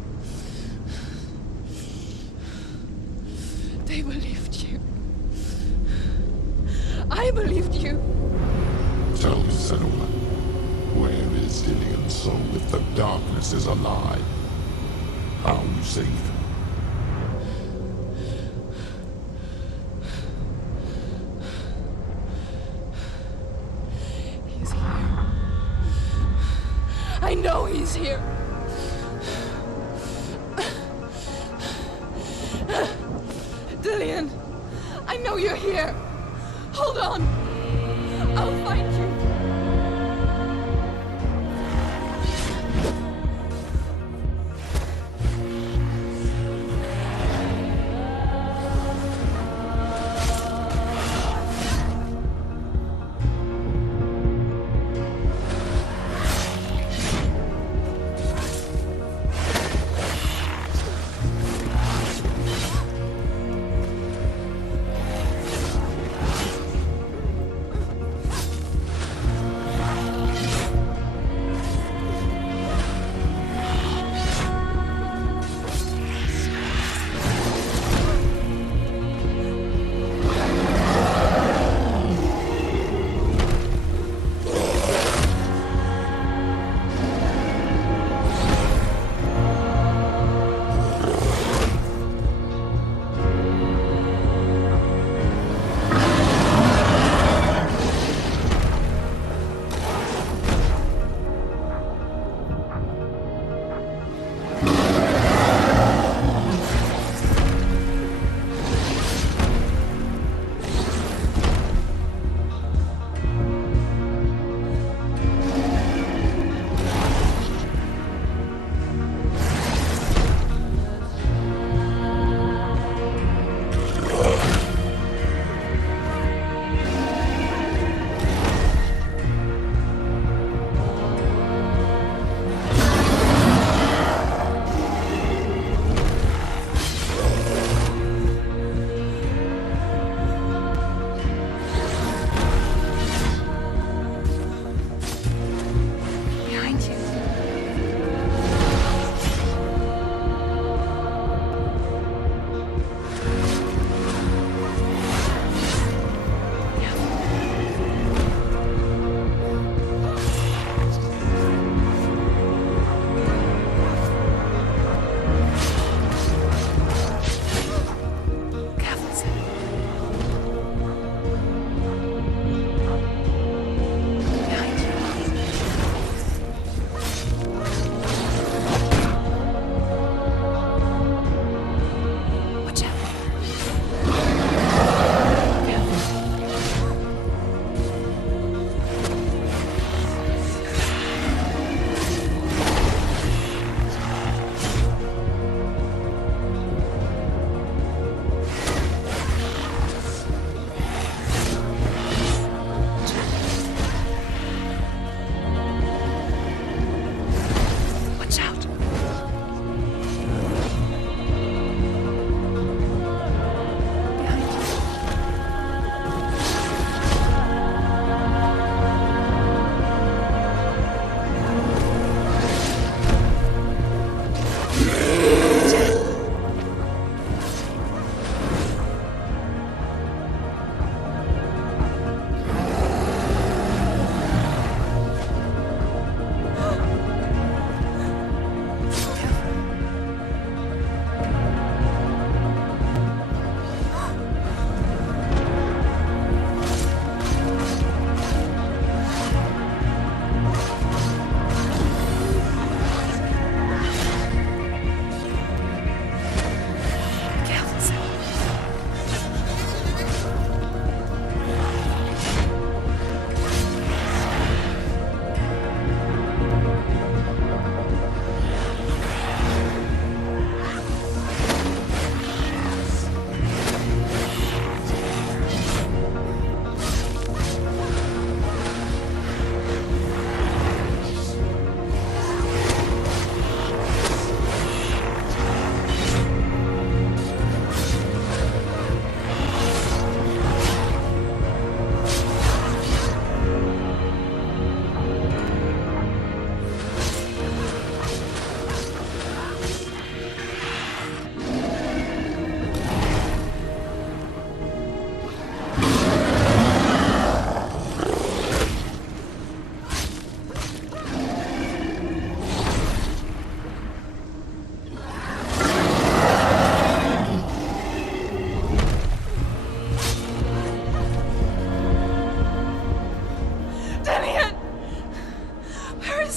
They believed you. I believed you. Tell me, Senua, where is Dillion's soul if the darkness is a lie? How you saved him? I know he's here. Dillion, I know you're here. Hold on. I'll find you.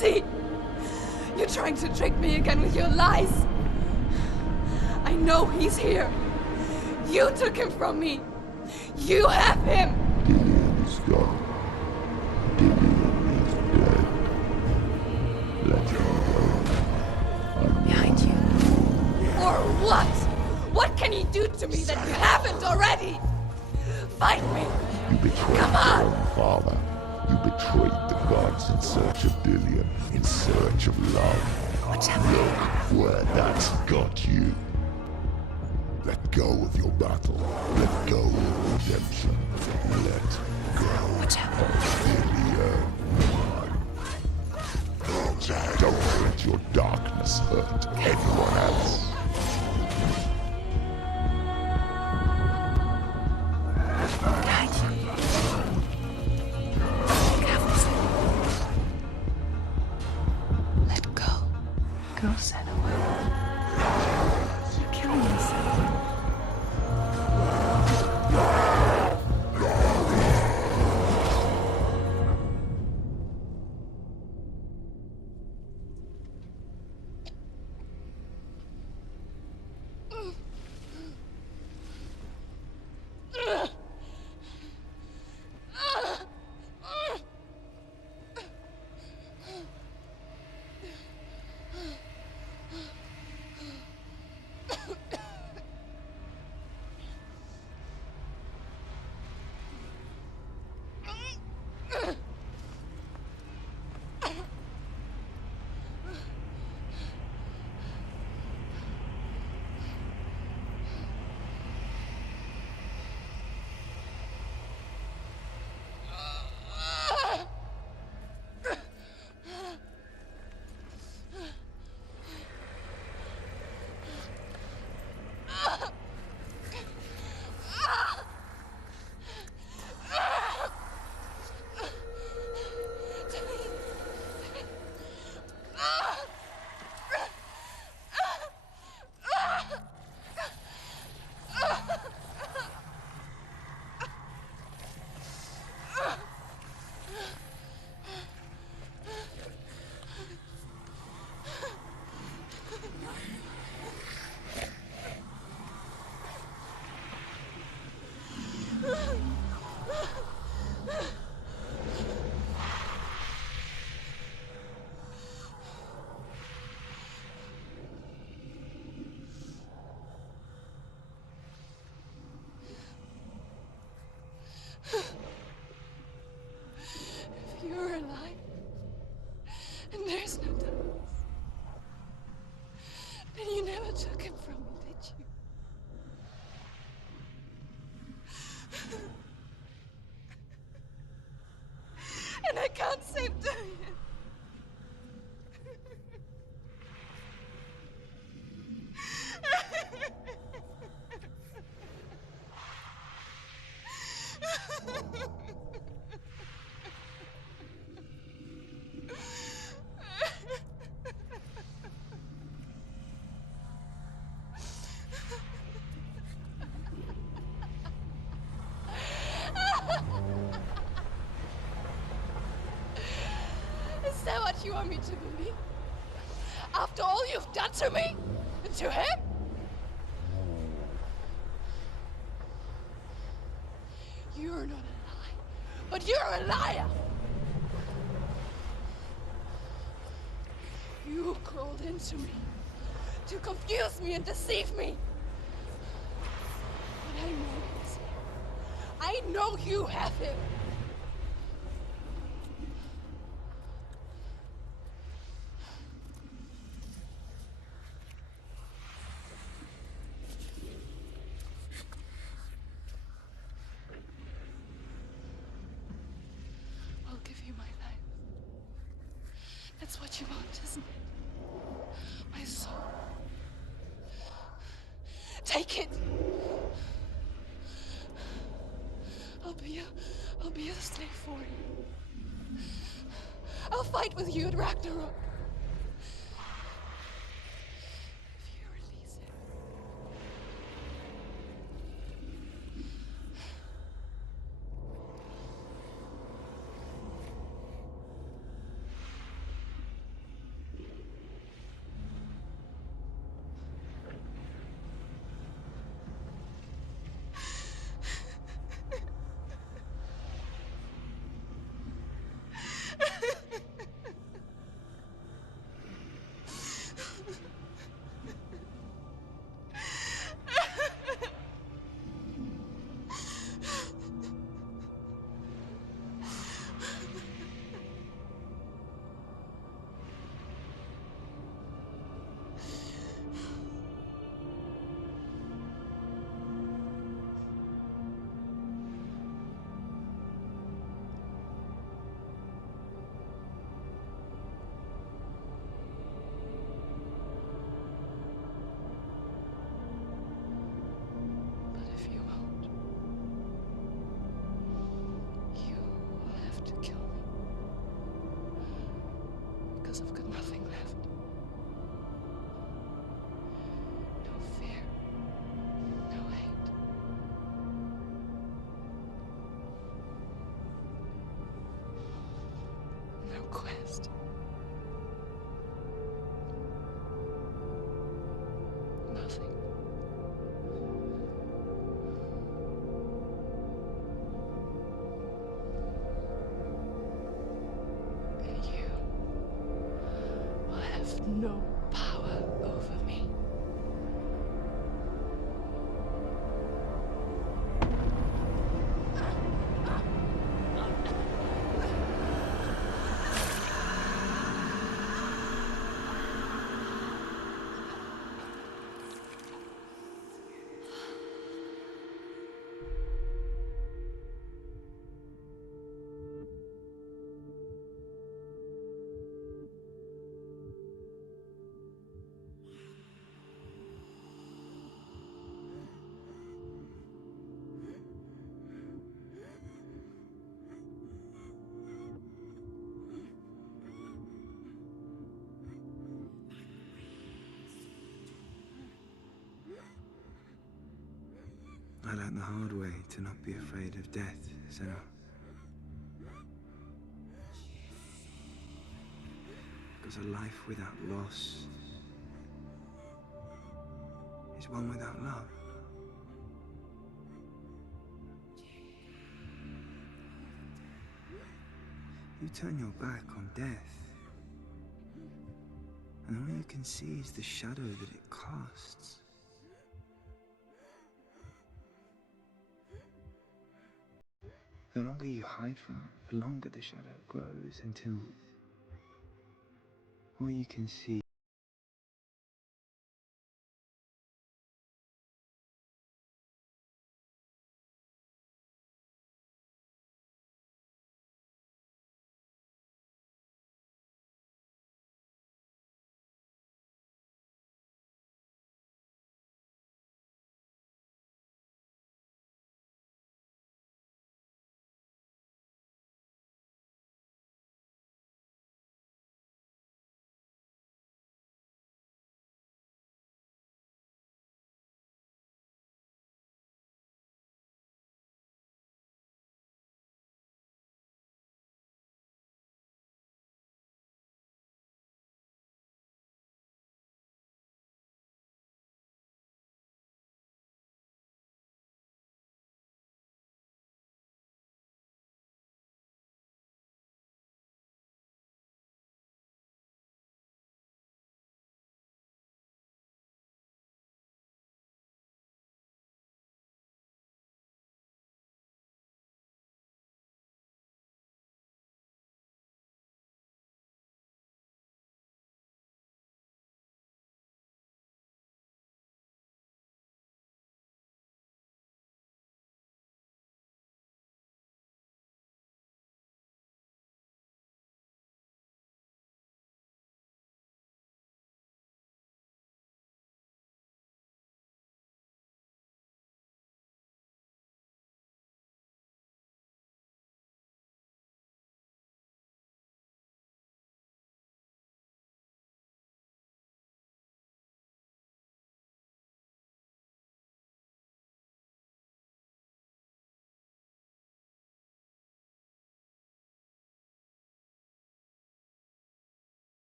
see? You're trying to trick me again with your lies. I know he's here. You took him from me. You have him. Dillian's gone. Dillian is dead. Let him go. Behind you. For what? What can he do to me that you haven't already? Fight me. You betrayed Come your on. own father. You betrayed the gods in search of Dillian, in search of love. What's happening? Look where that's got you. Let go of your battle. Let go of redemption. Let go What's happening? of Dillian. Don't let your darkness hurt anyone else. Behind you. Let go. Go, Senua. You're killing yourself. If you're alive, and there's no darkness, then you never took him from me, did you? And I can't save Dillian. Is that what you want me to believe? After all you've done to me? And to him? You're not a lie, but you're a liar! You crawled into me to confuse me and deceive me. But I know he's here. I know you have him. I'll give you my life. That's what you want, isn't it? My soul. Take it. I'll be a slave for you. I'll fight with you at Ragnarok. If you release him. because I've got nothing left. No fear. No hate. No quest. Nothing. And you will have no power over me. I learned the hard way to not be afraid of death, Senua. Because a life without loss is one without love. You turn your back on death, and all you can see is the shadow that it casts. The longer you hide from it, the longer the shadow grows until all you can see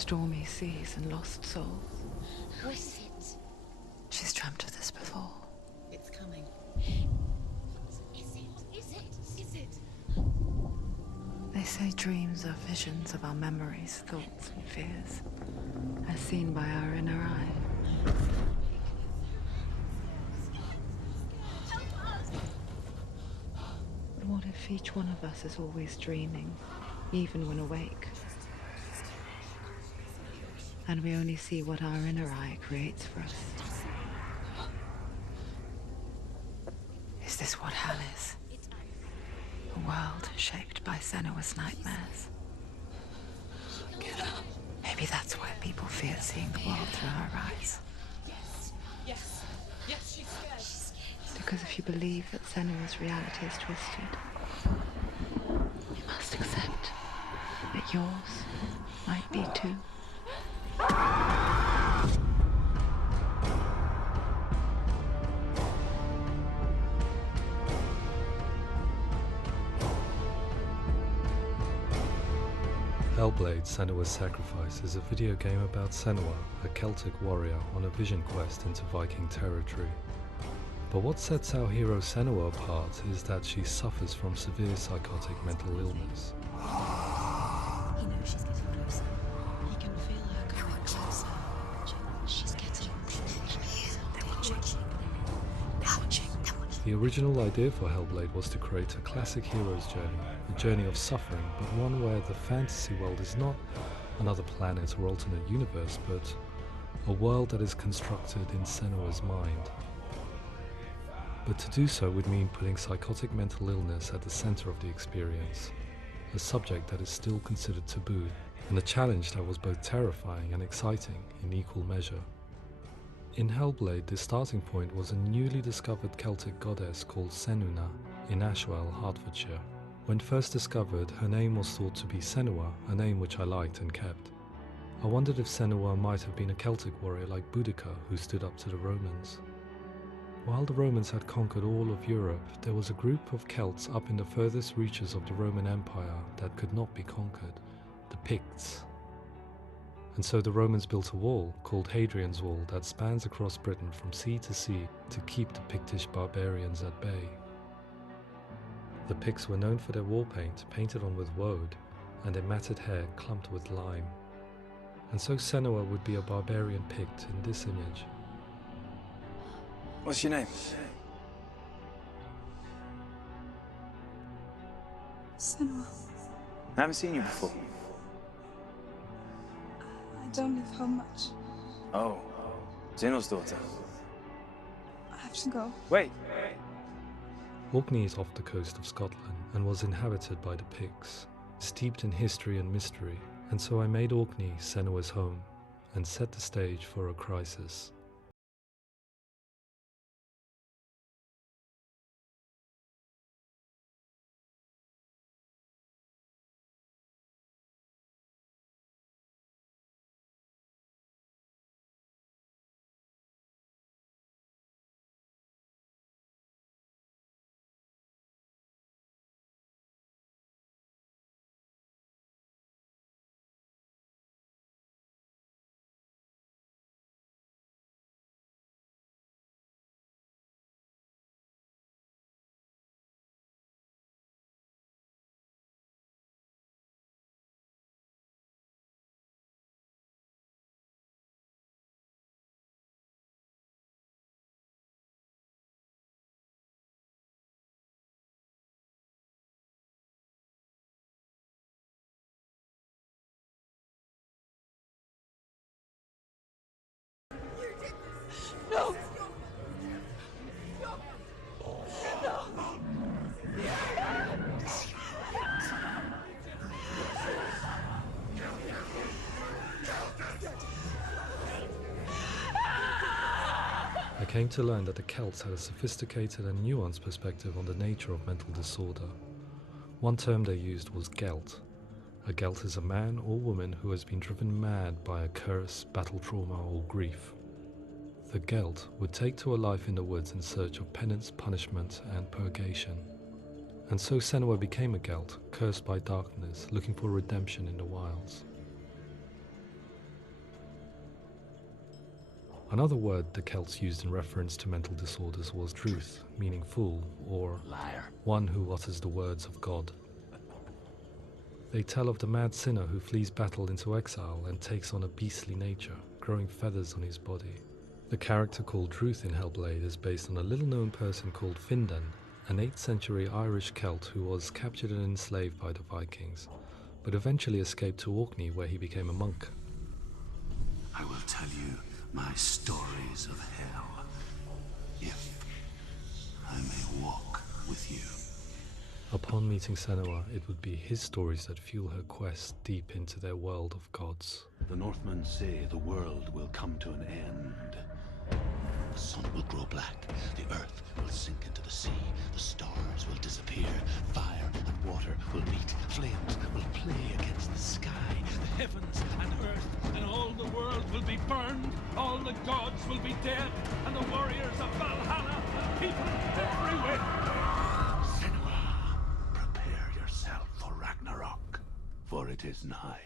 stormy seas and lost souls. Who is it? She's dreamt of this before. It's coming. Is it? They say dreams are visions of our memories, thoughts, and fears, as seen by our inner eye. But what if each one of us is always dreaming, even when awake? And we only see what our inner eye creates for us. Is this what hell is? A world shaped by Senua's nightmares. Maybe that's why people fear seeing the world through her eyes. Yes, she's scared. Because if you believe that Senua's reality is twisted, you must accept that yours might be too. Hellblade: Senua's Sacrifice is a video game about Senua, a Celtic warrior on a vision quest into Viking territory. But what sets our hero Senua apart is that she suffers from severe psychotic mental illness. He knows she's getting closer. He can feel her coming closer. She's getting closer. They're watching. The original idea for Hellblade was to create a classic hero's journey, a journey of suffering, but one where the fantasy world is not another planet or alternate universe, but a world that is constructed in Senua's mind. But to do so would mean putting psychotic mental illness at the center of the experience, a subject that is still considered taboo, and a challenge that was both terrifying and exciting in equal measure. In Hellblade, the starting point was a newly discovered Celtic goddess called Senua in Ashwell, Hertfordshire. When first discovered, her name was thought to be Senua, a name which I liked and kept. I wondered if Senua might have been a Celtic warrior like Boudica who stood up to the Romans. While the Romans had conquered all of Europe, there was a group of Celts up in the furthest reaches of the Roman Empire that could not be conquered, the Picts. And so the Romans built a wall, called Hadrian's Wall, that spans across Britain from sea to sea to keep the Pictish barbarians at bay. The Picts were known for their war paint, painted on with woad, and their matted hair clumped with lime. And so Senua would be a barbarian Pict in this image. What's your name? Senua, I haven't seen you before. I don't live home much. Oh, Zeno's daughter. I have to go. Wait. Orkney is off the coast of Scotland and was inhabited by the Picts, steeped in history and mystery, and so I made Orkney Senua's home and set the stage for a crisis. No! I came to learn that the Celts had a sophisticated and nuanced perspective on the nature of mental disorder. One term they used was Gelt. A Gelt is a man or woman who has been driven mad by a curse, battle trauma, or grief. The Gelt would take to a life in the woods in search of penance, punishment, and purgation. And so Senua became a Gelt, cursed by darkness, looking for redemption in the wilds. Another word the Celts used in reference to mental disorders was druth, meaning fool, or liar, one who utters the words of God. They tell of the mad sinner who flees battle into exile and takes on a beastly nature, growing feathers on his body. The character called Druth in Hellblade is based on a little-known person called Findan, an 8th century Irish Celt who was captured and enslaved by the Vikings, but eventually escaped to Orkney where he became a monk. I will tell you my stories of hell, if I may walk with you. Upon meeting Senua, it would be his stories that fuel her quest deep into their world of gods. The Northmen say the world will come to an end. The sun will grow black, the earth will sink into the sea, the stars will disappear, fire and water will meet, flames will play against the sky, the heavens and earth and all the world will be burned, all the gods will be dead, and the warriors of Valhalla and people everywhere. Senua, prepare yourself for Ragnarok, for it is nigh.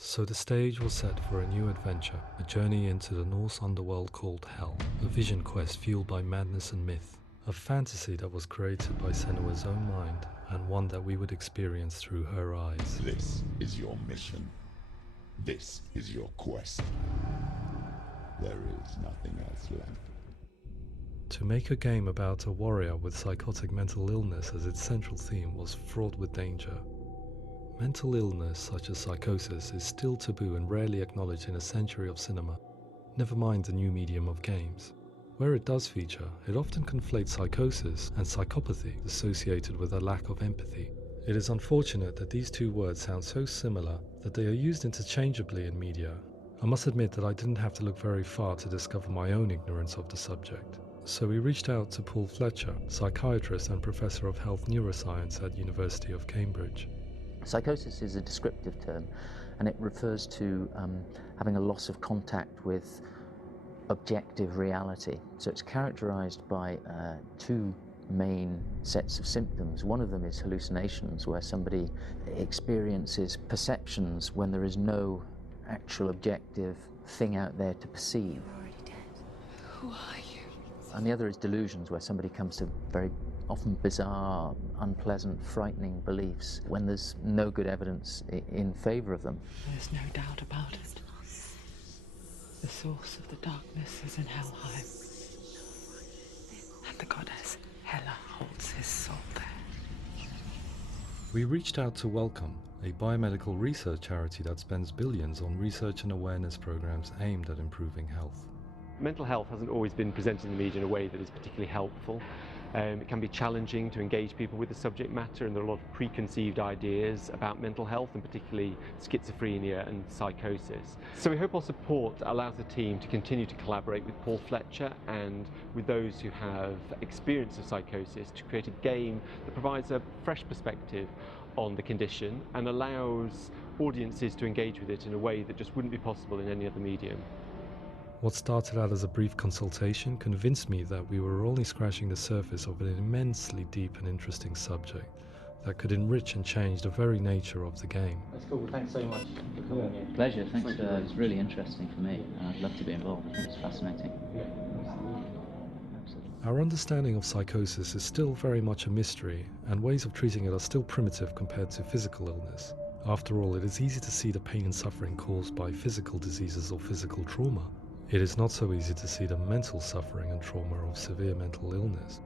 So the stage was set for a new adventure, a journey into the Norse underworld called Hell, a vision quest fueled by madness and myth, a fantasy that was created by Senua's own mind, and one that we would experience through her eyes. This is your mission. This is your quest. There is nothing else left. To make a game about a warrior with psychotic mental illness as its central theme was fraught with danger. Mental illness such as psychosis is still taboo and rarely acknowledged in a century of cinema, never mind the new medium of games. Where it does feature, it often conflates psychosis and psychopathy associated with a lack of empathy. It is unfortunate that these two words sound so similar that they are used interchangeably in media. I must admit that I didn't have to look very far to discover my own ignorance of the subject. So we reached out to Paul Fletcher, psychiatrist and professor of health neuroscience at University of Cambridge. Psychosis is a descriptive term, and it refers to having a loss of contact with objective reality. So it's characterized by two main sets of symptoms. One of them is hallucinations, where somebody experiences perceptions when there is no actual objective thing out there to perceive. You're already dead. Who are you? And the other is delusions, where somebody comes to very often bizarre, unpleasant, frightening beliefs when there's no good evidence in favor of them. There's no doubt about it. The source of the darkness is in Helheim. And the goddess Hela holds his soul there. We reached out to Welcome, a biomedical research charity that spends billions on research and awareness programs aimed at improving health. Mental health hasn't always been presented in the media in a way that is particularly helpful. It can be challenging to engage people with the subject matter, and there are a lot of preconceived ideas about mental health, and particularly schizophrenia and psychosis. So we hope our support allows the team to continue to collaborate with Paul Fletcher and with those who have experience of psychosis to create a game that provides a fresh perspective on the condition and allows audiences to engage with it in a way that just wouldn't be possible in any other medium. What started out as a brief consultation convinced me that we were only scratching the surface of an immensely deep and interesting subject that could enrich and change the very nature of the game. That's cool. Thanks so much for coming here. Pleasure. Thanks. It was really interesting for me. I'd love to be involved. I think it's fascinating. Our understanding of psychosis is still very much a mystery, and ways of treating it are still primitive compared to physical illness. After all, it is easy to see the pain and suffering caused by physical diseases or physical trauma. It is not so easy to see the mental suffering and trauma of severe mental illness.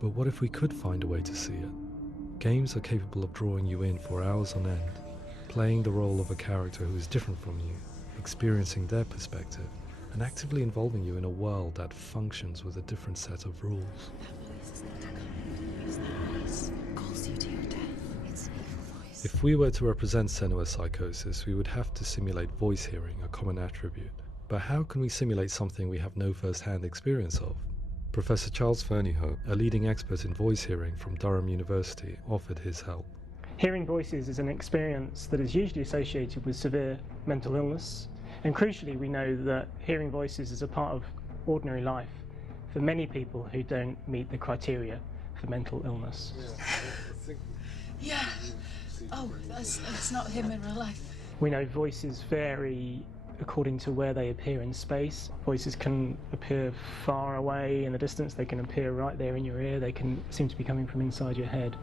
But what if we could find a way to see it? Games are capable of drawing you in for hours on end, playing the role of a character who is different from you, experiencing their perspective, and actively involving you in a world that functions with a different set of rules. If we were to represent Senua's psychosis, we would have to simulate voice hearing, a common attribute. But how can we simulate something we have no first-hand experience of? Professor Charles Fernyhough, a leading expert in voice hearing from Durham University, offered his help. Hearing voices is an experience that is usually associated with severe mental illness, and crucially we know that hearing voices is a part of ordinary life for many people who don't meet the criteria for mental illness. Yeah. Oh, that's not him in real life. We know voices vary according to where they appear in space. Voices can appear far away in the distance, they can appear right there in your ear, they can seem to be coming from inside your head.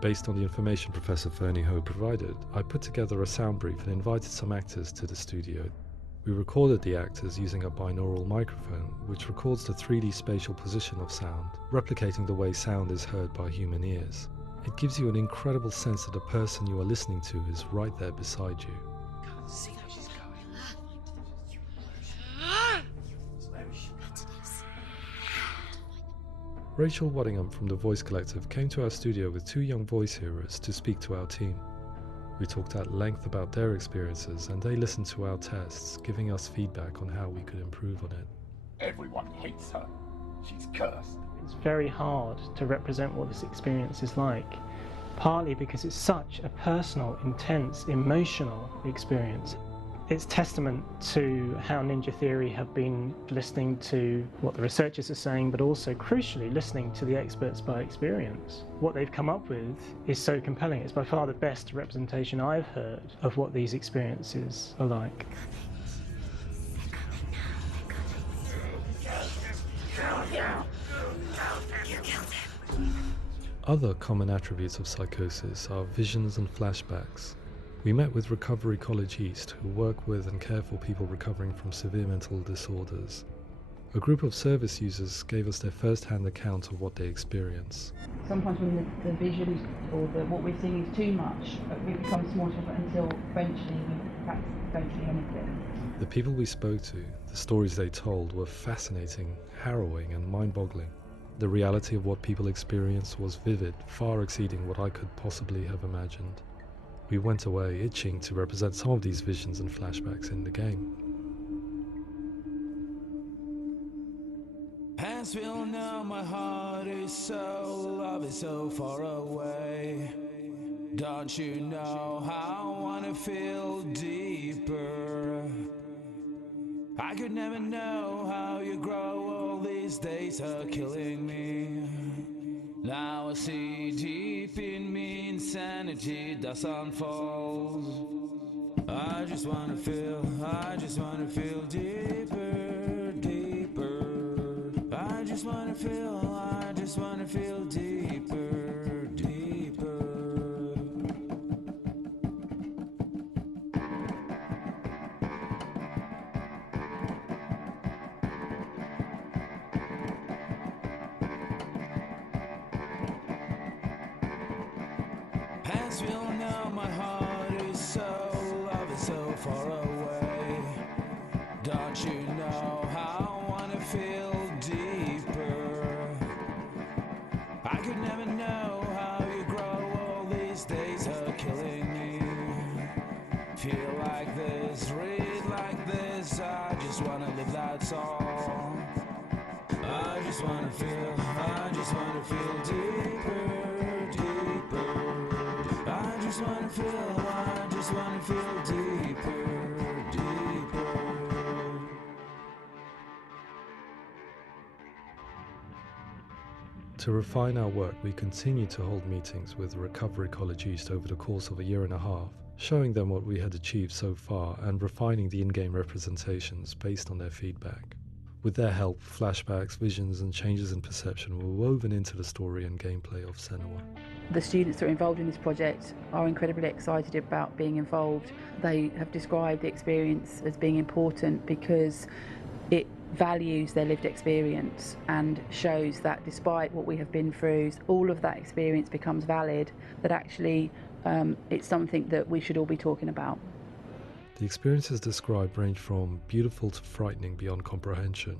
Based on the information Professor Fernie Ho provided, I put together a sound brief and invited some actors to the studio. We recorded the actors using a binaural microphone, which records the 3D spatial position of sound, replicating the way sound is heard by human ears. It gives you an incredible sense that the person you are listening to is right there beside you. Can't see how she's going. Rachel Waddingham from the Voice Collective came to our studio with 2 young voice hearers to speak to our team. We talked at length about their experiences and they listened to our tests, giving us feedback on how we could improve on it. Everyone hates her. She's cursed. It's very hard to represent what this experience is like, partly because it's such a personal, intense, emotional experience. It's testament to how Ninja Theory have been listening to what the researchers are saying, but also, crucially, listening to the experts by experience. What they've come up with is so compelling. It's by far the best representation I've heard of what these experiences are like. Other common attributes of psychosis are visions and flashbacks. We met with Recovery College East, who work with and care for people recovering from severe mental disorders. A group of service users gave us their first-hand account of what they experience. Sometimes when the visions or what we're seeing is too much, it becomes more difficult until eventually we perhaps don't see anything. The people we spoke to, the stories they told, were fascinating, harrowing and mind-boggling. The reality of what people experienced was vivid, far exceeding what I could possibly have imagined. We went away itching to represent some of these visions and flashbacks in the game. As we all know, my heart is so, love is so far away. Don't you know how I wanna feel deeper? I could never know how you grow, all these days are killing me. Now I see deep in me insanity does unfold. I just wanna feel deeper, deeper. I just wanna feel deeper, deeper. As we all know, my heart is so, love is so far away. Don't you know how I wanna feel deeper? I could never know how you grow, all these days are killing me. Feel like this, read like this, I just wanna live, that's all. I just wanna feel deeper, deeper. I just wanna feel deeper, deeper. To refine our work, we continue to hold meetings with Recovery College East over the course of a year and a half, showing them what we had achieved so far and refining the in-game representations based on their feedback. With their help, flashbacks, visions and changes in perception were woven into the story and gameplay of Senua. The students that are involved in this project are incredibly excited about being involved. They have described the experience as being important because it values their lived experience and shows that despite what we have been through, all of that experience becomes valid, that actually it's something that we should all be talking about. The experiences described range from beautiful to frightening beyond comprehension.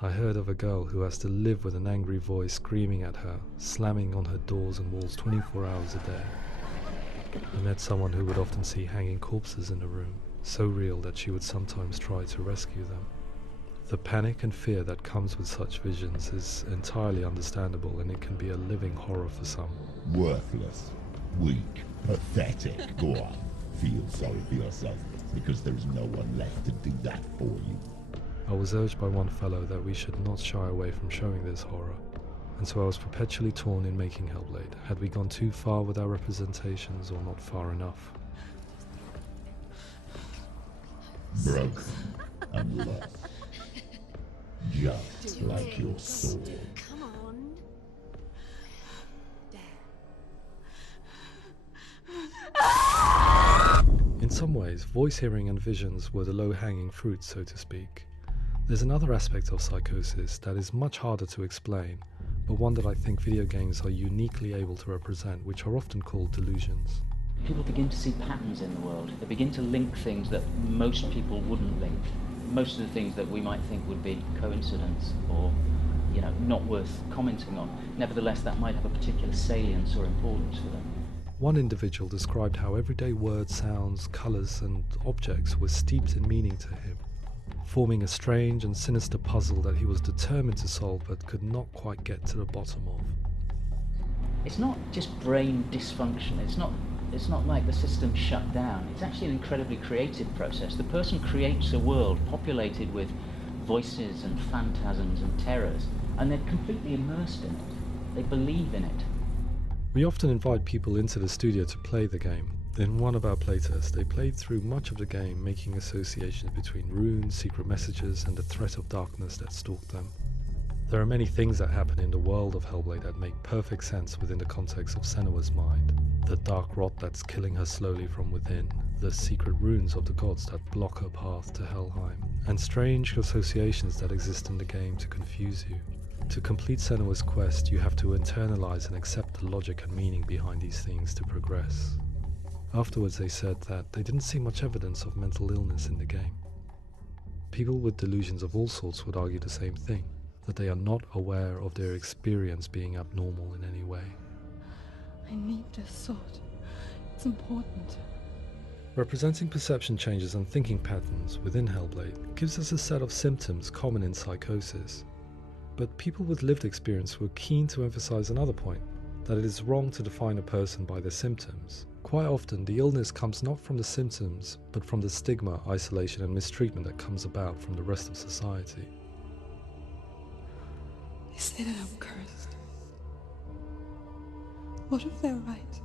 I heard of a girl who has to live with an angry voice screaming at her, slamming on her doors and walls 24 hours a day. I met someone who would often see hanging corpses in a room, so real that she would sometimes try to rescue them. The panic and fear that comes with such visions is entirely understandable, and it can be a living horror for some. Worthless, weak, pathetic. Go on, feel sorry for yourself, because there is no one left to do that for you. I was urged by one fellow that we should not shy away from showing this horror, and so I was perpetually torn in making Hellblade. Had we gone too far with our representations or not far enough? broken and lost. Just like your soul. Come on. In some ways, voice hearing and visions were the low-hanging fruit, so to speak. There's another aspect of psychosis that is much harder to explain, but one that I think video games are uniquely able to represent, which are often called delusions. People begin to see patterns in the world. They begin to link things that most people wouldn't link. Most of the things that we might think would be coincidence or, not worth commenting on. Nevertheless, that might have a particular salience or importance for them. One individual described how everyday words, sounds, colours and objects were steeped in meaning to him, forming a strange and sinister puzzle that he was determined to solve but could not quite get to the bottom of. It's not just brain dysfunction. It's not like the system shut down. It's actually an incredibly creative process. The person creates a world populated with voices and phantasms and terrors, and they're completely immersed in it. They believe in it. We often invite people into the studio to play the game. In one of our playtests, they played through much of the game, making associations between runes, secret messages, and the threat of darkness that stalked them. There are many things that happen in the world of Hellblade that make perfect sense within the context of Senua's mind. The dark rot that's killing her slowly from within, the secret runes of the gods that block her path to Helheim, and strange associations that exist in the game to confuse you. To complete Senua's quest, you have to internalize and accept the logic and meaning behind these things to progress. Afterwards, they said that they didn't see much evidence of mental illness in the game. People with delusions of all sorts would argue the same thing, that they are not aware of their experience being abnormal in any way. I need this sword. It's important. Representing perception changes and thinking patterns within Hellblade gives us a set of symptoms common in psychosis. But people with lived experience were keen to emphasize another point, that it is wrong to define a person by their symptoms. Quite often, the illness comes not from the symptoms, but from the stigma, isolation and mistreatment that comes about from the rest of society. They say that I'm cursed. What if they're right?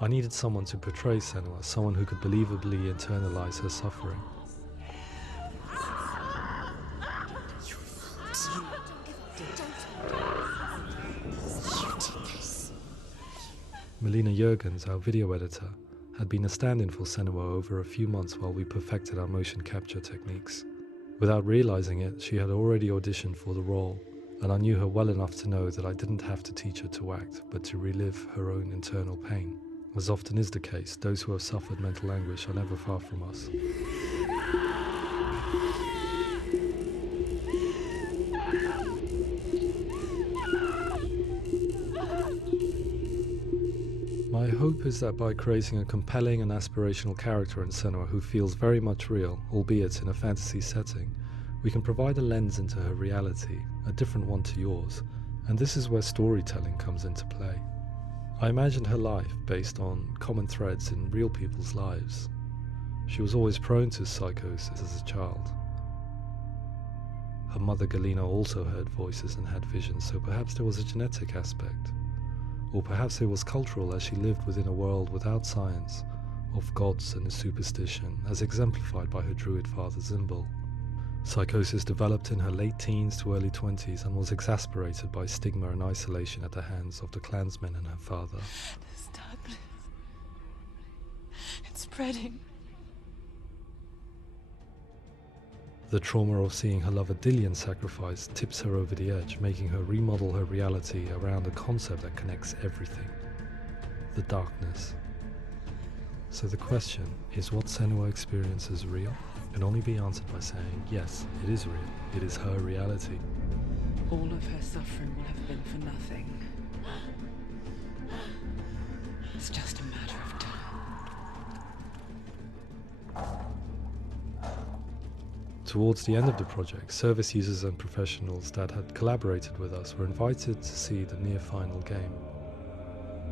I needed someone to portray Senua, someone who could believably internalize her suffering. Melina Jurgens, our video editor, had been a stand-in for Senua over a few months while we perfected our motion capture techniques. Without realizing it, she had already auditioned for the role, and I knew her well enough to know that I didn't have to teach her to act, but to relive her own internal pain. As often is the case, those who have suffered mental anguish are never far from us. My hope is that by creating a compelling and aspirational character in Senua who feels very much real, albeit in a fantasy setting, we can provide a lens into her reality, a different one to yours, and this is where storytelling comes into play. I imagined her life based on common threads in real people's lives. She was always prone to psychosis as a child. Her mother Galina also heard voices and had visions, so perhaps there was a genetic aspect. Or perhaps it was cultural, as she lived within a world without science, of gods and superstition, as exemplified by her druid father Zimbal. Psychosis developed in her late teens to early 20s and was exasperated by stigma and isolation at the hands of the clansmen and her father. This darkness. It's spreading. The trauma of seeing her lover Dillian sacrificed tips her over the edge, making her remodel her reality around a concept that connects everything: the darkness. So the question, is what Senua experiences real? Can only be answered by saying, yes, it is real. It is her reality. All of her suffering will have been for nothing. It's just a matter of time. Towards the end of the project, service users and professionals that had collaborated with us were invited to see the near-final game.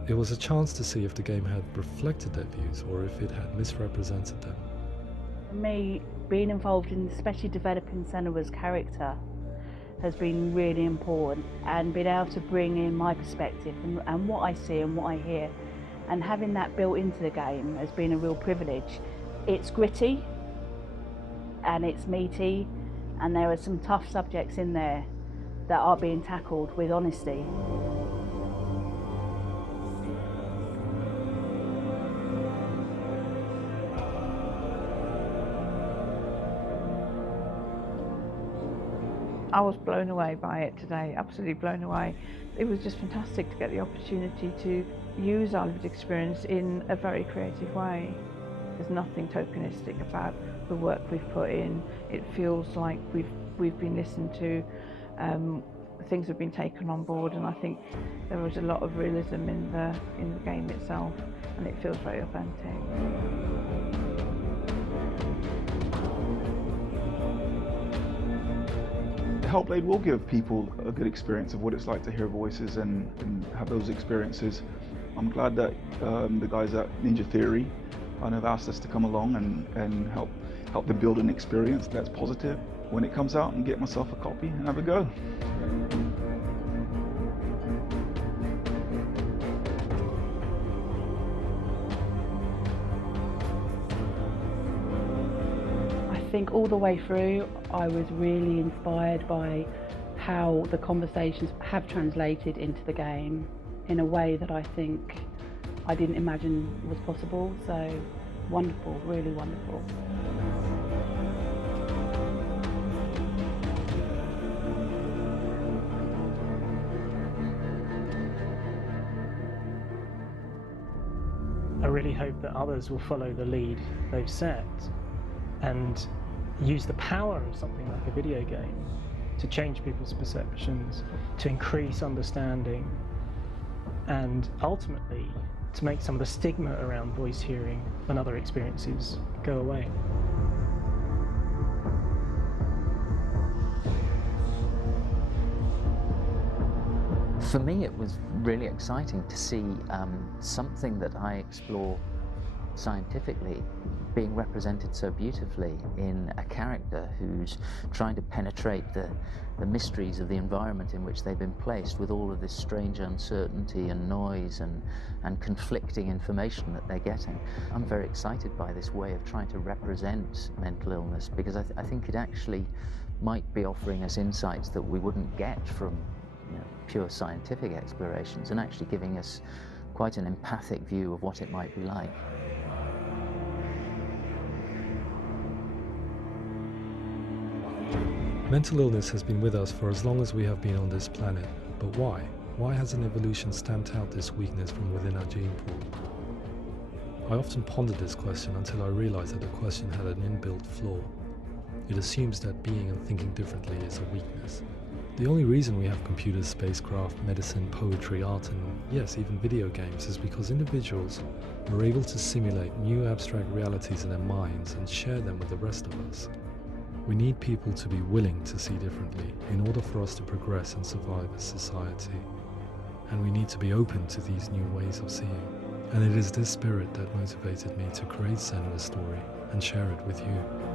It was a chance to see if the game had reflected their views or if it had misrepresented them. For me, being involved in especially developing Senua's character has been really important, and being able to bring in my perspective and what I see and what I hear and having that built into the game has been a real privilege. It's gritty and it's meaty, and there are some tough subjects in there that are being tackled with honesty. I was blown away by it today, absolutely blown away. It was just fantastic to get the opportunity to use our lived experience in a very creative way. There's nothing tokenistic about the work we've put in. It feels like we've been listened to, things have been taken on board, and I think there was a lot of realism in the game itself, and it feels very authentic. Hellblade will give people a good experience of what it's like to hear voices and have those experiences. I'm glad that the guys at Ninja Theory have asked us to come along and help them build an experience that's positive when it comes out, and get myself a copy and have a go. I think all the way through I was really inspired by how the conversations have translated into the game in a way that I think I didn't imagine was possible. So wonderful, really wonderful. I really hope that others will follow the lead they've set and use the power of something like a video game to change people's perceptions, to increase understanding, and ultimately to make some of the stigma around voice hearing and other experiences go away. For me, it was really exciting to see something that I explore scientifically being represented so beautifully in a character who's trying to penetrate the mysteries of the environment in which they've been placed, with all of this strange uncertainty and noise and conflicting information that they're getting. I'm very excited by this way of trying to represent mental illness, because I think it actually might be offering us insights that we wouldn't get from pure scientific explorations, and actually giving us quite an empathic view of what it might be like. Mental illness has been with us for as long as we have been on this planet, but why? Why hasn't evolution stamped out this weakness from within our gene pool? I often pondered this question until I realized that the question had an inbuilt flaw. It assumes that being and thinking differently is a weakness. The only reason we have computers, spacecraft, medicine, poetry, art, and yes, even video games is because individuals are able to simulate new abstract realities in their minds and share them with the rest of us. We need people to be willing to see differently in order for us to progress and survive as society. And we need to be open to these new ways of seeing. And it is this spirit that motivated me to create Senua's story and share it with you.